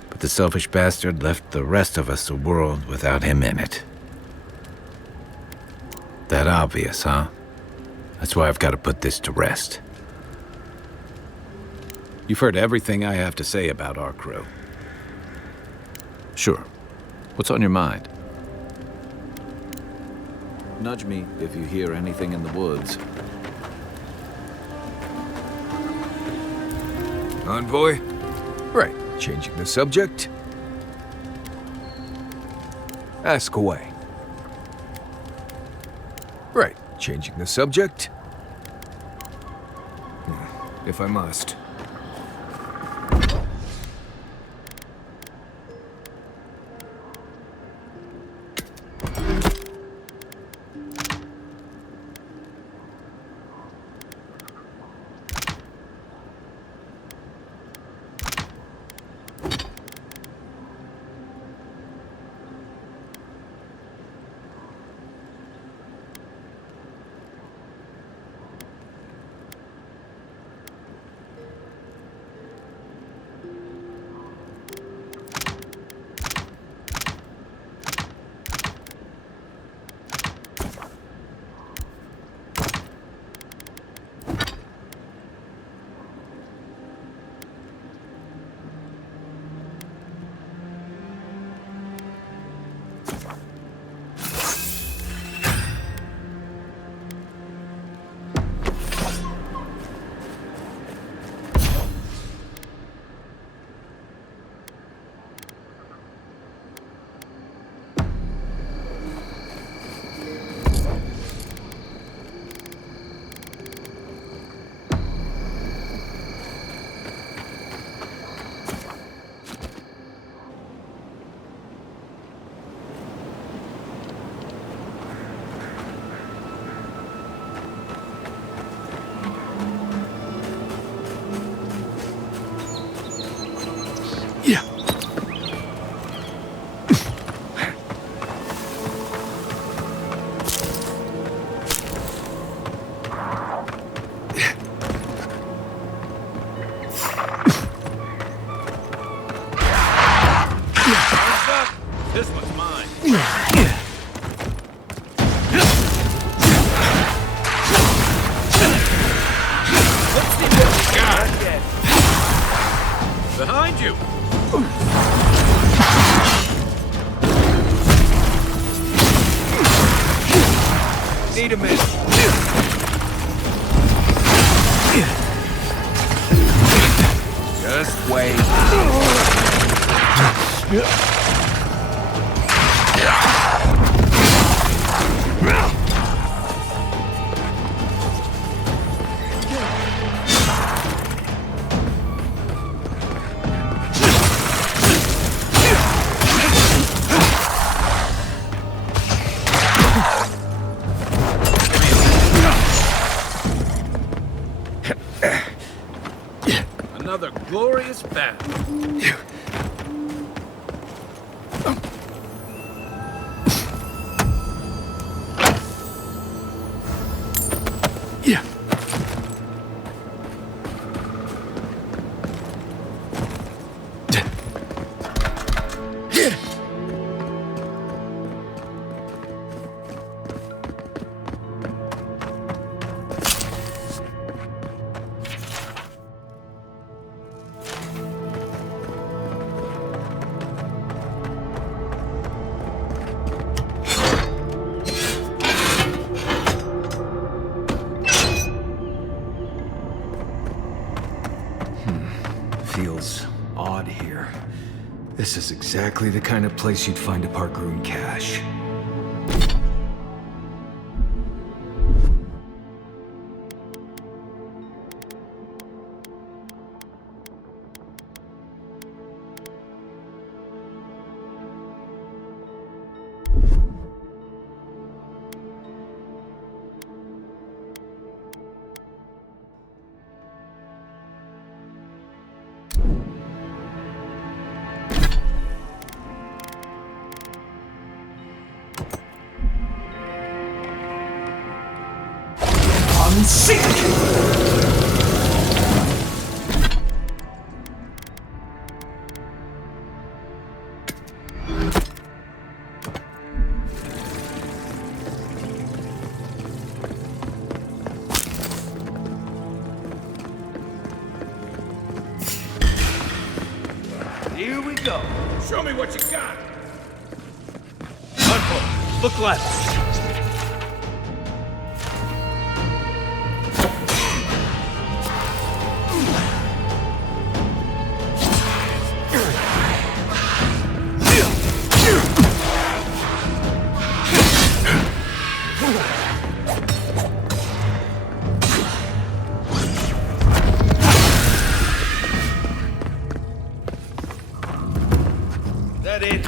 But the selfish bastard left the rest of us a world without him in it. That obvious, huh? That's why I've got to put this to rest. You've heard everything I have to say about our crew. Sure. What's on your mind? Nudge me if you hear anything in the woods. Envoy? Right, changing the subject. Ask away. Right, changing the subject. If I must. This one's mine. Let's see what we got. Behind you. Need a minute. Just wait. Another glorious battle. Feels odd here. This is exactly the kind of place you'd find a Parkroon cache. Here we go. Show me what you got. Uncle, look left. That it?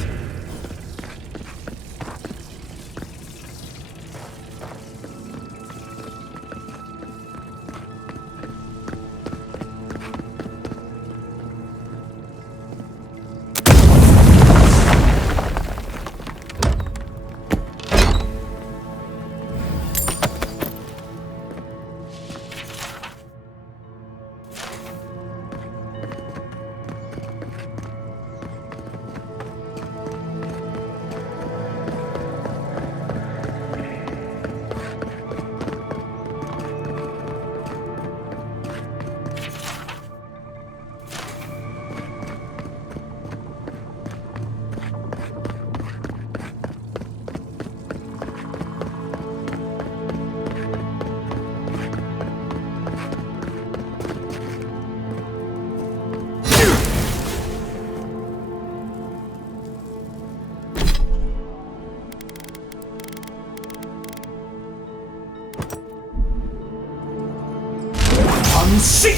Seek!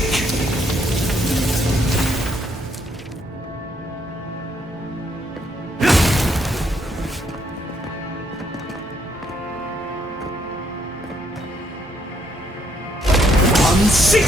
Seek!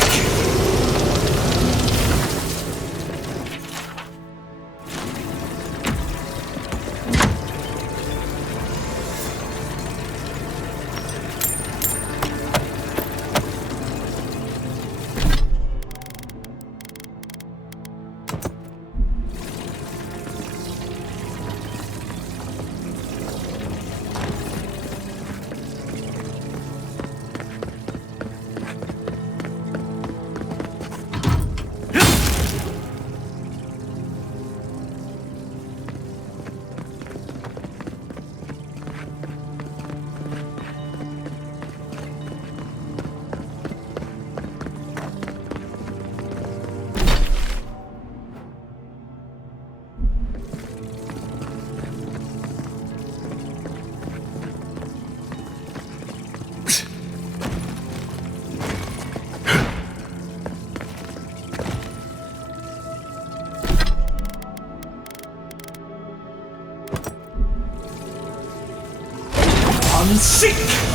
Unseek!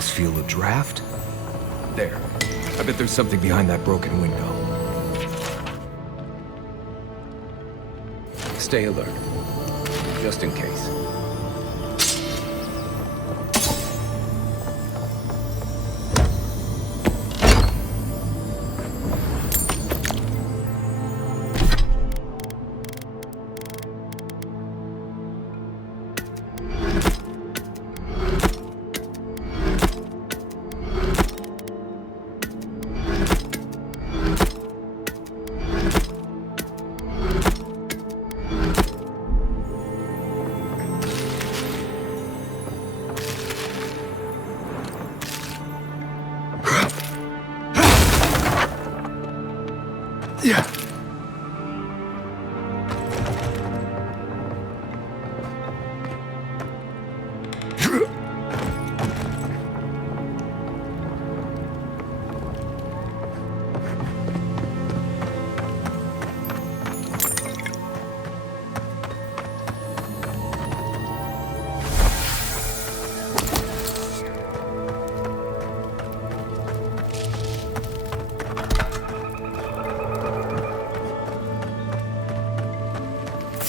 Feel a draft? There. I bet there's something behind that broken window. Stay alert, just in case. Yeah.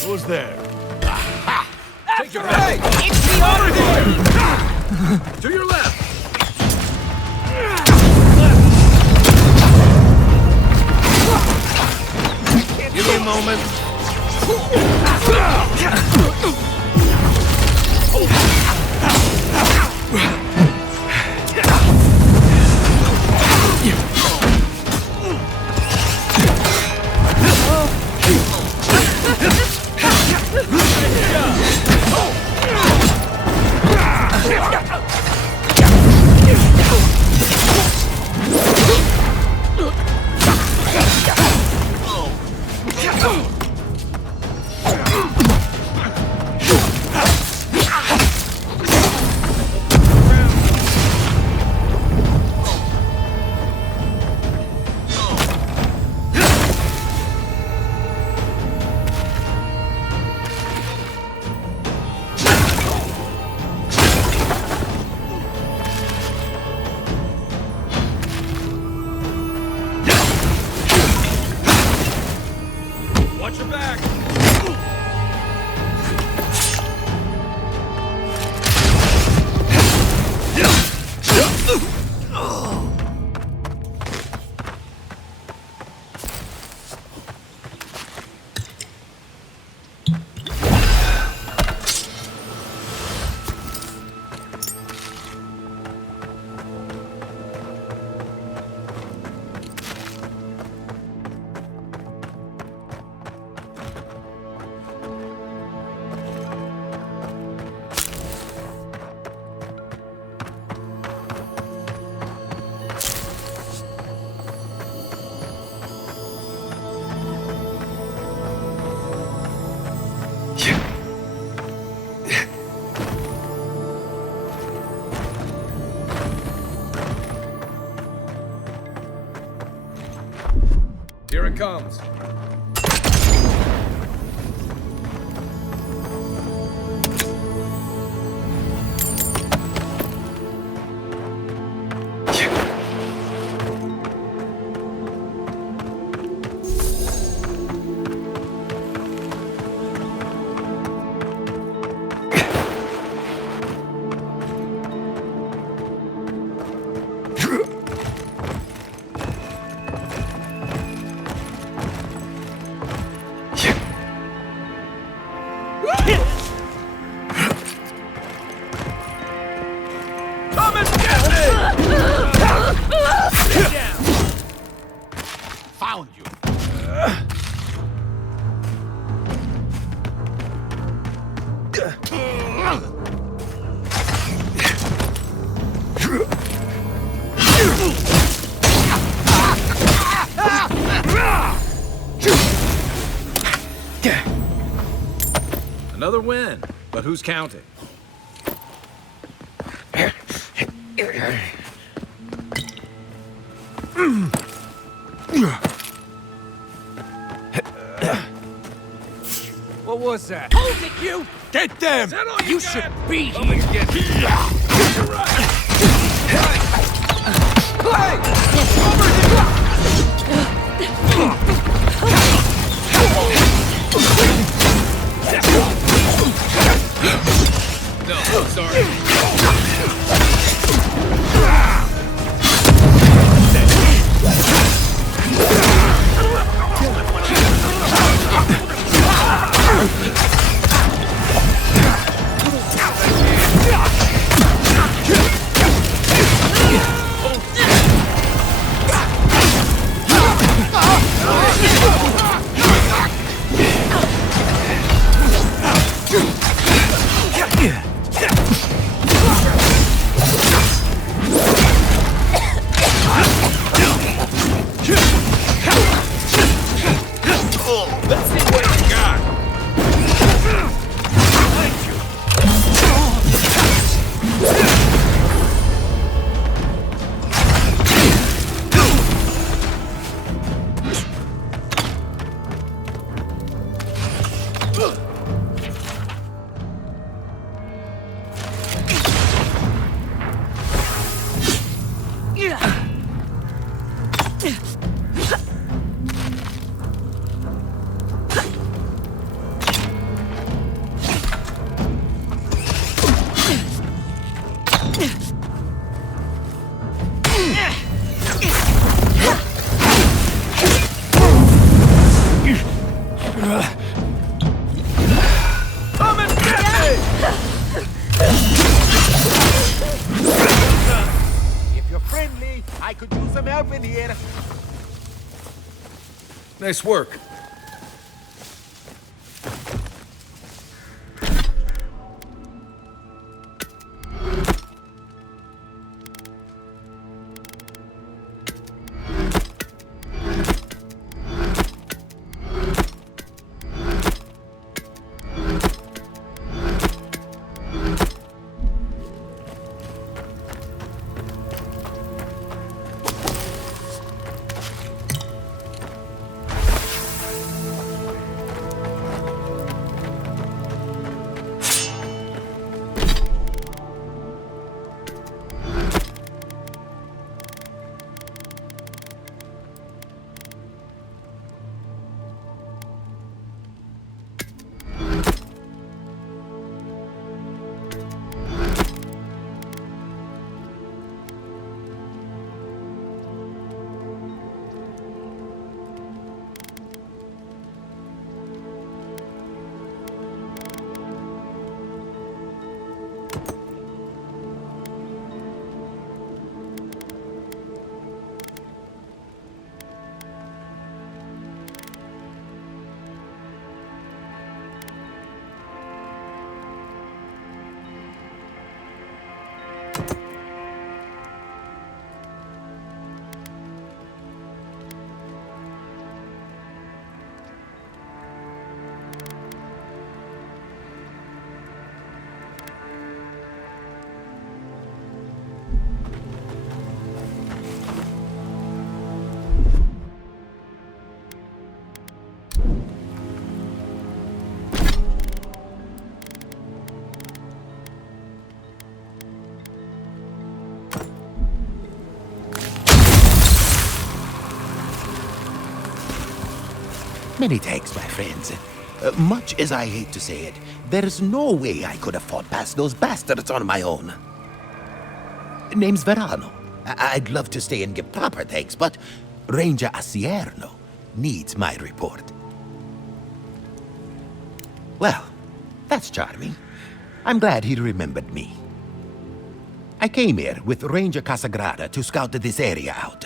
Who's there? Take your head! It's the order! To your left! Give me a moment. it comes. Come and get me! Get down! Found you. Another win, but who's counting? What was that? Hold it, you! Get them! Is that all You should got? be Come and here. get me. You're right. No, sorry. Let's see what you got. Come and get me! If you're friendly, I could use some help in here. Nice work. Many thanks, my friends. Much as I hate to say it, there's no way I could have fought past those bastards on my own. Name's Verano. I'd love to stay and give proper thanks, but Ranger Asierno needs my report. Well, that's charming. I'm glad he remembered me. I came here with Ranger Casagrada to scout this area out.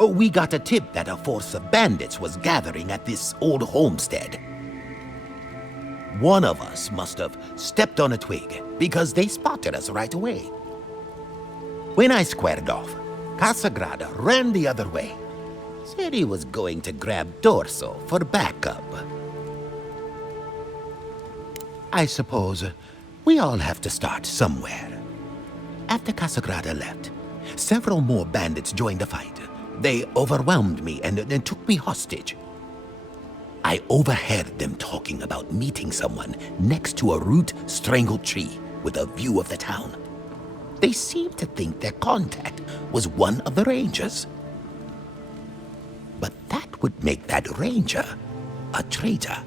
We got a tip that a force of bandits was gathering at this old homestead. One of us must have stepped on a twig, because they spotted us right away. When I squared off, Casagrada ran the other way. Said he was going to grab Dorso for backup. I suppose we all have to start somewhere. After Casagrada left, several more bandits joined the fight. They overwhelmed me and took me hostage. I overheard them talking about meeting someone next to a root-strangled tree with a view of the town. They seemed to think their contact was one of the rangers. But that would make that ranger a traitor.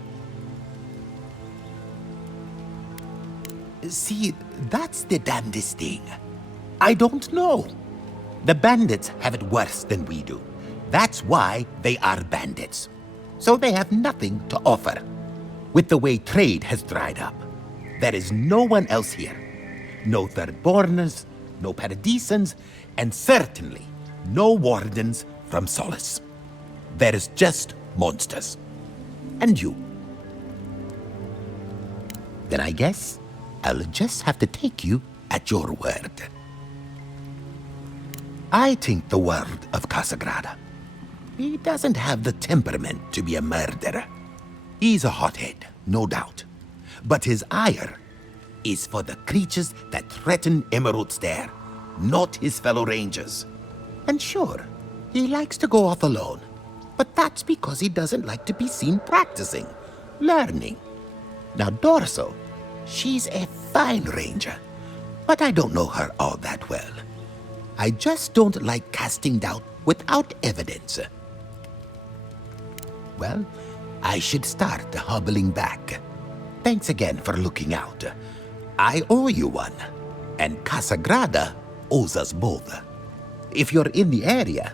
See, that's the damnedest thing. I don't know. The bandits have it worse than we do. That's why they are bandits. So they have nothing to offer. With the way trade has dried up, there is no one else here. No Thirdborners, no Paradisans, and certainly no Wardens from Solace. There is just monsters. And you. Then I guess I'll just have to take you at your word. I think the word of Casagrada. He doesn't have the temperament to be a murderer. He's a hothead, no doubt. But his ire is for the creatures that threaten Emerald Stair, not his fellow rangers. And sure, he likes to go off alone. But that's because he doesn't like to be seen practicing, learning. Now Dorso, she's a fine ranger, but I don't know her all that well. I just don't like casting doubt without evidence. Well, I should start hobbling back. Thanks again for looking out. I owe you one, and Casagrada owes us both. If you're in the area,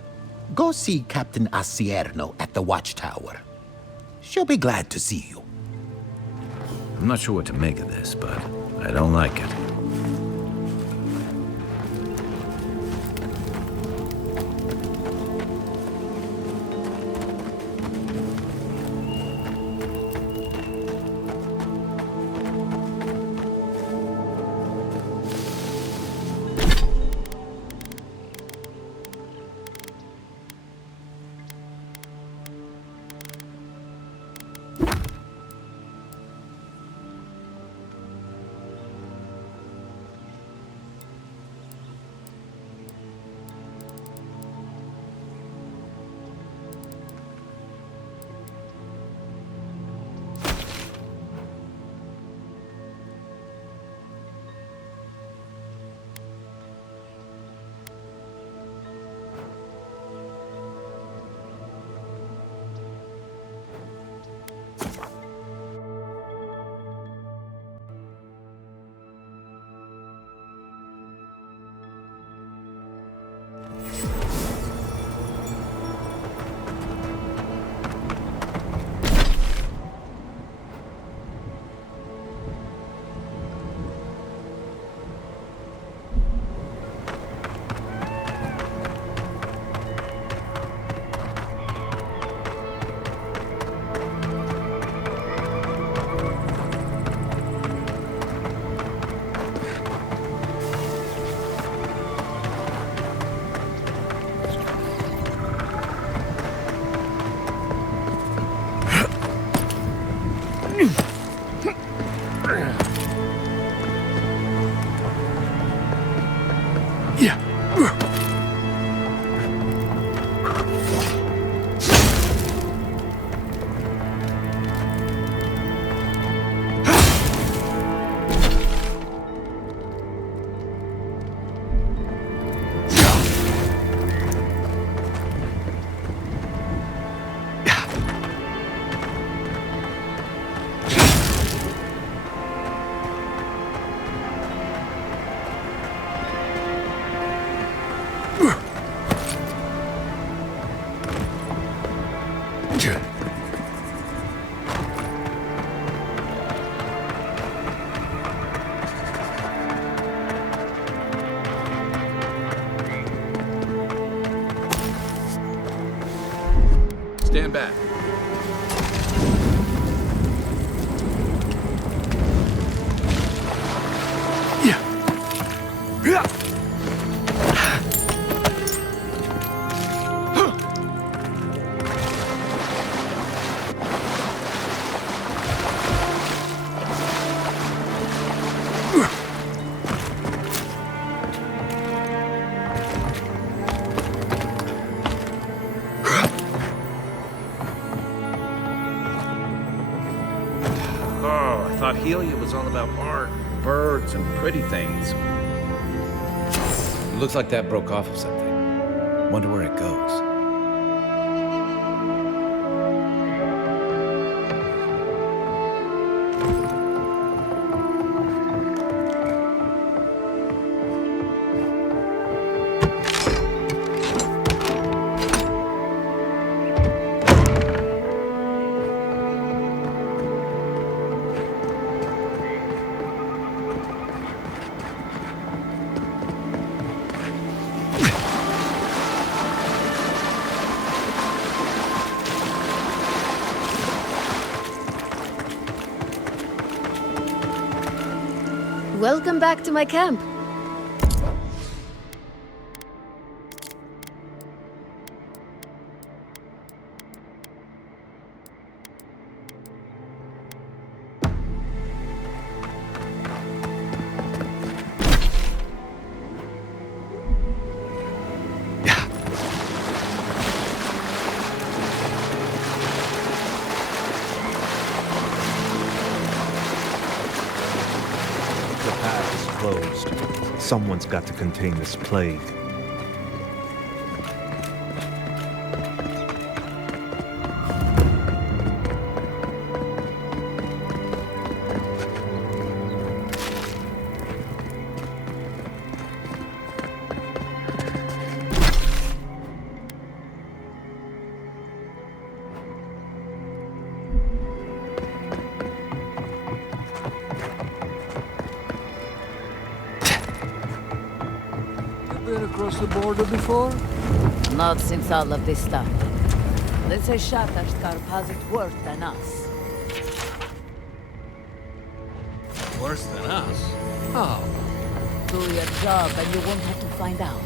go see Captain Asierno at the watchtower. She'll be glad to see you. I'm not sure what to make of this, but I don't like it. Stand back. Oh, I thought Helia was all about art, birds, and pretty things. Looks like that broke off of something. Wonder where it goes. Welcome back to my camp. Someone's got to contain this plague. Been across the border before? Not since all of this started. Let's say Shatashkar has it worse than us. Worse than us? How? Do your job and you won't have to find out.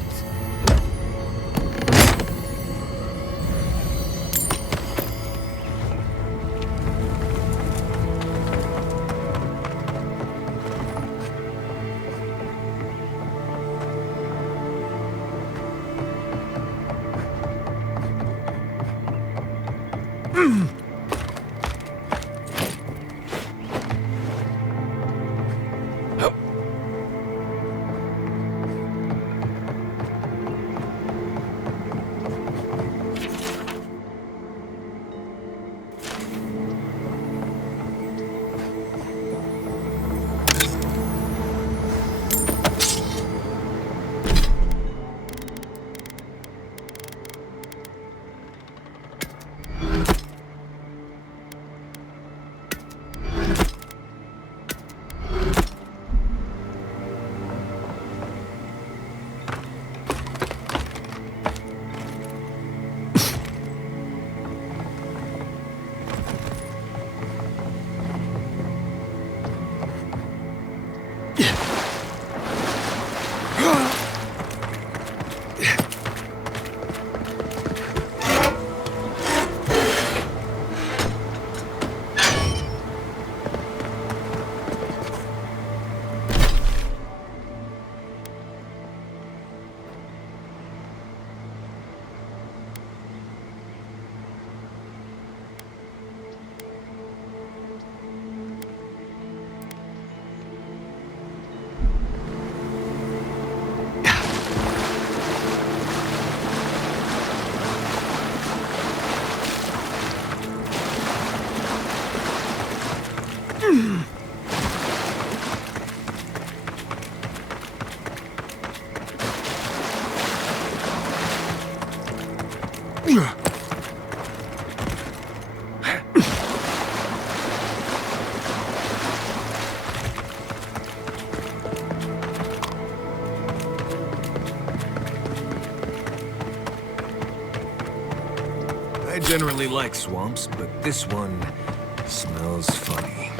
don't generally like swamps, but this one smells funny.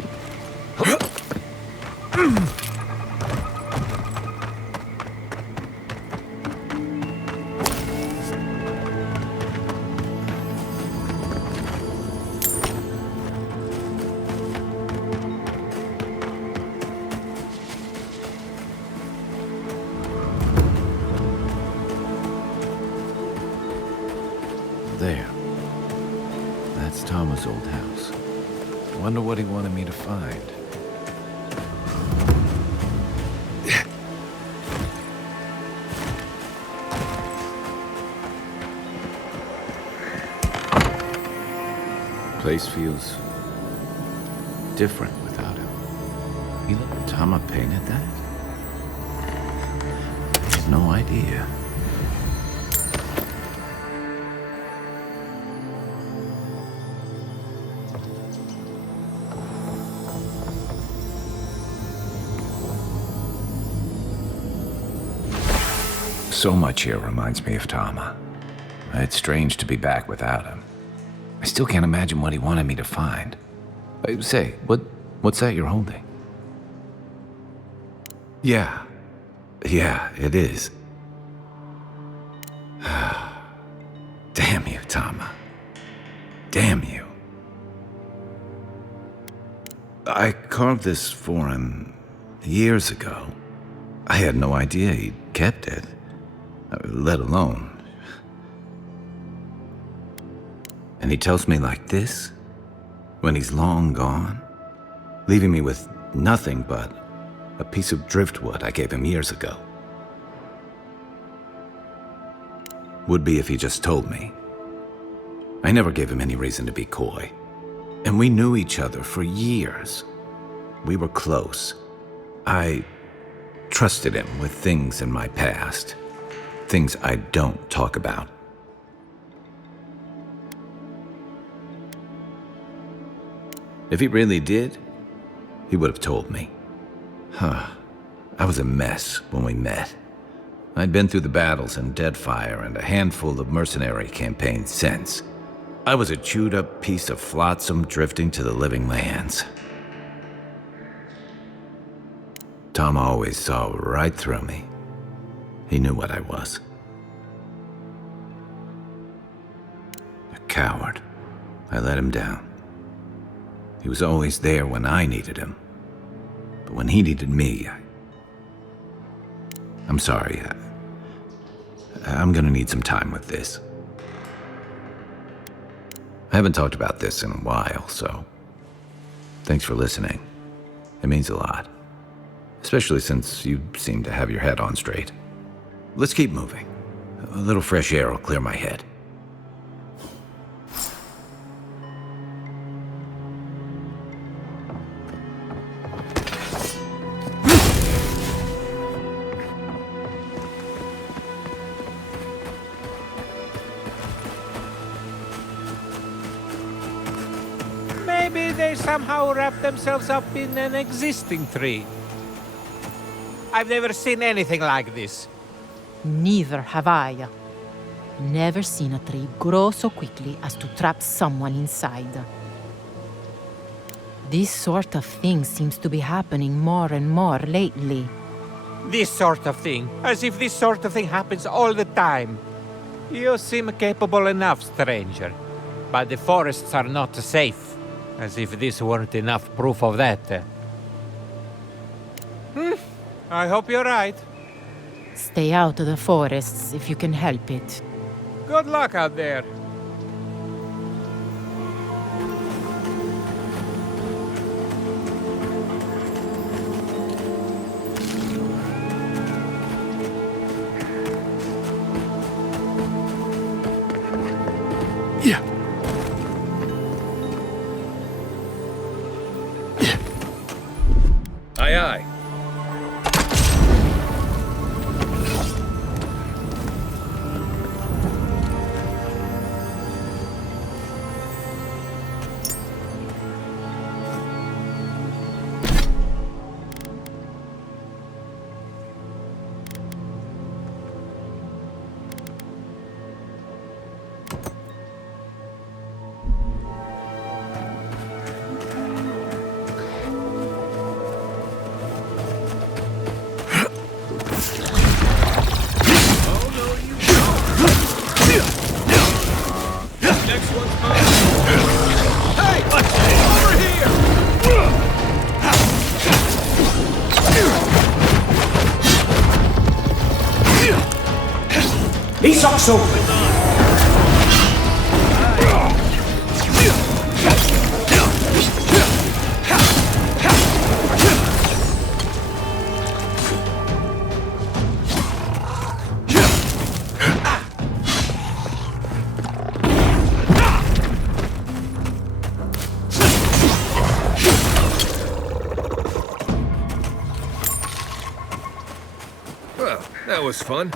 There. That's Tama's old house. Wonder what he wanted me to find. Place feels different without him. You let Tama painted that? I had no idea. So much here reminds me of Tama. It's strange to be back without him. I still can't imagine what he wanted me to find. Say, what's that you're holding? Yeah, it is. Damn you, Tama. Damn you. I carved this for him years ago. I had no idea he'd kept it. Let alone. And he tells me like this, when he's long gone, leaving me with nothing but a piece of driftwood I gave him years ago. Would be if he just told me. I never gave him any reason to be coy. And we knew each other for years. We were close. I trusted him with things in my past. Things I don't talk about. If he really did, he would have told me. I was a mess when we met. I'd been through the battles in Deadfire and a handful of mercenary campaigns since. I was a chewed-up piece of flotsam drifting to the living lands. Tom always saw right through me. He knew what I was. A coward. I let him down. He was always there when I needed him. But when he needed me, I'm sorry. I'm gonna need some time with this. I haven't talked about this in a while, so thanks for listening. It means a lot. Especially since you seem to have your head on straight. Let's keep moving. A little fresh air will clear my head. Maybe they somehow wrap themselves up in an existing tree. I've never seen anything like this. Neither have I. Never seen a tree grow so quickly as to trap someone inside. This sort of thing seems to be happening more and more lately. This sort of thing? As if this sort of thing happens all the time. You seem capable enough, stranger. But the forests are not safe. As if this weren't enough proof of that. I hope you're right. Stay out of the forests if you can help it. Good luck out there. Yeah. Aye, aye. Isok's open! Well, that was fun.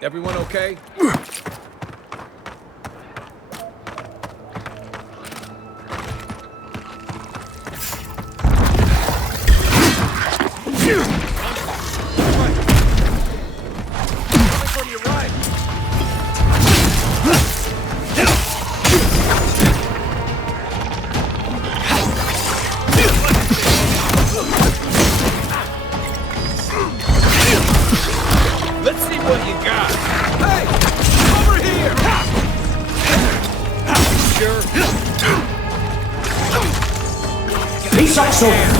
Everyone okay? Let's see what you got. Hey! Over here! Sure. Isok's open!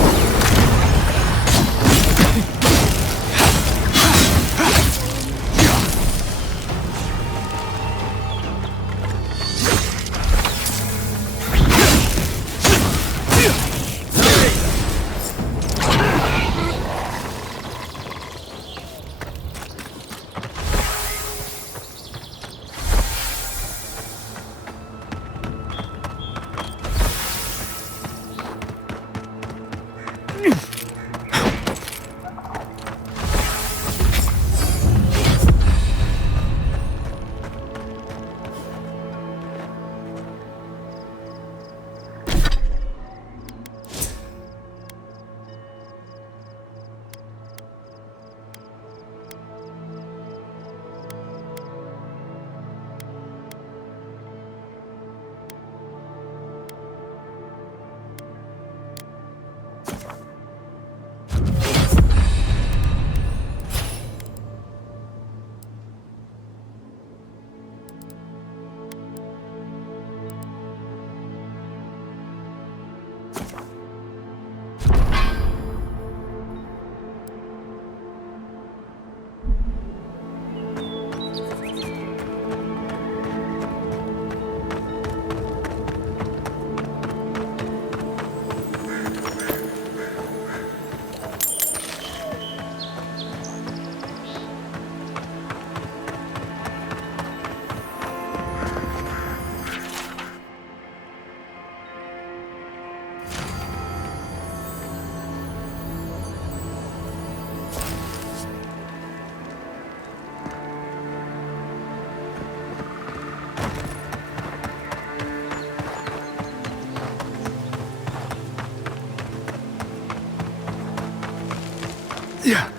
Yeah.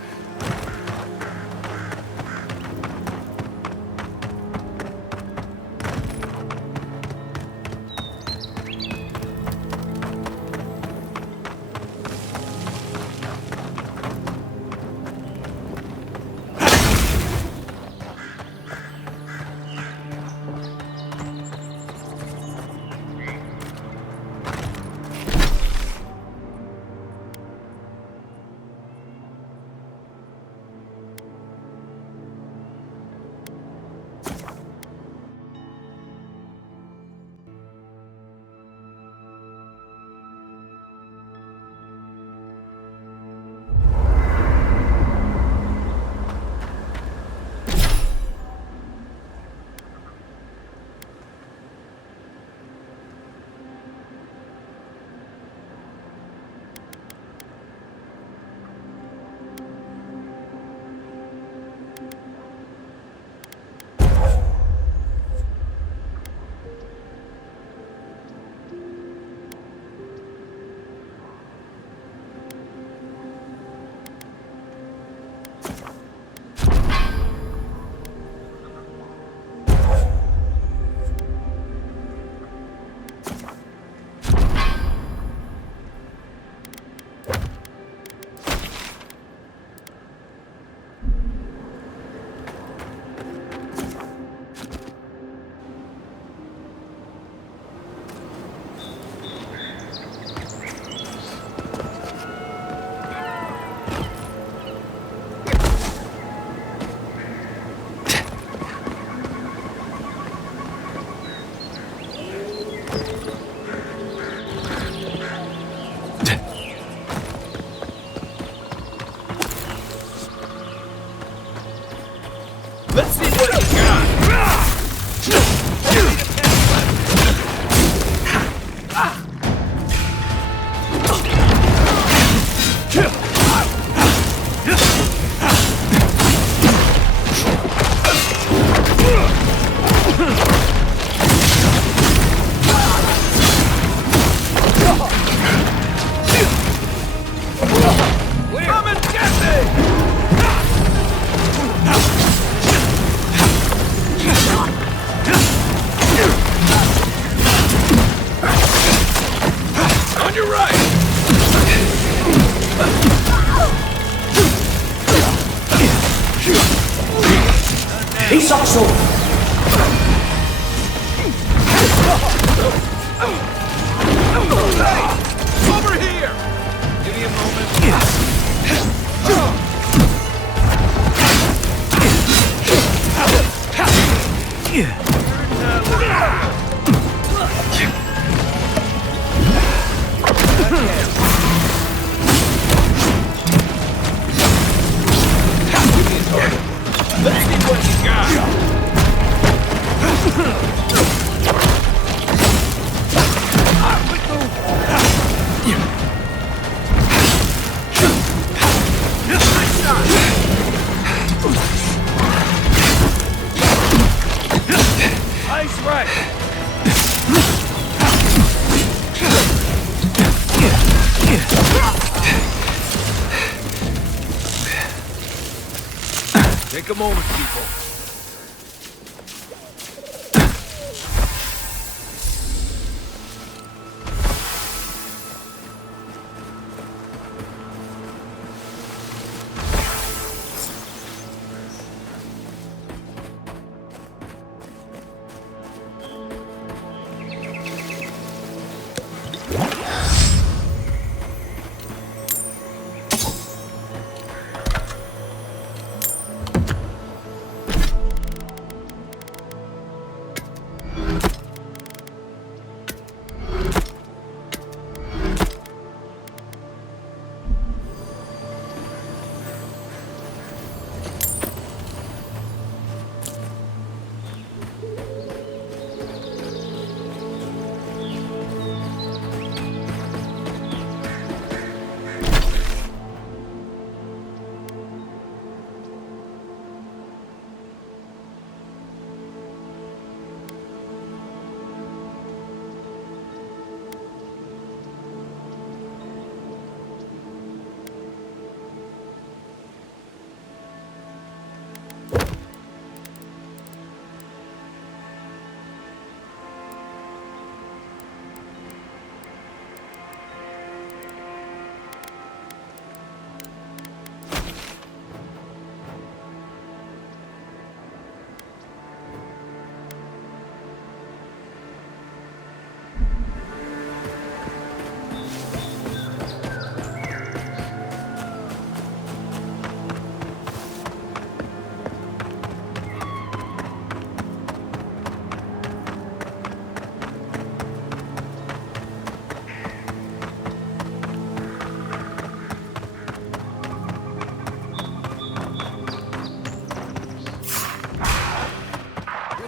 Let's see what you got. Come and get me! On your right! He's also. Over here! Give me a moment. Let's see what you got. Nice right. Take a moment, people.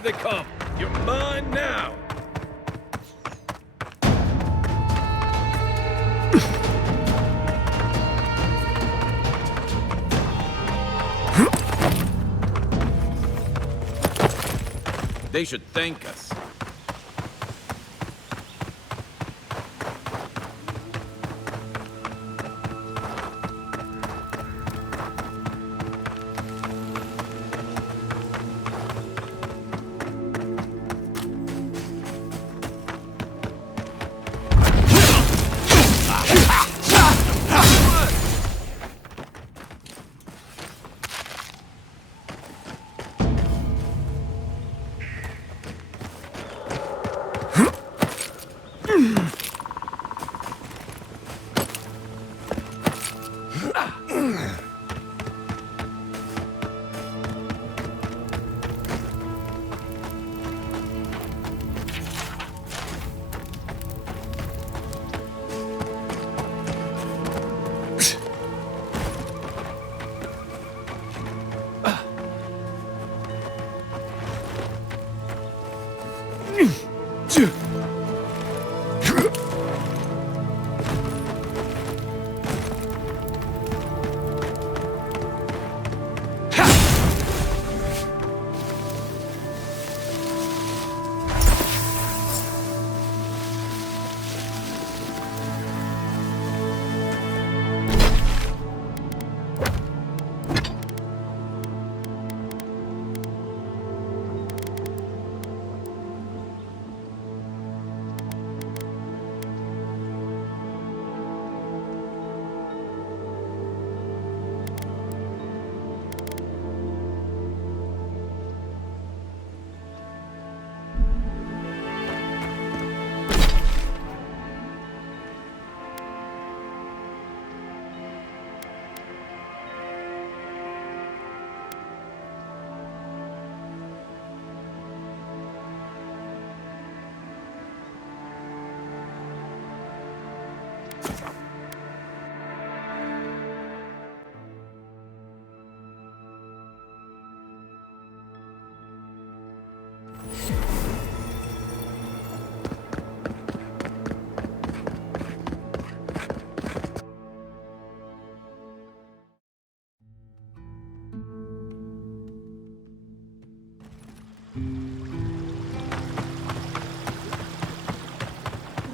they come. You're mine now. They should thank us.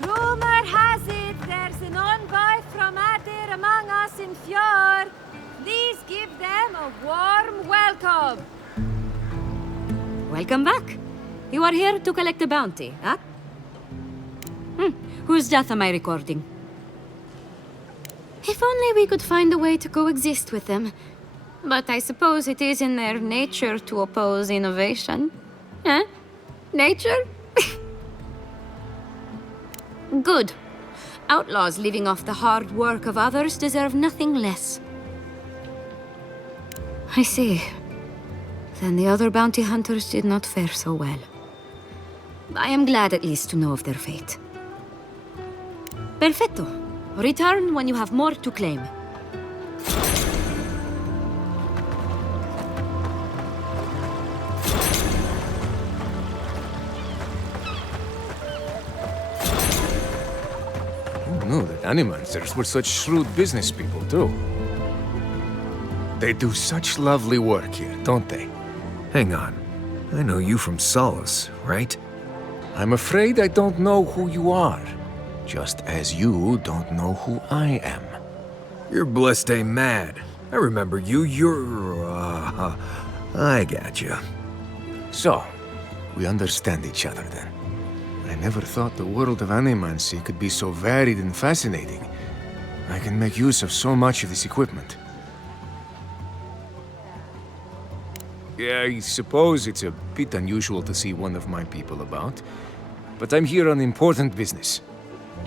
Rumor has it there's an envoy from Adir among us in Fjord. Please give them a warm welcome. Welcome back. You are here to collect a bounty, huh? Whose death am I recording? If only we could find a way to coexist with them. But I suppose it is in their nature to oppose innovation. Huh? Nature? Good. Outlaws living off the hard work of others deserve nothing less. I see. Then the other bounty hunters did not fare so well. I am glad at least to know of their fate. Perfetto. Return when you have more to claim. No, the animancers were such shrewd business people, too. They do such lovely work here, don't they? Hang on. I know you from Solace, right? I'm afraid I don't know who you are. Just as you don't know who I am. You're blessed ain't mad. I remember you. I got you. So, we understand each other then. I never thought the world of animancy could be so varied and fascinating. I can make use of so much of this equipment. Yeah, I suppose it's a bit unusual to see one of my people about, but I'm here on important business.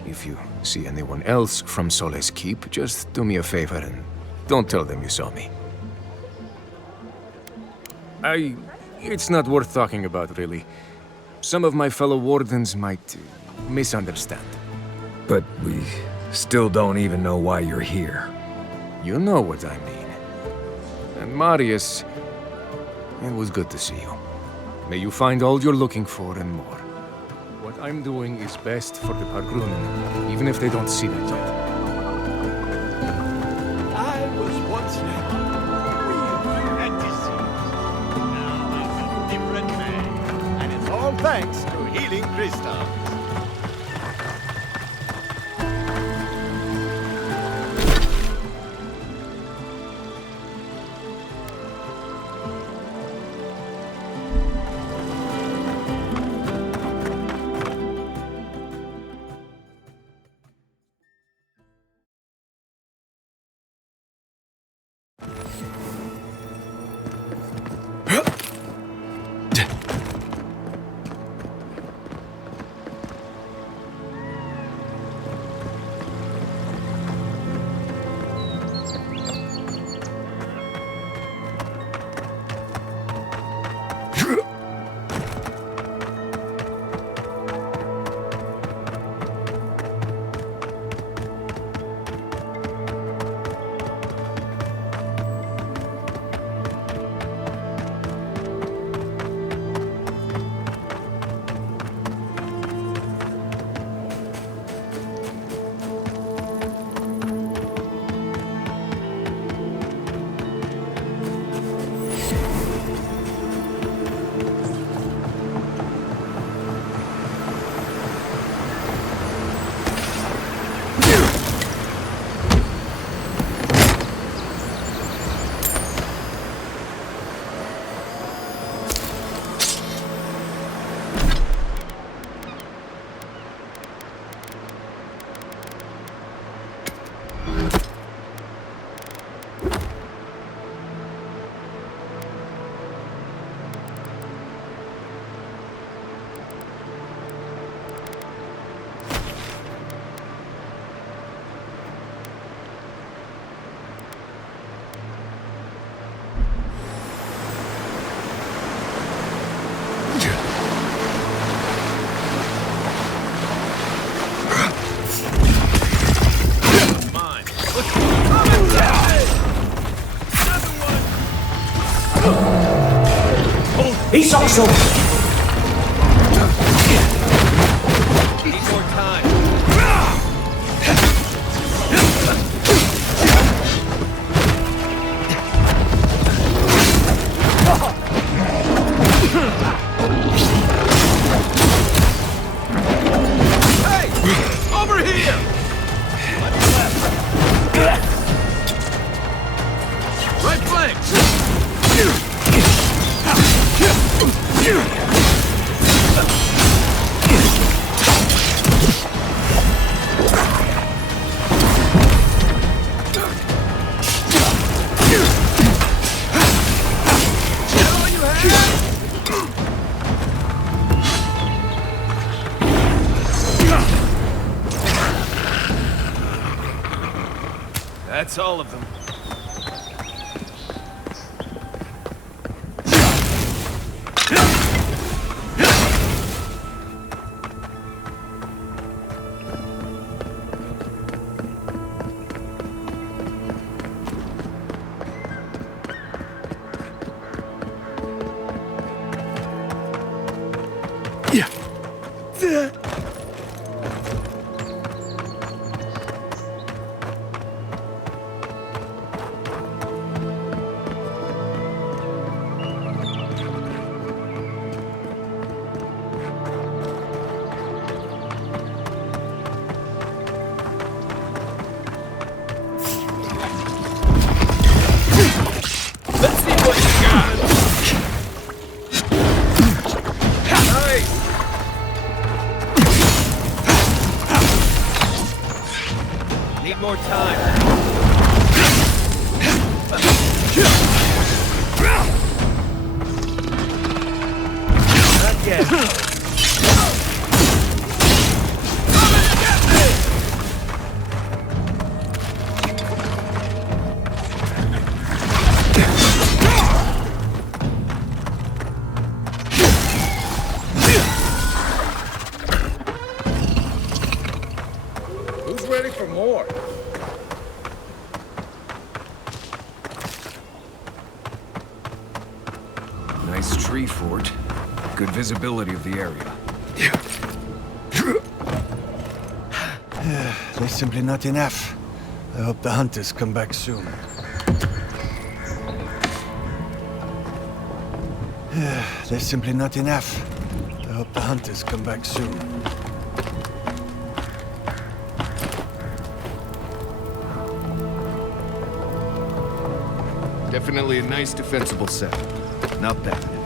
If you see anyone else from Sole's Keep, just do me a favor and don't tell them you saw me. It's not worth talking about, really. Some of my fellow wardens might misunderstand. But we still don't even know why you're here. You know what I mean. And Marius, it was good to see you. May you find all you're looking for and more. What I'm doing is best for the Pargrunen, even if they don't see that yet. I was once Now I'm a different man, and it's all thanks to healing crystals. He's also... Need more time. Hey! Over here! Right flank! That's all of them. More time. Not yet. Who's ready for more? Nice tree fort. good visibility of the area. There's simply not enough. I hope the hunters come back soon. There's simply not enough. I hope the hunters come back soon. Definitely a nice defensible set. Not bad.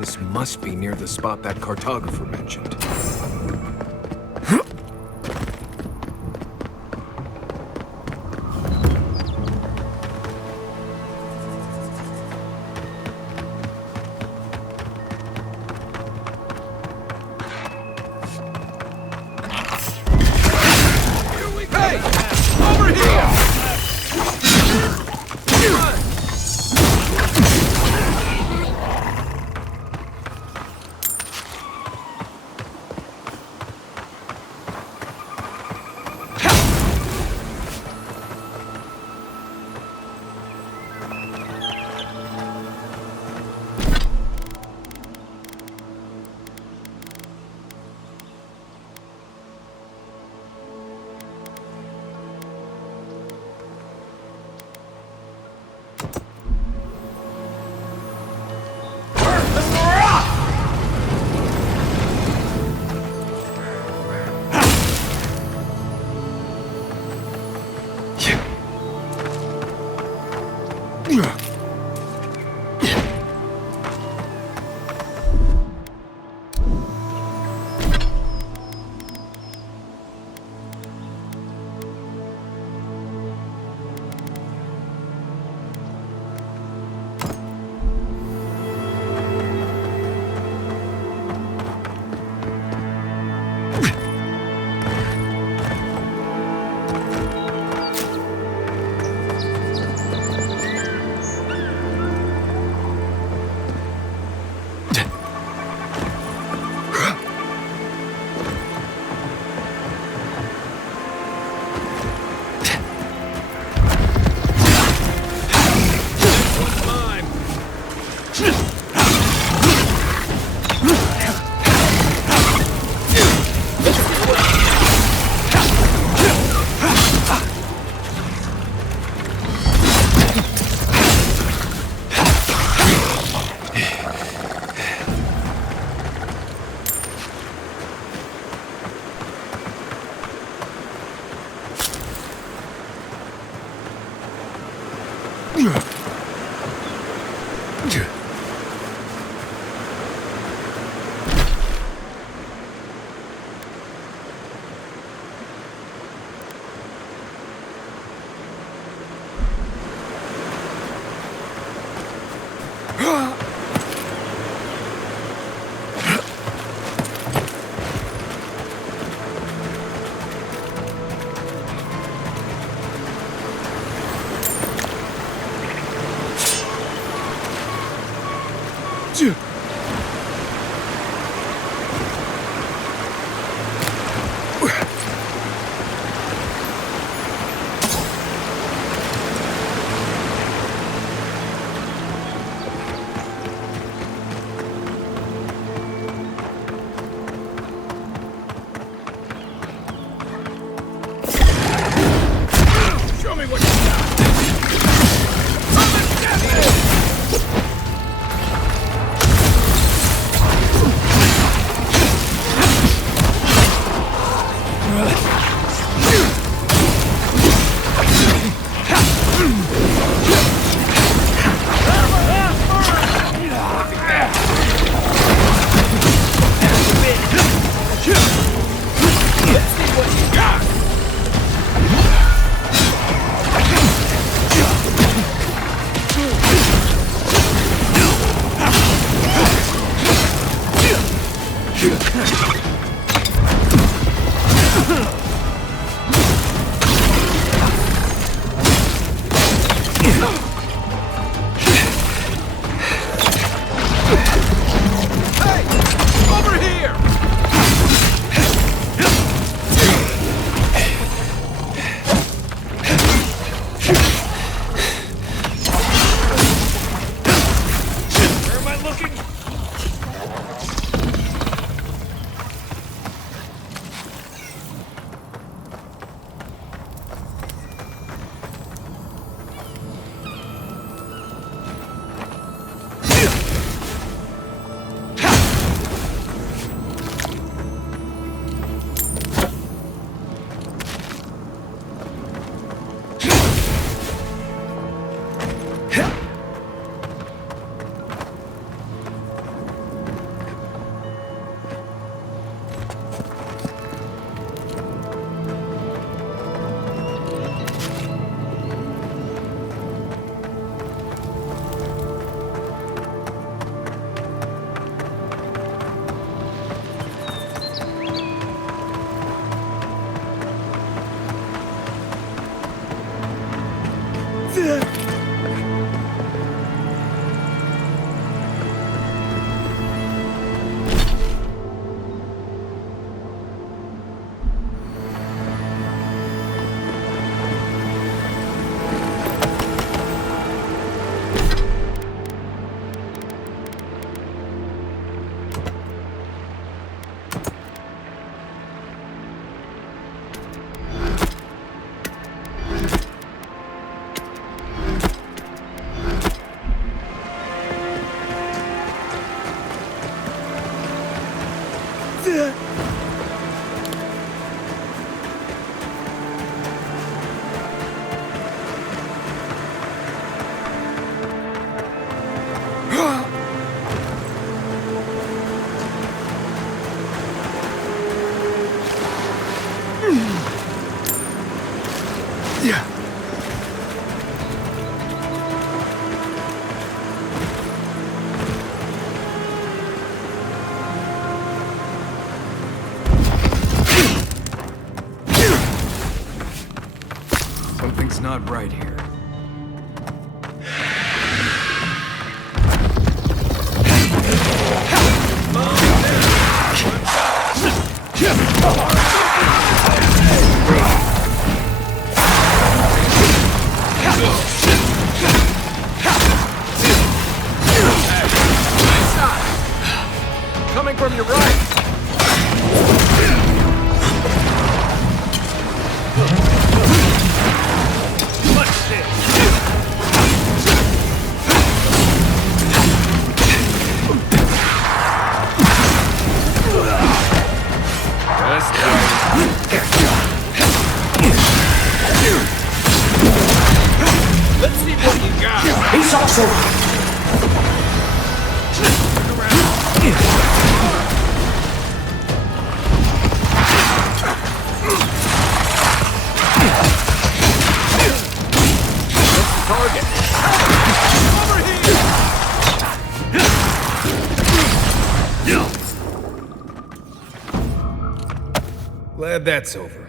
This must be near the spot that cartographer mentioned. Show me what you got! Something's not right here. Coming from your right! Let's see what you got! He's also... Target! Over here! Glad that's over.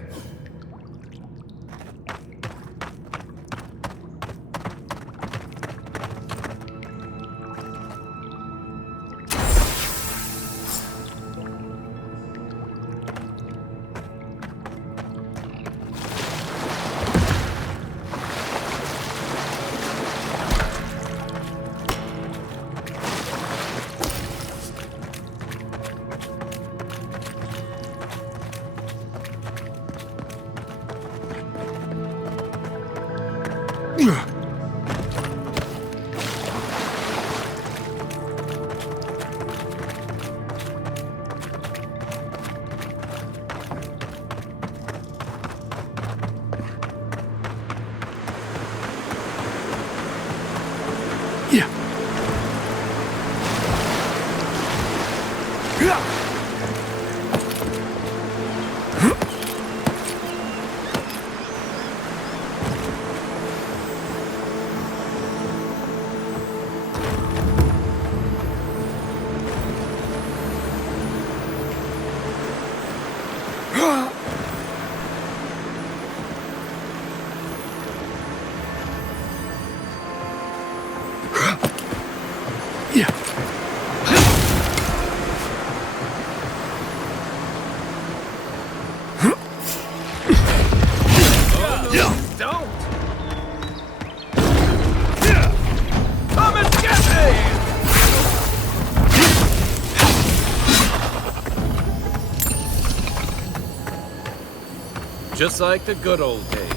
Just like the good old days.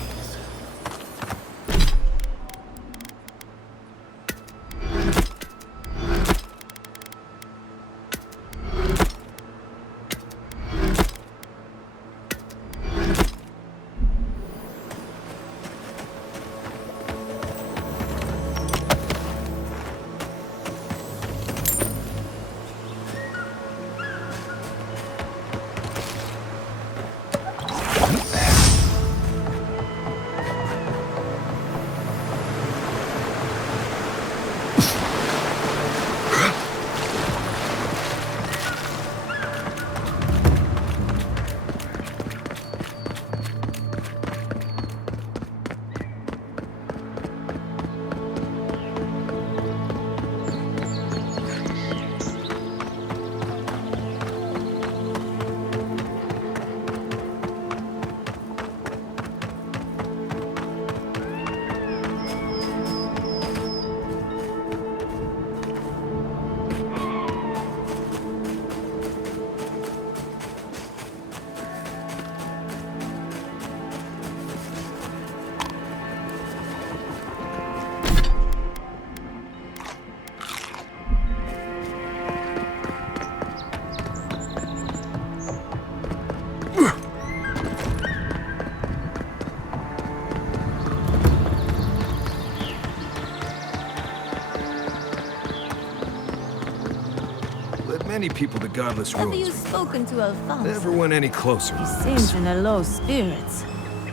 Many people to godless Have ruins. you spoken to Alphonse? Never went any closer. He seems in a low spirits.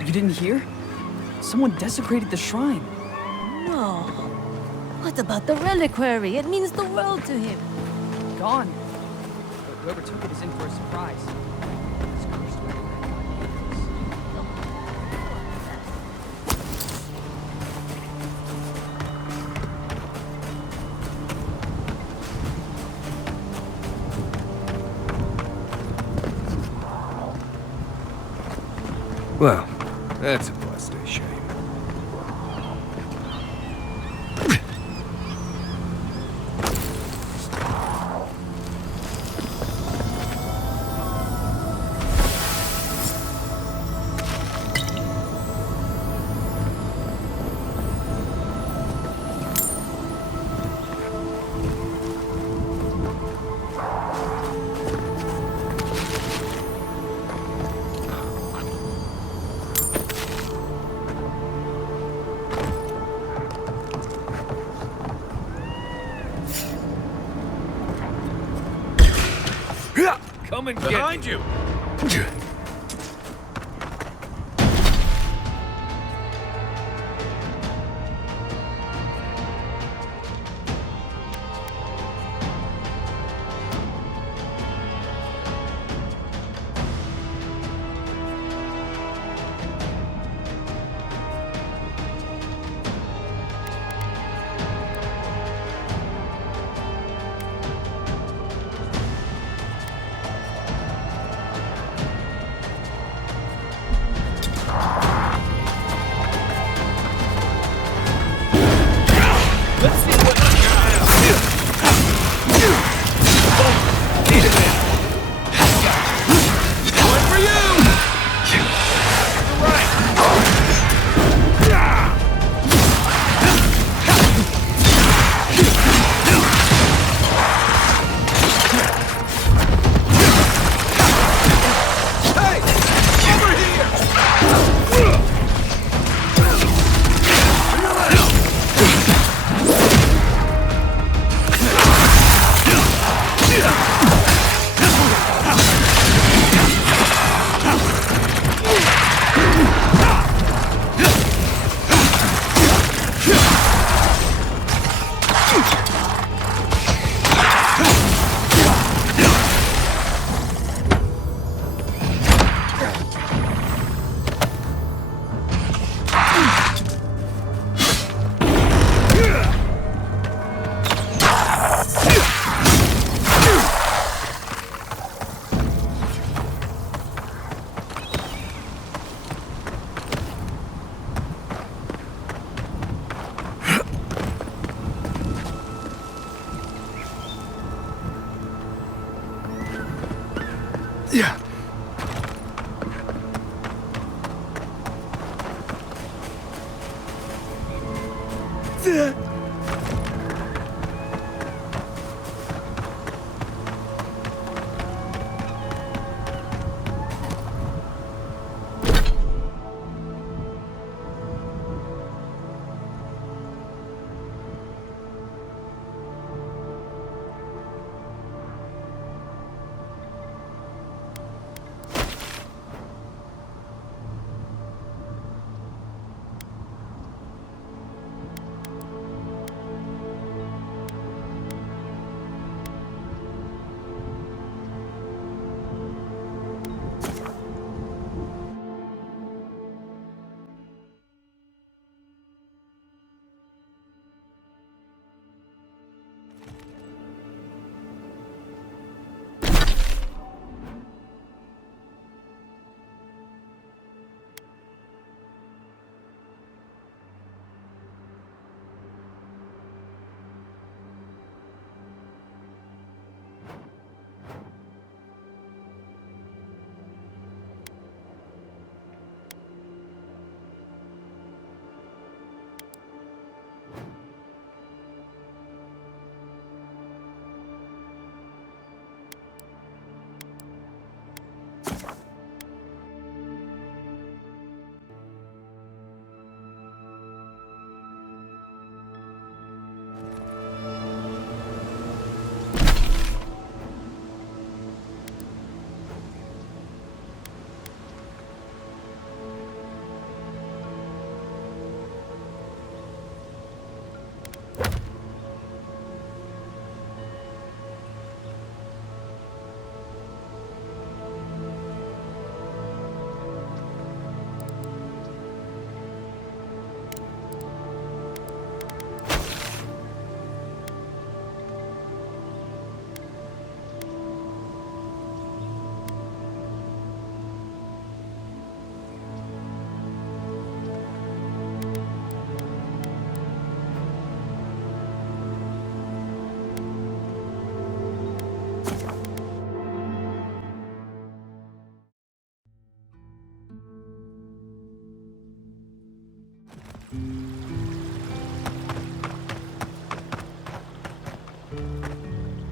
You didn't hear? Someone desecrated the shrine. No. What about the reliquary? It means the world to him. Gone. But whoever took it is in for a surprise. This cursed weapon had my hands. Well, that's a blessed shame. Come and behind you!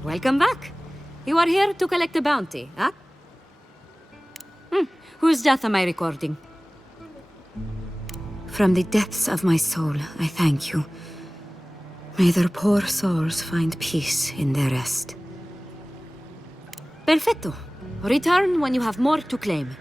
Welcome back. You are here to collect a bounty, huh? Whose death am I recording? From the depths of my soul, I thank you. May their poor souls find peace in their rest. Perfecto. Return when you have more to claim.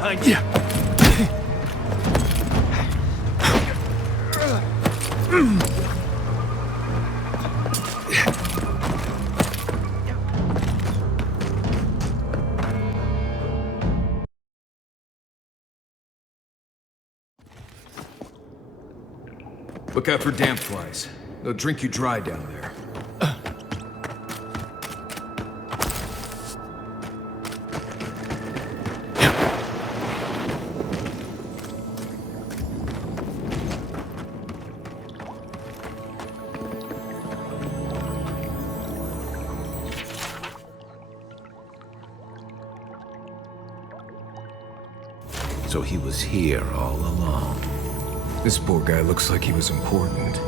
Behind you. Look out for damp flies. They'll drink you dry down there. So he was here all along. This poor guy looks like he was important.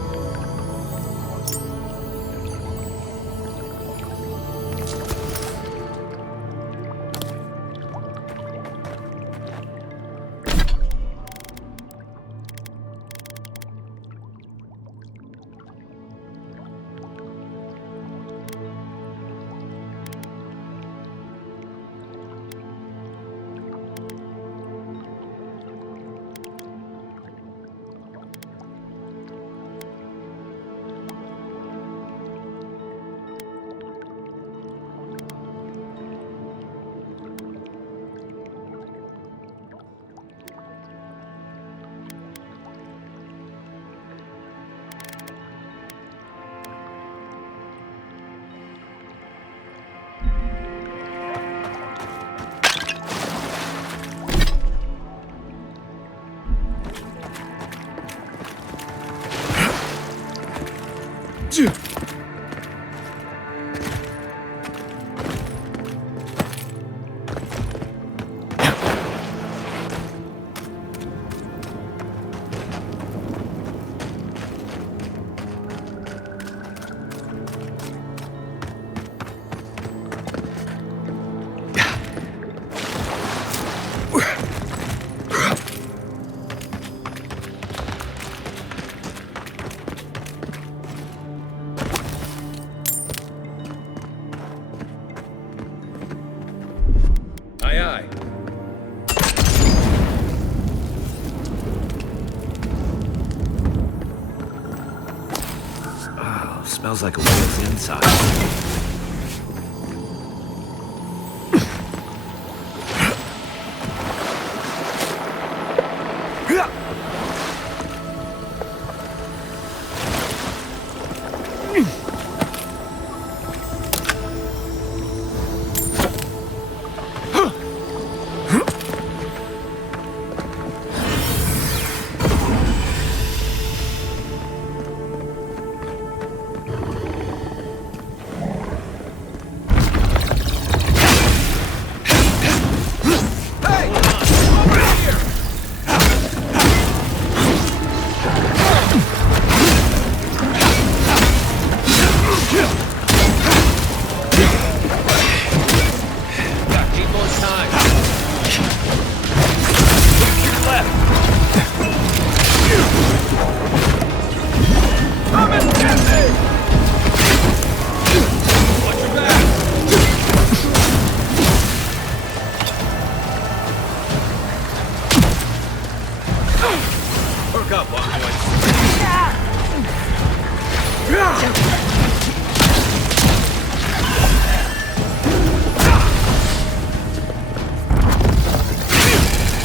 Smells like a wolf inside.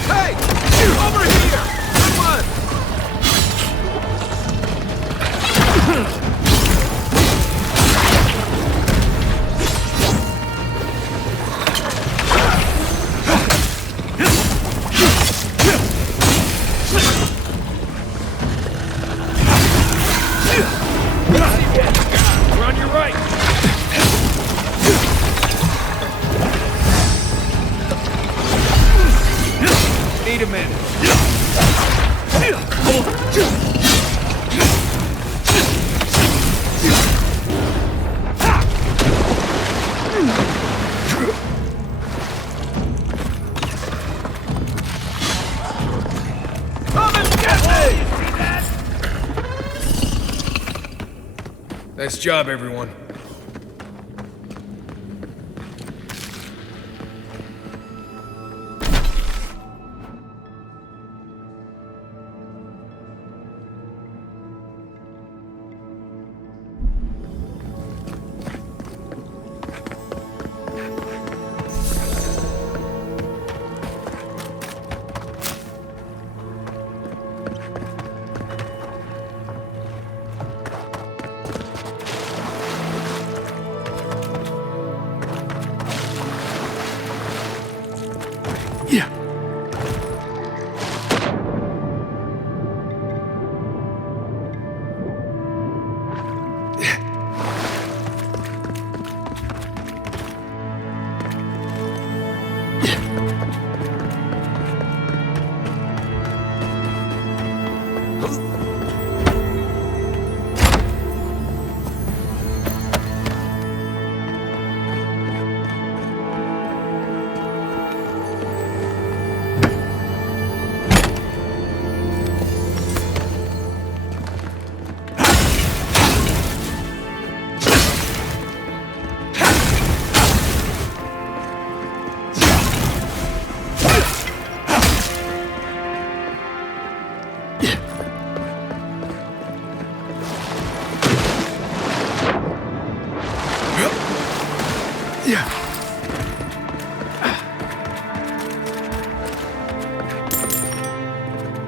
Hey! Over here! Come on! We're on your right! Need a minute. Come and get me! Nice job, everyone.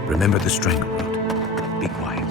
Remember the stranglehold. Be quiet.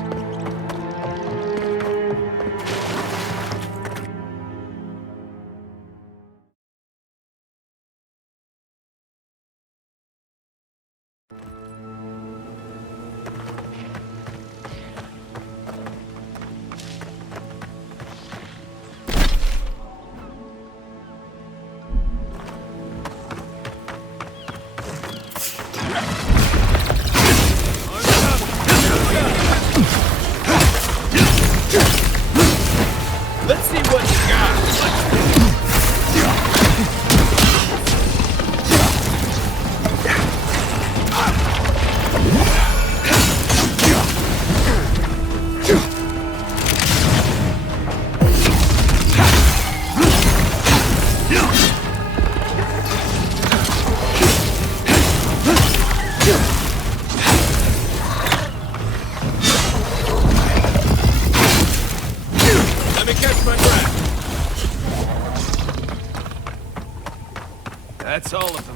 Let's see what you got. Let me catch my breath. That's all of them.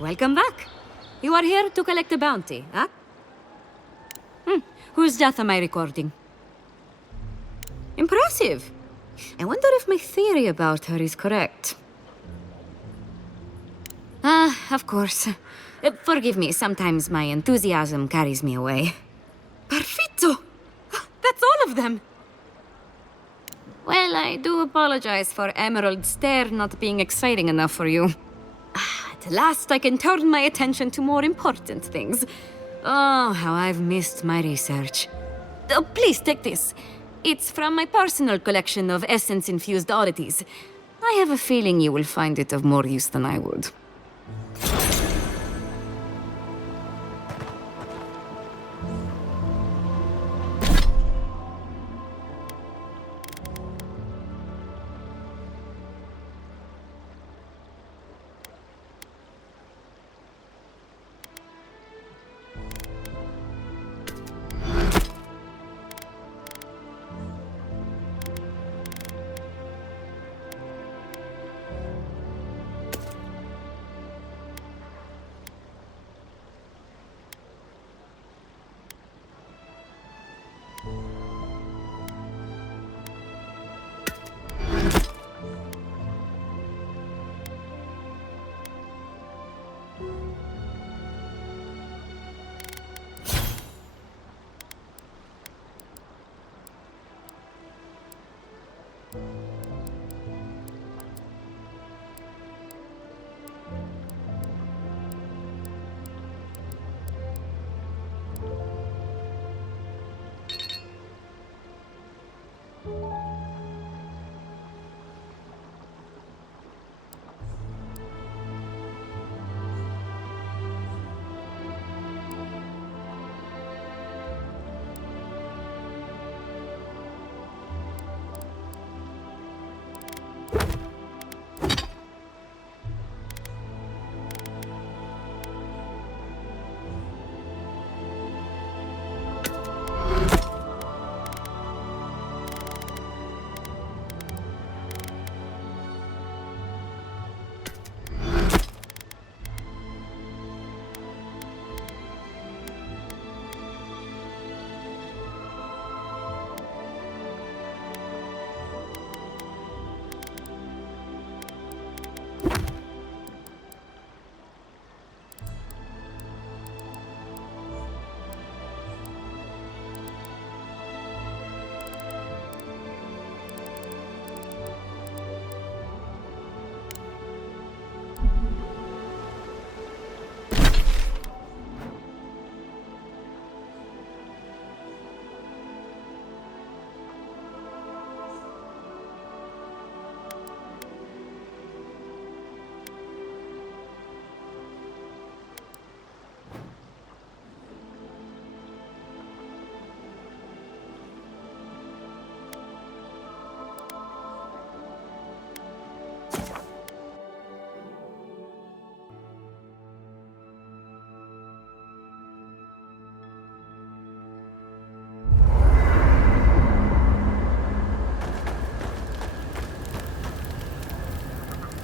Welcome back. You are here to collect a bounty, huh? Whose death am I recording? Impressive. I wonder if my theory about her is correct. Of course. Forgive me, sometimes my enthusiasm carries me away. Perfetto! That's all of them! Well, I do apologize for Emerald Stair not being exciting enough for you. At last, I can turn my attention to more important things. Oh, how I've missed my research. Oh, please take this. It's from my personal collection of essence-infused oddities. I have a feeling you will find it of more use than I would.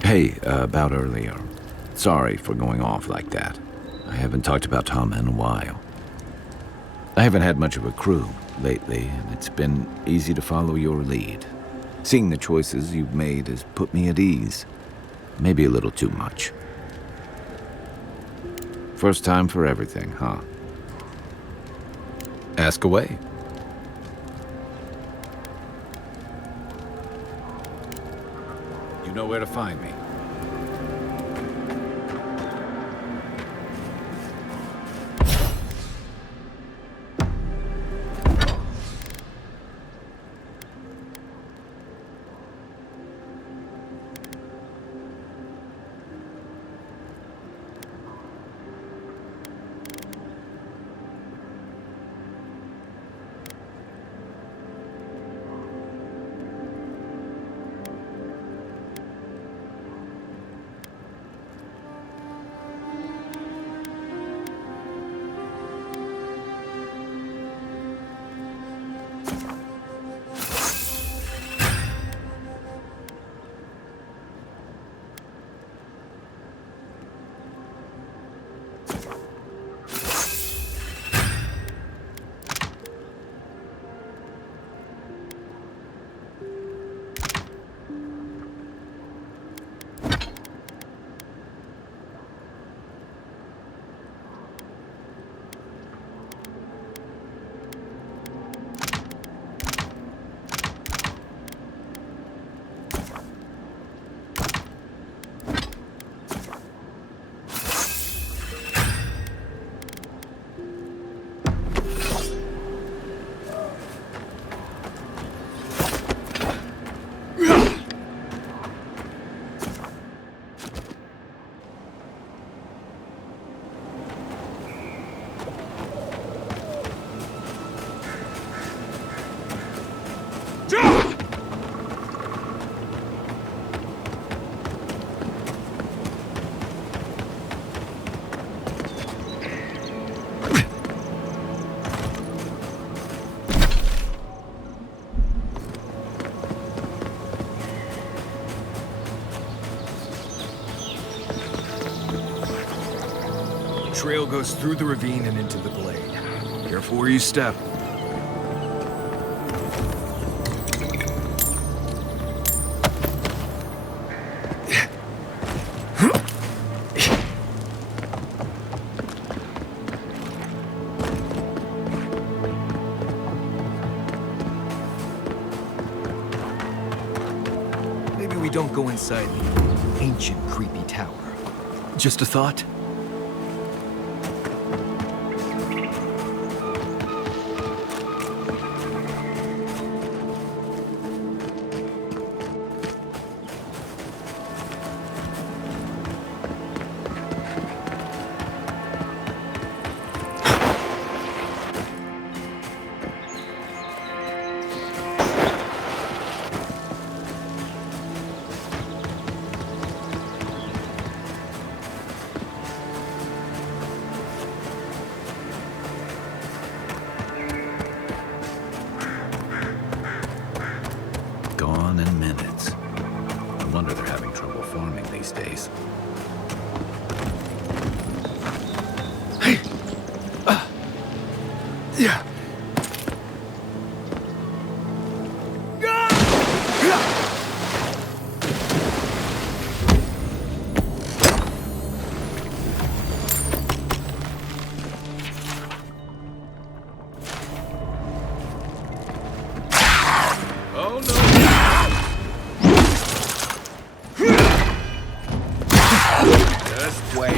Hey, about earlier. Sorry for going off like that. I haven't talked about Tom in a while. I haven't had much of a crew lately, and it's been easy to follow your lead. Seeing the choices you've made has put me at ease. Maybe a little too much. First time for everything, huh? Ask away. You know where to find me. trail goes through the ravine and into the glade. Careful where you step. Maybe we don't go inside the ancient creepy tower. Just a thought? Gone in minutes. No wonder they're having trouble farming these days. Yeah. Oh no! Just wait.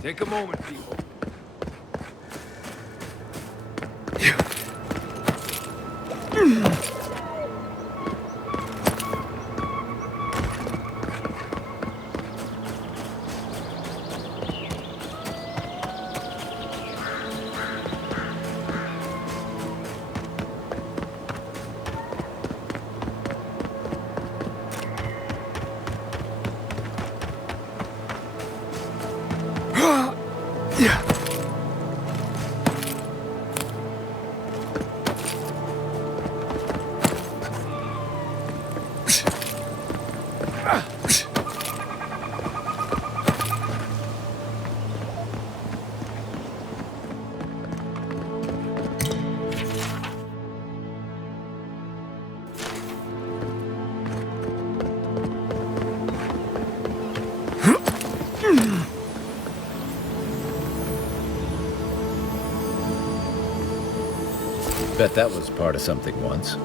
Take a moment, people. Yeah. Bet that was part of something once.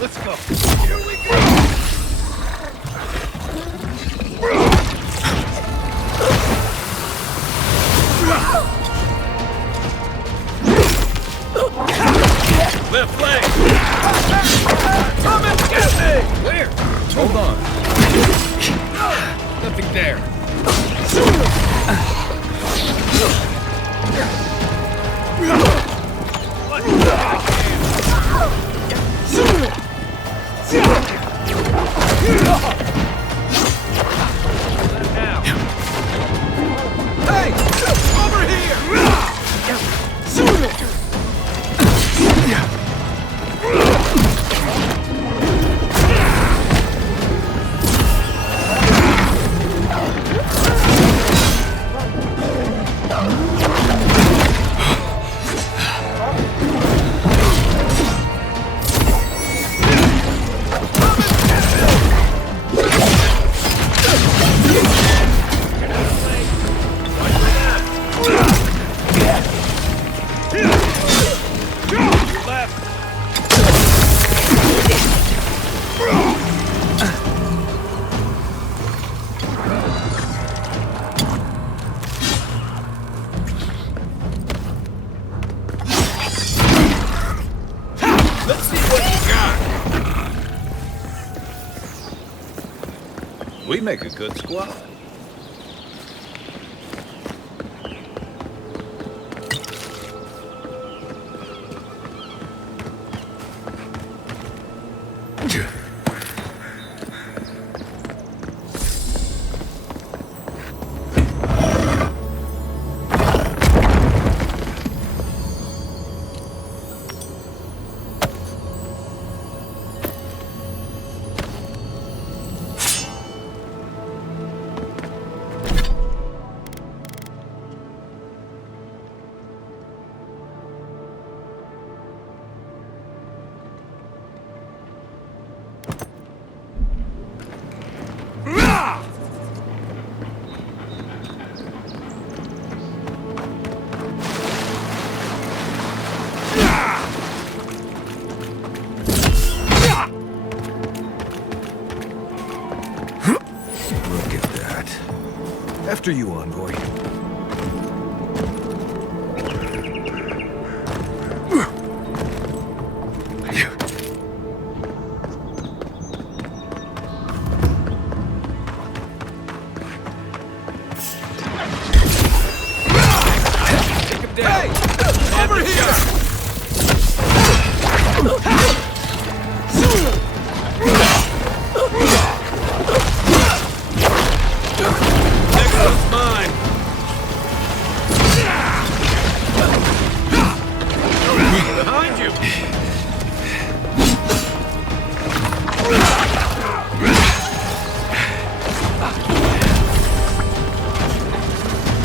Let's go. Here we go. Left leg. Come and get me. Where? Hold on. Nothing there. Hey! Over here! We make a good squad. After you, envoy. Take him down. Hey! Over here! Mine! Behind you!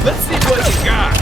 Let's see what you got!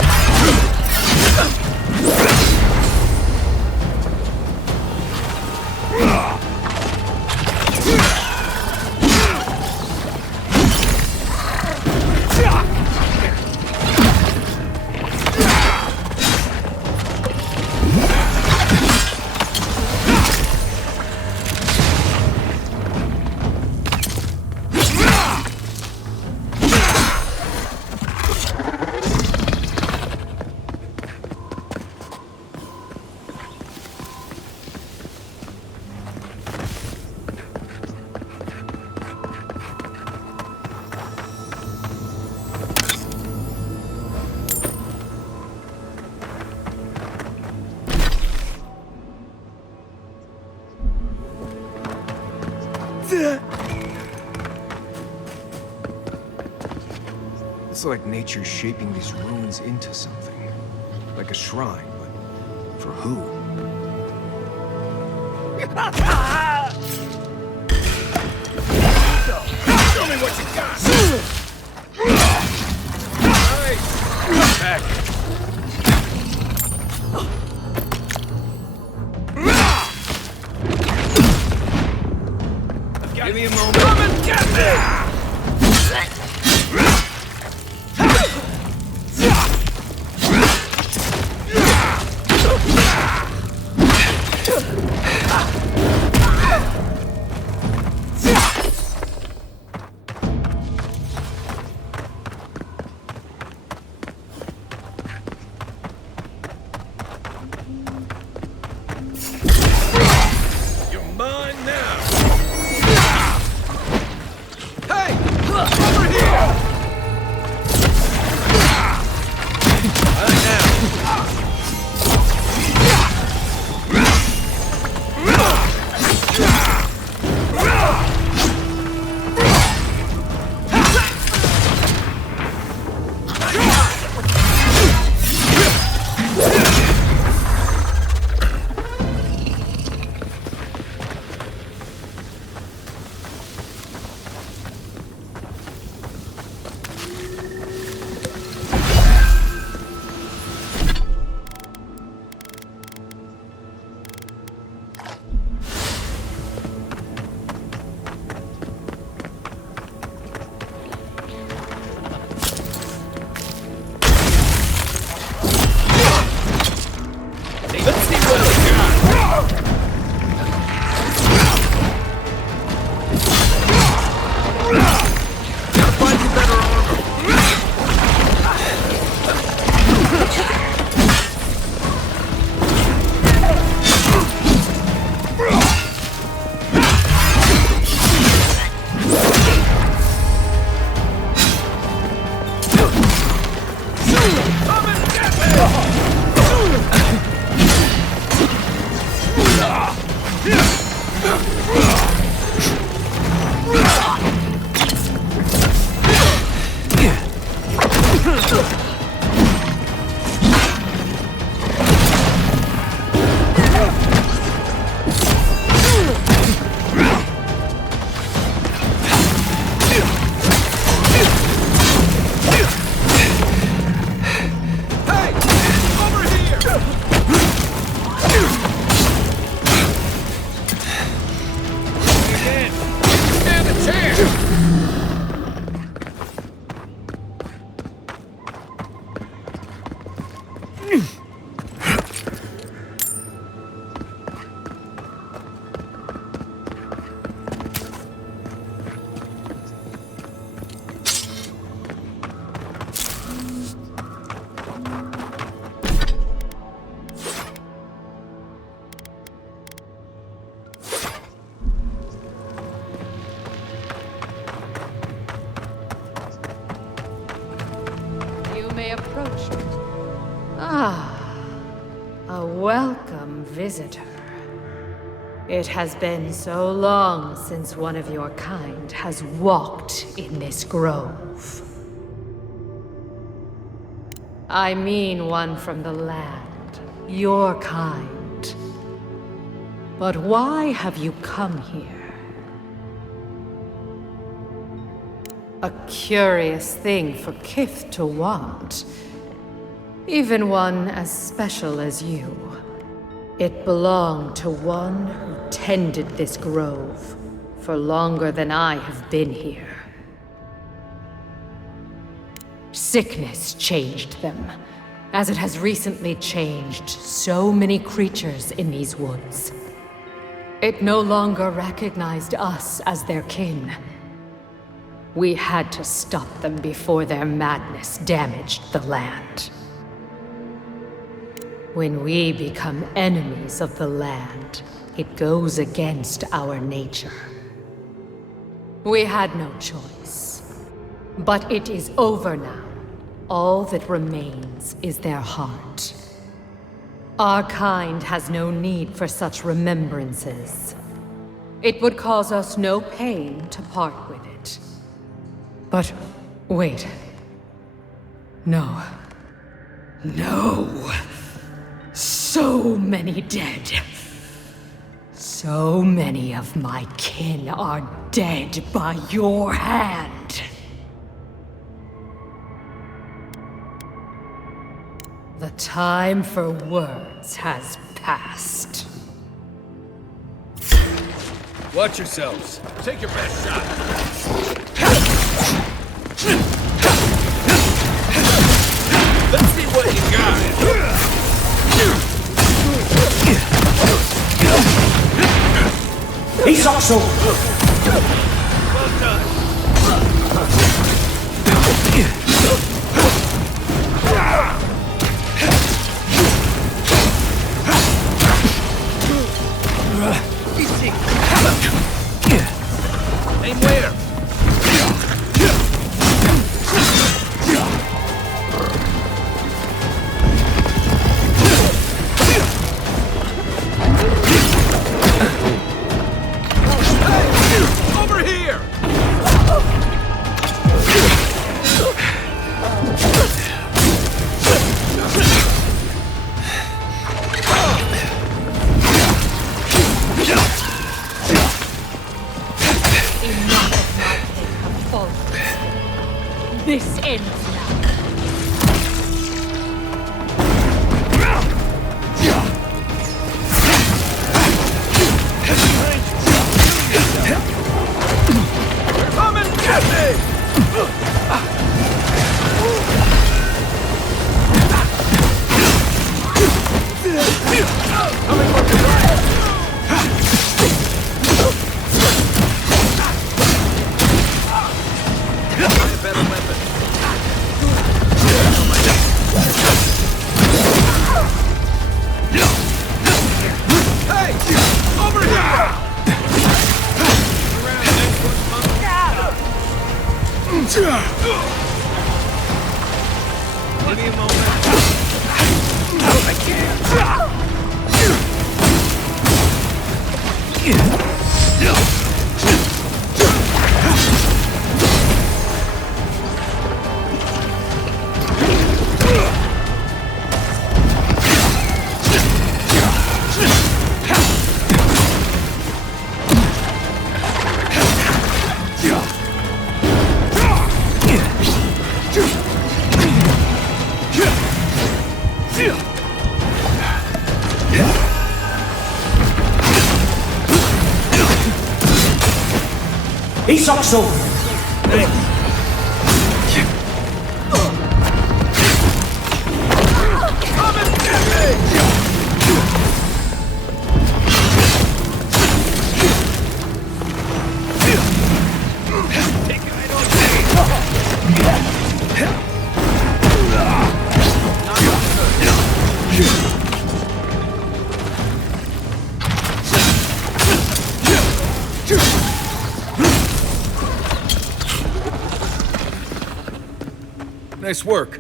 It's like nature's shaping these ruins into something. Like a shrine, but for who? Show me what you got! Nice! Back! Give me a moment. Come and get me! again! Stand a chance! You may approach me. Ah, a welcome visitor. It has been so long since one of your kind has walked in this grove. I mean one from the land, your kind. But why have you come here? A curious thing for Kith to want. Even one as special as you. It belonged to one who tended this grove for longer than I have been here. Sickness changed them, as it has recently changed so many creatures in these woods. It no longer recognized us as their kin. We had to stop them before their madness damaged the land. When we become enemies of the land, it goes against our nature. We had no choice. But it is over now. All that remains is their heart. Our kind has no need for such remembrances. It would cause us no pain to part with it. But wait. No. No. So many dead. So many of my kin are dead by your hand. The time for words has passed. Watch yourselves. Take your best shot. Let's see what you got. He's also. Well done. Easy. Aim where? Over here! This ends now. Come and get me! Coming for the right! Find a better weapon. Hey! Over here! Around next one, give me a moment. I can't. Isokso! Nice work.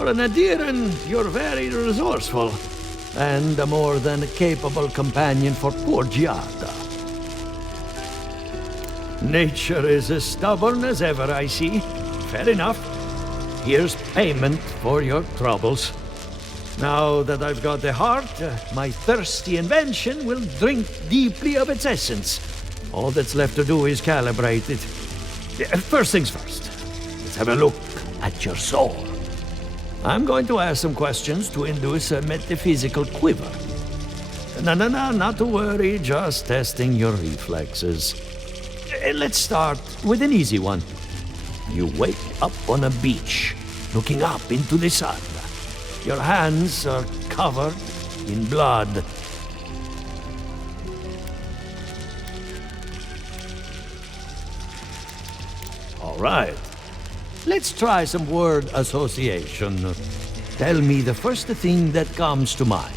For an Adiran, you're very resourceful, and a more than capable companion for poor Giada. Nature is as stubborn as ever, I see. Fair enough. Here's payment for your troubles. Now that I've got the heart, my thirsty invention will drink deeply of its essence. All that's left to do is calibrate it. First things first, let's have a look at your soul. I'm going to ask some questions to induce a metaphysical quiver. No, not to worry, just testing your reflexes. Let's start with an easy one. You wake up on a beach, looking up into the sun. Your hands are covered in blood. All right. Let's try some word association. Tell me the first thing that comes to mind.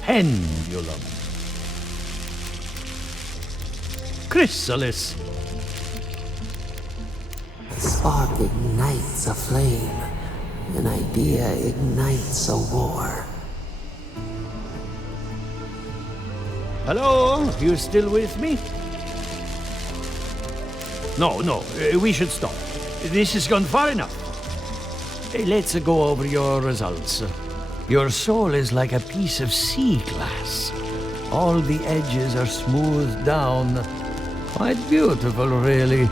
Pendulum. Chrysalis. A spark ignites a flame. An idea ignites a war. Hello? You still with me? No, we should stop. This has gone far enough. Let's go over your results. Your soul is like a piece of sea glass. All the edges are smoothed down. Quite beautiful, really.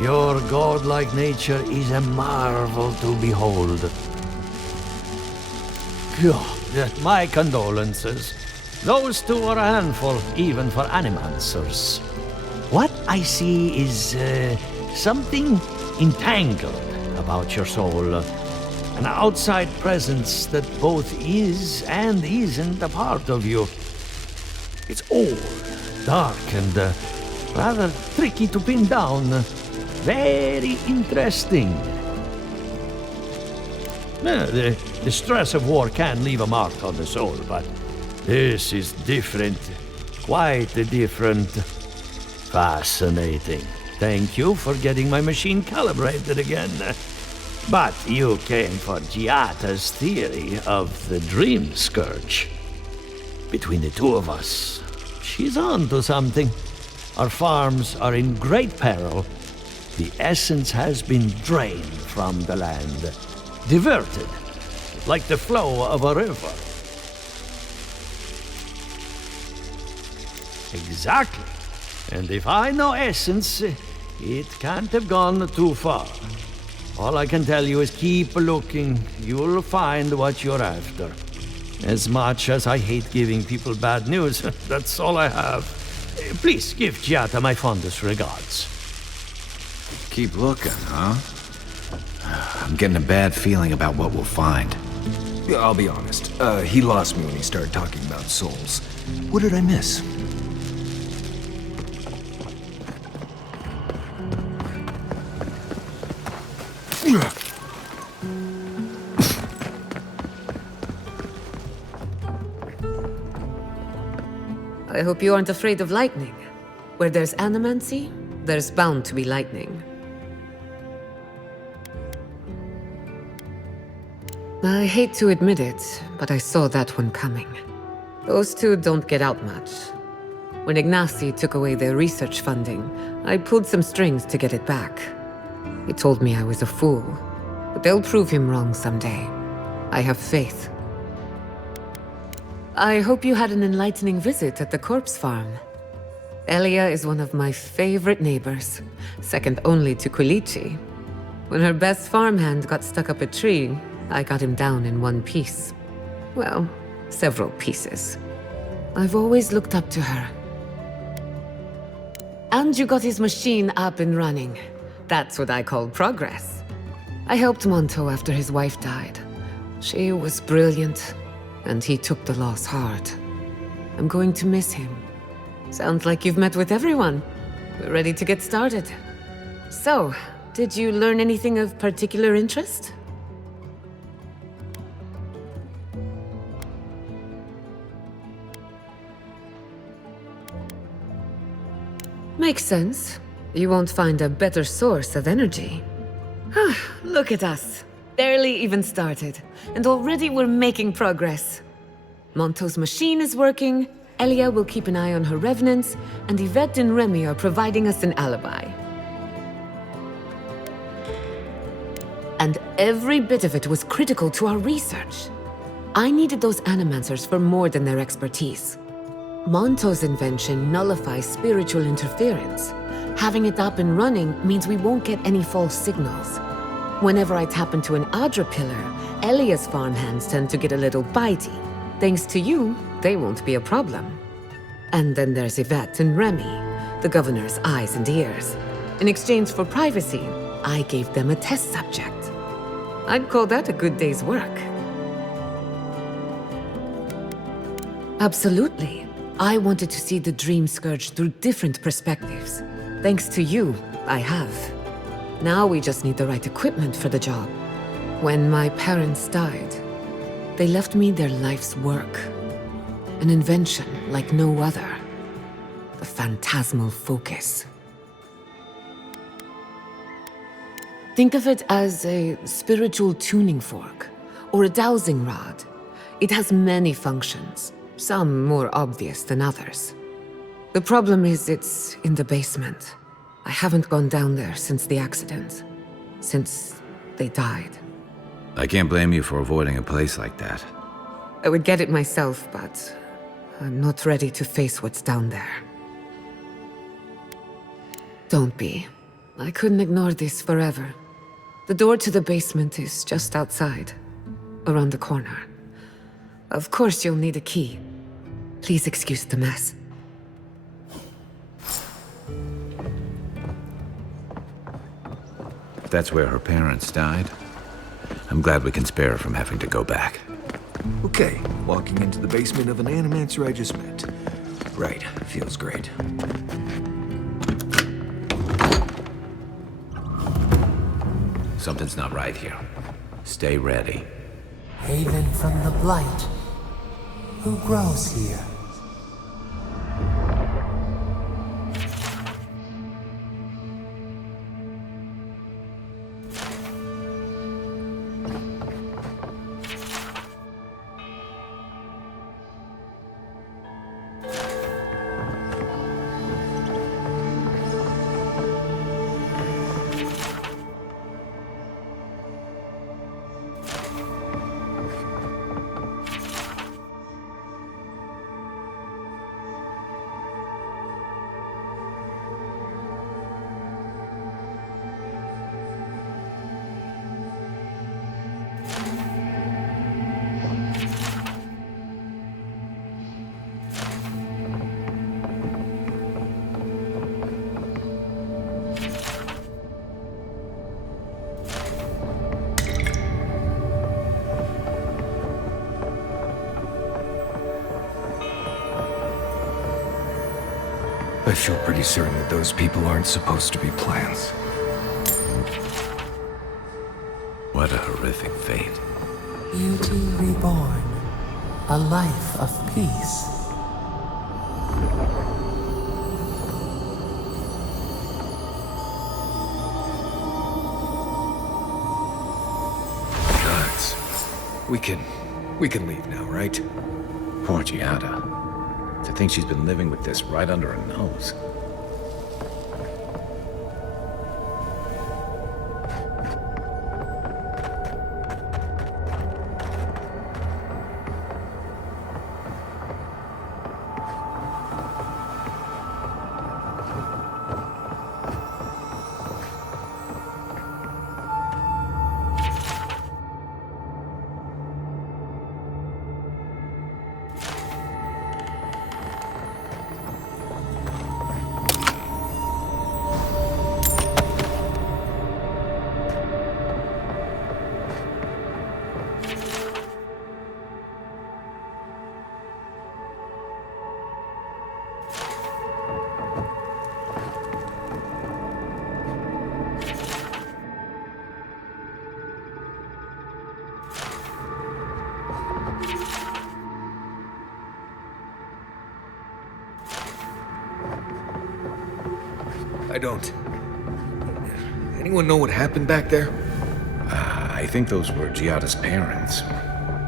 Your godlike nature is a marvel to behold. God, my condolences. Those two are a handful, even for animancers. What I see is something entangled about your soul. An outside presence that both is and isn't a part of you. It's old, dark, and rather tricky to pin down. Very interesting. The stress of war can leave a mark on the soul, but this is different. Quite different. Fascinating. Thank you for getting my machine calibrated again. But you came for Giata's theory of the dream scourge. Between the two of us, she's on to something. Our farms are in great peril. The essence has been drained from the land, diverted, like the flow of a river. Exactly. And if I know essence, it can't have gone too far. All I can tell you is keep looking. You'll find what you're after. As much as I hate giving people bad news, that's all I have. Please give Giata my fondest regards. Keep looking, huh? I'm getting a bad feeling about what we'll find. Yeah, I'll be honest. He lost me when he started talking about souls. What did I miss? I hope you aren't afraid of lightning. Where there's animancy, there's bound to be lightning. I hate to admit it, but I saw that one coming. Those two don't get out much. When Ignacy took away their research funding, I pulled some strings to get it back. He told me I was a fool, but they'll prove him wrong someday. I have faith. I hope you had an enlightening visit at the corpse farm. Elia is one of my favorite neighbors, second only to Quilici. When her best farmhand got stuck up a tree, I got him down in one piece. Well, several pieces. I've always looked up to her. And you got his machine up and running. That's what I call progress. I helped Monto after his wife died. She was brilliant, and he took the loss hard. I'm going to miss him. Sounds like you've met with everyone. We're ready to get started. So, did you learn anything of particular interest? Makes sense. You won't find a better source of energy. Look at us. Barely even started, and already we're making progress. Monto's machine is working, Elia will keep an eye on her revenants, and Yvette and Remy are providing us an alibi. And every bit of it was critical to our research. I needed those animancers for more than their expertise. Monto's invention nullifies spiritual interference. Having it up and running means we won't get any false signals. Whenever I tap into an Adra pillar, Elia's farmhands tend to get a little bitey. Thanks to you, they won't be a problem. And then there's Yvette and Remy, the governor's eyes and ears. In exchange for privacy, I gave them a test subject. I'd call that a good day's work. Absolutely. I wanted to see the Dream Scourge through different perspectives. Thanks to you, I have. Now we just need the right equipment for the job. When my parents died, they left me their life's work. An invention like no other. The phantasmal focus. Think of it as a spiritual tuning fork, or a dowsing rod. It has many functions, some more obvious than others. The problem is it's in the basement. I haven't gone down there since the accident. Since they died. I can't blame you for avoiding a place like that. I would get it myself, but I'm not ready to face what's down there. Don't be. I couldn't ignore this forever. The door to the basement is just outside, around the corner. Of course you'll need a key. Please excuse the mess. If that's where her parents died, I'm glad we can spare her from having to go back. Okay, walking into the basement of an animancer I just met. Right, feels great. Something's not right here. Stay ready. Haven from the Blight. Who grows here? I feel pretty certain that those people aren't supposed to be plants. What a horrific fate. Beauty reborn. A life of peace. Gods. We can leave now, right? Poor Giada. To think she's been living with this right under her nose. I don't. Anyone know what happened back there? I think those were Giada's parents.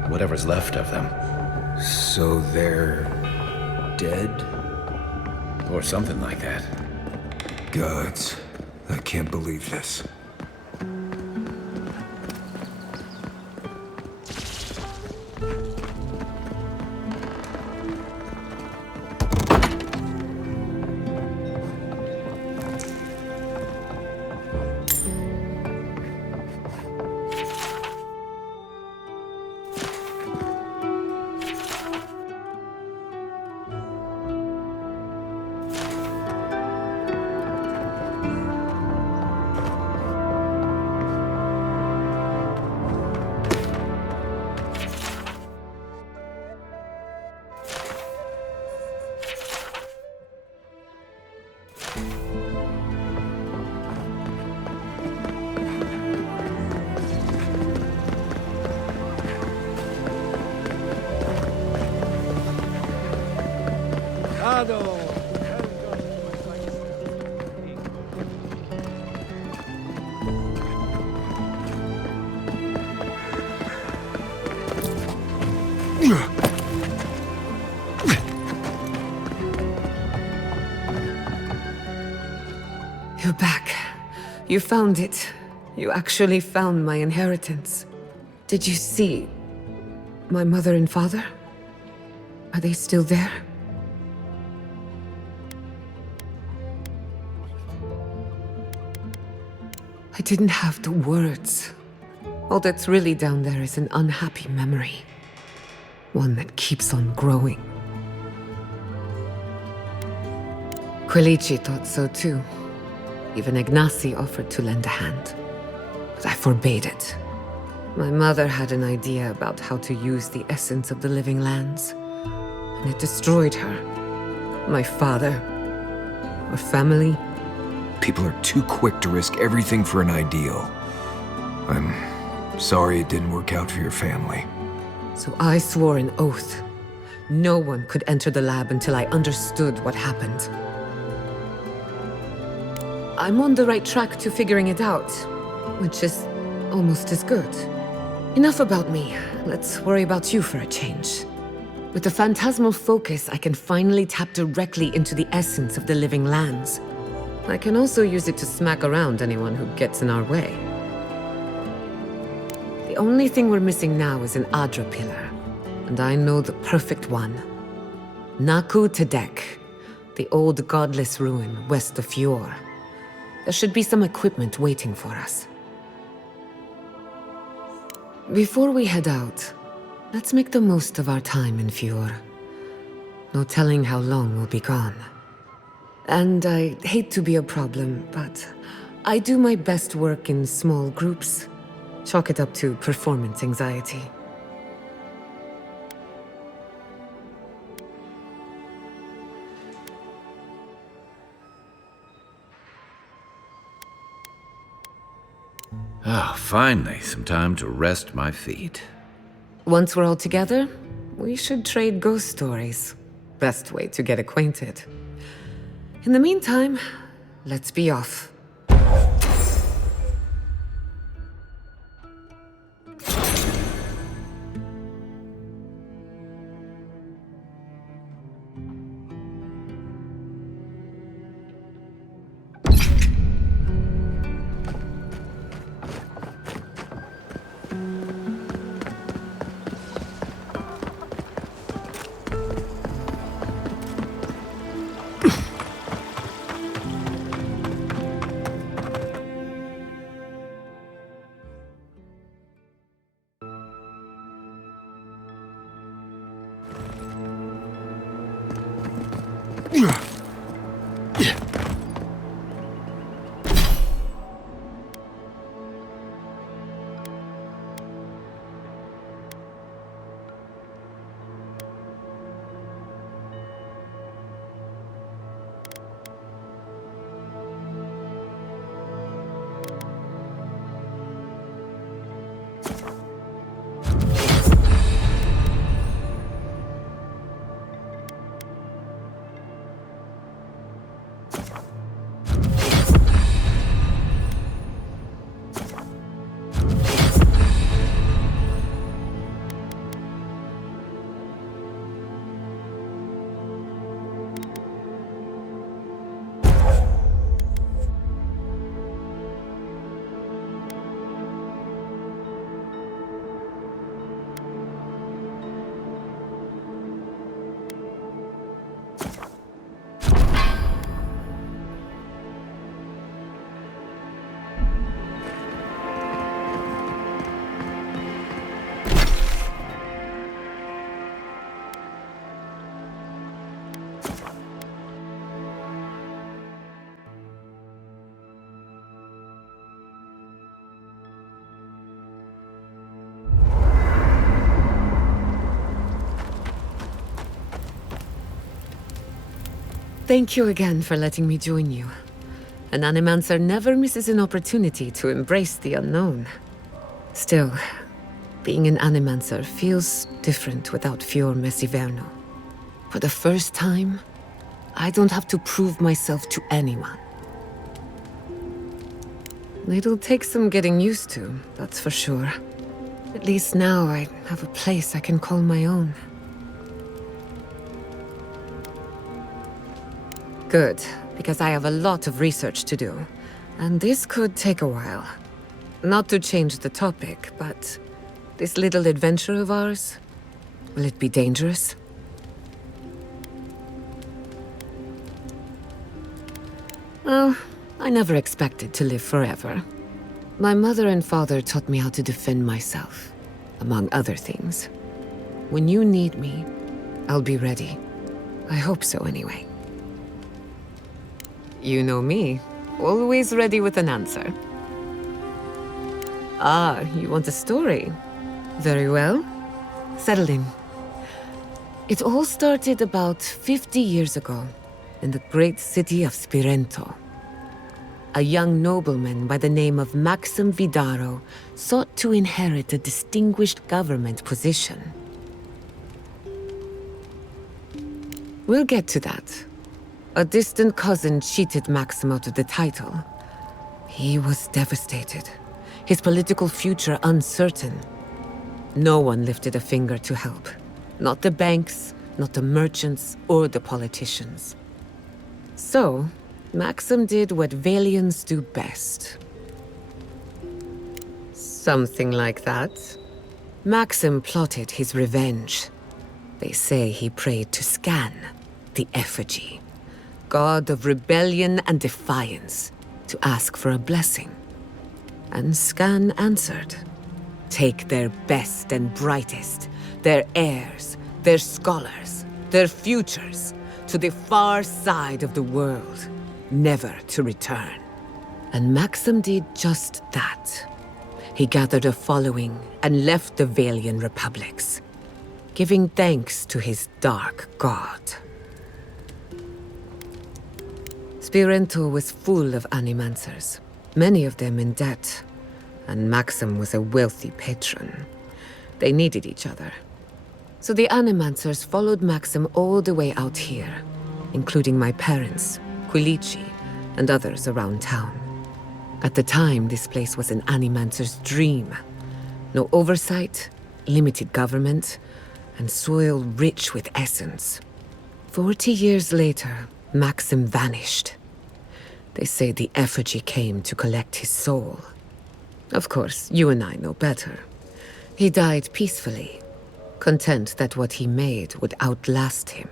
Whatever's left of them. So they're dead? Or something like that. Gods, I can't believe this. Soldado! You're back. You found it. You actually found my inheritance. Did you see my mother and father? Are they still there? I didn't have the words. All that's really down there is an unhappy memory. One that keeps on growing. Quilici thought so too. Even Ignacy offered to lend a hand. But I forbade it. My mother had an idea about how to use the essence of the living lands. And it destroyed her. My father. Our family. People are too quick to risk everything for an ideal. I'm sorry it didn't work out for your family. So I swore an oath. No one could enter the lab until I understood what happened. I'm on the right track to figuring it out, which is almost as good. Enough about me. Let's worry about you for a change. With the phantasmal focus, I can finally tap directly into the essence of the living lands. I can also use it to smack around anyone who gets in our way. The only thing we're missing now is an Adra pillar, and I know the perfect one. Naku Tedek, the old godless ruin west of Eora. There should be some equipment waiting for us. Before we head out, let's make the most of our time in Eora. No telling how long we'll be gone. And I hate to be a problem, but I do my best work in small groups. Chalk it up to performance anxiety. Ah, finally, some time to rest my feet. Once we're all together, we should trade ghost stories. Best way to get acquainted. In the meantime, let's be off. Thank you again for letting me join you. An animancer never misses an opportunity to embrace the unknown. Still, being an animancer feels different without Fior Mesiverno. For the first time, I don't have to prove myself to anyone. It'll take some getting used to, that's for sure. At least now I have a place I can call my own. Good, because I have a lot of research to do. And this could take a while. Not to change the topic, but this little adventure of ours, will it be dangerous? Well, I never expected to live forever. My mother and father taught me how to defend myself, among other things. When you need me, I'll be ready. I hope so, anyway. You know me, always ready with an answer. Ah, you want a story? Very well. Settle in. It all started about 50 years ago, in the great city of Spirento. A young nobleman by the name of Maxim Vidaro sought to inherit a distinguished government position. We'll get to that. A distant cousin cheated Maxim out of the title. He was devastated, his political future uncertain. No one lifted a finger to help. Not the banks, not the merchants, or the politicians. So, Maxim did what Valians do best. Something like that. Maxim plotted his revenge. They say he prayed to Scan, the effigy, god of rebellion and defiance, to ask for a blessing. And Scan answered. Take their best and brightest, their heirs, their scholars, their futures, to the far side of the world, never to return. And Maxim did just that. He gathered a following and left the Valian republics, giving thanks to his dark god. Spirento was full of animancers, many of them in debt, and Maxim was a wealthy patron. They needed each other. So the animancers followed Maxim all the way out here, including my parents, Quilici, and others around town. At the time, this place was an animancer's dream. No oversight, limited government, and soil rich with essence. 40 years later, Maxim vanished. They say the effigy came to collect his soul. Of course, you and I know better. He died peacefully, content that what he made would outlast him.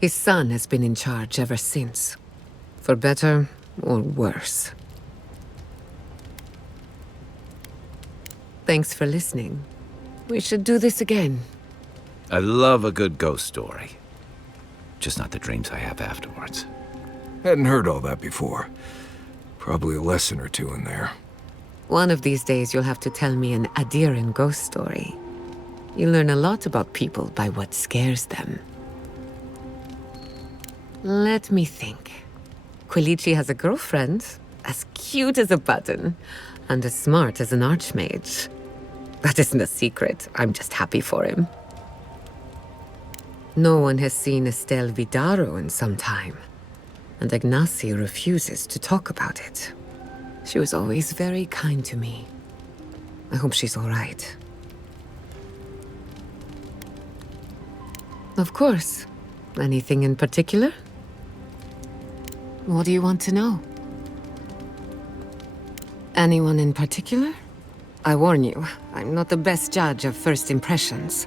His son has been in charge ever since, for better or worse. Thanks for listening. We should do this again. I love a good ghost story. Just not the dreams I have afterwards. Hadn't heard all that before. Probably a lesson or two in there. One of these days you'll have to tell me an Adiran ghost story. You learn a lot about people by what scares them. Let me think. Quilici has a girlfriend, as cute as a button, and as smart as an archmage. That isn't a secret, I'm just happy for him. No one has seen Estelle Vidaro in some time, and Ignacy refuses to talk about it. She was always very kind to me. I hope she's all right. Of course. Anything in particular? What do you want to know? Anyone in particular? I warn you, I'm not the best judge of first impressions.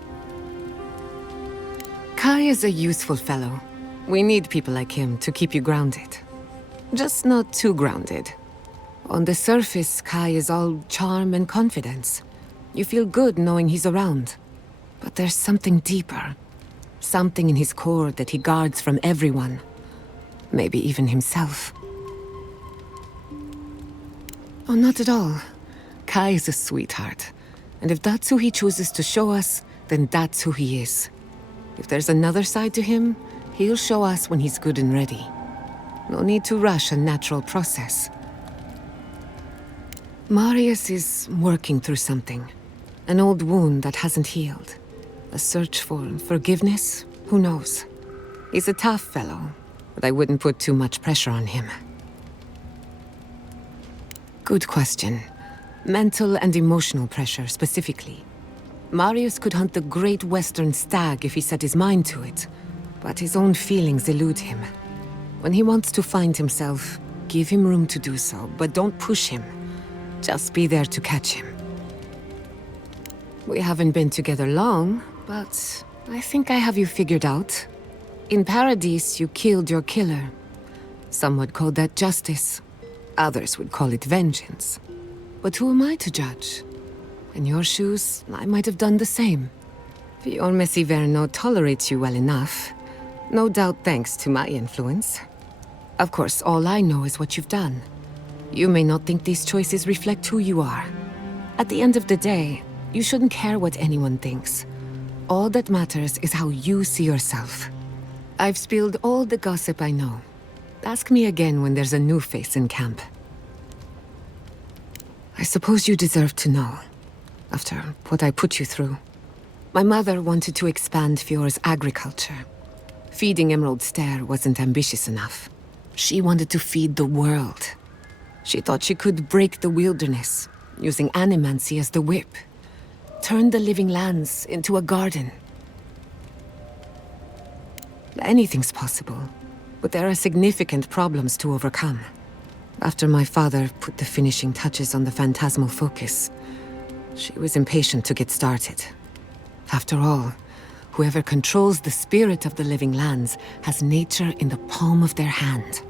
Kai is a useful fellow. We need people like him to keep you grounded. Just not too grounded. On the surface, Kai is all charm and confidence. You feel good knowing he's around. But there's something deeper. Something in his core that he guards from everyone. Maybe even himself. Oh, not at all. Kai is a sweetheart. And if that's who he chooses to show us, then that's who he is. If there's another side to him, he'll show us when he's good and ready. No need to rush a natural process. Marius is working through something. An old wound that hasn't healed. A search for forgiveness? Who knows? He's a tough fellow, but I wouldn't put too much pressure on him. Good question. Mental and emotional pressure, specifically. Marius could hunt the great western stag if he set his mind to it, but his own feelings elude him. When he wants to find himself, give him room to do so, but don't push him. Just be there to catch him. We haven't been together long, but I think I have you figured out. In Paradise, you killed your killer. Some would call that justice. Others would call it vengeance. But who am I to judge? In your shoes, I might have done the same. Vior Messiverno tolerates you well enough. No doubt thanks to my influence. Of course, all I know is what you've done. You may not think these choices reflect who you are. At the end of the day, you shouldn't care what anyone thinks. All that matters is how you see yourself. I've spilled all the gossip I know. Ask me again when there's a new face in camp. I suppose you deserve to know, after what I put you through. My mother wanted to expand Fior's agriculture. Feeding Emerald Stair wasn't ambitious enough. She wanted to feed the world. She thought she could break the wilderness, using animancy as the whip. Turn the living lands into a garden. Anything's possible, but there are significant problems to overcome. After my father put the finishing touches on the phantasmal focus, she was impatient to get started. After all, whoever controls the spirit of the living lands has nature in the palm of their hand.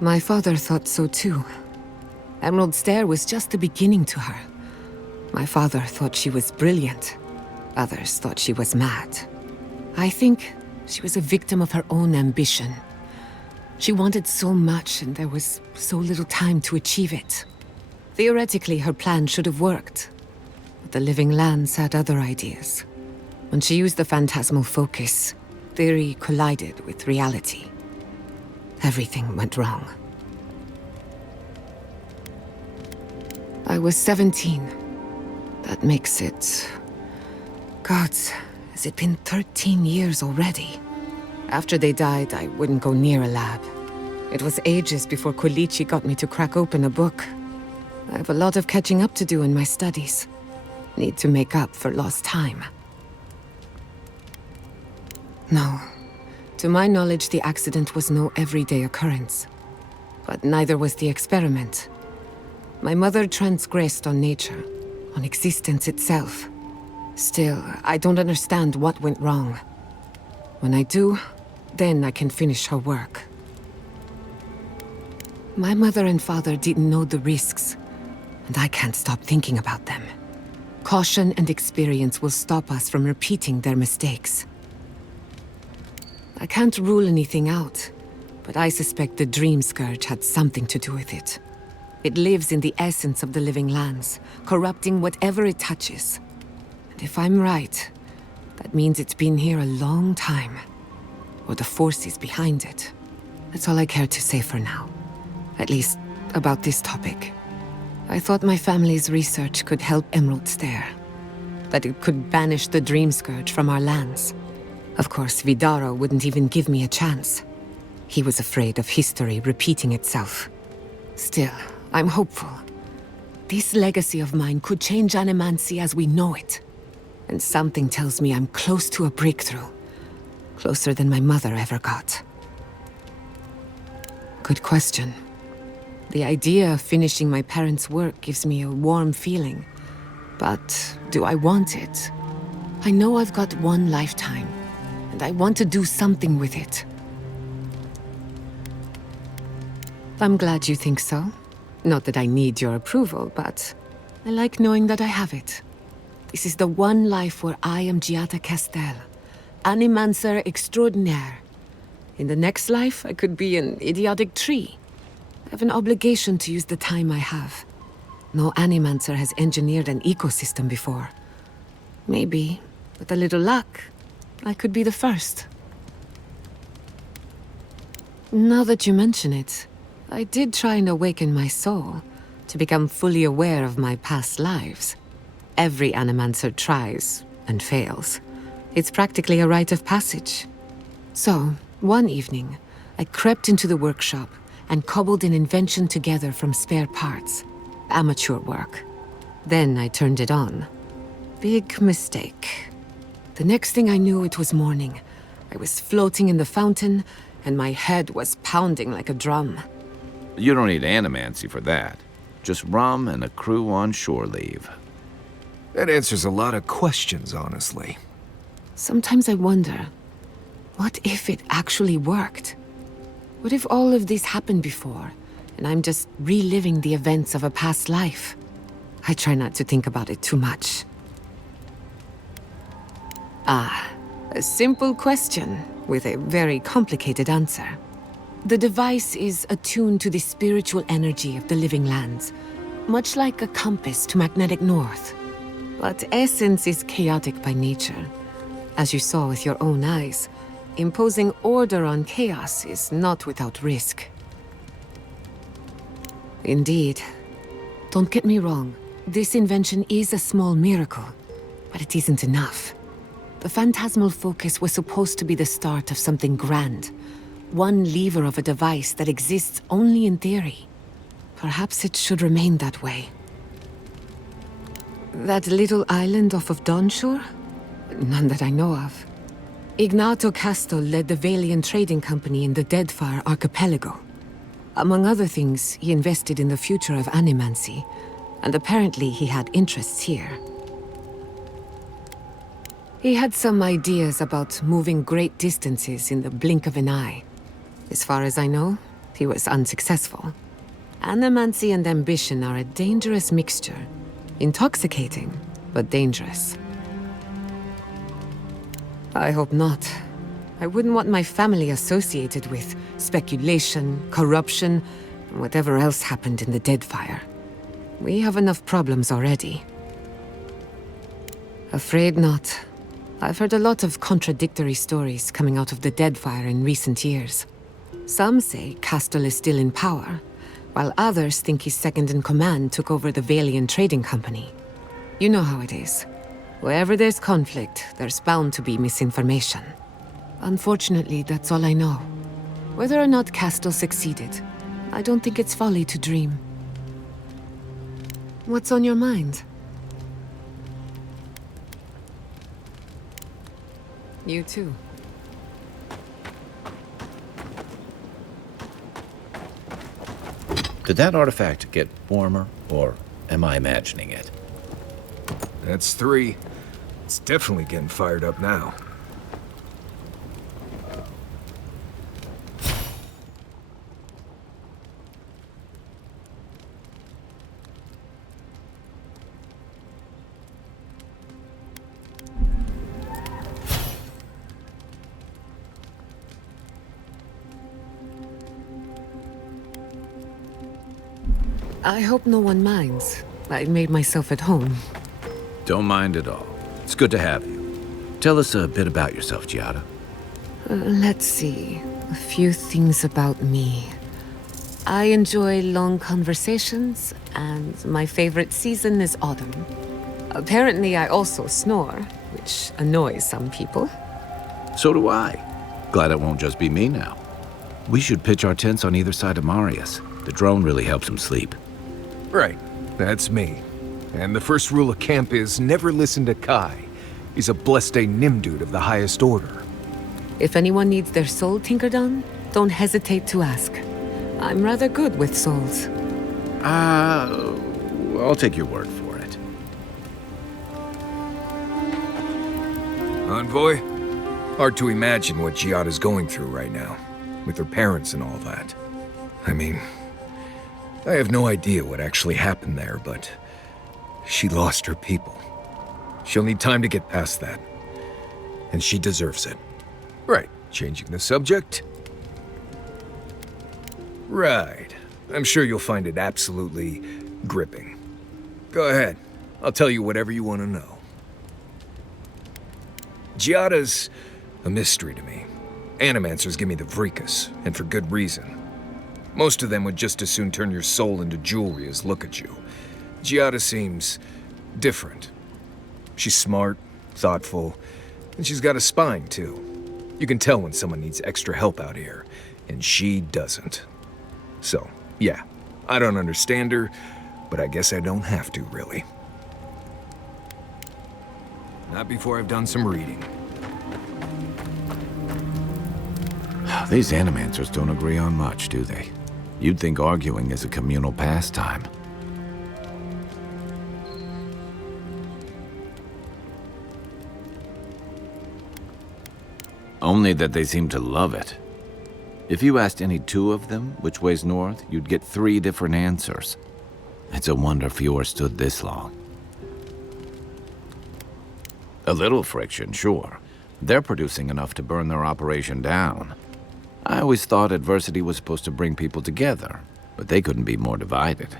My father thought so too. Emerald Stair was just the beginning to her. My father thought she was brilliant. Others thought she was mad. I think she was a victim of her own ambition. She wanted so much, and there was so little time to achieve it. Theoretically, her plan should have worked. But the living lands had other ideas. When she used the phantasmal focus, theory collided with reality. Everything went wrong. I was 17. That makes it... Gods, has it been 13 years already? After they died, I wouldn't go near a lab. It was ages before Quilici got me to crack open a book. I have a lot of catching up to do in my studies. Need to make up for lost time. No. To my knowledge, the accident was no everyday occurrence. But neither was the experiment. My mother transgressed on nature, on existence itself. Still, I don't understand what went wrong. When I do, then I can finish her work. My mother and father didn't know the risks, and I can't stop thinking about them. Caution and experience will stop us from repeating their mistakes. I can't rule anything out, but I suspect the Dream Scourge had something to do with it. It lives in the essence of the living lands, corrupting whatever it touches. And if I'm right, that means it's been here a long time. Or the forces behind it. That's all I care to say for now. At least, about this topic. I thought my family's research could help Emerald Stair. That it could banish the Dream Scourge from our lands. Of course, Vidaro wouldn't even give me a chance. He was afraid of history repeating itself. Still, I'm hopeful. This legacy of mine could change Animancy as we know it. And something tells me I'm close to a breakthrough. Closer than my mother ever got. Good question. The idea of finishing my parents' work gives me a warm feeling. But do I want it? I know I've got one lifetime, and I want to do something with it. I'm glad you think so. Not that I need your approval, but I like knowing that I have it. This is the one life where I am Giada Castel, Animancer extraordinaire. In the next life, I could be an idiotic tree. I have an obligation to use the time I have. No Animancer has engineered an ecosystem before. Maybe, with a little luck, I could be the first. Now that you mention it, I did try and awaken my soul, to become fully aware of my past lives. Every Animancer tries, and fails. It's practically a rite of passage. So, One evening, I crept into the workshop and cobbled an invention together from spare parts. Amateur work. Then I turned it on. Big mistake. The next thing I knew, it was morning. I was floating in the fountain, and my head was pounding like a drum. You don't need animancy for that. Just rum and a crew on shore leave. That answers a lot of questions, honestly. Sometimes I wonder, what if it actually worked? What if all of this happened before, and I'm just reliving the events of a past life? I try not to think about it too much. Ah, a simple question with a very complicated answer. The device is attuned to the spiritual energy of the living lands, much like a compass to magnetic north. But essence is chaotic by nature. As you saw with your own eyes, imposing order on chaos is not without risk. Indeed. Don't get me wrong, this invention is a small miracle, but it isn't enough. The phantasmal focus was supposed to be the start of something grand. One lever of a device that exists only in theory. Perhaps it should remain that way. That little island off of Dawnshore? None that I know of. Ignato Castor led the Valiant Trading Company in the Deadfire Archipelago. Among other things, he invested in the future of animancy, and apparently he had interests here. He had some ideas about moving great distances in the blink of an eye. As far as I know, he was unsuccessful. Animancy and ambition are a dangerous mixture. Intoxicating, but dangerous. I hope not. I wouldn't want my family associated with speculation, corruption, and whatever else happened in the Deadfire. We have enough problems already. Afraid not. I've heard a lot of contradictory stories coming out of the Deadfire in recent years. Some say Castle is still in power, while others think his second-in-command took over the Valiant Trading Company. You know how it is. Wherever there's conflict, there's bound to be misinformation. Unfortunately, that's all I know. Whether or not Castle succeeded, I don't think it's folly to dream. What's on your mind? You too. Did that artifact get warmer, or am I imagining it? That's 3. It's definitely getting fired up now. I hope no one minds. I made myself at home. Don't mind at all. It's good to have you. Tell us a bit about yourself, Giada. Let's see. A few things about me. I enjoy long conversations, and my favorite season is autumn. Apparently, I also snore, which annoys some people. So do I. Glad it won't just be me now. We should pitch our tents on either side of Marius. The drone really helps him sleep. Right. That's me. And the first rule of camp is never listen to Kai. He's a blessed Nimdude of the highest order. If anyone needs their soul tinkered on, don't hesitate to ask. I'm rather good with souls. I'll take your word for it. Envoy? Hard to imagine what Giada's going through right now, with her parents and all that. I mean, I have no idea what actually happened there, but she lost her people. She'll need time to get past that. And she deserves it. Right, changing the subject? Right. I'm sure you'll find it absolutely gripping. Go ahead. I'll tell you whatever you want to know. Giada's a mystery to me. Animancers give me the vricus, and for good reason. Most of them would just as soon turn your soul into jewelry as look at you. Giada seems different. She's smart, thoughtful, and she's got a spine, too. You can tell when someone needs extra help out here, and she doesn't. So, yeah, I don't understand her, but I guess I don't have to, really. Not before I've done some reading. These animancers don't agree on much, do they? You'd think arguing is a communal pastime. Only that they seem to love it. If you asked any two of them which way's north, you'd get 3 different answers. It's a wonder Fjord stood this long. A little friction, sure. They're producing enough to burn their operation down. I always thought adversity was supposed to bring people together, but they couldn't be more divided.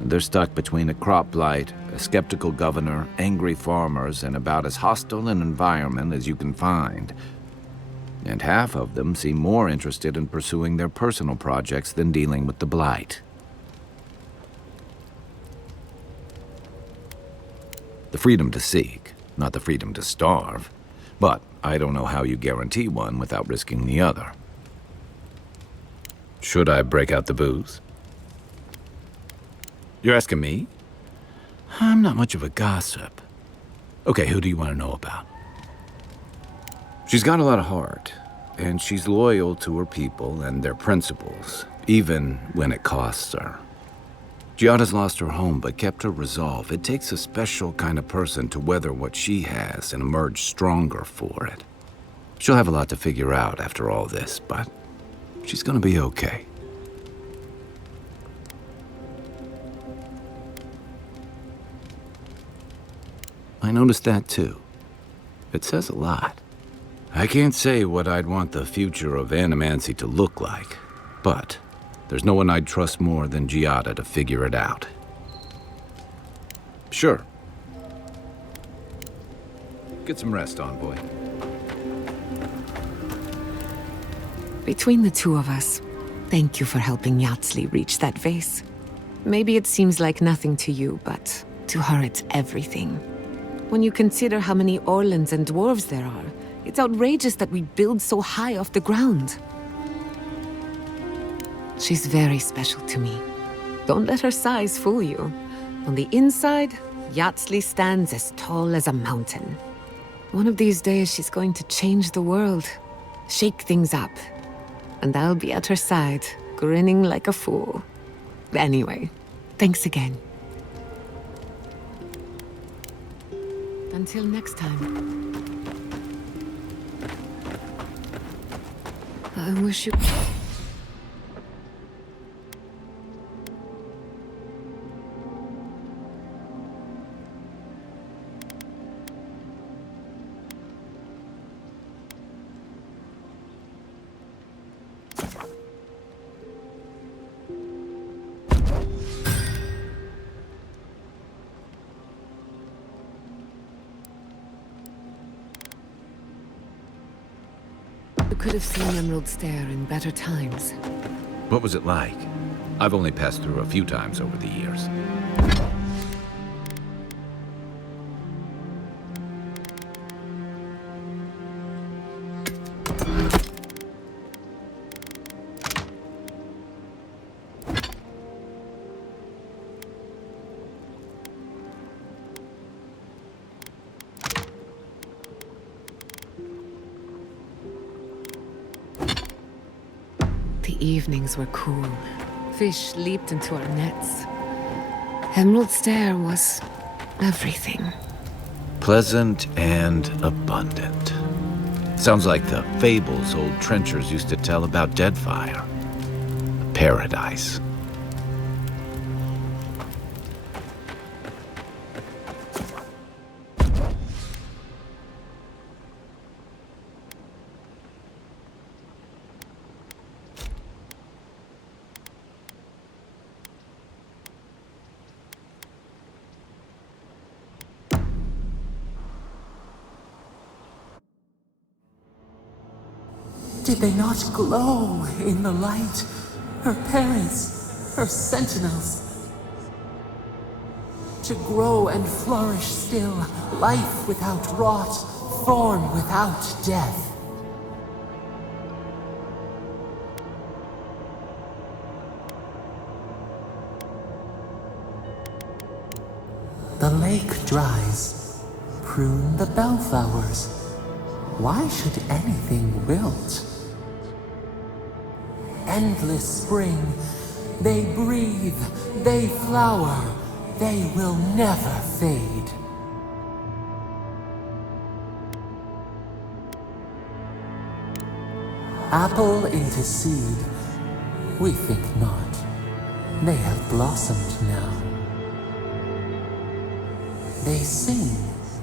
They're stuck between a crop blight, a skeptical governor, angry farmers, and about as hostile an environment as you can find. And half of them seem more interested in pursuing their personal projects than dealing with the blight. The freedom to seek, not the freedom to starve. But I don't know how you guarantee one without risking the other. Should I break out the booze? You're asking me? I'm not much of a gossip. Okay, who do you want to know about? She's got a lot of heart, and she's loyal to her people and their principles, even when it costs her. Giada's lost her home, but kept her resolve. It takes a special kind of person to weather what she has and emerge stronger for it. She'll have a lot to figure out after all this, but she's gonna be okay. I noticed that too. It says a lot. I can't say what I'd want the future of Animancy to look like, but there's no one I'd trust more than Giada to figure it out. Sure. Get some rest, envoy. Between the two of us, thank you for helping Yatsli reach that vase. Maybe it seems like nothing to you, but to her it's everything. When you consider how many Orlans and dwarves there are, it's outrageous that we build so high off the ground. She's very special to me. Don't let her size fool you. On the inside, Yatsli stands as tall as a mountain. One of these days, she's going to change the world, shake things up. And I'll be at her side, grinning like a fool. Anyway, thanks again. Until next time. I wish you... You could have seen Emerald Stair in better times. What was it like? I've only passed through a few times over the years. The evenings were cool. Fish leaped into our nets. Emerald Stair was everything. Pleasant and abundant. Sounds like the fables old trenchers used to tell about Deadfire. Paradise. Did they not glow in the light? Her parents, her sentinels. To grow and flourish still, life without rot, form without death. lake dries, prune the bellflowers. Why should anything wilt? Endless spring, they breathe, they flower, they will never fade. Apple into seed, we think not. They have blossomed now. They sing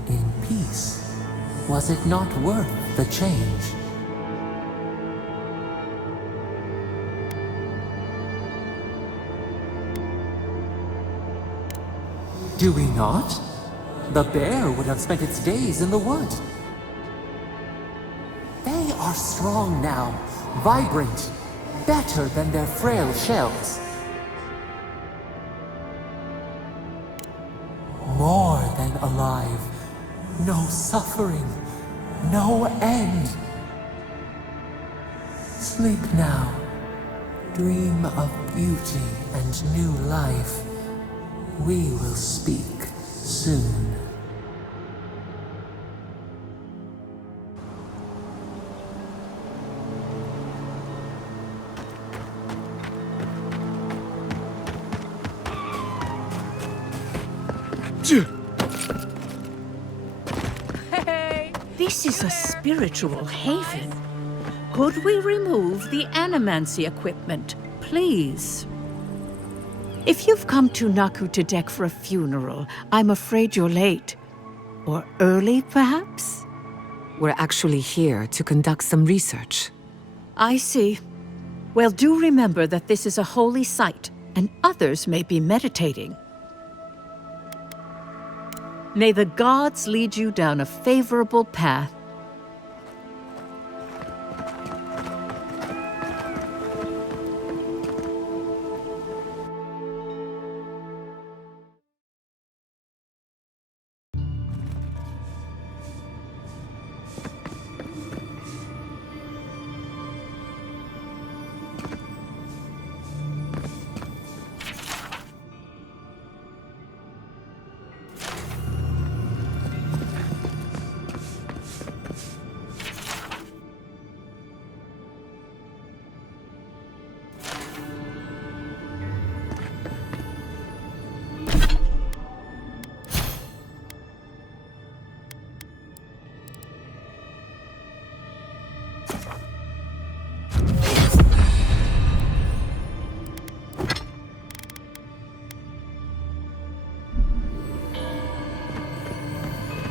in peace. Was it not worth the change? Do we not? The bear would have spent its days in the wood. They are strong now, vibrant, better than their frail shells. More than alive. No suffering, no end. Sleep now. Dream of beauty and new life. We will speak soon. Hey! This is a spiritual haven. Could we remove the animancy equipment, please? If you've come to Naku to deck for a funeral, I'm afraid you're late. Or early, perhaps? We're actually here to conduct some research. I see. Well, do remember that this is a holy site, and others may be meditating. May the gods lead you down a favorable path.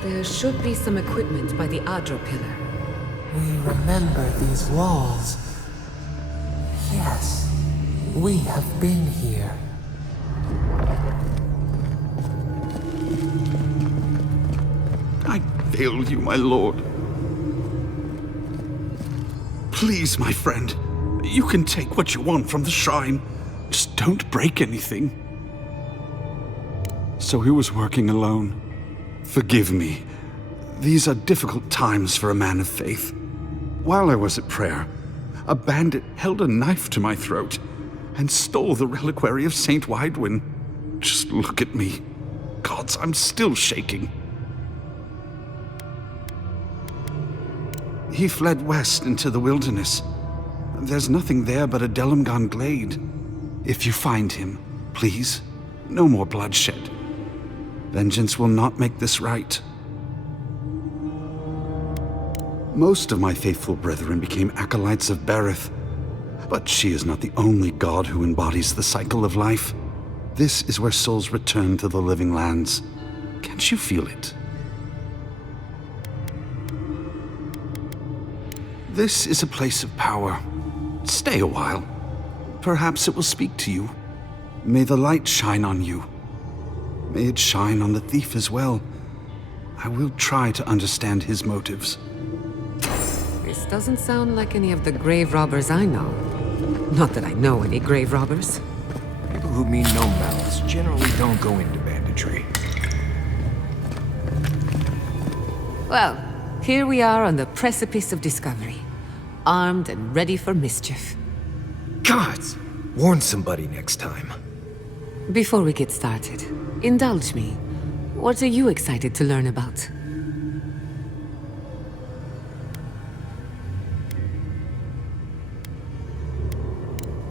There should be some equipment by the Adra pillar. We remember these walls. Yes, we have been here. I fail you, my lord. Please, my friend, you can take what you want from the shrine. Just don't break anything. So he was working alone. Forgive me. These are difficult times for a man of faith. While I was at prayer, a bandit held a knife to my throat and stole the reliquary of Saint Widewin. Just look at me. Gods, I'm still shaking. He fled west into the wilderness. There's nothing there but a Delimgan glade. If you find him, please, no more bloodshed. Vengeance will not make this right. Most of my faithful brethren became acolytes of Berith, but she is not the only god who embodies the cycle of life. This is where souls return to the living lands. Can't you feel it? This is a place of power. Stay a while. Perhaps it will speak to you. May the light shine on you. May it shine on the thief as well. I will try to understand his motives. This doesn't sound like any of the grave robbers I know. Not that I know any grave robbers. People who mean no malice generally don't go into banditry. Well, here we are on the precipice of discovery. Armed and ready for mischief. Gods! Warn somebody next time. Before we get started, indulge me. What are you excited to learn about?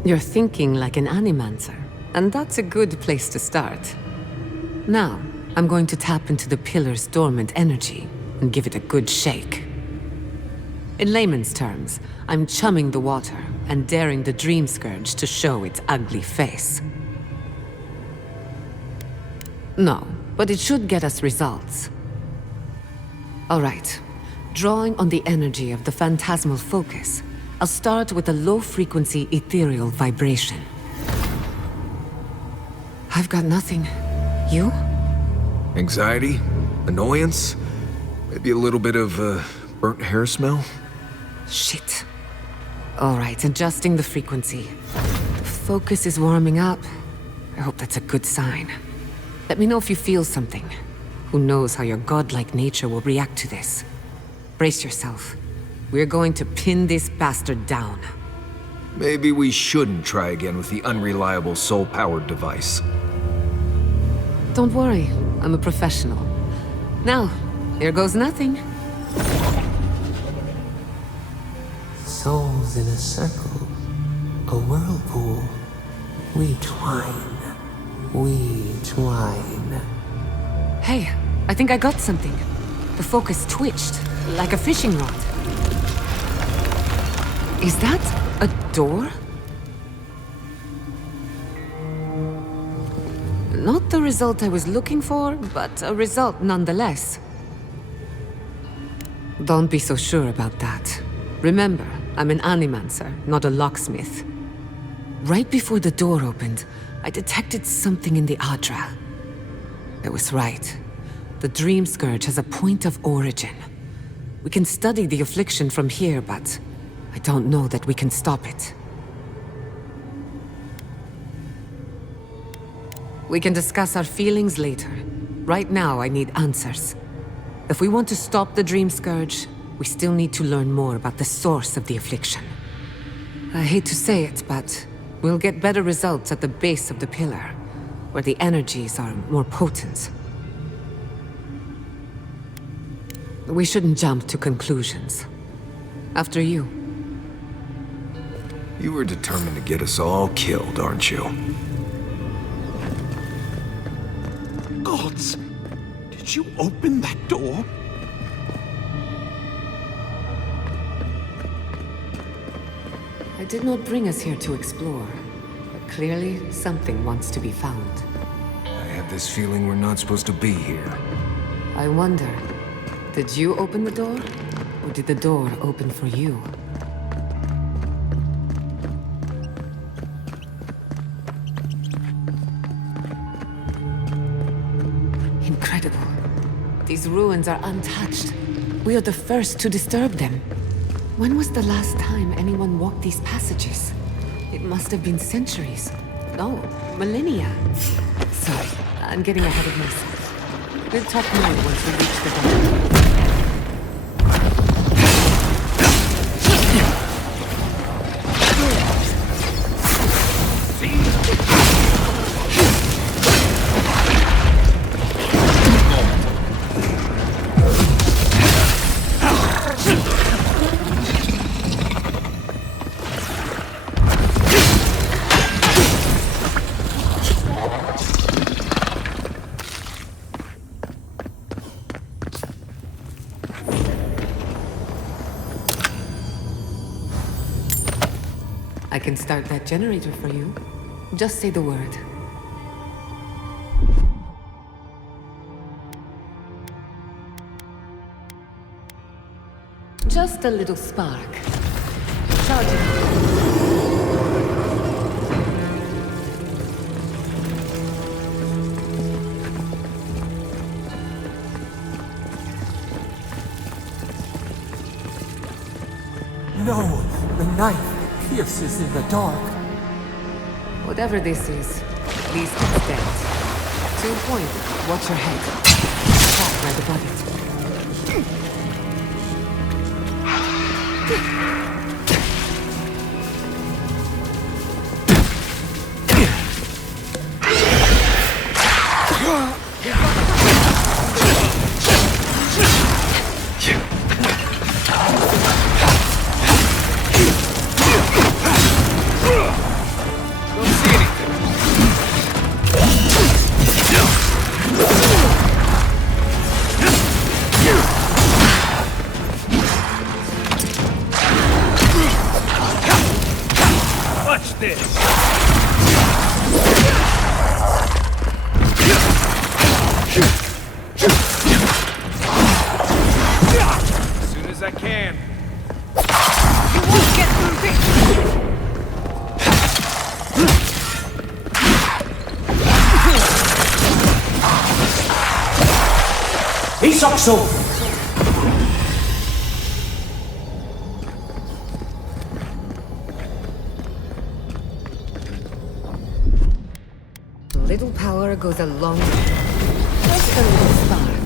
You're thinking like an animancer, and that's a good place to start. Now, I'm going to tap into the pillar's dormant energy and give it a good shake. In layman's terms, I'm chumming the water and daring the Dream Scourge to show its ugly face. No, but it should get us results. All right. Drawing on the energy of the phantasmal focus, I'll start with a low-frequency ethereal vibration. I've got nothing. You? Anxiety? Annoyance? Maybe a little bit of, burnt hair smell? Shit. All right, adjusting the frequency. Focus is warming up. I hope that's a good sign. Let me know if you feel something. Who knows how your godlike nature will react to this. Brace yourself. We're going to pin this bastard down. Maybe we shouldn't try again with the unreliable soul-powered device. Don't worry, I'm a professional. Now, here goes nothing. Souls in a circle, a whirlpool. We twine. We twine. Hey, I think I got something. The focus twitched, like a fishing rod. Is that a door? Not the result I was looking for, but a result nonetheless. Don't be so sure about that. Remember, I'm an animancer, not a locksmith. Right before the door opened, I detected something in the Adra. I was right. The Dream Scourge has a point of origin. We can study the affliction from here, but I don't know that we can stop it. We can discuss our feelings later. Right now, I need answers. If we want to stop the Dream Scourge, we still need to learn more about the source of the affliction. I hate to say it, but we'll get better results at the base of the pillar, where the energies are more potent. We shouldn't jump to conclusions. After you. You were determined to get us all killed, aren't you? Gods! Did you open that door? I did not bring us here to explore, but clearly something wants to be found. I have this feeling we're not supposed to be here. I wonder, did you open the door? Or did the door open for you? Incredible. These ruins are untouched. We are the first to disturb them. When was the last time anyone walked these passages? It must have been centuries. No, millennia. Sorry, I'm getting ahead of myself. We'll talk more once we reach the door. I can start that generator for you. Just say the word. Just a little spark. Charge it. No, the knife pierces in the dark. Whatever this is, at least it's dead. 2 point, watch your head. Caught by the bucket. this. As soon as I can. You won't get through this! Isokso! Little power goes a long way. Just a little spark.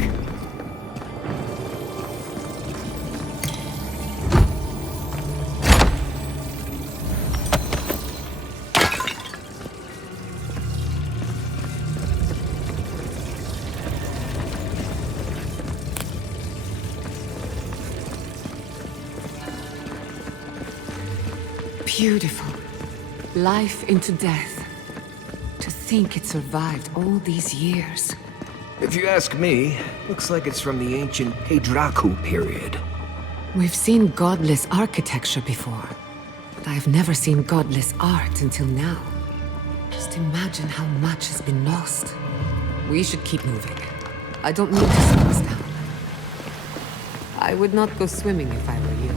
Beautiful. Life into death. To think it survived all these years. If you ask me, looks like it's from the ancient Heidraku period. We've seen godless architecture before, but I've never seen godless art until now. Just imagine how much has been lost. We should keep moving. I don't need to slow us down. I would not go swimming if I were you,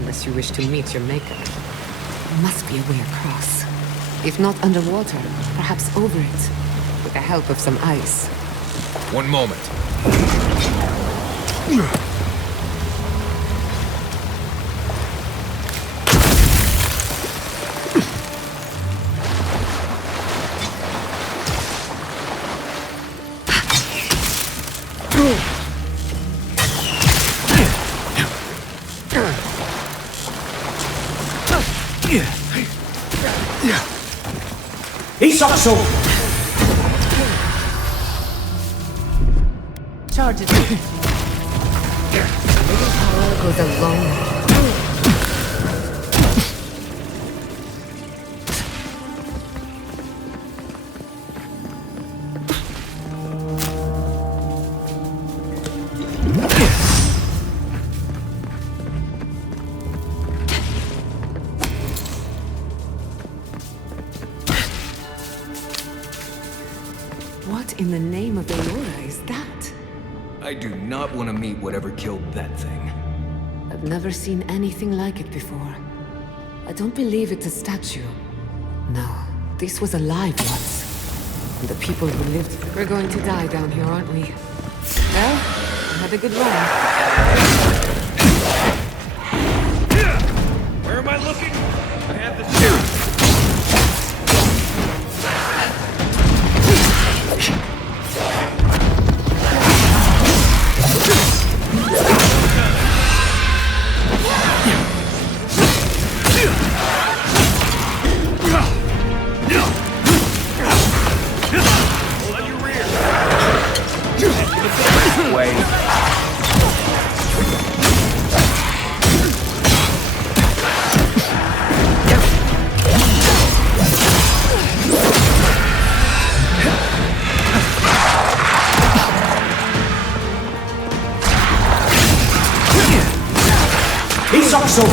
unless you wish to meet your maker. There must be a way across. If not underwater, perhaps over it, with the help of some ice. One moment. Isokso! Charge it. Little power goes a long way. What in the name of Eora is that? I do not want to meet whatever killed that thing. I've never seen anything like it before. I don't believe it's a statue. No, this was alive once. And the people who lived... We're going to die down here, aren't we? Well, I had a good run. Where am I looking? I have the sheriff. Isokso!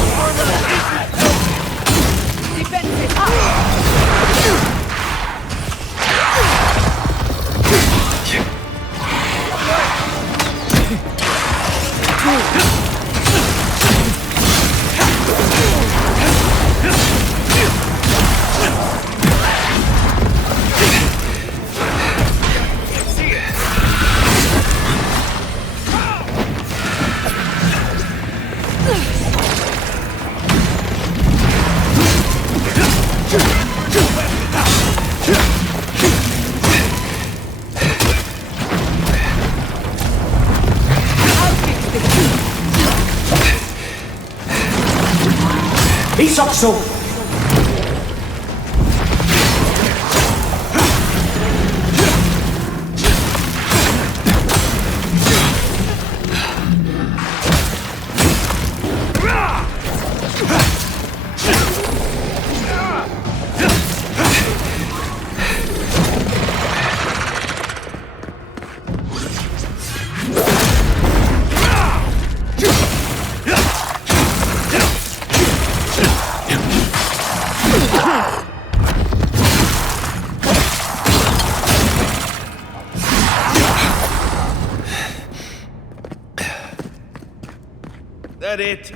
Isokso! it!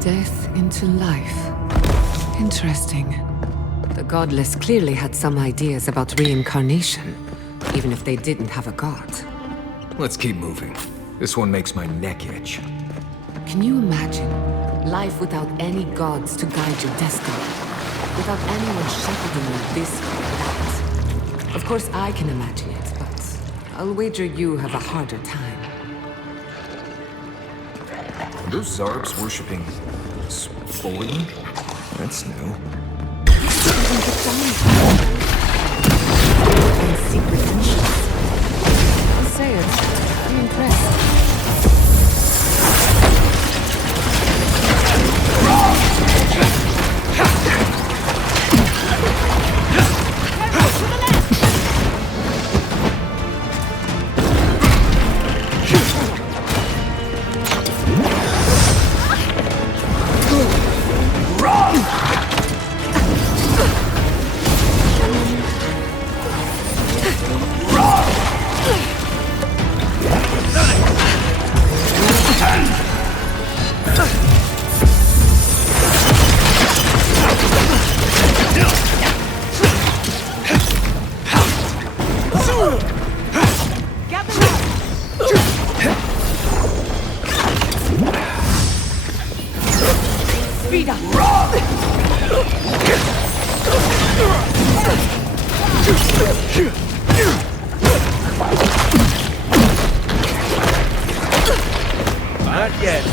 Death into life. Interesting. The godless clearly had some ideas about reincarnation, even if they didn't have a god. Let's keep moving. This one makes my neck itch. Can you imagine life without any gods to guide your destiny? Without anyone shepherding you this way or that? Of course I can imagine it, but I'll wager you have a harder time. Are those Zarbs worshipping spoiling? That's new. And secret missions. I'll say it. I'm impressed. Not yet.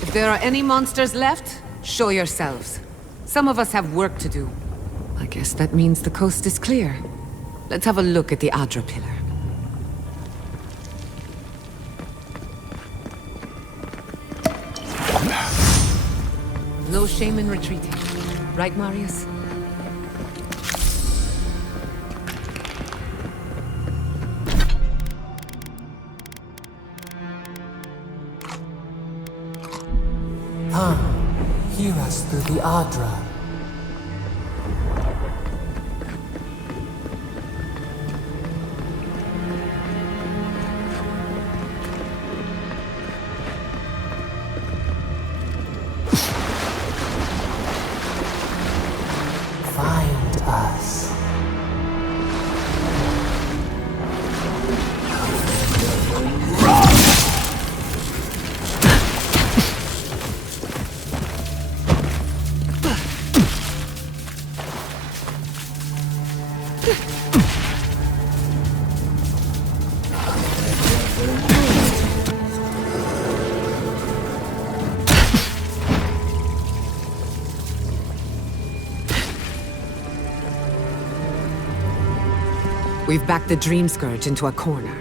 If there are any monsters left, show yourselves. Some of us have work to do. I guess that means the coast is clear. Let's have a look at the Adra pillar. No shame in retreating. Right, Marius? Hear us through the Adra. Find us. We've backed the Dream Scourge into a corner.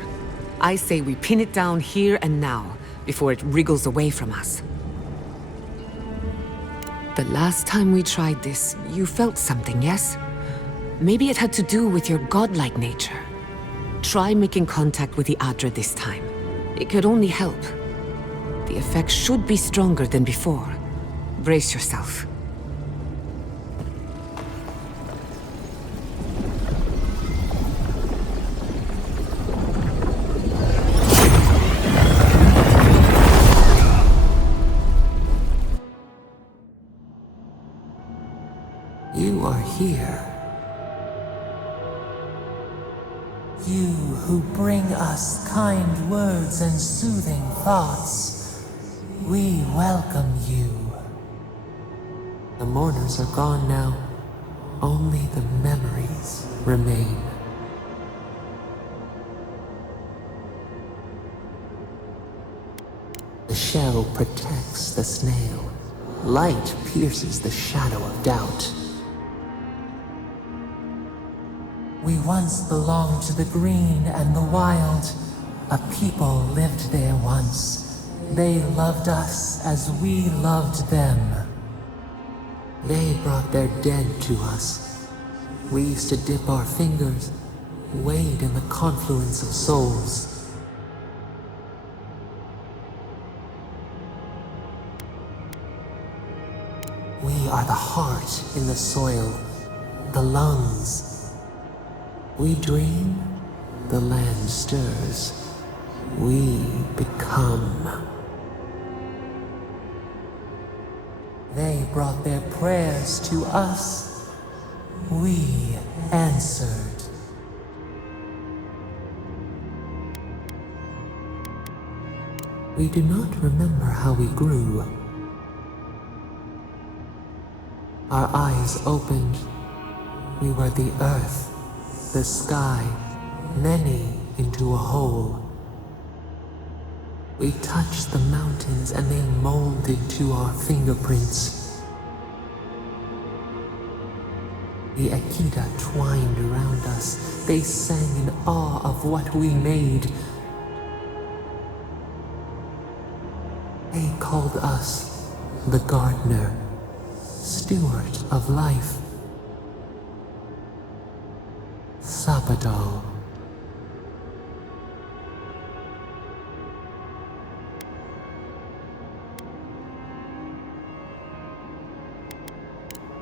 I say we pin it down here and now, before it wriggles away from us. The last time we tried this, you felt something, yes? Maybe it had to do with your godlike nature. Try making contact with the Adra this time. It could only help. The effect should be stronger than before. Brace yourself. You are here. You who bring us kind words and soothing thoughts, we welcome you. The mourners are gone now. Only the memories remain. The shell protects the snail. Light pierces the shadow of doubt. We once belonged to the green and the wild. A people lived there once. They loved us as we loved them. They brought their dead to us. We used to dip our fingers, wade in the confluence of souls. We are the heart in the soil, the lungs. We dream, the land stirs. We become. They brought their prayers to us. We answered. We do not remember how we grew. Our eyes opened. We were the earth, the sky, many into a whole. We touched the mountains and they molded to our fingerprints. The Akita twined around us. They sang in awe of what we made. They called us the gardener, steward of life. Sapadal.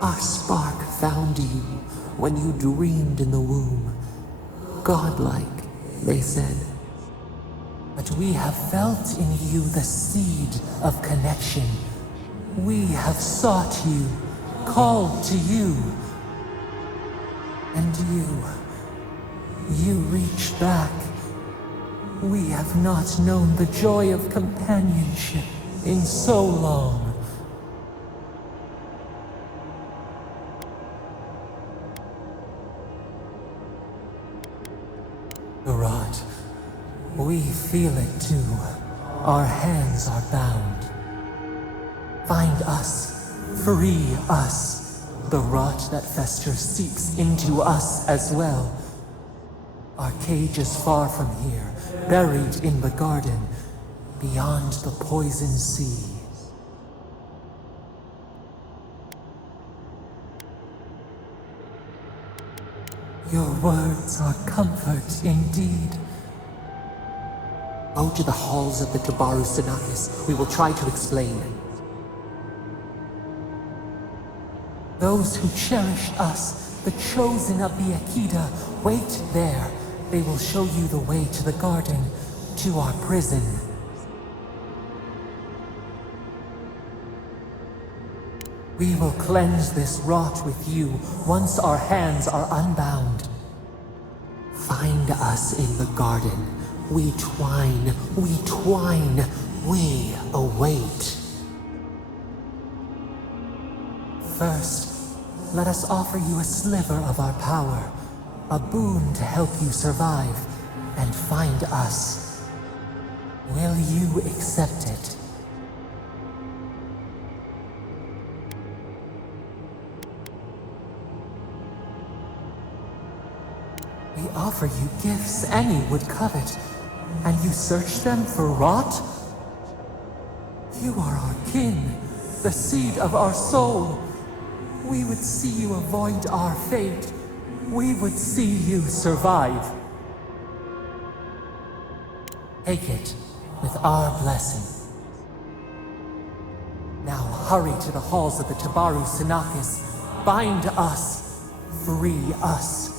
Our spark found you when you dreamed in the womb. Godlike, they said. But we have felt in you the seed of connection. We have sought you, called to you. And you reach back. We have not known the joy of companionship in so long. Rod, we feel it too. Our hands are bound. Find us, free us. The rot that festers seeps into us as well. Our cage is far from here, buried in the garden, beyond the poison sea. Your words are comfort indeed. Go to the halls of the Tabaru Sanakis. We will try to explain. Those who cherish us, the chosen of the Akita, wait there. They will show you the way to the garden, to our prison. We will cleanse this rot with you once our hands are unbound. Find us in the garden. We twine, we await. First, let us offer you a sliver of our power, a boon to help you survive and find us. Will you accept it? We offer you gifts any would covet, and you search them for rot? You are our kin, the seed of our soul. We would see you avoid our fate. We would see you survive. Take it with our blessing. Now hurry to the halls of the Tabaru Sinakis. Bind us. Free us.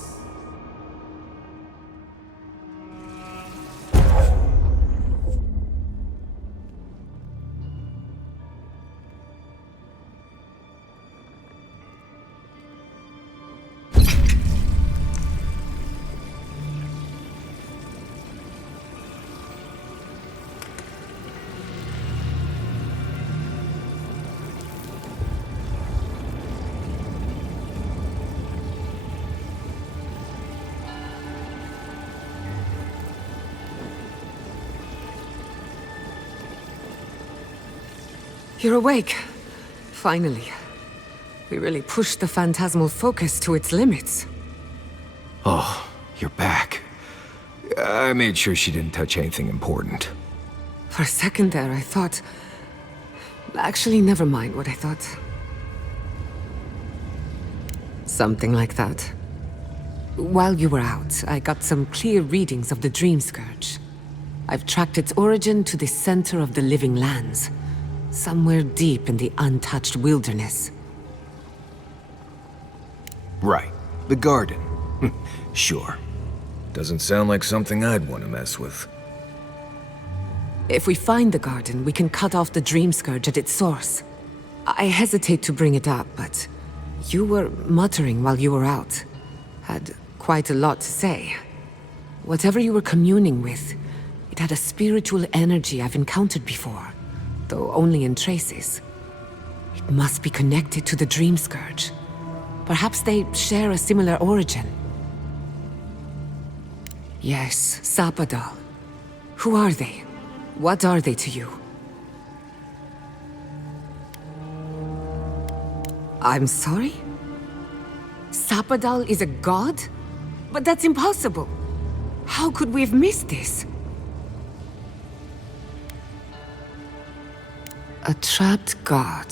You're awake. Finally. We really pushed the phantasmal focus to its limits. Oh, you're back. I made sure she didn't touch anything important. For a second there, I thought... Actually, never mind what I thought. Something like that. While you were out, I got some clear readings of the Dream Scourge. I've tracked its origin to the center of the living lands. Somewhere deep in the untouched wilderness. Right. The garden. Sure. Doesn't sound like something I'd want to mess with. If we find the garden, we can cut off the Dream Scourge at its source. I hesitate to bring it up, but... you were muttering while you were out. Had quite a lot to say. Whatever you were communing with, it had a spiritual energy I've encountered before. Though only in traces. It must be connected to the Dream Scourge. Perhaps they share a similar origin. Yes, Sapadal. Who are they? What are they to you? I'm sorry? Sapadal is a god? But that's impossible! How could we have missed this? A trapped god.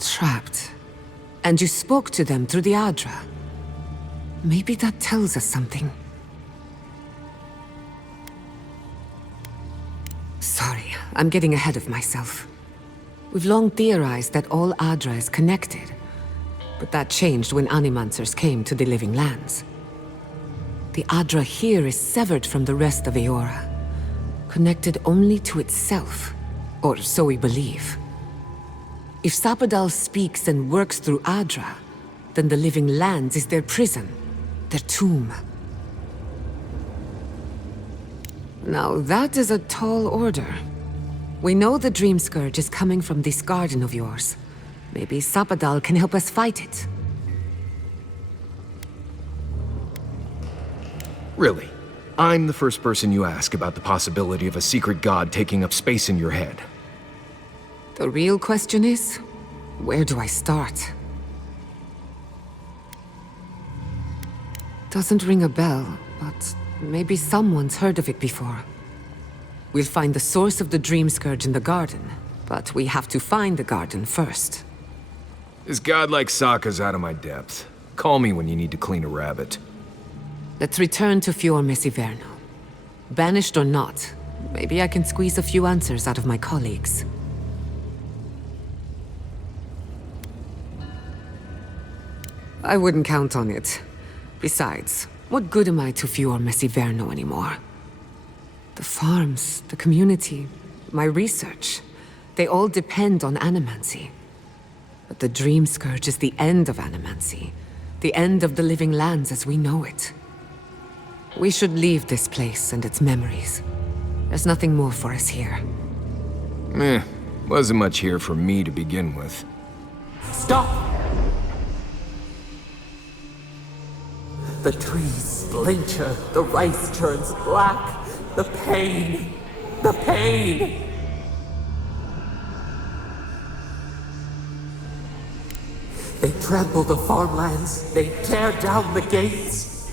Trapped. And you spoke to them through the Adra. Maybe that tells us something. Sorry, I'm getting ahead of myself. We've long theorized that all Adra is connected. But that changed when Animancers came to the Living Lands. The Adra here is severed from the rest of Eora. Connected only to itself. Or so we believe. If Sapadal speaks and works through Adra, then the Living Lands is their prison, their tomb. Now that is a tall order. We know the Dream Scourge is coming from this garden of yours. Maybe Sapadal can help us fight it. Really? I'm the first person you ask about the possibility of a secret god taking up space in your head. The real question is, where do I start? Doesn't ring a bell, but maybe someone's heard of it before. We'll find the source of the Dream Scourge in the garden, but we have to find the garden first. This god like Sokka's out of my depth. Call me when you need to clean a rabbit. Let's return to Fior Mesiverno. Banished or not, maybe I can squeeze a few answers out of my colleagues. I wouldn't count on it. Besides, what good am I to Fior Mesiverno anymore? The farms, the community, my research, they all depend on animancy. But the Dream Scourge is the end of animancy. The end of the Living Lands as we know it. We should leave this place and its memories. There's nothing more for us here. Wasn't much here for me to begin with. Stop! The trees splinter, the rice turns black. The pain! The pain! They trample the farmlands, they tear down the gates.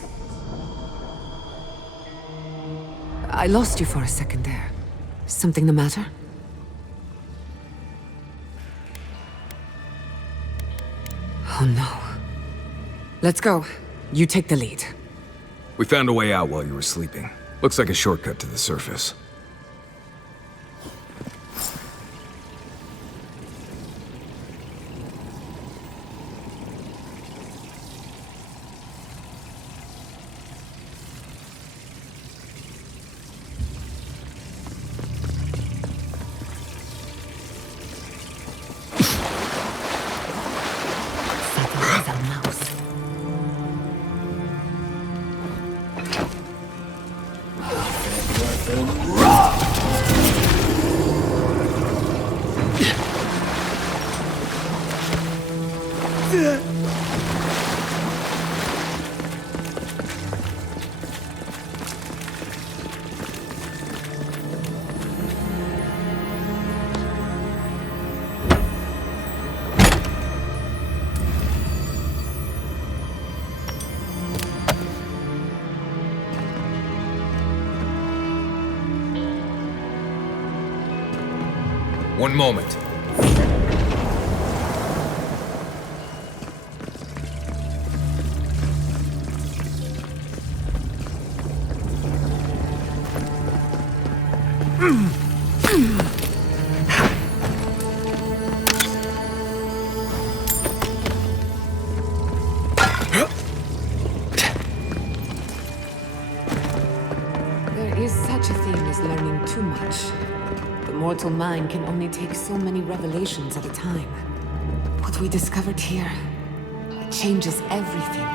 I lost you for a second there. Something the matter? Oh no. Let's go. You take the lead. We found a way out while you were sleeping. Looks like a shortcut to the surface. One moment. There is such a thing as learning too much. The mortal mind can only take so many revelations at a time. What we discovered here, it changes everything.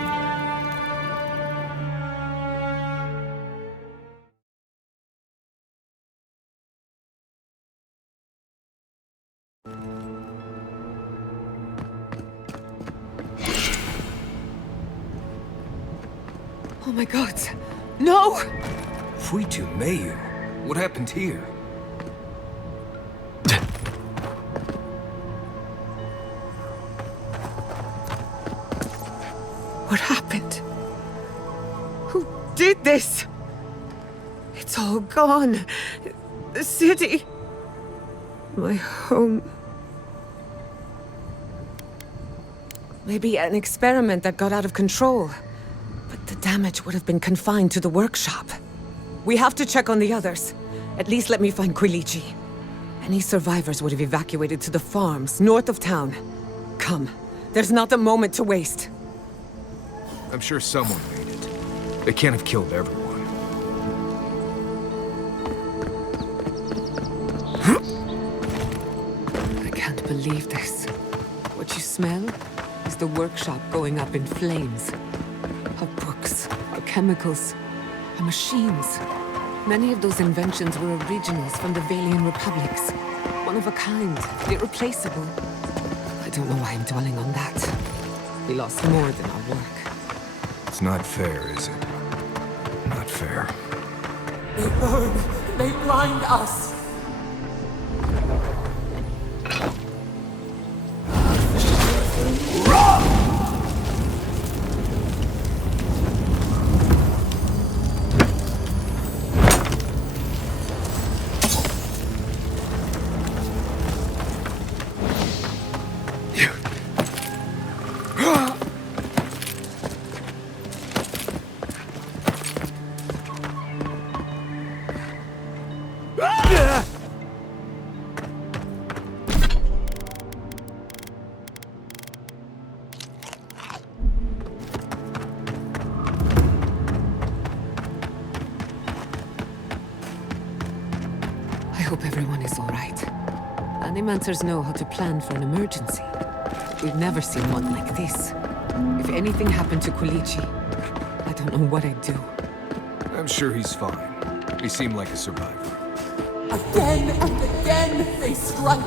Oh my god! No! Fuitu Mayu. What happened here? What happened? Who did this? It's all gone. The city. My home. Maybe an experiment that got out of control. But the damage would have been confined to the workshop. We have to check on the others. At least let me find Quilichi. Any survivors would have evacuated to the farms north of town. Come, there's not a moment to waste. I'm sure someone made it. They can't have killed everyone. I can't believe this. What you smell is the workshop going up in flames. Our books, our chemicals, our machines. Many of those inventions were originals from the Valian republics. One of a kind, irreplaceable. I don't know why I'm dwelling on that. We lost more than our work. It's not fair, is it? Not fair. They burn. They blind us. I hope everyone is all right. Animancers know how to plan for an emergency. We've never seen one like this. If anything happened to Quilichi, I don't know what I'd do. I'm sure he's fine. He seemed like a survivor. Again and again they strike.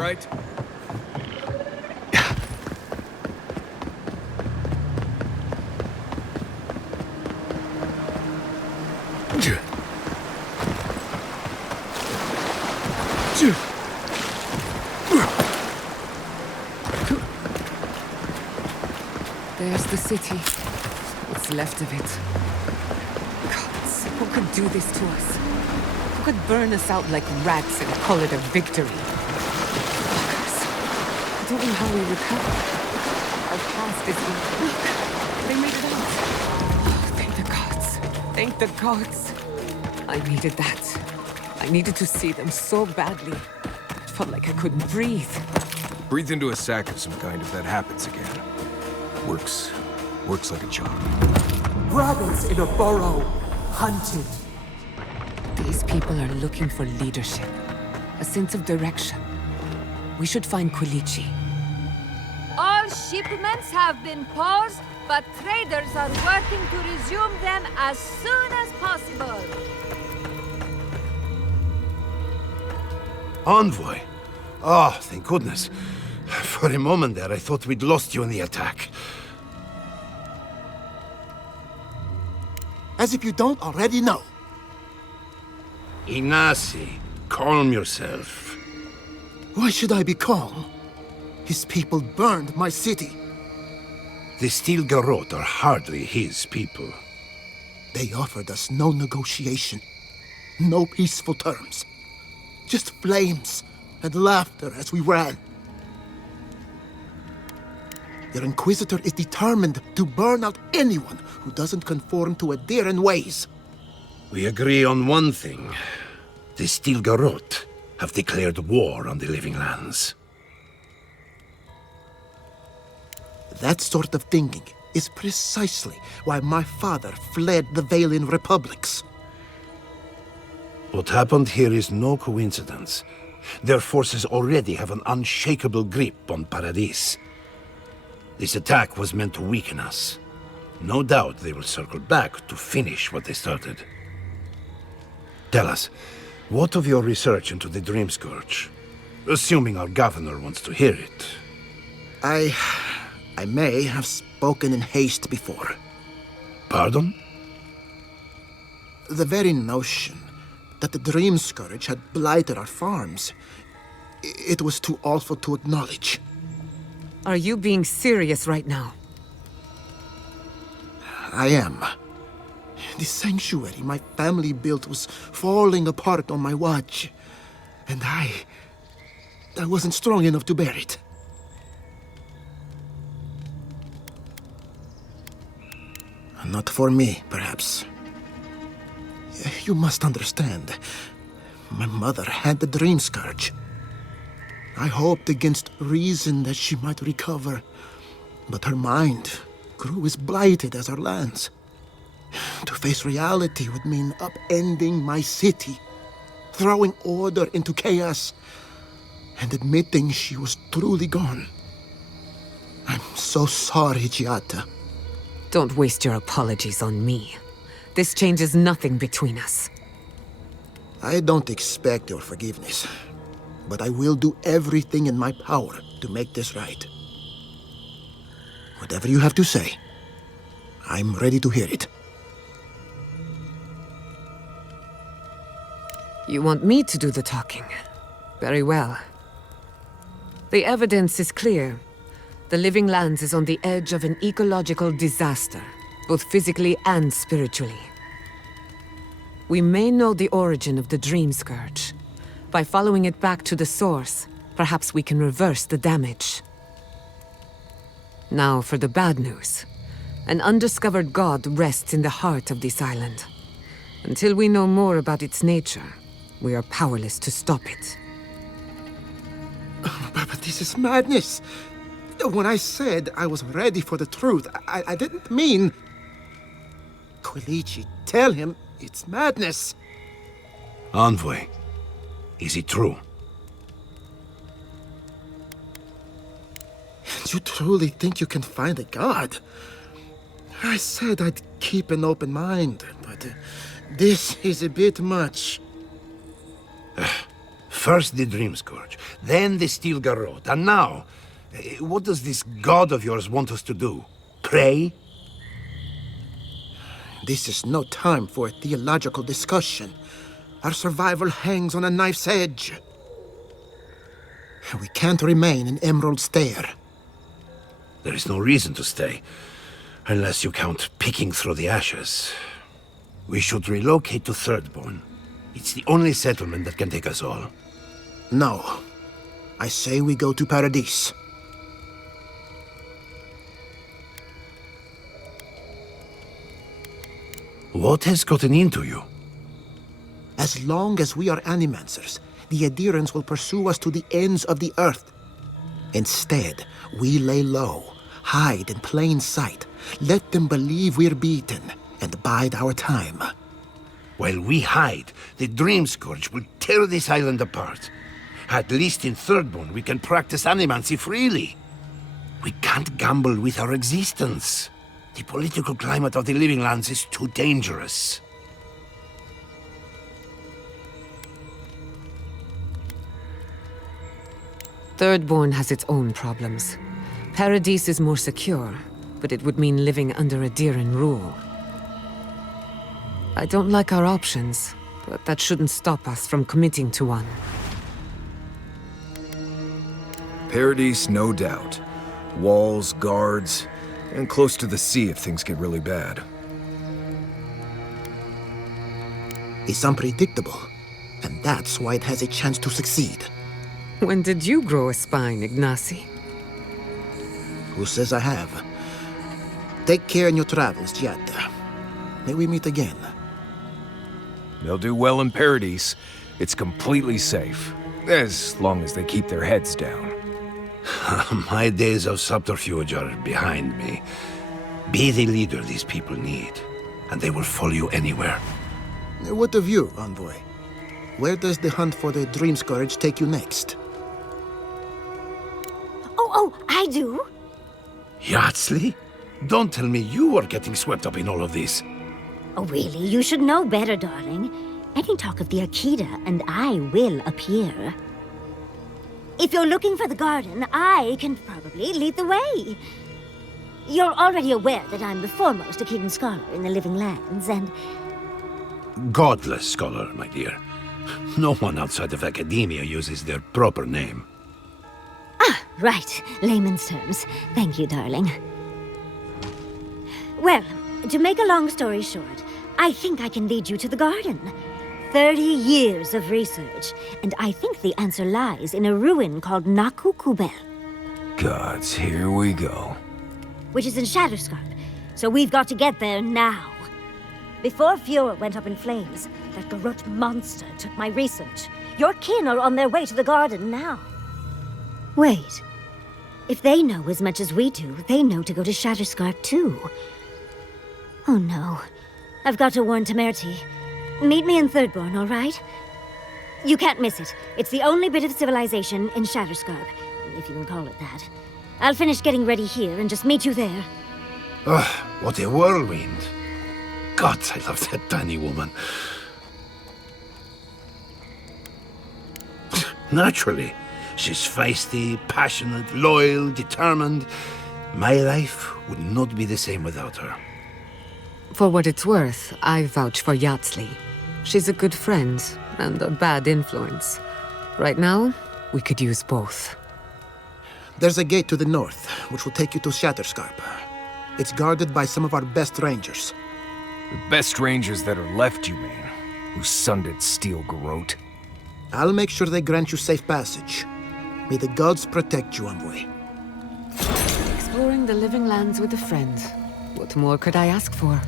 right? There's the city. What's left of it. Gods, who could do this to us? Who could burn us out like rats and call it a victory? Fuckers. I don't know how we recover. Our past is... Look, they made it out. Oh, thank the gods. Thank the gods. I needed that. I needed to see them so badly. It felt like I couldn't breathe. Breathe into a sack of some kind if that happens again. Works like a charm. Rabbits in a burrow, hunted. These people are looking for leadership, a sense of direction. We should find Quilici. All shipments have been paused, but traders are working to resume them as soon as possible. Envoy? Oh, thank goodness. For a moment there, I thought we'd lost you in the attack. As if you don't already know. Ignacy, calm yourself. Why should I be calm? His people burned my city. The Steel Garrote are hardly his people. They offered us no negotiation, no peaceful terms. Just flames and laughter as we ran. Their Inquisitor is determined to burn out anyone who doesn't conform to Adiran ways. We agree on one thing. The Steel Garrote have declared war on the Living Lands. That sort of thinking is precisely why my father fled the Valian republics. What happened here is no coincidence. Their forces already have an unshakable grip on Paradis. This attack was meant to weaken us. No doubt they will circle back to finish what they started. Tell us, what of your research into the Dream Scourge? Assuming our governor wants to hear it. I may have spoken in haste before. Pardon? The very notion that the Dream Scourge had blighted our farms, it was too awful to acknowledge. Are you being serious right now? I am. The sanctuary my family built was falling apart on my watch. And I wasn't strong enough to bear it. Not for me, perhaps. You must understand. My mother had the Dream Scourge. I hoped against reason that she might recover, but her mind grew as blighted as her lands. To face reality would mean upending my city, throwing order into chaos, and admitting she was truly gone. I'm so sorry, Giata. Don't waste your apologies on me. This changes nothing between us. I don't expect your forgiveness, but I will do everything in my power to make this right. Whatever you have to say, I'm ready to hear it. You want me to do the talking? Very well. The evidence is clear. The Living Lands is on the edge of an ecological disaster, both physically and spiritually. We may know the origin of the Dream Scourge. By following it back to the source, perhaps we can reverse the damage. Now for the bad news. An undiscovered god rests in the heart of this island. Until we know more about its nature, we are powerless to stop it. But this is madness. When I said I was ready for the truth, I didn't mean... Quilici, tell him it's madness. Envoy, is it true? You truly think you can find a god? I said I'd keep an open mind, but this is a bit much. First the Dream Scourge, then the Steel Garrote, and now, what does this god of yours want us to do? Pray? This is no time for a theological discussion. Our survival hangs on a knife's edge. We can't remain in Emerald Stair. There is no reason to stay, unless you count picking through the ashes. We should relocate to Thirdborn. It's the only settlement that can take us all. No. I say we go to Paradise. What has gotten into you? As long as we are Animancers, the adherents will pursue us to the ends of the earth. Instead, we lay low, hide in plain sight, let them believe we're beaten, and bide our time. While we hide, the Dream Scourge will tear this island apart. At least in Thirdborn, we can practice animancy freely. We can't gamble with our existence. The political climate of the Living Lands is too dangerous. Thirdborn has its own problems. Paradise is more secure, but it would mean living under Adiran rule. I don't like our options, but that shouldn't stop us from committing to one. Paradise, no doubt. Walls, guards, and close to the sea if things get really bad. It's unpredictable, and that's why it has a chance to succeed. When did you grow a spine, Ignacy? Who says I have? Take care in your travels, Giada. May we meet again. They'll do well in Paradise. It's completely safe. As long as they keep their heads down. My days of subterfuge are behind me. Be the leader these people need, and they will follow you anywhere. What of you, Envoy? Where does the hunt for the Dream Scourge take you next? Oh, I do. Yardsley? Don't tell me you are getting swept up in all of this. Oh, really? You should know better, darling. Any talk of the Akita, and I will appear. If you're looking for the garden, I can probably lead the way. You're already aware that I'm the foremost Akitan scholar in the Living Lands, and... Godless scholar, my dear. No one outside of academia uses their proper name. Ah, right. Layman's terms. Thank you, darling. Well, to make a long story short, I think I can lead you to the garden. 30 years of research, and I think the answer lies in a ruin called Nakukubel. Gods, here we go. Which is in Shatterscarp, so we've got to get there now. Before Eora went up in flames, that Garrote monster took my research. Your kin are on their way to the garden now. Wait. If they know as much as we do, they know to go to Shatterscarp too. Oh no. I've got to warn Temerity. Meet me in Thirdborn, all right? You can't miss it. It's the only bit of civilization in Shatterscarp, if you can call it that. I'll finish getting ready here and just meet you there. Ugh, what a whirlwind. Gods, I love that tiny woman. Naturally. She's feisty, passionate, loyal, determined. My life would not be the same without her. For what it's worth, I vouch for Yardsley. She's a good friend and a bad influence. Right now, we could use both. There's a gate to the north, which will take you to Shatterscarp. It's guarded by some of our best rangers. The best rangers that are left, you mean? Who sundered Steel Garrote? I'll make sure they grant you safe passage. May the gods protect you, Envoy. Exploring the Living Lands with a friend. What more could I ask for?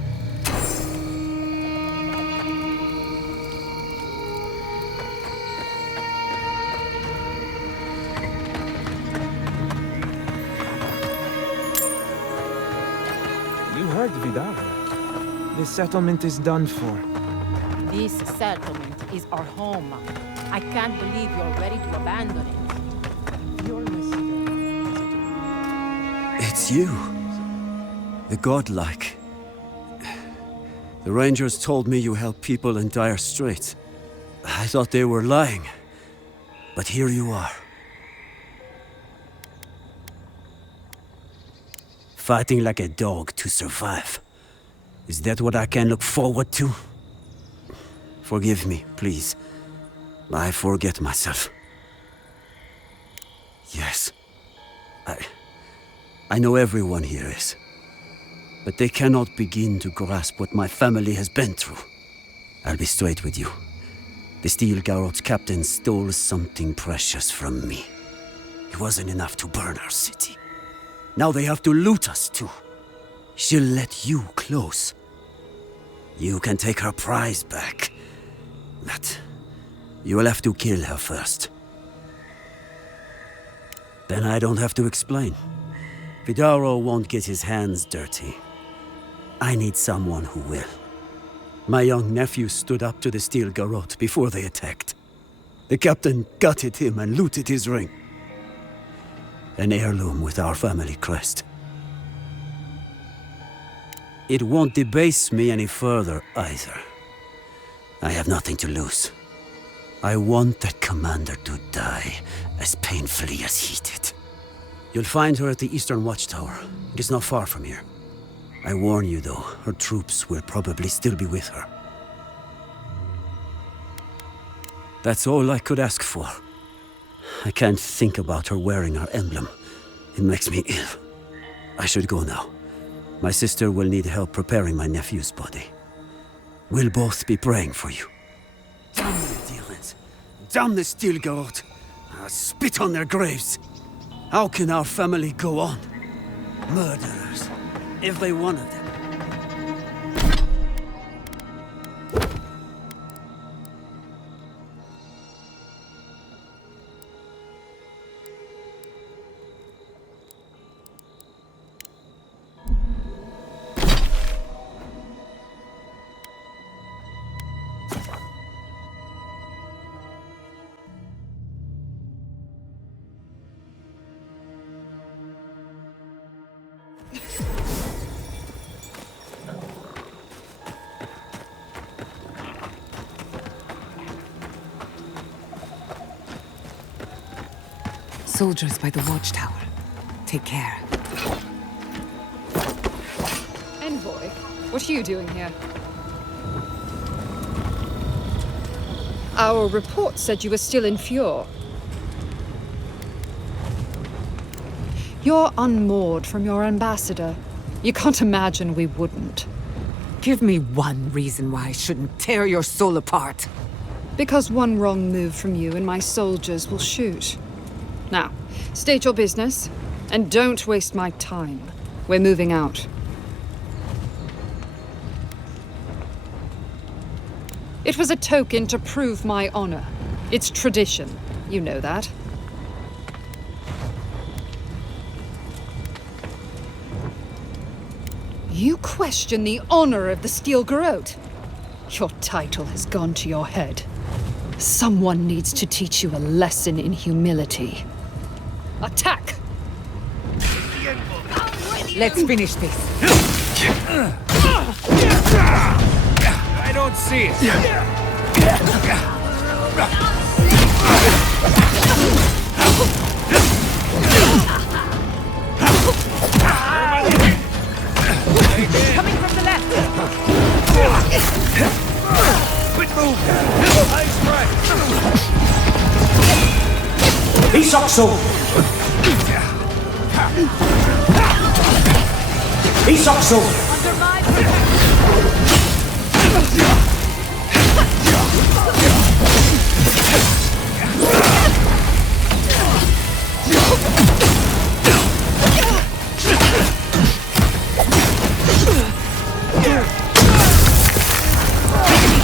You heard, Vidal. This settlement is done for. This settlement is our home. I can't believe you're ready to abandon it. You're listening. It's you. The godlike. The Rangers told me you help people in dire straits. I thought they were lying. But here you are. Fighting like a dog to survive. Is that what I can look forward to? Forgive me, please. I forget myself. Yes. I know everyone here is. But they cannot begin to grasp what my family has been through. I'll be straight with you. The Steel Garrot's captain stole something precious from me. It wasn't enough to burn our city. Now they have to loot us too. She'll let you close. You can take her prize back. But you will have to kill her first. Then I don't have to explain. Vidaro won't get his hands dirty. I need someone who will. My young nephew stood up to the Steel Garrote before they attacked. The captain gutted him and looted his ring. An heirloom with our family crest. It won't debase me any further either. I have nothing to lose. I want that commander to die as painfully as he did. You'll find her at the Eastern Watchtower. It is not far from here. I warn you though, her troops will probably still be with her. That's all I could ask for. I can't think about her wearing her emblem. It makes me ill. I should go now. My sister will need help preparing my nephew's body. We'll both be praying for you. Damn the demons! Damn the Steel Garrote! I'll spit on their graves! How can our family go on? Murderers. Every one of them. Soldiers by the watchtower. Take care. Envoy, what are you doing here? Our report said you were still in Fjord. You're unmoored from your ambassador. You can't imagine we wouldn't. Give me one reason why I shouldn't tear your soul apart. Because one wrong move from you and my soldiers will shoot. Now, state your business, and don't waste my time. We're moving out. It was a token to prove my honor. It's tradition. You know that. You question the honor of the Steel Garrote? Your title has gone to your head. Someone needs to teach you a lesson in humility. Attack! Let's finish this. I don't see it. Coming from the left! Quit moving! Nice strike! Isakso! Isakso! Under my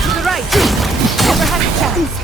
to the right! Never had a chance!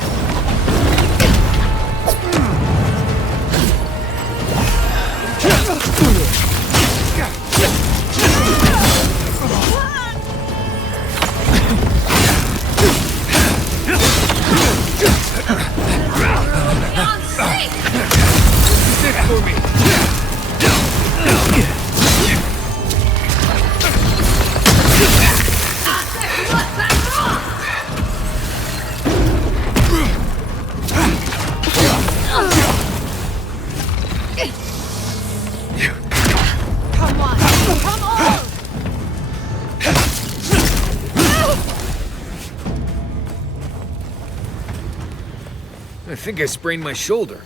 I think I sprained my shoulder.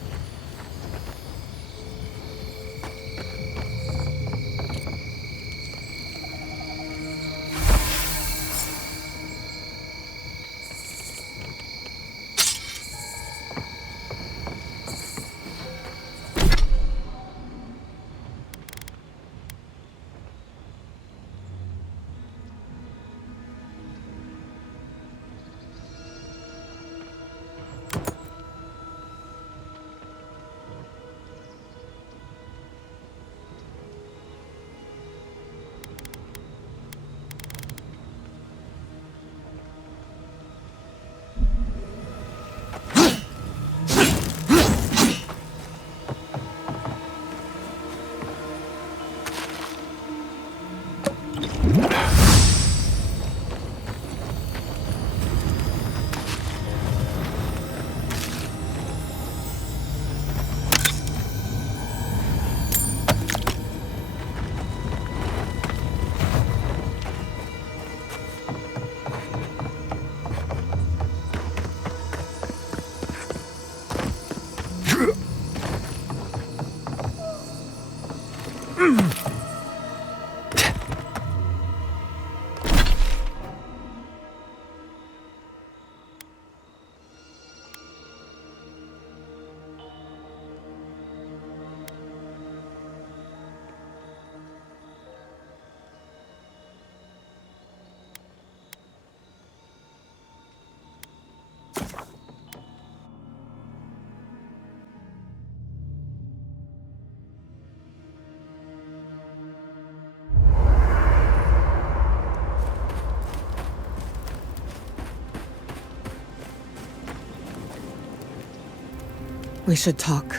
We should talk.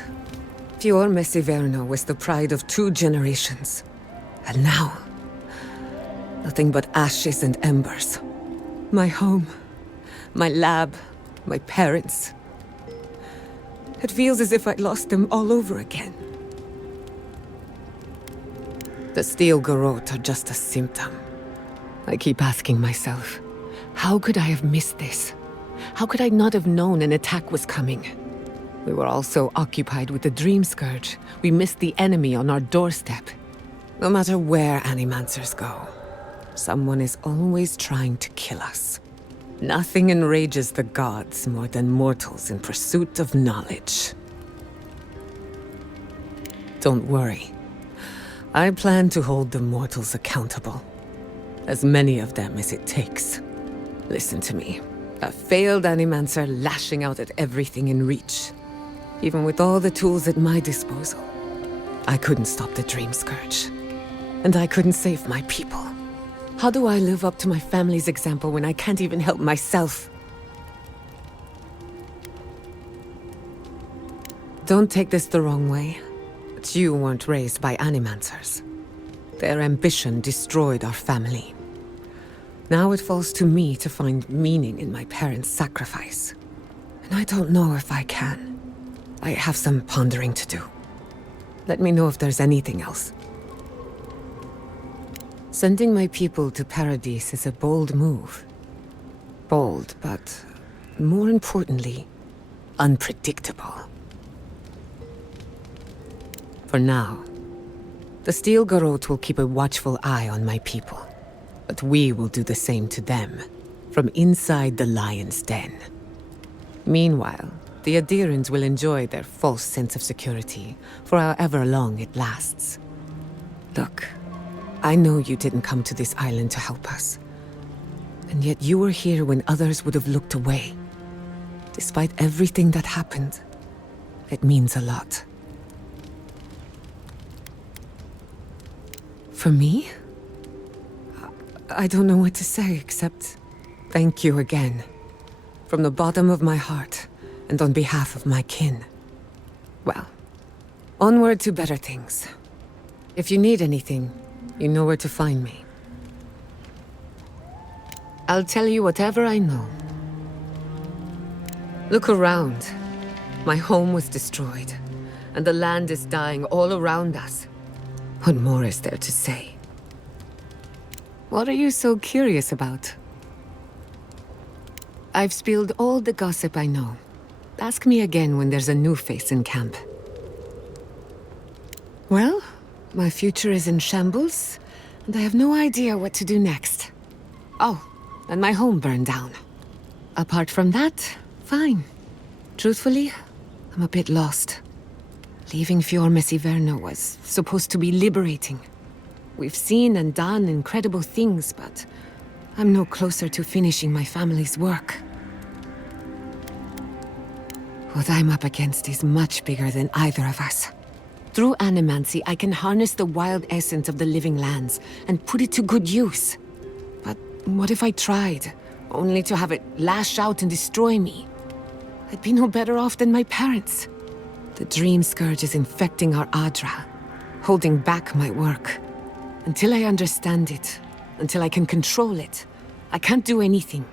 Fior Messiverno was the pride of 2 generations. And now, nothing but ashes and embers. My home, my lab, my parents. It feels as if I'd lost them all over again. The steel garrote are just a symptom. I keep asking myself, how could I have missed this? How could I not have known an attack was coming? We were all so occupied with the Dream Scourge, we missed the enemy on our doorstep. No matter where Animancers go, someone is always trying to kill us. Nothing enrages the gods more than mortals in pursuit of knowledge. Don't worry. I plan to hold the mortals accountable. As many of them as it takes. Listen to me. A failed Animancer lashing out at everything in reach. Even with all the tools at my disposal, I couldn't stop the Dream Scourge. And I couldn't save my people. How do I live up to my family's example when I can't even help myself? Don't take this the wrong way, but you weren't raised by Animancers. Their ambition destroyed our family. Now it falls to me to find meaning in my parents' sacrifice. And I don't know if I can. I have some pondering to do. Let me know if there's anything else. Sending my people to Paradise is a bold move. Bold, but more importantly, unpredictable. For now, the Steel Garrote will keep a watchful eye on my people. But we will do the same to them, from inside the lion's den. Meanwhile, the Adherents will enjoy their false sense of security for however long it lasts. Look, I know you didn't come to this island to help us. And yet you were here when others would have looked away. Despite everything that happened, it means a lot. For me? I don't know what to say except thank you again. From the bottom of my heart. And on behalf of my kin. Well, onward to better things. If you need anything, you know where to find me. I'll tell you whatever I know. Look around. My home was destroyed, and the land is dying all around us. What more is there to say? What are you so curious about? I've spilled all the gossip I know. Ask me again when there's a new face in camp. Well, my future is in shambles, and I have no idea what to do next. Oh, and my home burned down. Apart from that, fine. Truthfully, I'm a bit lost. Leaving Fiormesiverno was supposed to be liberating. We've seen and done incredible things, but I'm no closer to finishing my family's work. What I'm up against is much bigger than either of us. Through animancy, I can harness the wild essence of the living lands and put it to good use. But what if I tried, only to have it lash out and destroy me? I'd be no better off than my parents. The dream scourge is infecting our Adra, holding back my work. Until I understand it, until I can control it, I can't do anything.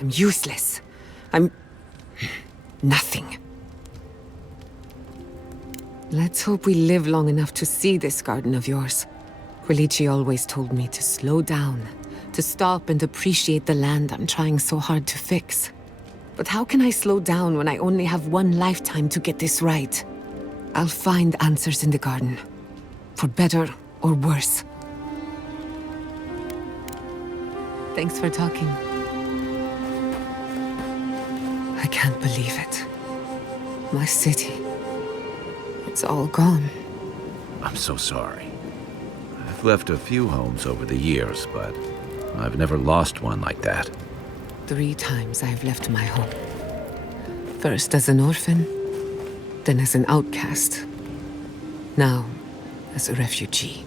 I'm useless. I'm nothing. Let's hope we live long enough to see this garden of yours. Quilici always told me to slow down, to stop and appreciate the land I'm trying so hard to fix. But how can I slow down when I only have one lifetime to get this right? I'll find answers in the garden. For better or worse. Thanks for talking. I can't believe it. My city. It's all gone. I'm so sorry. I've left a few homes over the years, but I've never lost one like that. 3 times I've left my home. First as an orphan, then as an outcast. Now, as a refugee.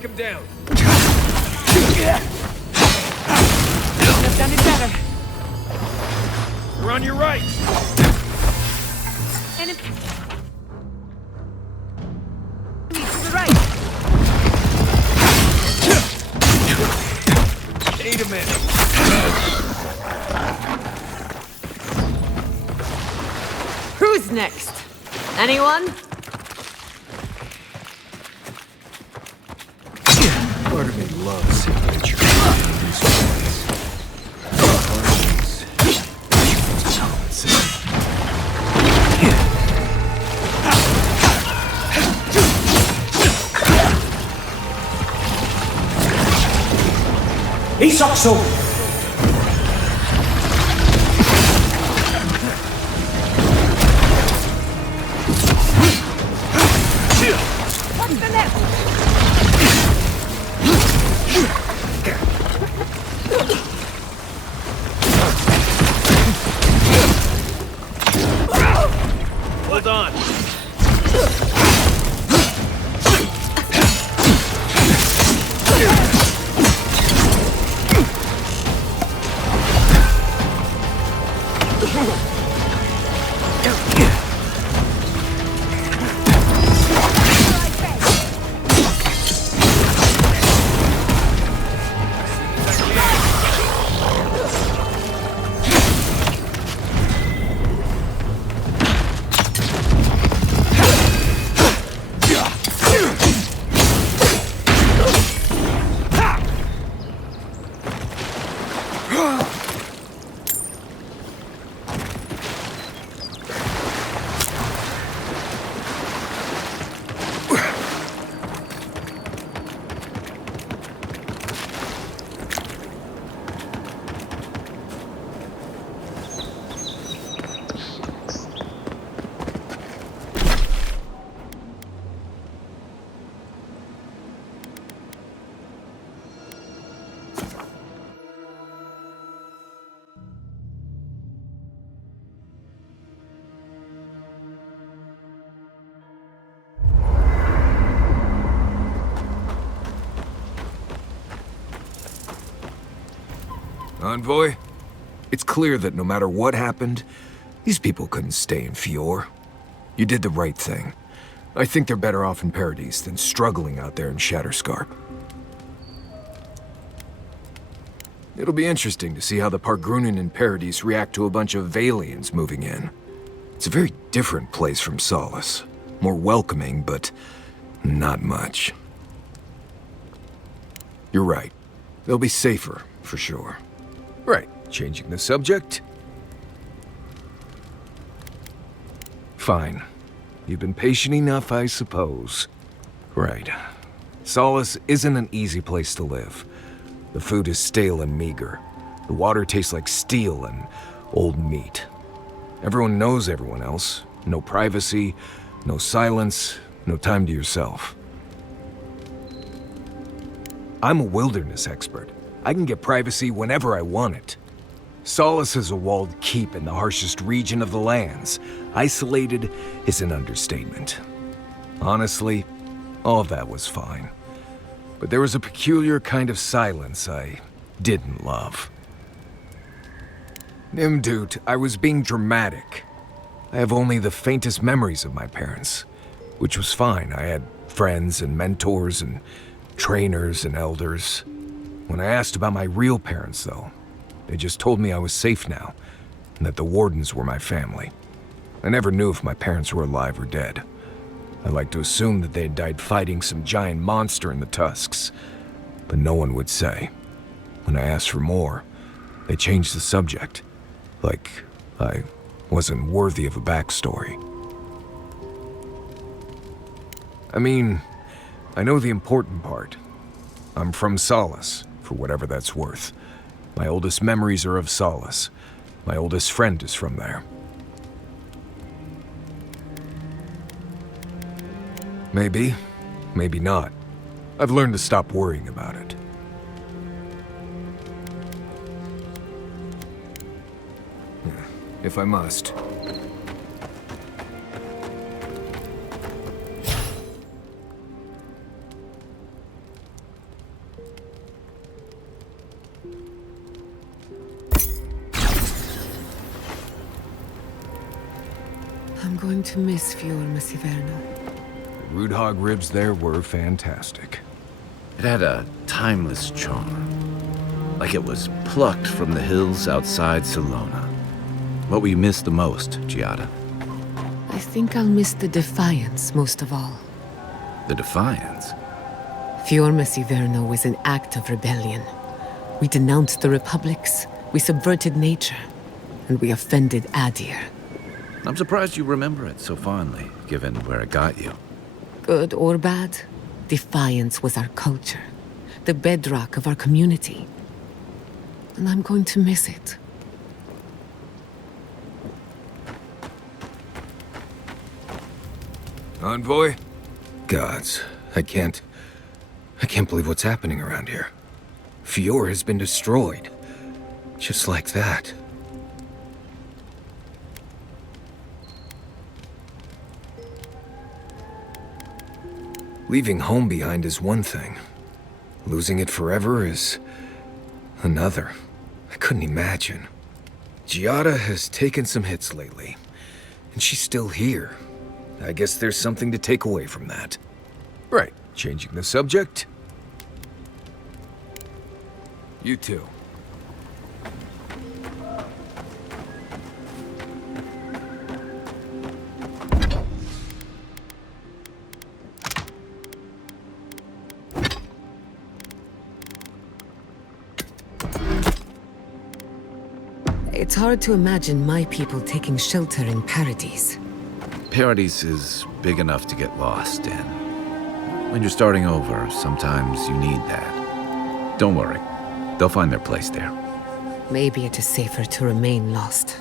take him down. Couldn't have done it better. You're on your right. Enemy to the right. Wait a minute. Who's next? Anyone? Part of me loves adventure. Isokso! What's the next? Hold on. Envoy, it's clear that no matter what happened, these people couldn't stay in Fior. You did the right thing. I think they're better off in Paradise than struggling out there in Shatterscarp. It'll be interesting to see how the Pargrunen in Paradise react to a bunch of Valians moving in. It's a very different place from Solace. More welcoming, but not much. You're right. They'll be safer, for sure. Right, changing the subject? Fine. You've been patient enough, I suppose. Right. Solace isn't an easy place to live. The food is stale and meager. The water tastes like steel and old meat. Everyone knows everyone else. No privacy, no silence, no time to yourself. I'm a wilderness expert. I can get privacy whenever I want it. Solace is a walled keep in the harshest region of the lands. Isolated is an understatement. Honestly, all of that was fine. But there was a peculiar kind of silence I didn't love. Nimdut, I was being dramatic. I have only the faintest memories of my parents, which was fine. I had friends and mentors and trainers and elders. When I asked about my real parents, though, they just told me I was safe now, and that the Wardens were my family. I never knew if my parents were alive or dead. I like to assume that they had died fighting some giant monster in the Tusks, but no one would say. When I asked for more, they changed the subject, like I wasn't worthy of a backstory. I mean, I know the important part. I'm from Solace, for whatever that's worth. My oldest memories are of Solace. My oldest friend is from there. Maybe, maybe not. I've learned to stop worrying about it. If I must. I'm going to miss Fior Masiverno. The root hog ribs there were fantastic. It had a timeless charm. Like it was plucked from the hills outside Salona. What will you miss the most, Giada? I think I'll miss the defiance most of all. The defiance? Fior Masiverno was an act of rebellion. We denounced the republics, we subverted nature, and we offended Adir. I'm surprised you remember it so fondly, given where it got you. Good or bad, defiance was our culture, the bedrock of our community. And I'm going to miss it. Envoy? Gods, I can't believe what's happening around here. Fior has been destroyed. Just like that. Leaving home behind is one thing. Losing it forever is another. I couldn't imagine. Giada has taken some hits lately, and she's still here. I guess there's something to take away from that. Right, changing the subject. You too. It's hard to imagine my people taking shelter in Paradise. Paradise is big enough to get lost in. When you're starting over, sometimes you need that. Don't worry. They'll find their place there. Maybe it is safer to remain lost.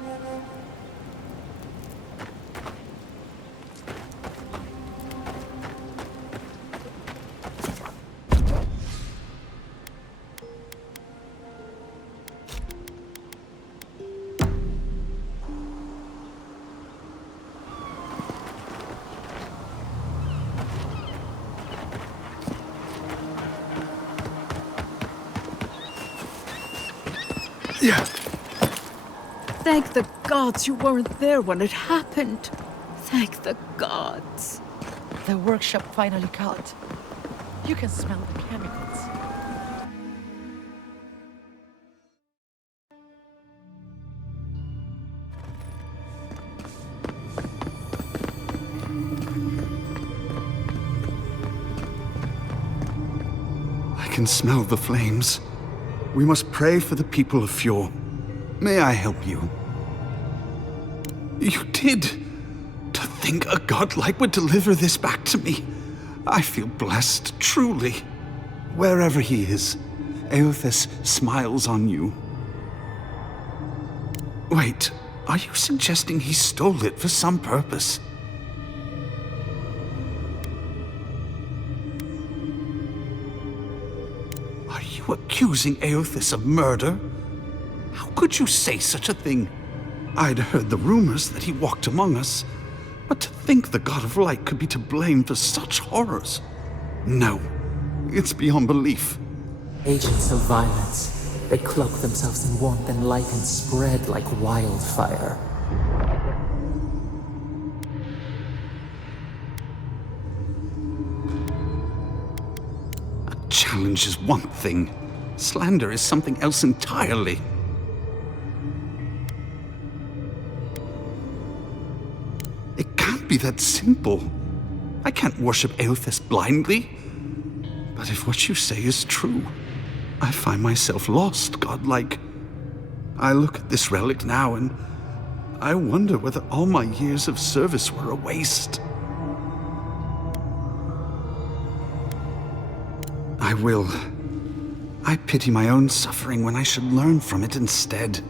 Yeah. Thank the gods you weren't there when it happened. Thank the gods. The workshop finally caught. You can smell the chemicals. I can smell the flames. We must pray for the people of Fior. May I help you? You did! To think a godlike would deliver this back to me. I feel blessed, truly. Wherever he is, Eothas smiles on you. Wait, are you suggesting he stole it for some purpose? Accusing Eothas of murder? How could you say such a thing? I'd heard the rumors that he walked among us, but to think the God of Light could be to blame for such horrors? No, it's beyond belief. Agents of violence. They cloak themselves in warmth and light and spread like wildfire. A challenge is one thing. Slander is something else entirely. It can't be that simple. I can't worship Eothas blindly. But if what you say is true, I find myself lost, godlike. I look at this relic now and I wonder whether all my years of service were a waste. I will. I pity my own suffering when I should learn from it instead.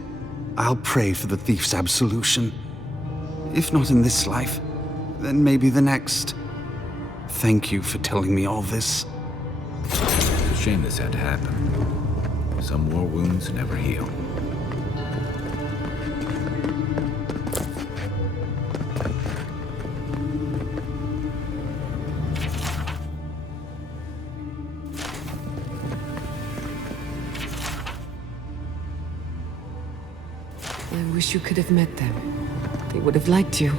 I'll pray for the thief's absolution. If not in this life, then maybe the next. Thank you for telling me all this. It's a shame this had to happen. Some war wounds never heal. I wish you could have met them. They would have liked you.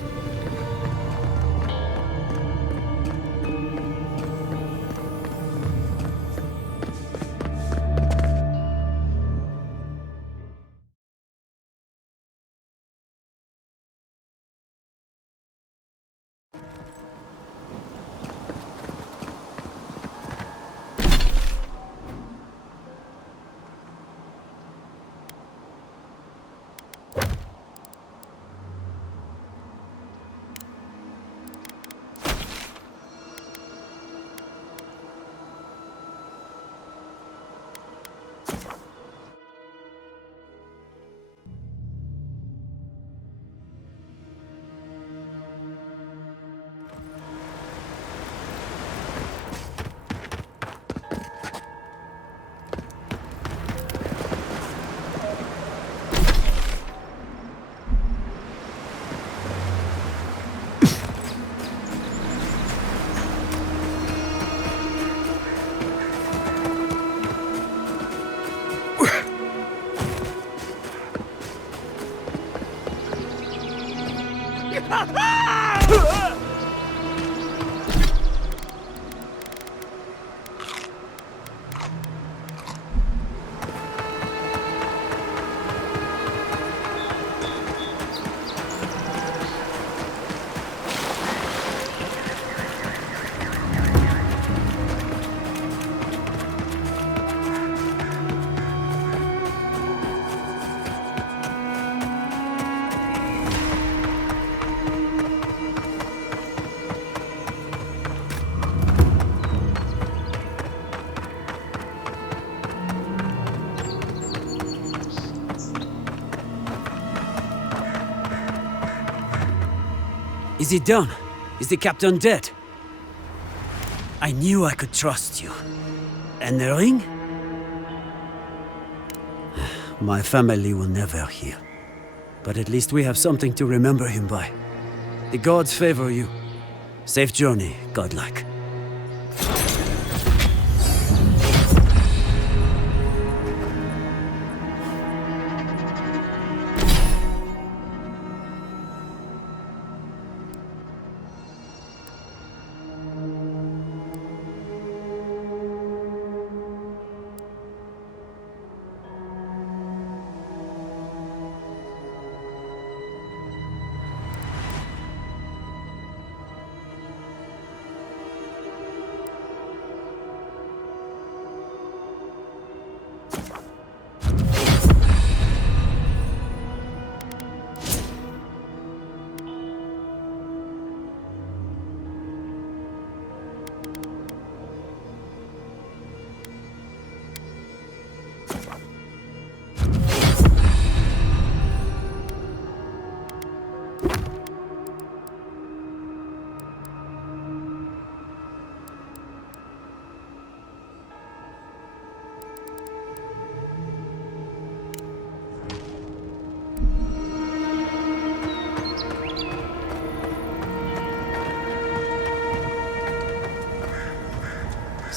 Is he done? Is the captain dead? I knew I could trust you. And the ring? My family will never hear. But at least we have something to remember him by. The gods favor you. Safe journey, godlike.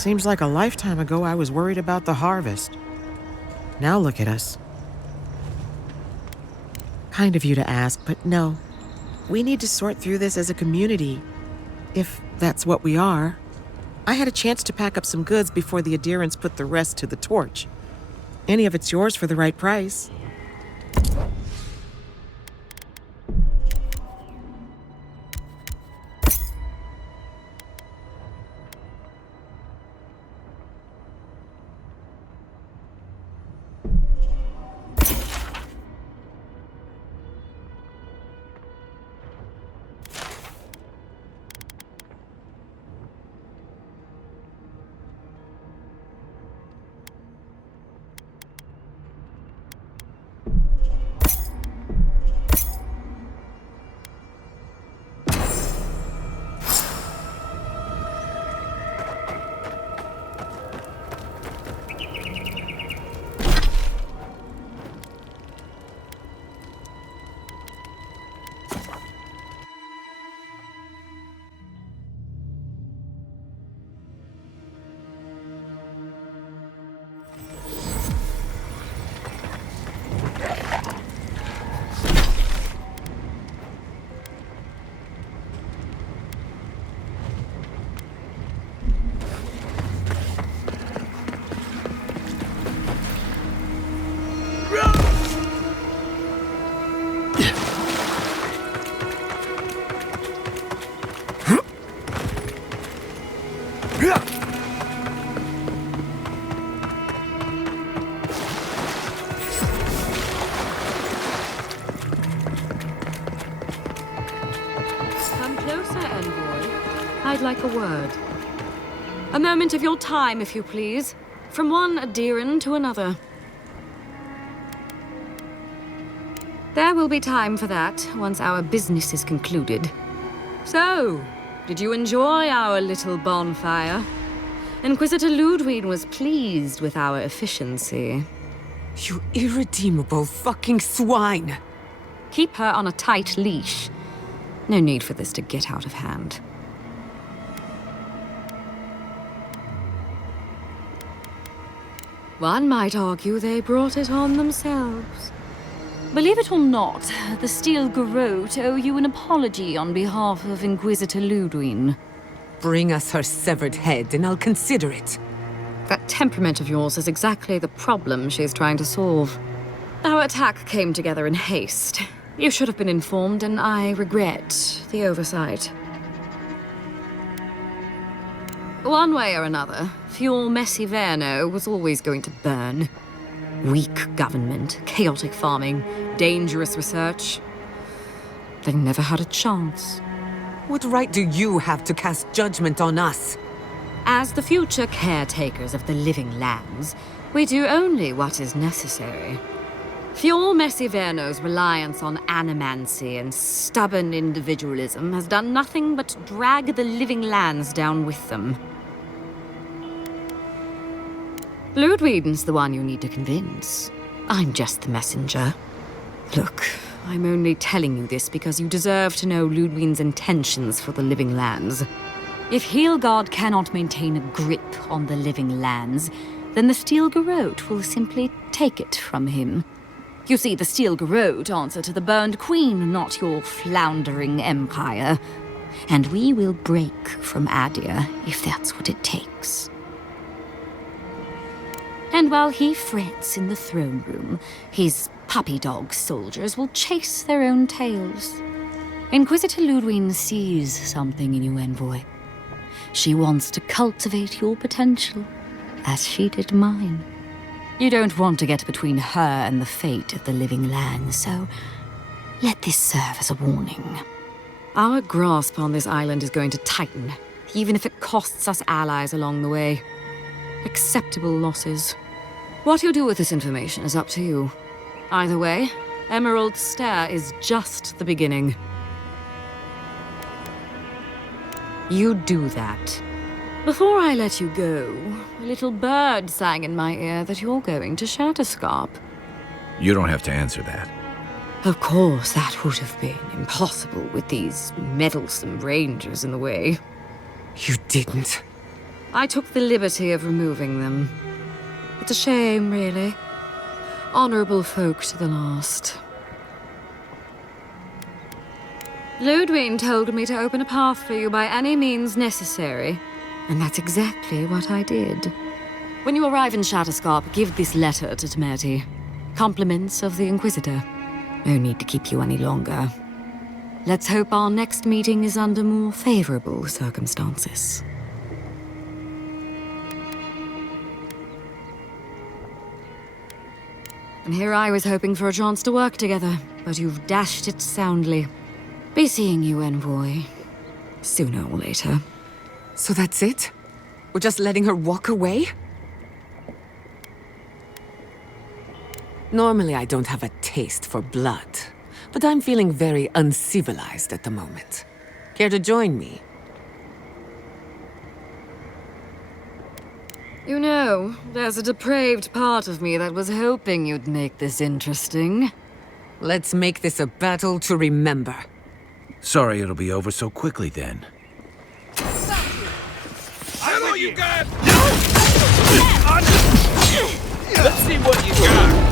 Seems like a lifetime ago I was worried about the harvest. Now look at us. Kind of you to ask, but no. We need to sort through this as a community, if that's what we are. I had a chance to pack up some goods before the adherents put the rest to the torch. Any of it's yours for the right price. I'd like a word. A moment of your time, if you please. From one adherent to another. There will be time for that once our business is concluded. So, did you enjoy our little bonfire? Inquisitor Ludwig was pleased with our efficiency. You irredeemable fucking swine! Keep her on a tight leash. No need for this to get out of hand. One might argue they brought it on themselves. Believe it or not, the Steel Garrote owe you an apology on behalf of Inquisitor Ludwig. Bring us her severed head and I'll consider it. That temperament of yours is exactly the problem she's trying to solve. Our attack came together in haste. You should have been informed, and I regret the oversight. One way or another, Fuel Messi Verno was always going to burn. Weak government, chaotic farming, dangerous research. They never had a chance. What right do you have to cast judgment on us? As the future caretakers of the living lands, we do only what is necessary. Fuel Messi Verno's reliance on animancy and stubborn individualism has done nothing but drag the living lands down with them. Ludwig's the one you need to convince. I'm just the messenger. Look, I'm only telling you this because you deserve to know Ludwig's intentions for the living lands. If Heelgard cannot maintain a grip on the living lands, then the Steel Garrote will simply take it from him. You see, the Steel Garrote answer to the Burned Queen, not your floundering empire. And we will break from Adir if that's what it takes. And while he frets in the throne room, his puppy dog soldiers will chase their own tails. Inquisitor Ludwig sees something in you, envoy. She wants to cultivate your potential, as she did mine. You don't want to get between her and the fate of the living land, so let this serve as a warning. Our grasp on this island is going to tighten, even if it costs us allies along the way. Acceptable losses. What you do with this information is up to you. Either way, Emerald Stair is just the beginning. You do that. Before I let you go, a little bird sang in my ear that you're going to Shatterscarp. You don't have to answer that. Of course, that would have been impossible with these meddlesome rangers in the way. You didn't. I took the liberty of removing them. It's a shame, really. Honorable folk to the last. Ludwig told me to open a path for you by any means necessary, and that's exactly what I did. When you arrive in Shatterscarp, give this letter to Temerity. Compliments of the Inquisitor. No need to keep you any longer. Let's hope our next meeting is under more favorable circumstances. And here I was hoping for a chance to work together, but you've dashed it soundly. Be seeing you, envoy. Sooner or later. So that's it? We're just letting her walk away? Normally I don't have a taste for blood, but I'm feeling very uncivilized at the moment. Care to join me? You know, there's a depraved part of me that was hoping you'd make this interesting. Let's make this a battle to remember. Sorry it'll be over so quickly then. I know you got. Let's see what you got.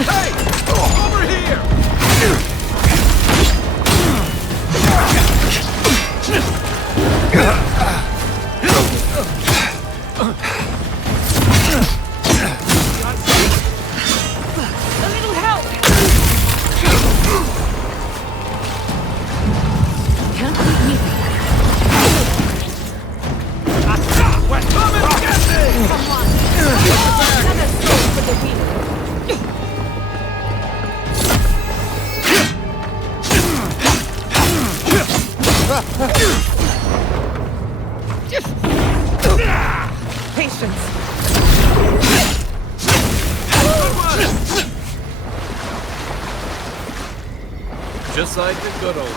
Hey! Over here! A little help! Can't beat me. We're coming to get me! Come on! Another soul for the wheel! Patience. Just like the good old days.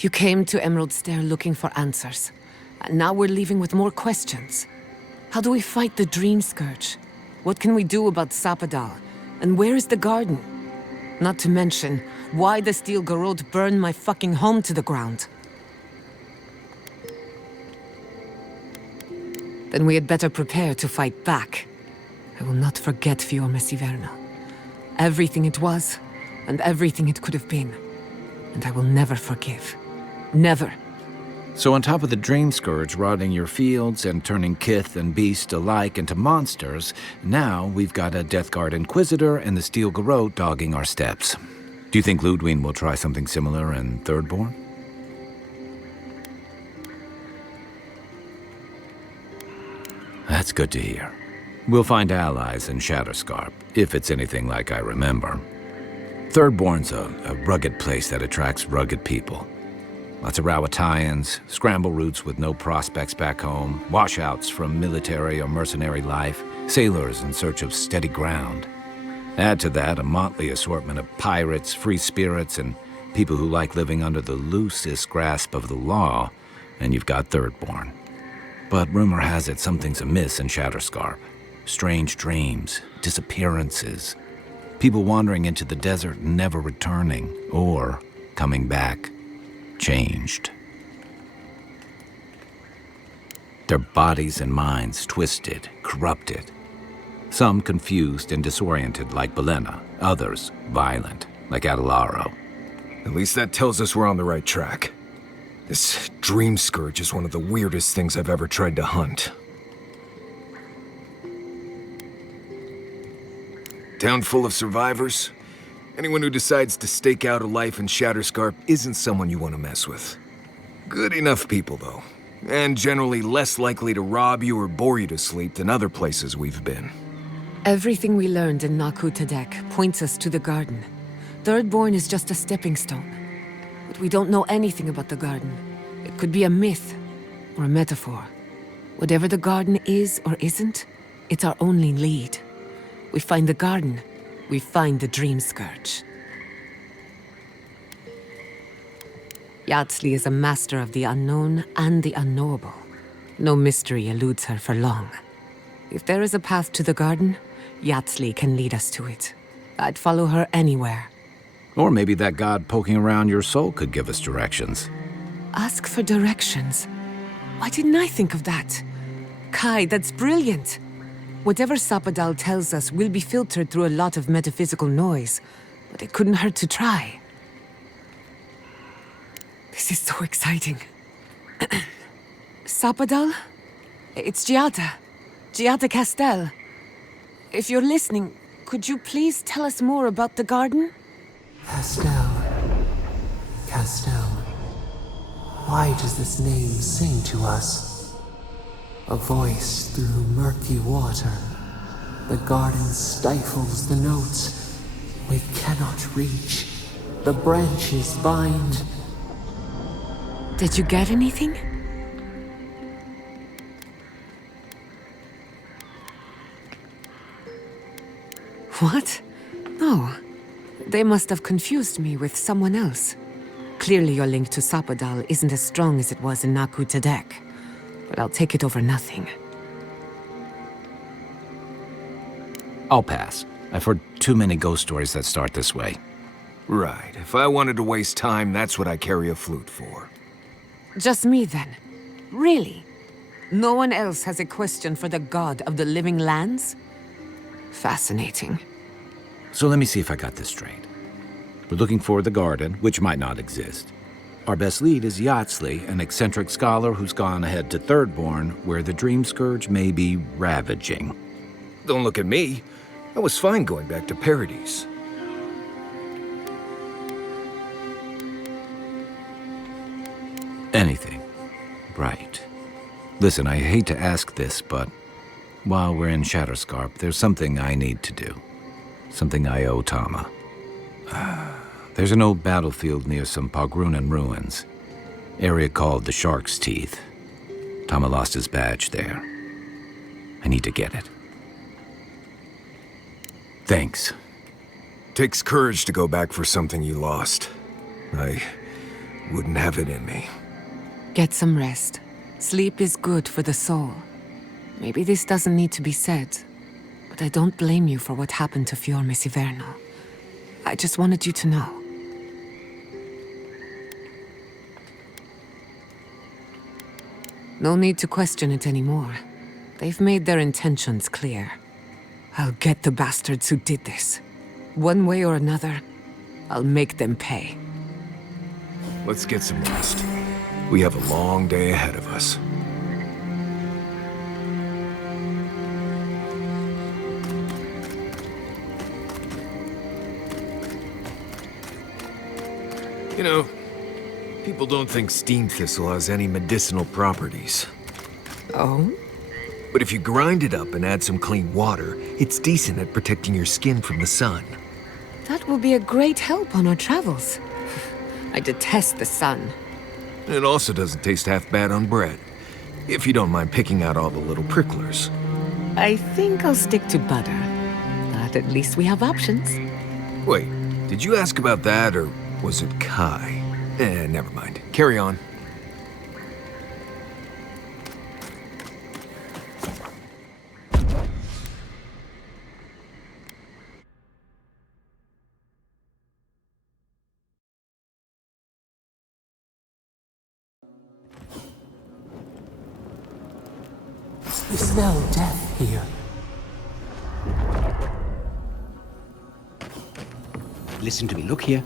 You came to Emerald Stair looking for answers. And now we're leaving with more questions. How do we fight the Dream Scourge? What can we do about Sapadal? And where is the garden? Not to mention, why the Steel Garrote burned my fucking home to the ground. Then we had better prepare to fight back. I will not forget Fior Messiverna. Everything it was, and everything it could have been. And I will never forgive. Never. So on top of the Dream Scourge rotting your fields and turning kith and beast alike into monsters, now we've got a Death Guard Inquisitor and the Steel Garrote dogging our steps. Do you think Ludwig will try something similar in Thirdborn? That's good to hear. We'll find allies in Shatterscarp, if it's anything like I remember. Thirdborn's a rugged place that attracts rugged people. Lots of Rawatayans, scramble routes with no prospects back home, washouts from military or mercenary life, sailors in search of steady ground. Add to that a motley assortment of pirates, free spirits, and people who like living under the loosest grasp of the law, and you've got Thirdborn. But rumor has it something's amiss in Shatterscarp. Strange dreams, disappearances, people wandering into the desert and never returning, or coming back changed. Their bodies and minds twisted, corrupted. Some confused and disoriented like Belena, others violent like Adelaro. At least that tells us we're on the right track. This dream scourge is one of the weirdest things I've ever tried to hunt. Town full of survivors. Anyone who decides to stake out a life in Shatterscarp isn't someone you want to mess with. Good enough people, though. And generally less likely to rob you or bore you to sleep than other places we've been. Everything we learned in Naku Tadek points us to the garden. Thirdborn is just a stepping stone. But we don't know anything about the garden. It could be a myth or a metaphor. Whatever the garden is or isn't, it's our only lead. We find the garden, we find the dream scourge. Yatsley is a master of the unknown and the unknowable. No mystery eludes her for long. If there is a path to the garden, Yatsley can lead us to it. I'd follow her anywhere. Or maybe that god poking around your soul could give us directions. Ask for directions. Why didn't I think of that? Kai, that's brilliant. Whatever Sapadal tells us will be filtered through a lot of metaphysical noise, but it couldn't hurt to try. This is so exciting. Sapadal? It's Giada. Giada Castel. If you're listening, could you please tell us more about the garden? Castel. Castel. Why does this name sing to us? A voice through murky water. The garden stifles the notes we cannot reach. The branches bind. Did you get anything? What? No. They must have confused me with someone else. Clearly your link to Sapadal isn't as strong as it was in Naku Tadek. But I'll take it over nothing. I'll pass. I've heard too many ghost stories that start this way. Right. If I wanted to waste time, that's what I carry a flute for. Just me then. Really? No one else has a question for the god of the living lands? Fascinating. So let me see if I got this straight. We're looking for the garden, which might not exist. Our best lead is Yatsley, an eccentric scholar who's gone ahead to Thirdborn, where the Dream Scourge may be ravaging. Don't look at me. I was fine going back to Paradise. Anything. Right. Listen, I hate to ask this, but while we're in Shatterscarp, there's something I need to do. Something I owe Tama. There's an old battlefield near some Pogrunan ruins. Area called the Shark's Teeth. Tama lost his badge there. I need to get it. Thanks. Takes courage to go back for something you lost. I wouldn't have it in me. Get some rest. Sleep is good for the soul. Maybe this doesn't need to be said, but I don't blame you for what happened to Fiorme Siverno. I just wanted you to know. No need to question it anymore. They've made their intentions clear. I'll get the bastards who did this. One way or another, I'll make them pay. Let's get some rest. We have a long day ahead of us. You know, people don't think steam thistle has any medicinal properties. Oh? But if you grind it up and add some clean water, it's decent at protecting your skin from the sun. That will be a great help on our travels. I detest the sun. It also doesn't taste half bad on bread, if you don't mind picking out all the little pricklers. I think I'll stick to butter. But at least we have options. Wait, did you ask about that, or was it Kai? Never mind. Carry on. smell death here. Listen to me, look here.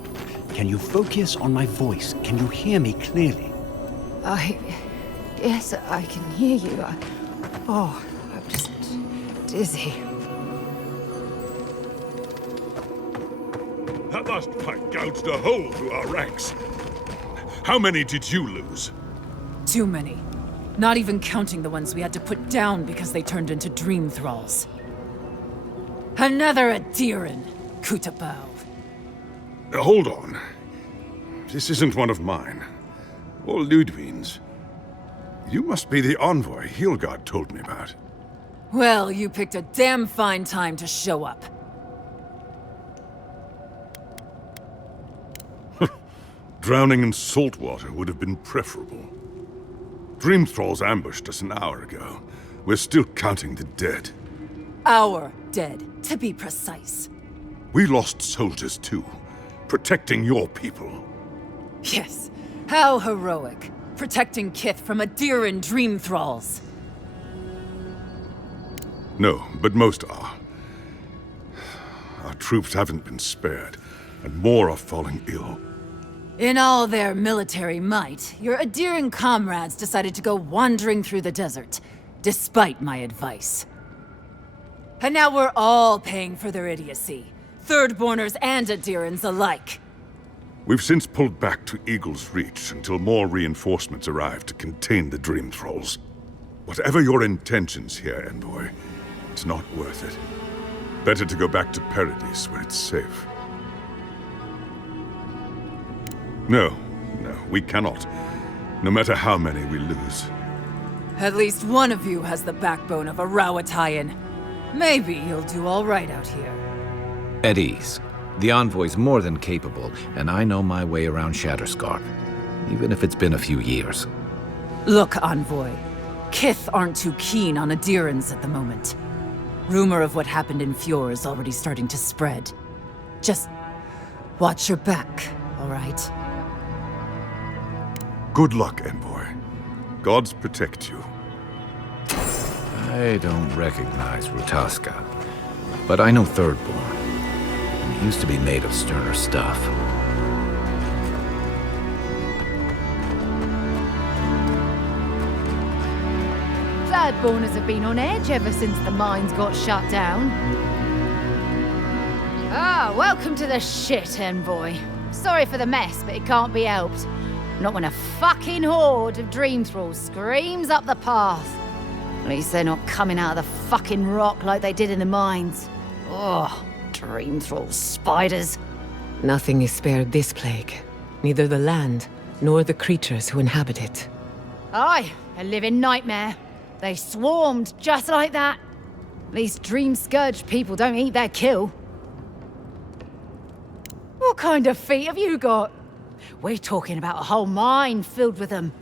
Can you focus on my voice? Can you hear me clearly? Yes, I can hear you. I'm just dizzy. That last fight gouged a hole through our ranks. How many did you lose? Too many. Not even counting the ones we had to put down because they turned into dream thralls. Another Adiran, Kutabao. Hold on. This isn't one of mine. Or Ludwig's. You must be the envoy Hilgard told me about. Well, you picked a damn fine time to show up. Drowning in salt water would have been preferable. Dream Thralls ambushed us an hour ago. We're still counting the dead. Our dead, to be precise. We lost soldiers too, protecting your people. Yes, how heroic. Protecting Kith from Adiran dream thralls. No, but most are. Our troops haven't been spared, and more are falling ill. In all their military might, your Adiran comrades decided to go wandering through the desert, despite my advice. And now we're all paying for their idiocy. Thirdborners and Adirans alike. We've since pulled back to Eagle's Reach until more reinforcements arrive to contain the Dream Thralls. Whatever your intentions here, Envoy, it's not worth it. Better to go back to Paradise where it's safe. No, we cannot. No matter how many we lose. At least one of you has the backbone of a Rawatayan. Maybe you'll do all right out here. At ease. The envoy's more than capable, and I know my way around Shatterscarp, even if it's been a few years. Look, Envoy. Kith aren't too keen on Adirans at the moment. Rumor of what happened in Fjord is already starting to spread. Just watch your back, all right? Good luck, Envoy. Gods protect you. I don't recognize Rutaska, but I know Thirdborn. He used to be made of sterner stuff. Thirdborners have been on edge ever since the mines got shut down. Ah, welcome to the shit, Envoy. Sorry for the mess, but it can't be helped. Not when a fucking horde of dream thralls screams up the path. At least they're not coming out of the fucking rock like they did in the mines. Oh, dream thrall spiders. Nothing is spared this plague. Neither the land, nor the creatures who inhabit it. Aye, a living nightmare. They swarmed just like that. At least dream scourge people don't eat their kill. What kind of feet have you got? We're talking about a whole mine filled with them.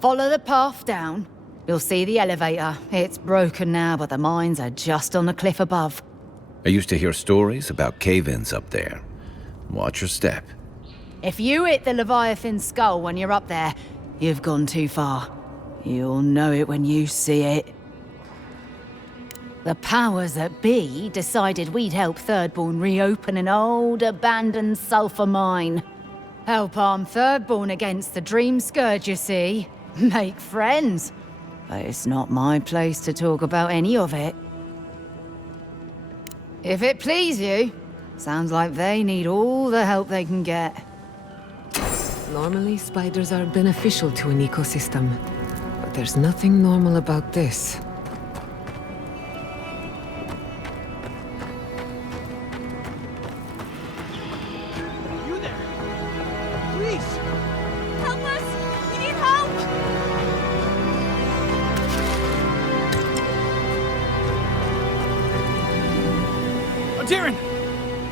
Follow the path down. You'll see the elevator. It's broken now, but the mines are just on the cliff above. I used to hear stories about cave-ins up there. Watch your step. If you hit the Leviathan skull when you're up there, you've gone too far. You'll know it when you see it. The powers that be decided we'd help Thirdborn reopen an old, abandoned sulfur mine. Help arm Thirdborn against the Dream Scourge, you see. Make friends. But it's not my place to talk about any of it. If it please you, sounds like they need all the help they can get. Normally, spiders are beneficial to an ecosystem. But there's nothing normal about this. You there? Please! Help us! We need help! Darren!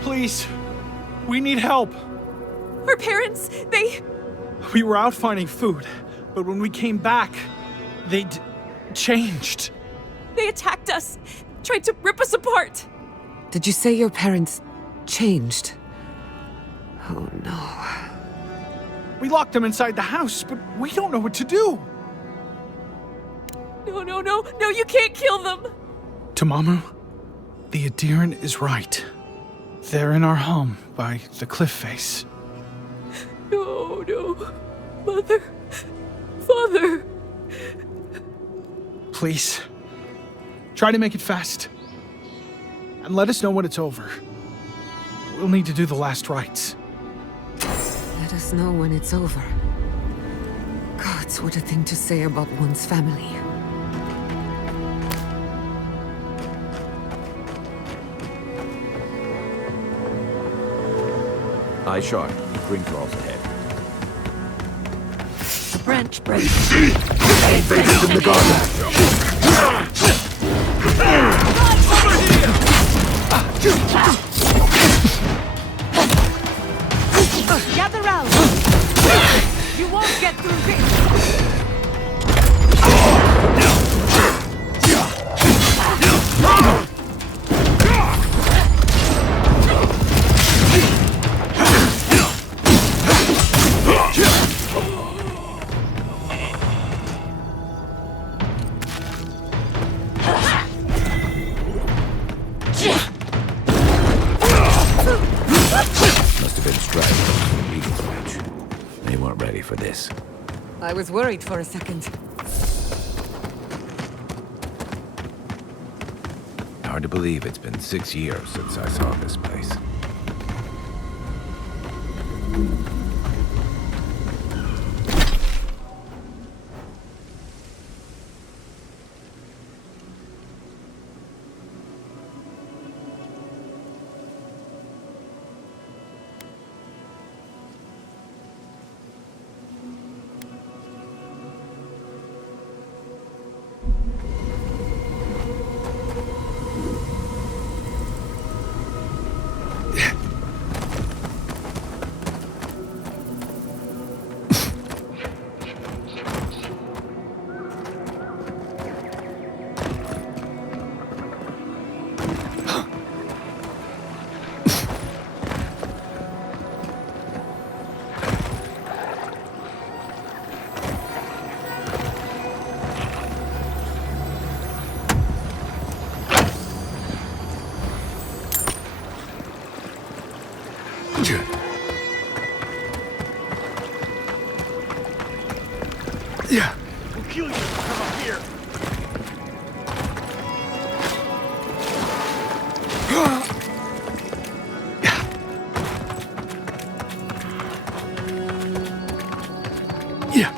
Please! We need help! Our parents, We were out finding food, but when we came back, they'd changed. They attacked us! Tried to rip us apart! Did you say your parents changed? Oh no. We locked them inside the house, but we don't know what to do. No, no, no, no, you can't kill them! Tamamu, the Adiran is right. They're in our home by the cliff face. No, no. Mother. Father. Please. Try to make it fast. And let us know when it's over. We'll need to do the last rites. Let us know when it's over. Gods, what a thing to say about one's family. Aye, Shark. Green thralls ahead. Branch. Invaders in the garden. Gather round! You won't get through this! Must have been stragglers from Eagle's Reach. They weren't ready for this. I was worried for a second. Hard to believe it's been 6 years since I saw this place. Yeah. We'll kill you. Come up here. Yeah.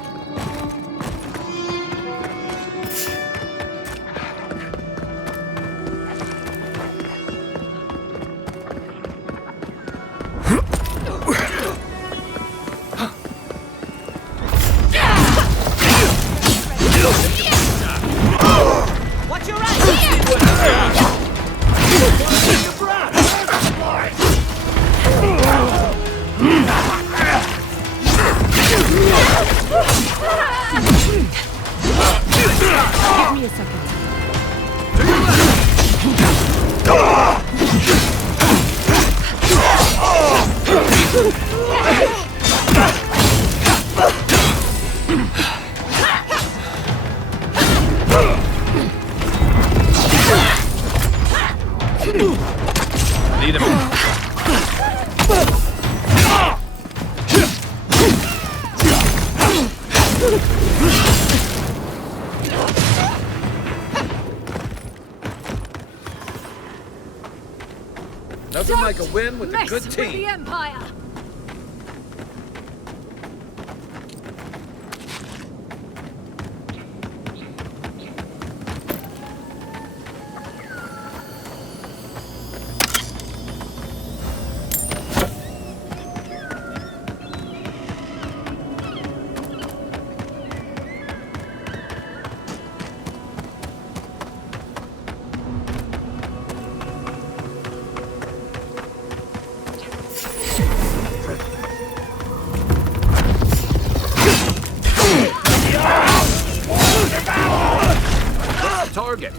Watch your eyes! Give me a second. Need him. Nothing like a win with a good With team. the Empire. What's the target?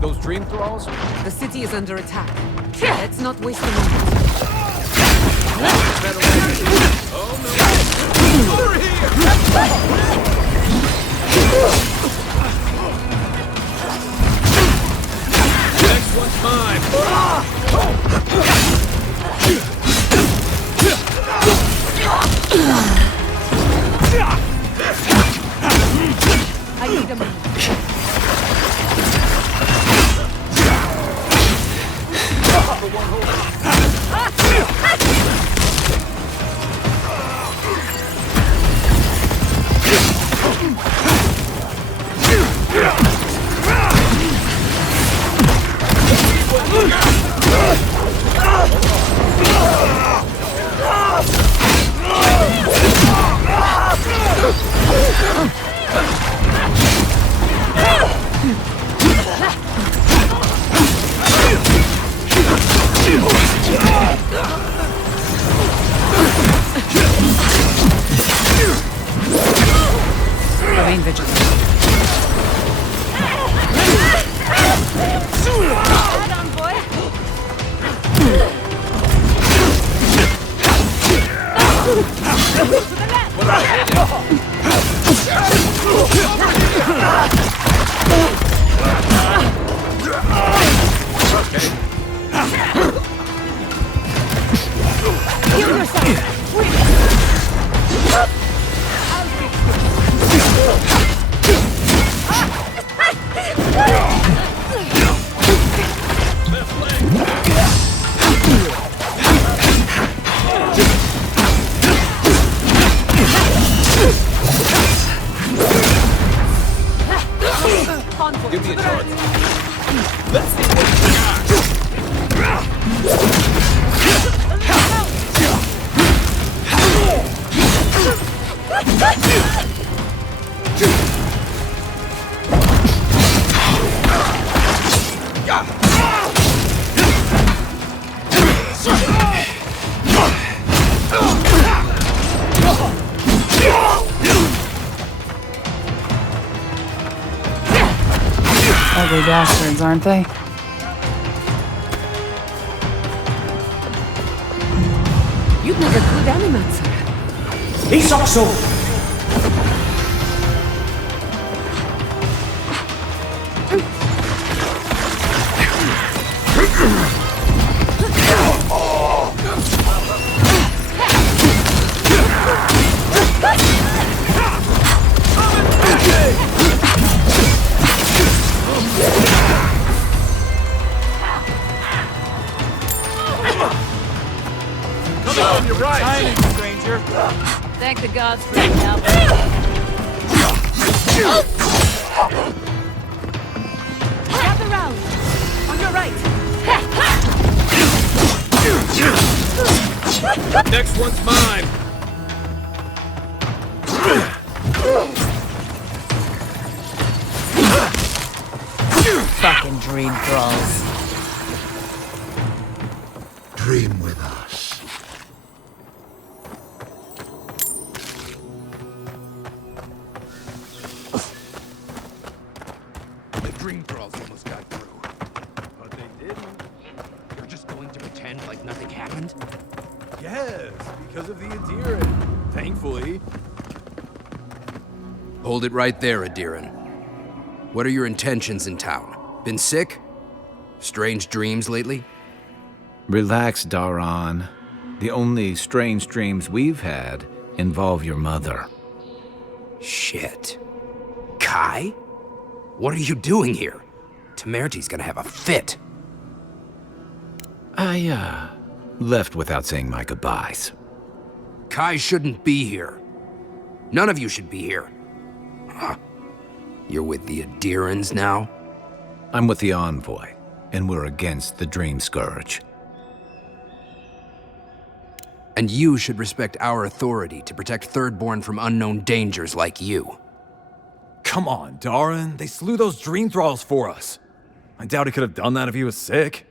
Those dream thralls? The city is under attack. Let's not waste a moment. Over here! Next one's mine! I need a minute. Remain vigilant. Head on, boy. Heal yourself. Give me a charge. Let's see what you got. Ugly bastards, aren't they? You'd make a good animator. Isokso! Come on, you're right. Timing, stranger. Thank the gods for your help. Gather round. On your right. Next one's mine. Fucking dream thralls. Dream with us. The dream thralls almost got through. But they didn't. You're just going to pretend like nothing happened? Yes, because of the Adiran. Thankfully. Hold it right there, Adiran. What are your intentions in town? Been sick? Strange dreams lately? Relax, Daran. The only strange dreams we've had involve your mother. Shit. Kai? What are you doing here? Temerty's gonna have a fit. I, left without saying my goodbyes. Kai shouldn't be here. None of you should be here. Huh. You're with the Adirans now? I'm with the Envoy, and we're against the Dream Scourge. And you should respect our authority to protect Thirdborn from unknown dangers like you. Come on, Daran. They slew those dream thralls for us. I doubt he could have done that if he was sick.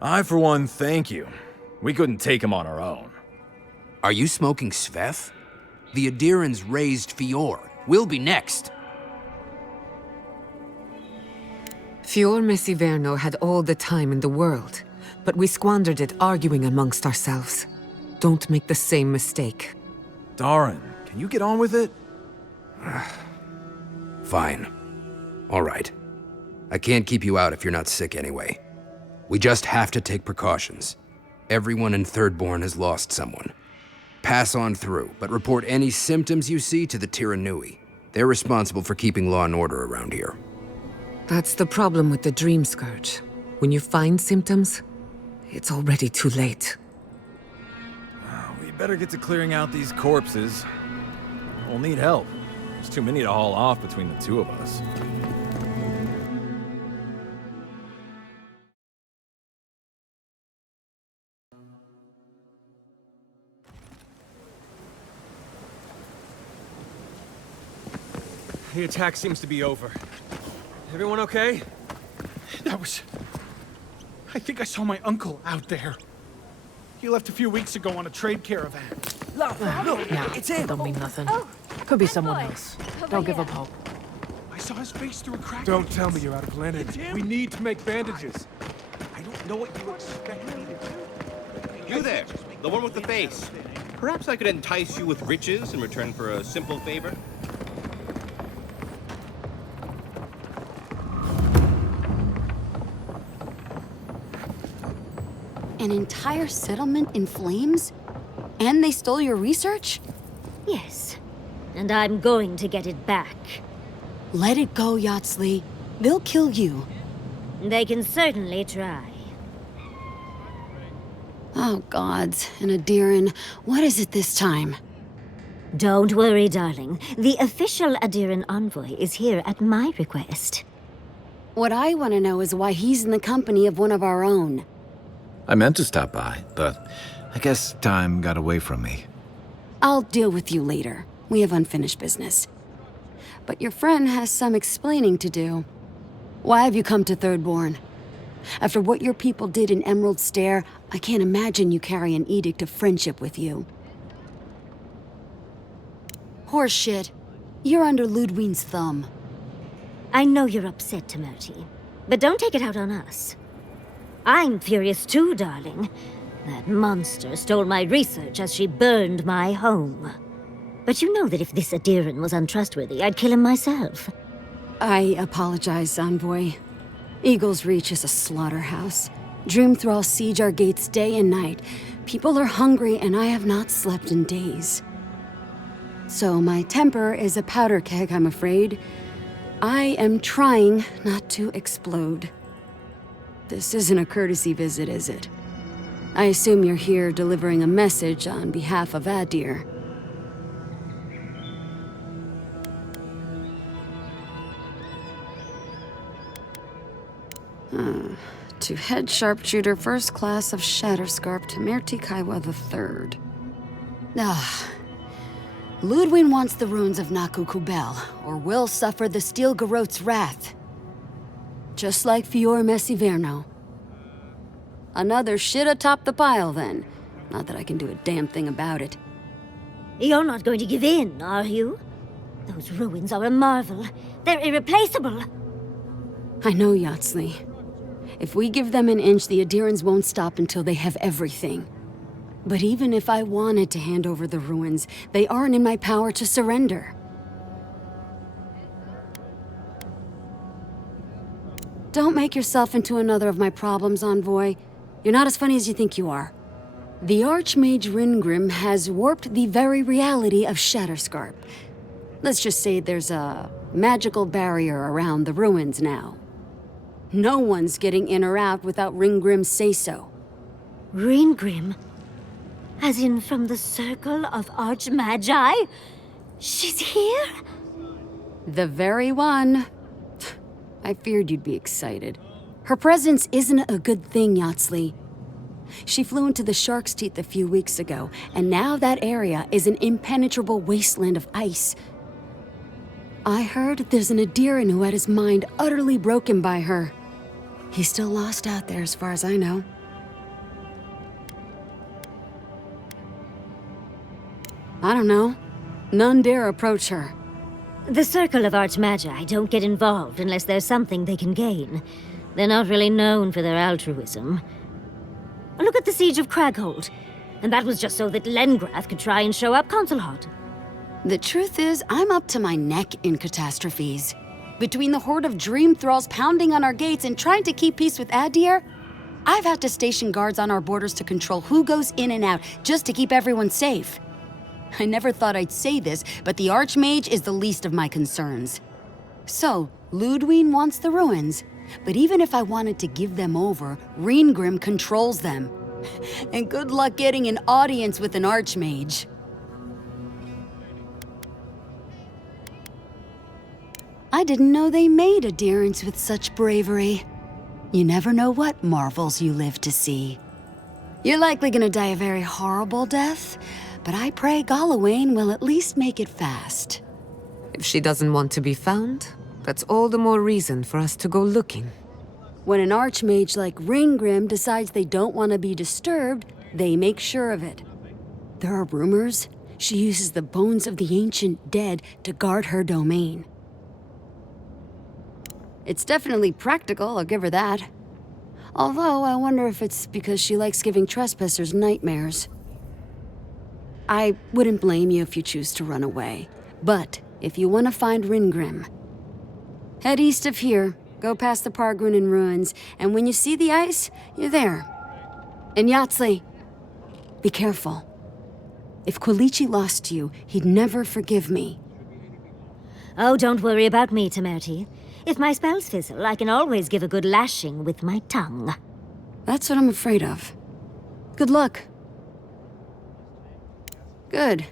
I, for one, thank you. We couldn't take him on our own. Are you smoking Sveth? The Adirans raised Fior. We'll be next. Fior Messiverno had all the time in the world, but we squandered it arguing amongst ourselves. Don't make the same mistake. Daran, can you get on with it? Fine. All right. I can't keep you out if you're not sick anyway. We just have to take precautions. Everyone in Thirdborn has lost someone. Pass on through, but report any symptoms you see to the Tiranui. They're responsible for keeping law and order around here. That's the problem with the Dream Scourge. When you find symptoms, it's already too late. We better get to clearing out these corpses. We'll need help. There's too many to haul off between the two of us. The attack seems to be over. Everyone okay? That was... I think I saw my uncle out there. He left a few weeks ago on a trade caravan. Look, It's him! don't mean nothing. Could be someone else. Don't give up hope. I saw his face through a crack. Don't tell me you're out of linen. We need to make bandages. I don't know what you expect me to do. You there, the one with the face. Perhaps I could entice you with riches in return for a simple favor? An entire settlement in flames? And they stole your research? Yes. And I'm going to get it back. Let it go, Yatsley. They'll kill you. They can certainly try. Oh, gods. And Adiran, what is it this time? Don't worry, darling. The official Adiran envoy is here at my request. What I want to know is why he's in the company of one of our own. I meant to stop by, but I guess time got away from me. I'll deal with you later. We have unfinished business. But your friend has some explaining to do. Why have you come to Thirdborn? After what your people did in Emerald Stair, I can't imagine you carry an edict of friendship with you. Horseshit. You're under Ludwine's thumb. I know you're upset, Temerty, but don't take it out on us. I'm furious too, darling. That monster stole my research as she burned my home. But you know that if this Adiran was untrustworthy, I'd kill him myself. I apologize, Envoy. Eagle's Reach is a slaughterhouse. Dreamthralls siege our gates day and night. People are hungry, and I have not slept in days. So my temper is a powder keg, I'm afraid. I am trying not to explode. This isn't a courtesy visit, is it? I assume you're here delivering a message on behalf of Adir. To head sharpshooter first class of Shatterscarp Temerty Kaiwa III. Ludwin wants the ruins of Naku Kubel, or will suffer the Steel Garrote's wrath. Just like Fior Messiverno. Another shit atop the pile, then. Not that I can do a damn thing about it. You're not going to give in, are you? Those ruins are a marvel. They're irreplaceable. I know, Yatsley. If we give them an inch, the Adirans won't stop until they have everything. But even if I wanted to hand over the ruins, they aren't in my power to surrender. Don't make yourself into another of my problems, Envoy. You're not as funny as you think you are. The Archmage Ringrim has warped the very reality of Shatterscarp. Let's just say there's a magical barrier around the ruins now. No one's getting in or out without Ringgrim's say-so. Ringgrim? As in from the Circle of Archmagi? She's here? The very one. I feared you'd be excited. Her presence isn't a good thing, Yatsley. She flew into the Shark's Teeth a few weeks ago, and now that area is an impenetrable wasteland of ice. I heard there's an Adiran who had his mind utterly broken by her. He's still lost out there as far as I know. I don't know. None dare approach her. The Circle of Archmagi don't get involved unless there's something they can gain. They're not really known for their altruism. Look at the Siege of Craghold. And that was just so that Lengrath could try and show up Consulhot. The truth is, I'm up to my neck in catastrophes. Between the horde of dream thralls pounding on our gates and trying to keep peace with Adir, I've had to station guards on our borders to control who goes in and out, just to keep everyone safe. I never thought I'd say this, but the Archmage is the least of my concerns. So, Ludwine wants the ruins, but even if I wanted to give them over, Ringrim controls them. And good luck getting an audience with an Archmage. I didn't know they made adherents with such bravery. You never know what marvels you live to see. You're likely gonna die a very horrible death, but I pray Galawain will at least make it fast. If she doesn't want to be found, that's all the more reason for us to go looking. When an Archmage like Ringgrim decides they don't want to be disturbed, they make sure of it. There are rumors she uses the bones of the ancient dead to guard her domain. It's definitely practical, I'll give her that. Although, I wonder if it's because she likes giving trespassers nightmares. I wouldn't blame you if you choose to run away. But, if you want to find Ringgrim, head east of here, go past the Pargrunin ruins, and when you see the ice, you're there. And Yatsley, be careful. If Quilichi lost you, he'd never forgive me. Oh, don't worry about me, Temerty. If my spells fizzle, I can always give a good lashing with my tongue. That's what I'm afraid of. Good luck. Good.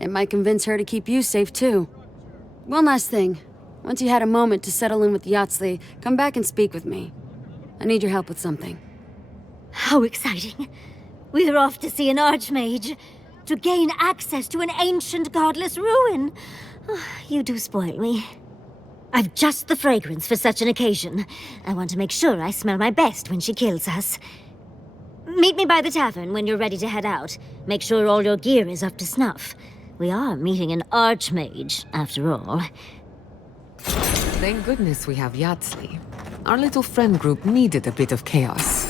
It might convince her to keep you safe, too. One last thing. Once you had a moment to settle in with Yatsley, come back and speak with me. I need your help with something. How exciting. We're off to see an Archmage. To gain access to an ancient godless ruin. You do spoil me. I've just the fragrance for such an occasion. I want to make sure I smell my best when she kills us. Meet me by the tavern when you're ready to head out. Make sure all your gear is up to snuff. We are meeting an Archmage, after all. Thank goodness we have Yatsley. Our little friend group needed a bit of chaos.